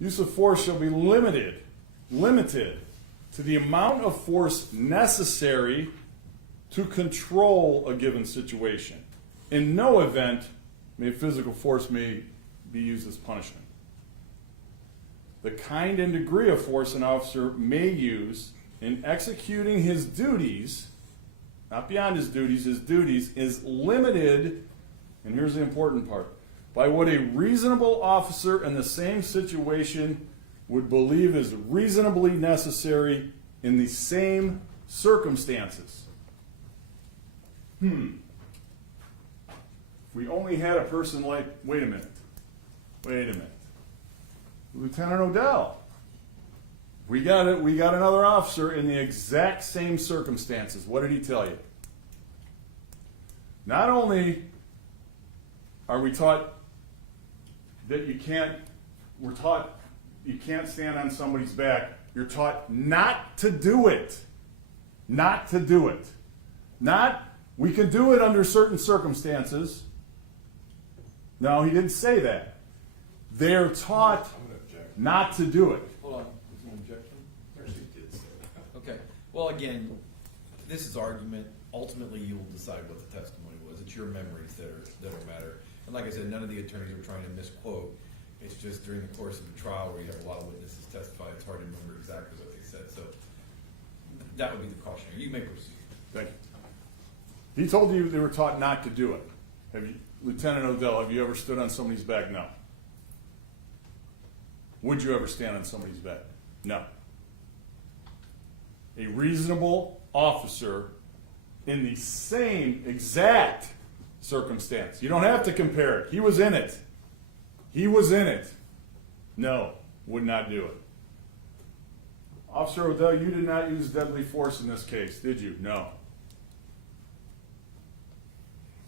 Use of force shall be limited to the amount of force necessary to control a given situation. In no event may physical force be used as punishment. The kind and degree of force an officer may use in executing his duties, not beyond his duties is limited, and here's the important part, by what a reasonable officer in the same situation would believe is reasonably necessary in the same circumstances. If we only had a person like, wait a minute. Lieutenant Odell. We got another officer in the exact same circumstances. What did he tell you? Not only are we taught that you can't stand on somebody's back, you're taught not to do it. Not to do it. Not, we can do it under certain circumstances. No, he didn't say that. They're taught not to do it. Hold on, is there an objection? She did say that. Okay, well again, this is argument. Ultimately, you will decide what the testimony was. It's your memories that matter. And like I said, none of the attorneys are trying to misquote. It's just during the course of the trial where you have a lot of witnesses testify, it's hard to remember exactly what they said. So that would be the cautionary. You may proceed. Thank you. He told you they were taught not to do it. Have you, Lieutenant Odell, have you ever stood on somebody's back? No. Would you ever stand on somebody's back? No. A reasonable officer in the same exact circumstance. You don't have to compare it. He was in it. No, would not do it. Officer Odell, you did not use deadly force in this case, did you? No.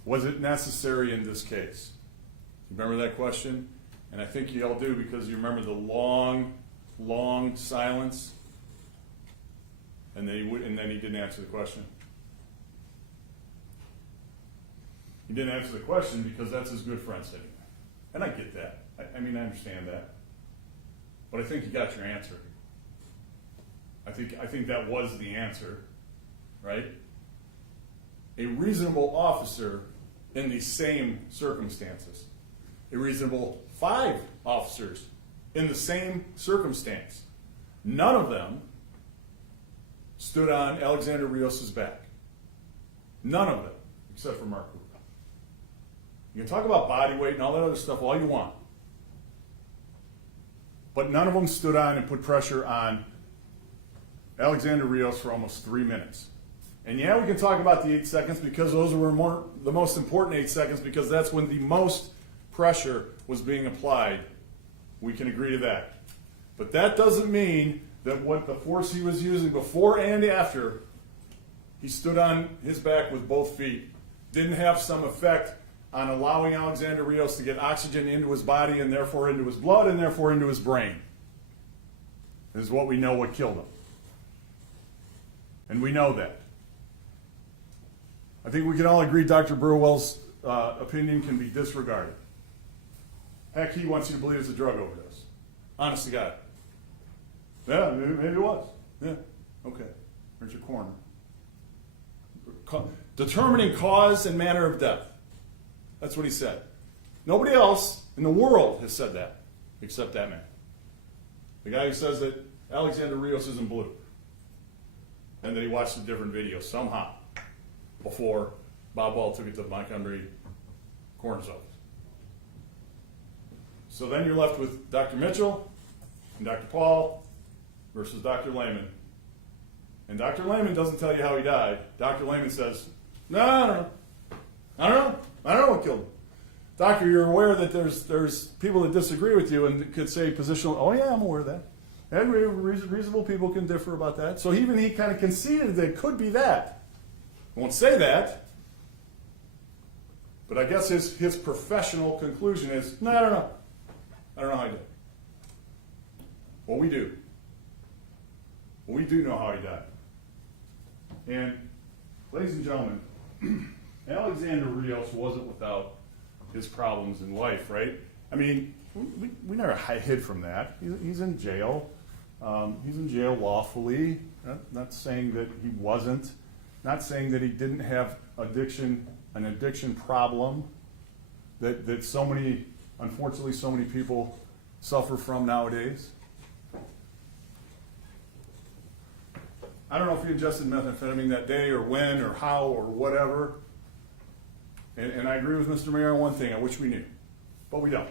Was it necessary in this case? Remember that question? And I think you all do because you remember the long silence. And then he didn't answer the question. He didn't answer the question because that's his good friend sitting there. And I get that. I mean, I understand that. But I think you got your answer. I think that was the answer, right? A reasonable officer in the same circumstances. A reasonable 5 officers in the same circumstance. None of them stood on Alexander Rios' back. None of them, except for Mark Cooper. You can talk about body weight and all that other stuff all you want. But none of them stood on and put pressure on Alexander Rios for almost 3 minutes. And yeah, we can talk about the 8 seconds because those were the most important 8 seconds because that's when the most pressure was being applied, we can agree to that. But that doesn't mean that what the force he was using before and after, he stood on his back with both feet, didn't have some effect on allowing Alexander Rios to get oxygen into his body and therefore into his blood and therefore into his brain. This is what we know what killed him. And we know that. I think we can all agree Dr. Burwell's opinion can be disregarded. Heck, he wants you to believe it's a drug overdose. Honest to God. Yeah, maybe it was. Yeah, okay. There's your corner. Determining cause and manner of death. That's what he said. Nobody else in the world has said that, except that man. The guy who says that Alexander Rios isn't blue. And that he watched a different video somehow before Bob Ball took it to the Montgomery coroner's office. So then you're left with Dr. Mitchell and Dr. Paul versus Dr. Lehman. And Dr. Lehman doesn't tell you how he died. Dr. Lehman says, no, I don't know. I don't know what killed him. Doctor, you're aware that there's people that disagree with you and could say positional, oh yeah, I'm aware of that. And reasonable people can differ about that. So even he kind of conceded that it could be that. I won't say that. But I guess his professional conclusion is, no, I don't know. I don't know how he did. Well, we do. We do know how he died. And, ladies and gentlemen, Alexander Rios wasn't without his problems in life, right? I mean, we never hid from that. He's in jail. He's in jail lawfully. Not saying that he wasn't. Not saying that he didn't have an addiction problem that so many, unfortunately, so many people suffer from nowadays. I don't know if he ingested methamphetamine that day or when or how or whatever. And I agree with Mr. Mayor on one thing. I wish we knew. But we don't.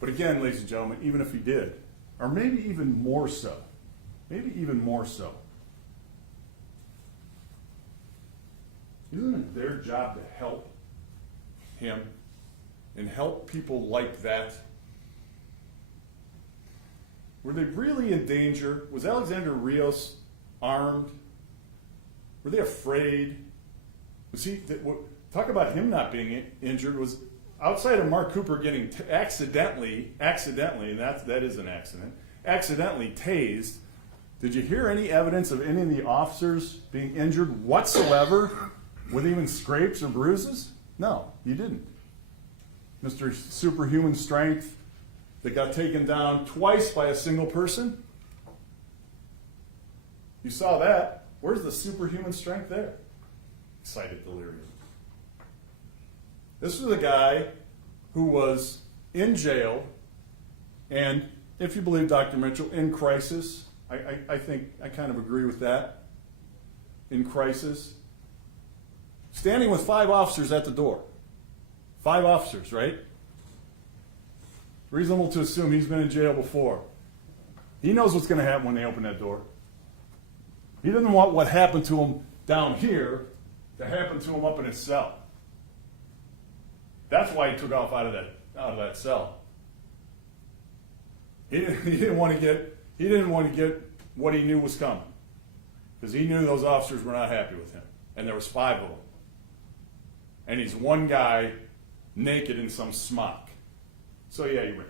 But again, ladies and gentlemen, even if he did, or maybe even more so, isn't it their job to help him and help people like that? Were they really in danger? Was Alexander Rios armed? Were they afraid? Was he? Talk about him not being injured. Was outside of Mark Cooper getting accidentally, and that is an accident, accidentally tased. Did you hear any evidence of any of the officers being injured whatsoever, with even scrapes or bruises? No, you didn't. Mr. Superhuman Strength that got taken down twice by a single person. You saw that. Where's the superhuman strength there? Excited delirium. This was a guy who was in jail, and if you believe Dr. Mitchell, in crisis. I think I kind of agree with that. In crisis. Standing with 5 officers at the door. 5 officers, right? Reasonable to assume he's been in jail before. He knows what's going to happen when they open that door. He doesn't want what happened to him down here to happen to him up in his cell. That's why he took off out of that cell. He didn't want to get what he knew was coming, because he knew those officers were not happy with him, and there was 5 of them. And he's one guy naked in some smock. So yeah, he ran.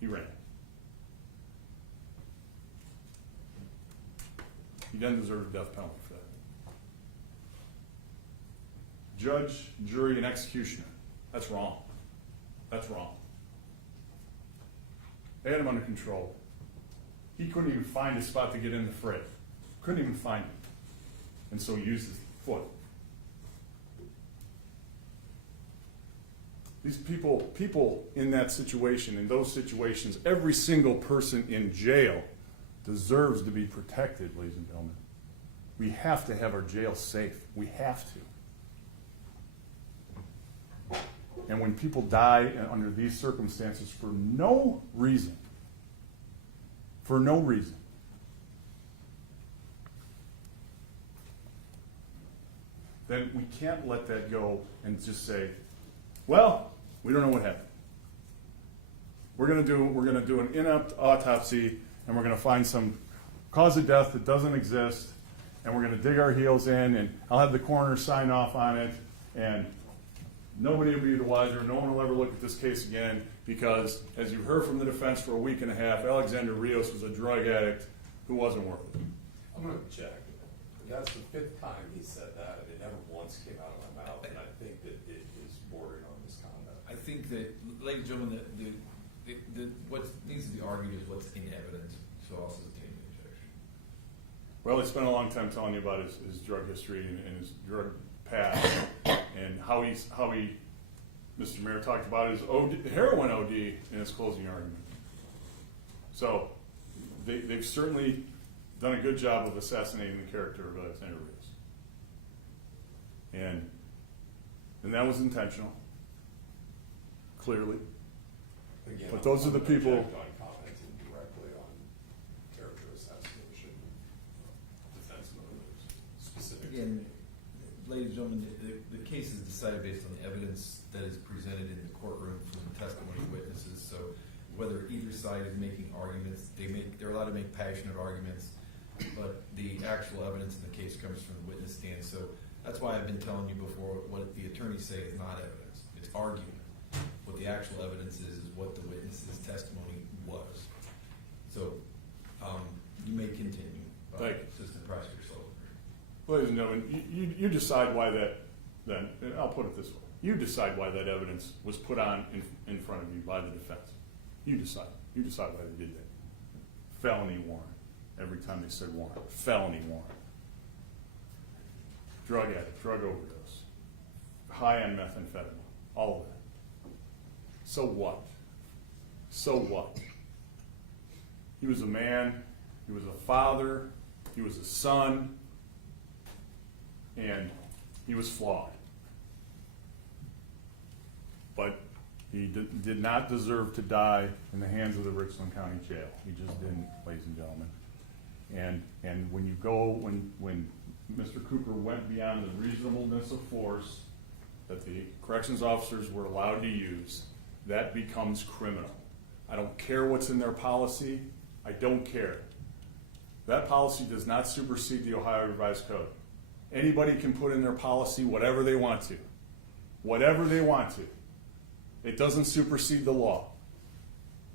He ran. He doesn't deserve a death penalty for that. Judge, jury, and executioner. That's wrong. That's wrong. They had him under control. He couldn't even find a spot to get in the fray. Couldn't even find it. And so he used his foot. These people in that situation, in those situations, every single person in jail deserves to be protected, ladies and gentlemen. We have to have our jail safe. We have to. And when people die under these circumstances for no reason, then we can't let that go and just say, Well, we don't know what happened. We're gonna do an in-depth autopsy, and we're gonna find some cause of death that doesn't exist, and we're gonna dig our heels in, and I'll have the coroner sign off on it, and nobody will be the wiser. No one will ever look at this case again, because as you've heard from the defense for a week and a half, Alexander Rios was a drug addict who wasn't worth it. I'm gonna check. That's the 5th time he said that, and it never once came out of my mouth, and I think that it is bordering on misconduct. I think that, ladies and gentlemen, what needs to be argued is what's in evidence, so I'll sustain the objection. Well, he spent a long time telling you about his drug history and his drug past, and how he, Mr. Mayor talked about his heroin OD in his closing argument. So, they've certainly done a good job of assassinating the character of Alexander Rios. And that was intentional, clearly. Again, But those are the people. On commenting directly on character assassination, defense motives, specific. Again, ladies and gentlemen, the case is decided based on the evidence that is presented in the courtroom from the testimony of witnesses. So whether either side is making arguments, they're allowed to make passionate arguments, but the actual evidence in the case comes from the witness stand. So that's why I've been telling you before, what the attorneys say is not evidence, it's argument. What the actual evidence is what the witness's testimony was. So, you may continue. Thank you. Assistant Prosecutor Sullivan. Ladies and gentlemen, you decide why that, then, I'll put it this way. You decide why that evidence was put on in front of you by the defense. You decide. You decide why they did that. Felony warrant. Every time they said warrant. Felony warrant. Drug addict, drug overdose. High on methamphetamine. All of that. So what? So what? He was a man, he was a father, he was a son, and he was flawed. But he did not deserve to die in the hands of the Richland County Jail. He just didn't, ladies and gentlemen. And when you go, when Mr. Cooper went beyond the reasonableness of force that the corrections officers were allowed to use, that becomes criminal. I don't care what's in their policy. I don't care. That policy does not supersede the Ohio Revised Code. Anybody can put in their policy whatever they want to. Whatever they want to. It doesn't supersede the law.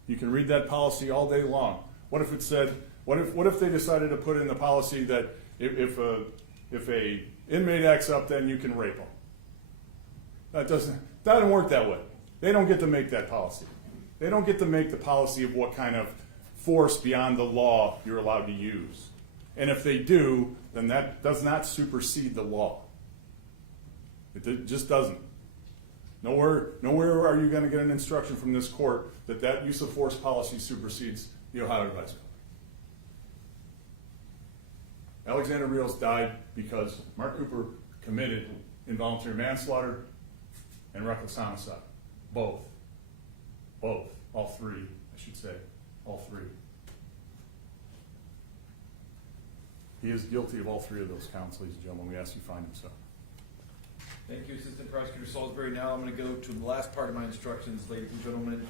You can read that policy all day long. What if it said, what if they decided to put in the policy that if a inmate acts up, then you can rape him? That doesn't work that way. They don't get to make that policy. They don't get to make the policy of what kind of force beyond the law you're allowed to use. And if they do, then that does not supersede the law. It just doesn't. Nowhere are you going to get an instruction from this court that use of force policy supersedes the Ohio Revised Code. Alexander Rios died because Mark Cooper committed involuntary manslaughter and reckless homicide. Both. All three, I should say. All three. He is guilty of all three of those counts, ladies and gentlemen. We ask you find him so. Thank you, Assistant Prosecutor Salisbury. Now I'm going to go to the last part of my instructions, ladies and gentlemen.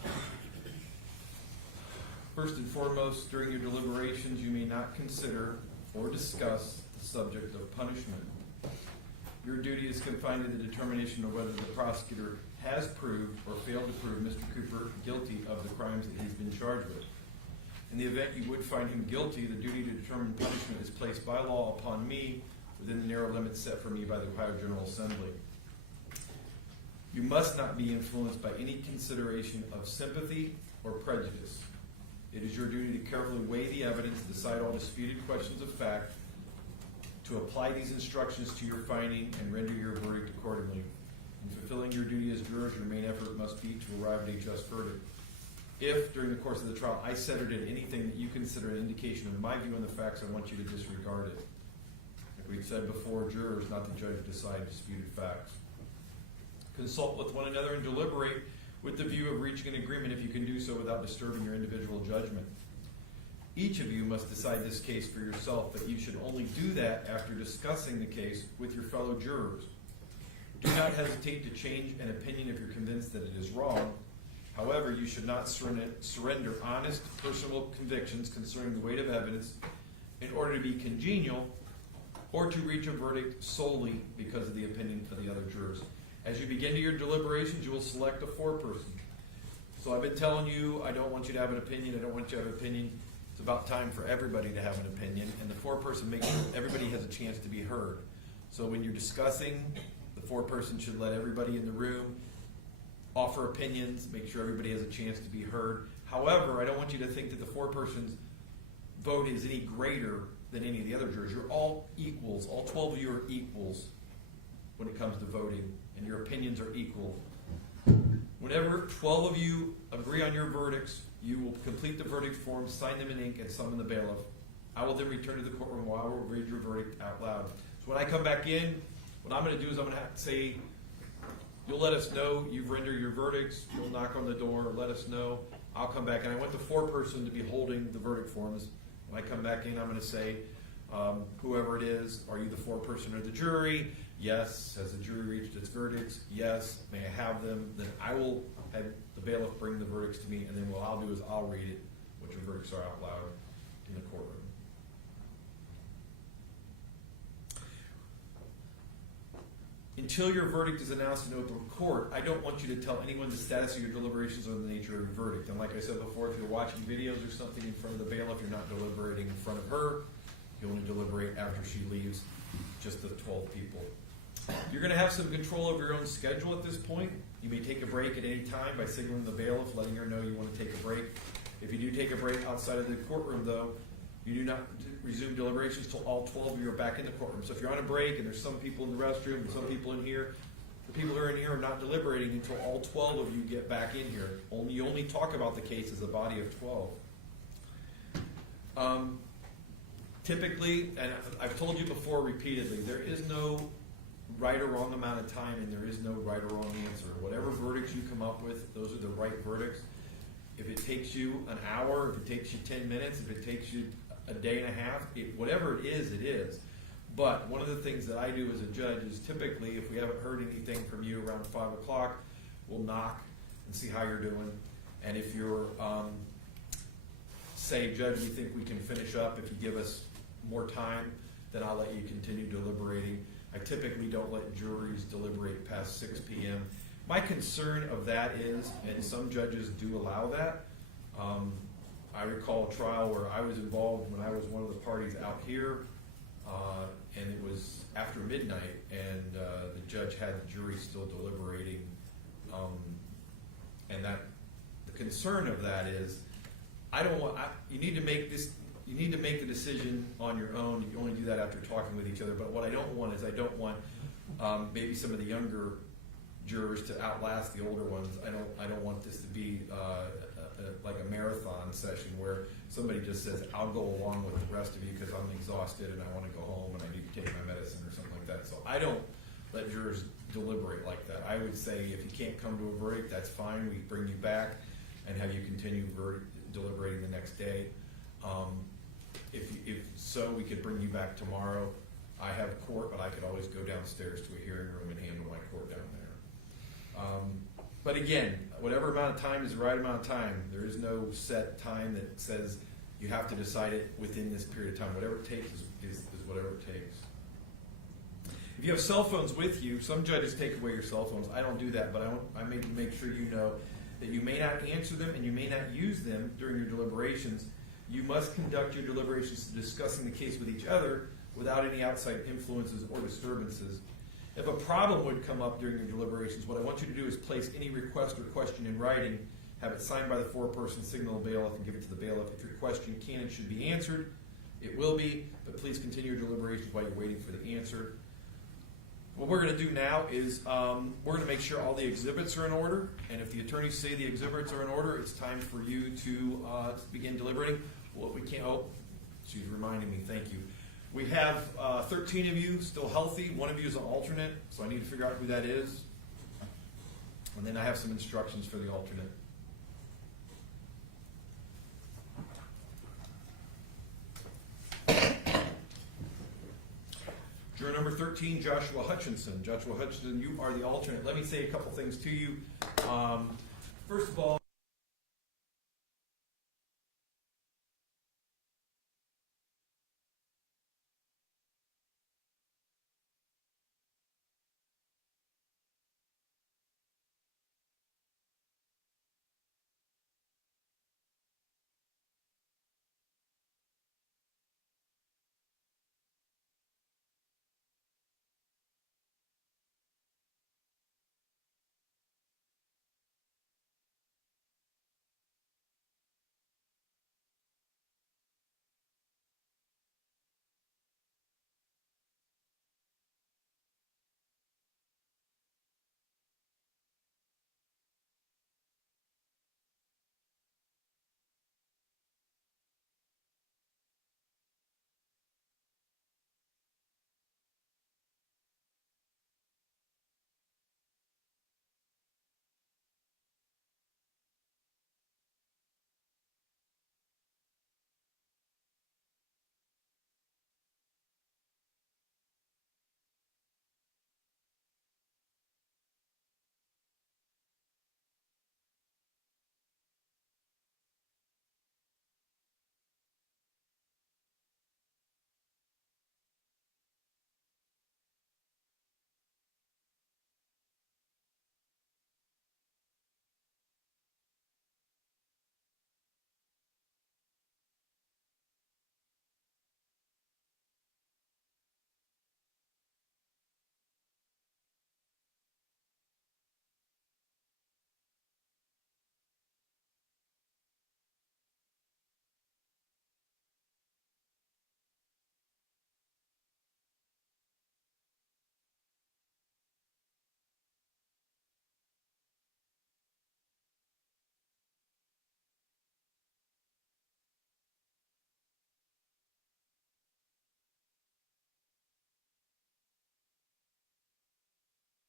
First and foremost, during your deliberations, you may not consider or discuss the subject of punishment. Your duty is confined to the determination of whether the prosecutor has proved or failed to prove Mr. Cooper guilty of the crimes that he's been charged with. In the event you would find him guilty, the duty to determine punishment is placed by law upon me within the narrow limits set for me by the Ohio General Assembly. You must not be influenced by any consideration of sympathy or prejudice. It is your duty to carefully weigh the evidence, decide all disputed questions of fact, to apply these instructions to your finding and render your verdict accordingly. In fulfilling your duty as jurors, your main effort must be to arrive at a just verdict. If, during the course of the trial, I said or did anything that you consider an indication of my view on the facts, I want you to disregard it. Like we've said before, jurors, not the judge, decide disputed facts. Consult with one another and deliberate with the view of reaching an agreement if you can do so without disturbing your individual judgment. Each of you must decide this case for yourself, but you should only do that after discussing the case with your fellow jurors. Do not hesitate to change an opinion if you're convinced that it is wrong. However, you should not surrender honest, personal convictions concerning the weight of evidence in order to be congenial or to reach a verdict solely because of the opinion of the other jurors. As you begin your deliberations, you will select a foreperson. So I've been telling you, I don't want you to have an opinion, I don't want you to have an opinion. It's about time for everybody to have an opinion, and the foreperson makes sure everybody has a chance to be heard. So when you're discussing, the foreperson should let everybody in the room offer opinions, make sure everybody has a chance to be heard. However, I don't want you to think that the foreperson's vote is any greater than any of the other jurors. You're all equals. All 12 of you are equals when it comes to voting, and your opinions are equal. Whenever 12 of you agree on your verdicts, you will complete the verdict form, sign them in ink, and summon the bailiff. I will then return to the courtroom where I will read your verdict out loud. So when I come back in, what I'm going to do is I'm going to have to say, you'll let us know you've rendered your verdicts. You'll knock on the door, let us know. I'll come back, and I want the foreperson to be holding the verdict forms. When I come back in, I'm going to say, whoever it is, are you the foreperson of the jury? Yes. Has the jury reached its verdicts? Yes. May I have them? Then I will have the bailiff bring the verdicts to me, and then what I'll do is I'll read it, what your verdicts are out loud in the courtroom. Until your verdict is announced in open court, I don't want you to tell anyone the status of your deliberations or the nature of your verdict. And like I said before, if you're watching videos or something in front of the bailiff, you're not deliberating in front of her. You only deliberate after she leaves, just the 12 people. You're going to have some control over your own schedule at this point. You may take a break at any time by signaling the bailiff, letting her know you want to take a break. If you do take a break outside of the courtroom, though, you do not resume deliberations until all 12 of you are back in the courtroom. So if you're on a break and there's some people in the restroom and some people in here, the people who are in here are not deliberating until all 12 of you get back in here. You only talk about the case as a body of 12. Typically, and I've told you before repeatedly, there is no right or wrong amount of time and there is no right or wrong answer. Whatever verdicts you come up with, those are the right verdicts. If it takes you an hour, if it takes you 10 minutes, if it takes you a day and a half, whatever it is, it is. But one of the things that I do as a judge is typically, if we haven't heard anything from you around 5 o'clock, we'll knock and see how you're doing. And if you're, say, Judge, we think we can finish up if you give us more time, then I'll let you continue deliberating. I typically don't let juries deliberate past 6 p.m. My concern of that is, and some judges do allow that, I recall a trial where I was involved when I was one of the parties out here, and it was after midnight, and the judge had the jury still deliberating, and that the concern of that is, you need to make the decision on your own. You only do that after talking with each other. But what I don't want is maybe some of the younger jurors to outlast the older ones. I don't want this to be like a marathon session where somebody just says, I'll go along with the rest of you because I'm exhausted and I want to go home and I need to take my medicine or something like that. So I don't let jurors deliberate like that. I would say if you can't come to a verdict, that's fine. We bring you back and have you continue deliberating the next day. If so, we could bring you back tomorrow. I have court, but I could always go downstairs to a hearing room and handle my court down there. But again, whatever amount of time is the right amount of time. There is no set time that says you have to decide it within this period of time. Whatever it takes is whatever it takes. If you have cell phones with you, some judges take away your cell phones. I don't do that, but I make sure you know that you may not answer them and you may not use them during your deliberations. You must conduct your deliberations discussing the case with each other without any outside influences or disturbances. If a problem would come up during your deliberations, what I want you to do is place any request or question in writing, have it signed by the foreperson, signal the bailiff, and give it to the bailiff. If your question can and should be answered, it will be, but please continue your deliberations while you're waiting for the answer. What we're going to do now is we're going to make sure all the exhibits are in order, and if the attorneys say the exhibits are in order, it's time for you to begin deliberating. Well, we can't. Oh, she's reminding me. Thank you. We have 13 of you still healthy. One of you is an alternate, so I need to figure out who that is. And then I have some instructions for the alternate. Juror number 13. 13, Joshua Hutchinson. Joshua Hutchinson, you are the alternate. Let me say a couple things to you. First of all,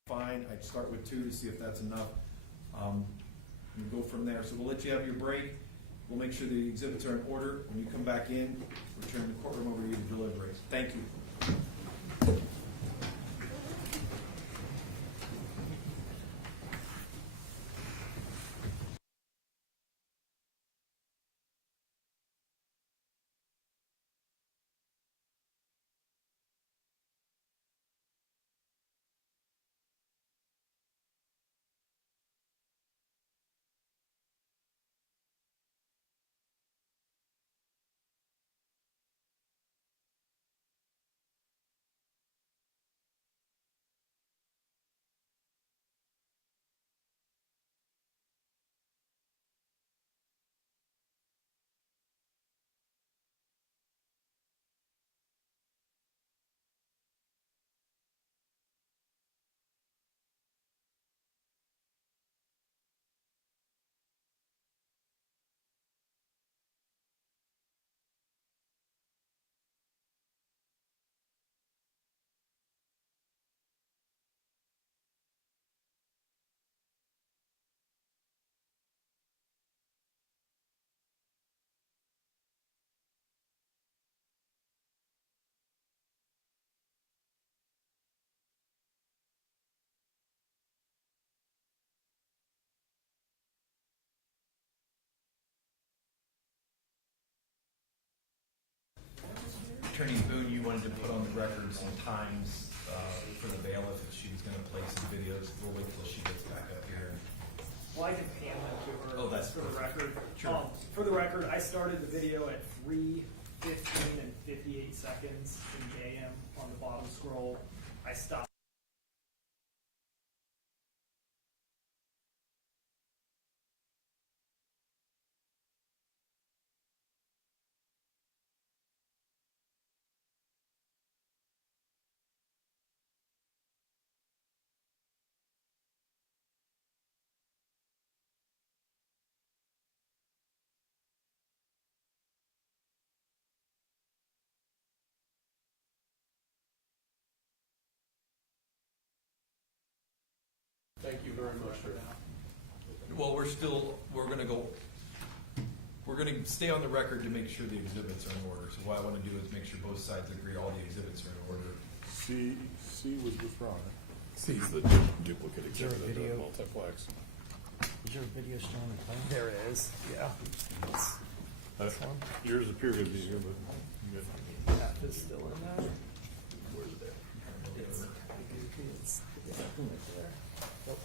fine. I'd start with 2 to see if that's enough. And go from there. So we'll let you have your break. We'll make sure the exhibits are in order. When you come back in, we'll turn the courtroom over to you to deliberate. Thank you. Attorney Boone, you wanted to put on the record some times for the bailiff if she was going to play some videos. We'll wait till she gets back up here. Well, I can hand that to her. Oh, that's for the perfect. record. Sure. For the record, I started the video at 3:15 and 58 seconds in JM on the bottom scroll. I stopped. Thank you very much for that. Well, we're going to stay on the record to make sure the exhibits are in order. So what I want to do is make sure both sides agree all the exhibits are in order. C was withdrawn, right? C is the duplicate exhibit of the multiplex. Is your video still in play? There is, yeah. This one. Yours appeared to be here, but you got- F is still in there. where's it at? It's right there. Nope.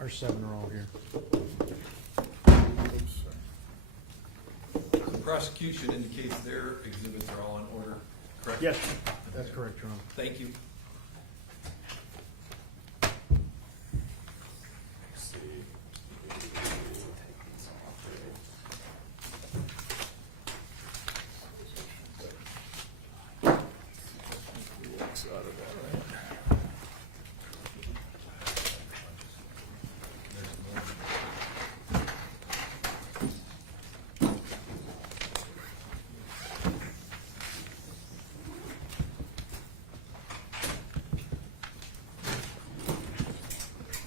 Our 7 are all here. Oops, sorry. The prosecution indicates their exhibits are all in order, correct? Yes, that's correct, Your Honor. Thank you. Looks out of that, right?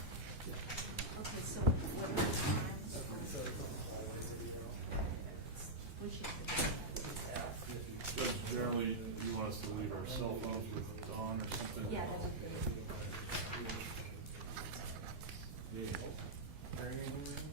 Okay, so what are the times? Which is Judge, generally, you want us to leave our cell phones with Dawn or something? yeah, that would be. Yeah.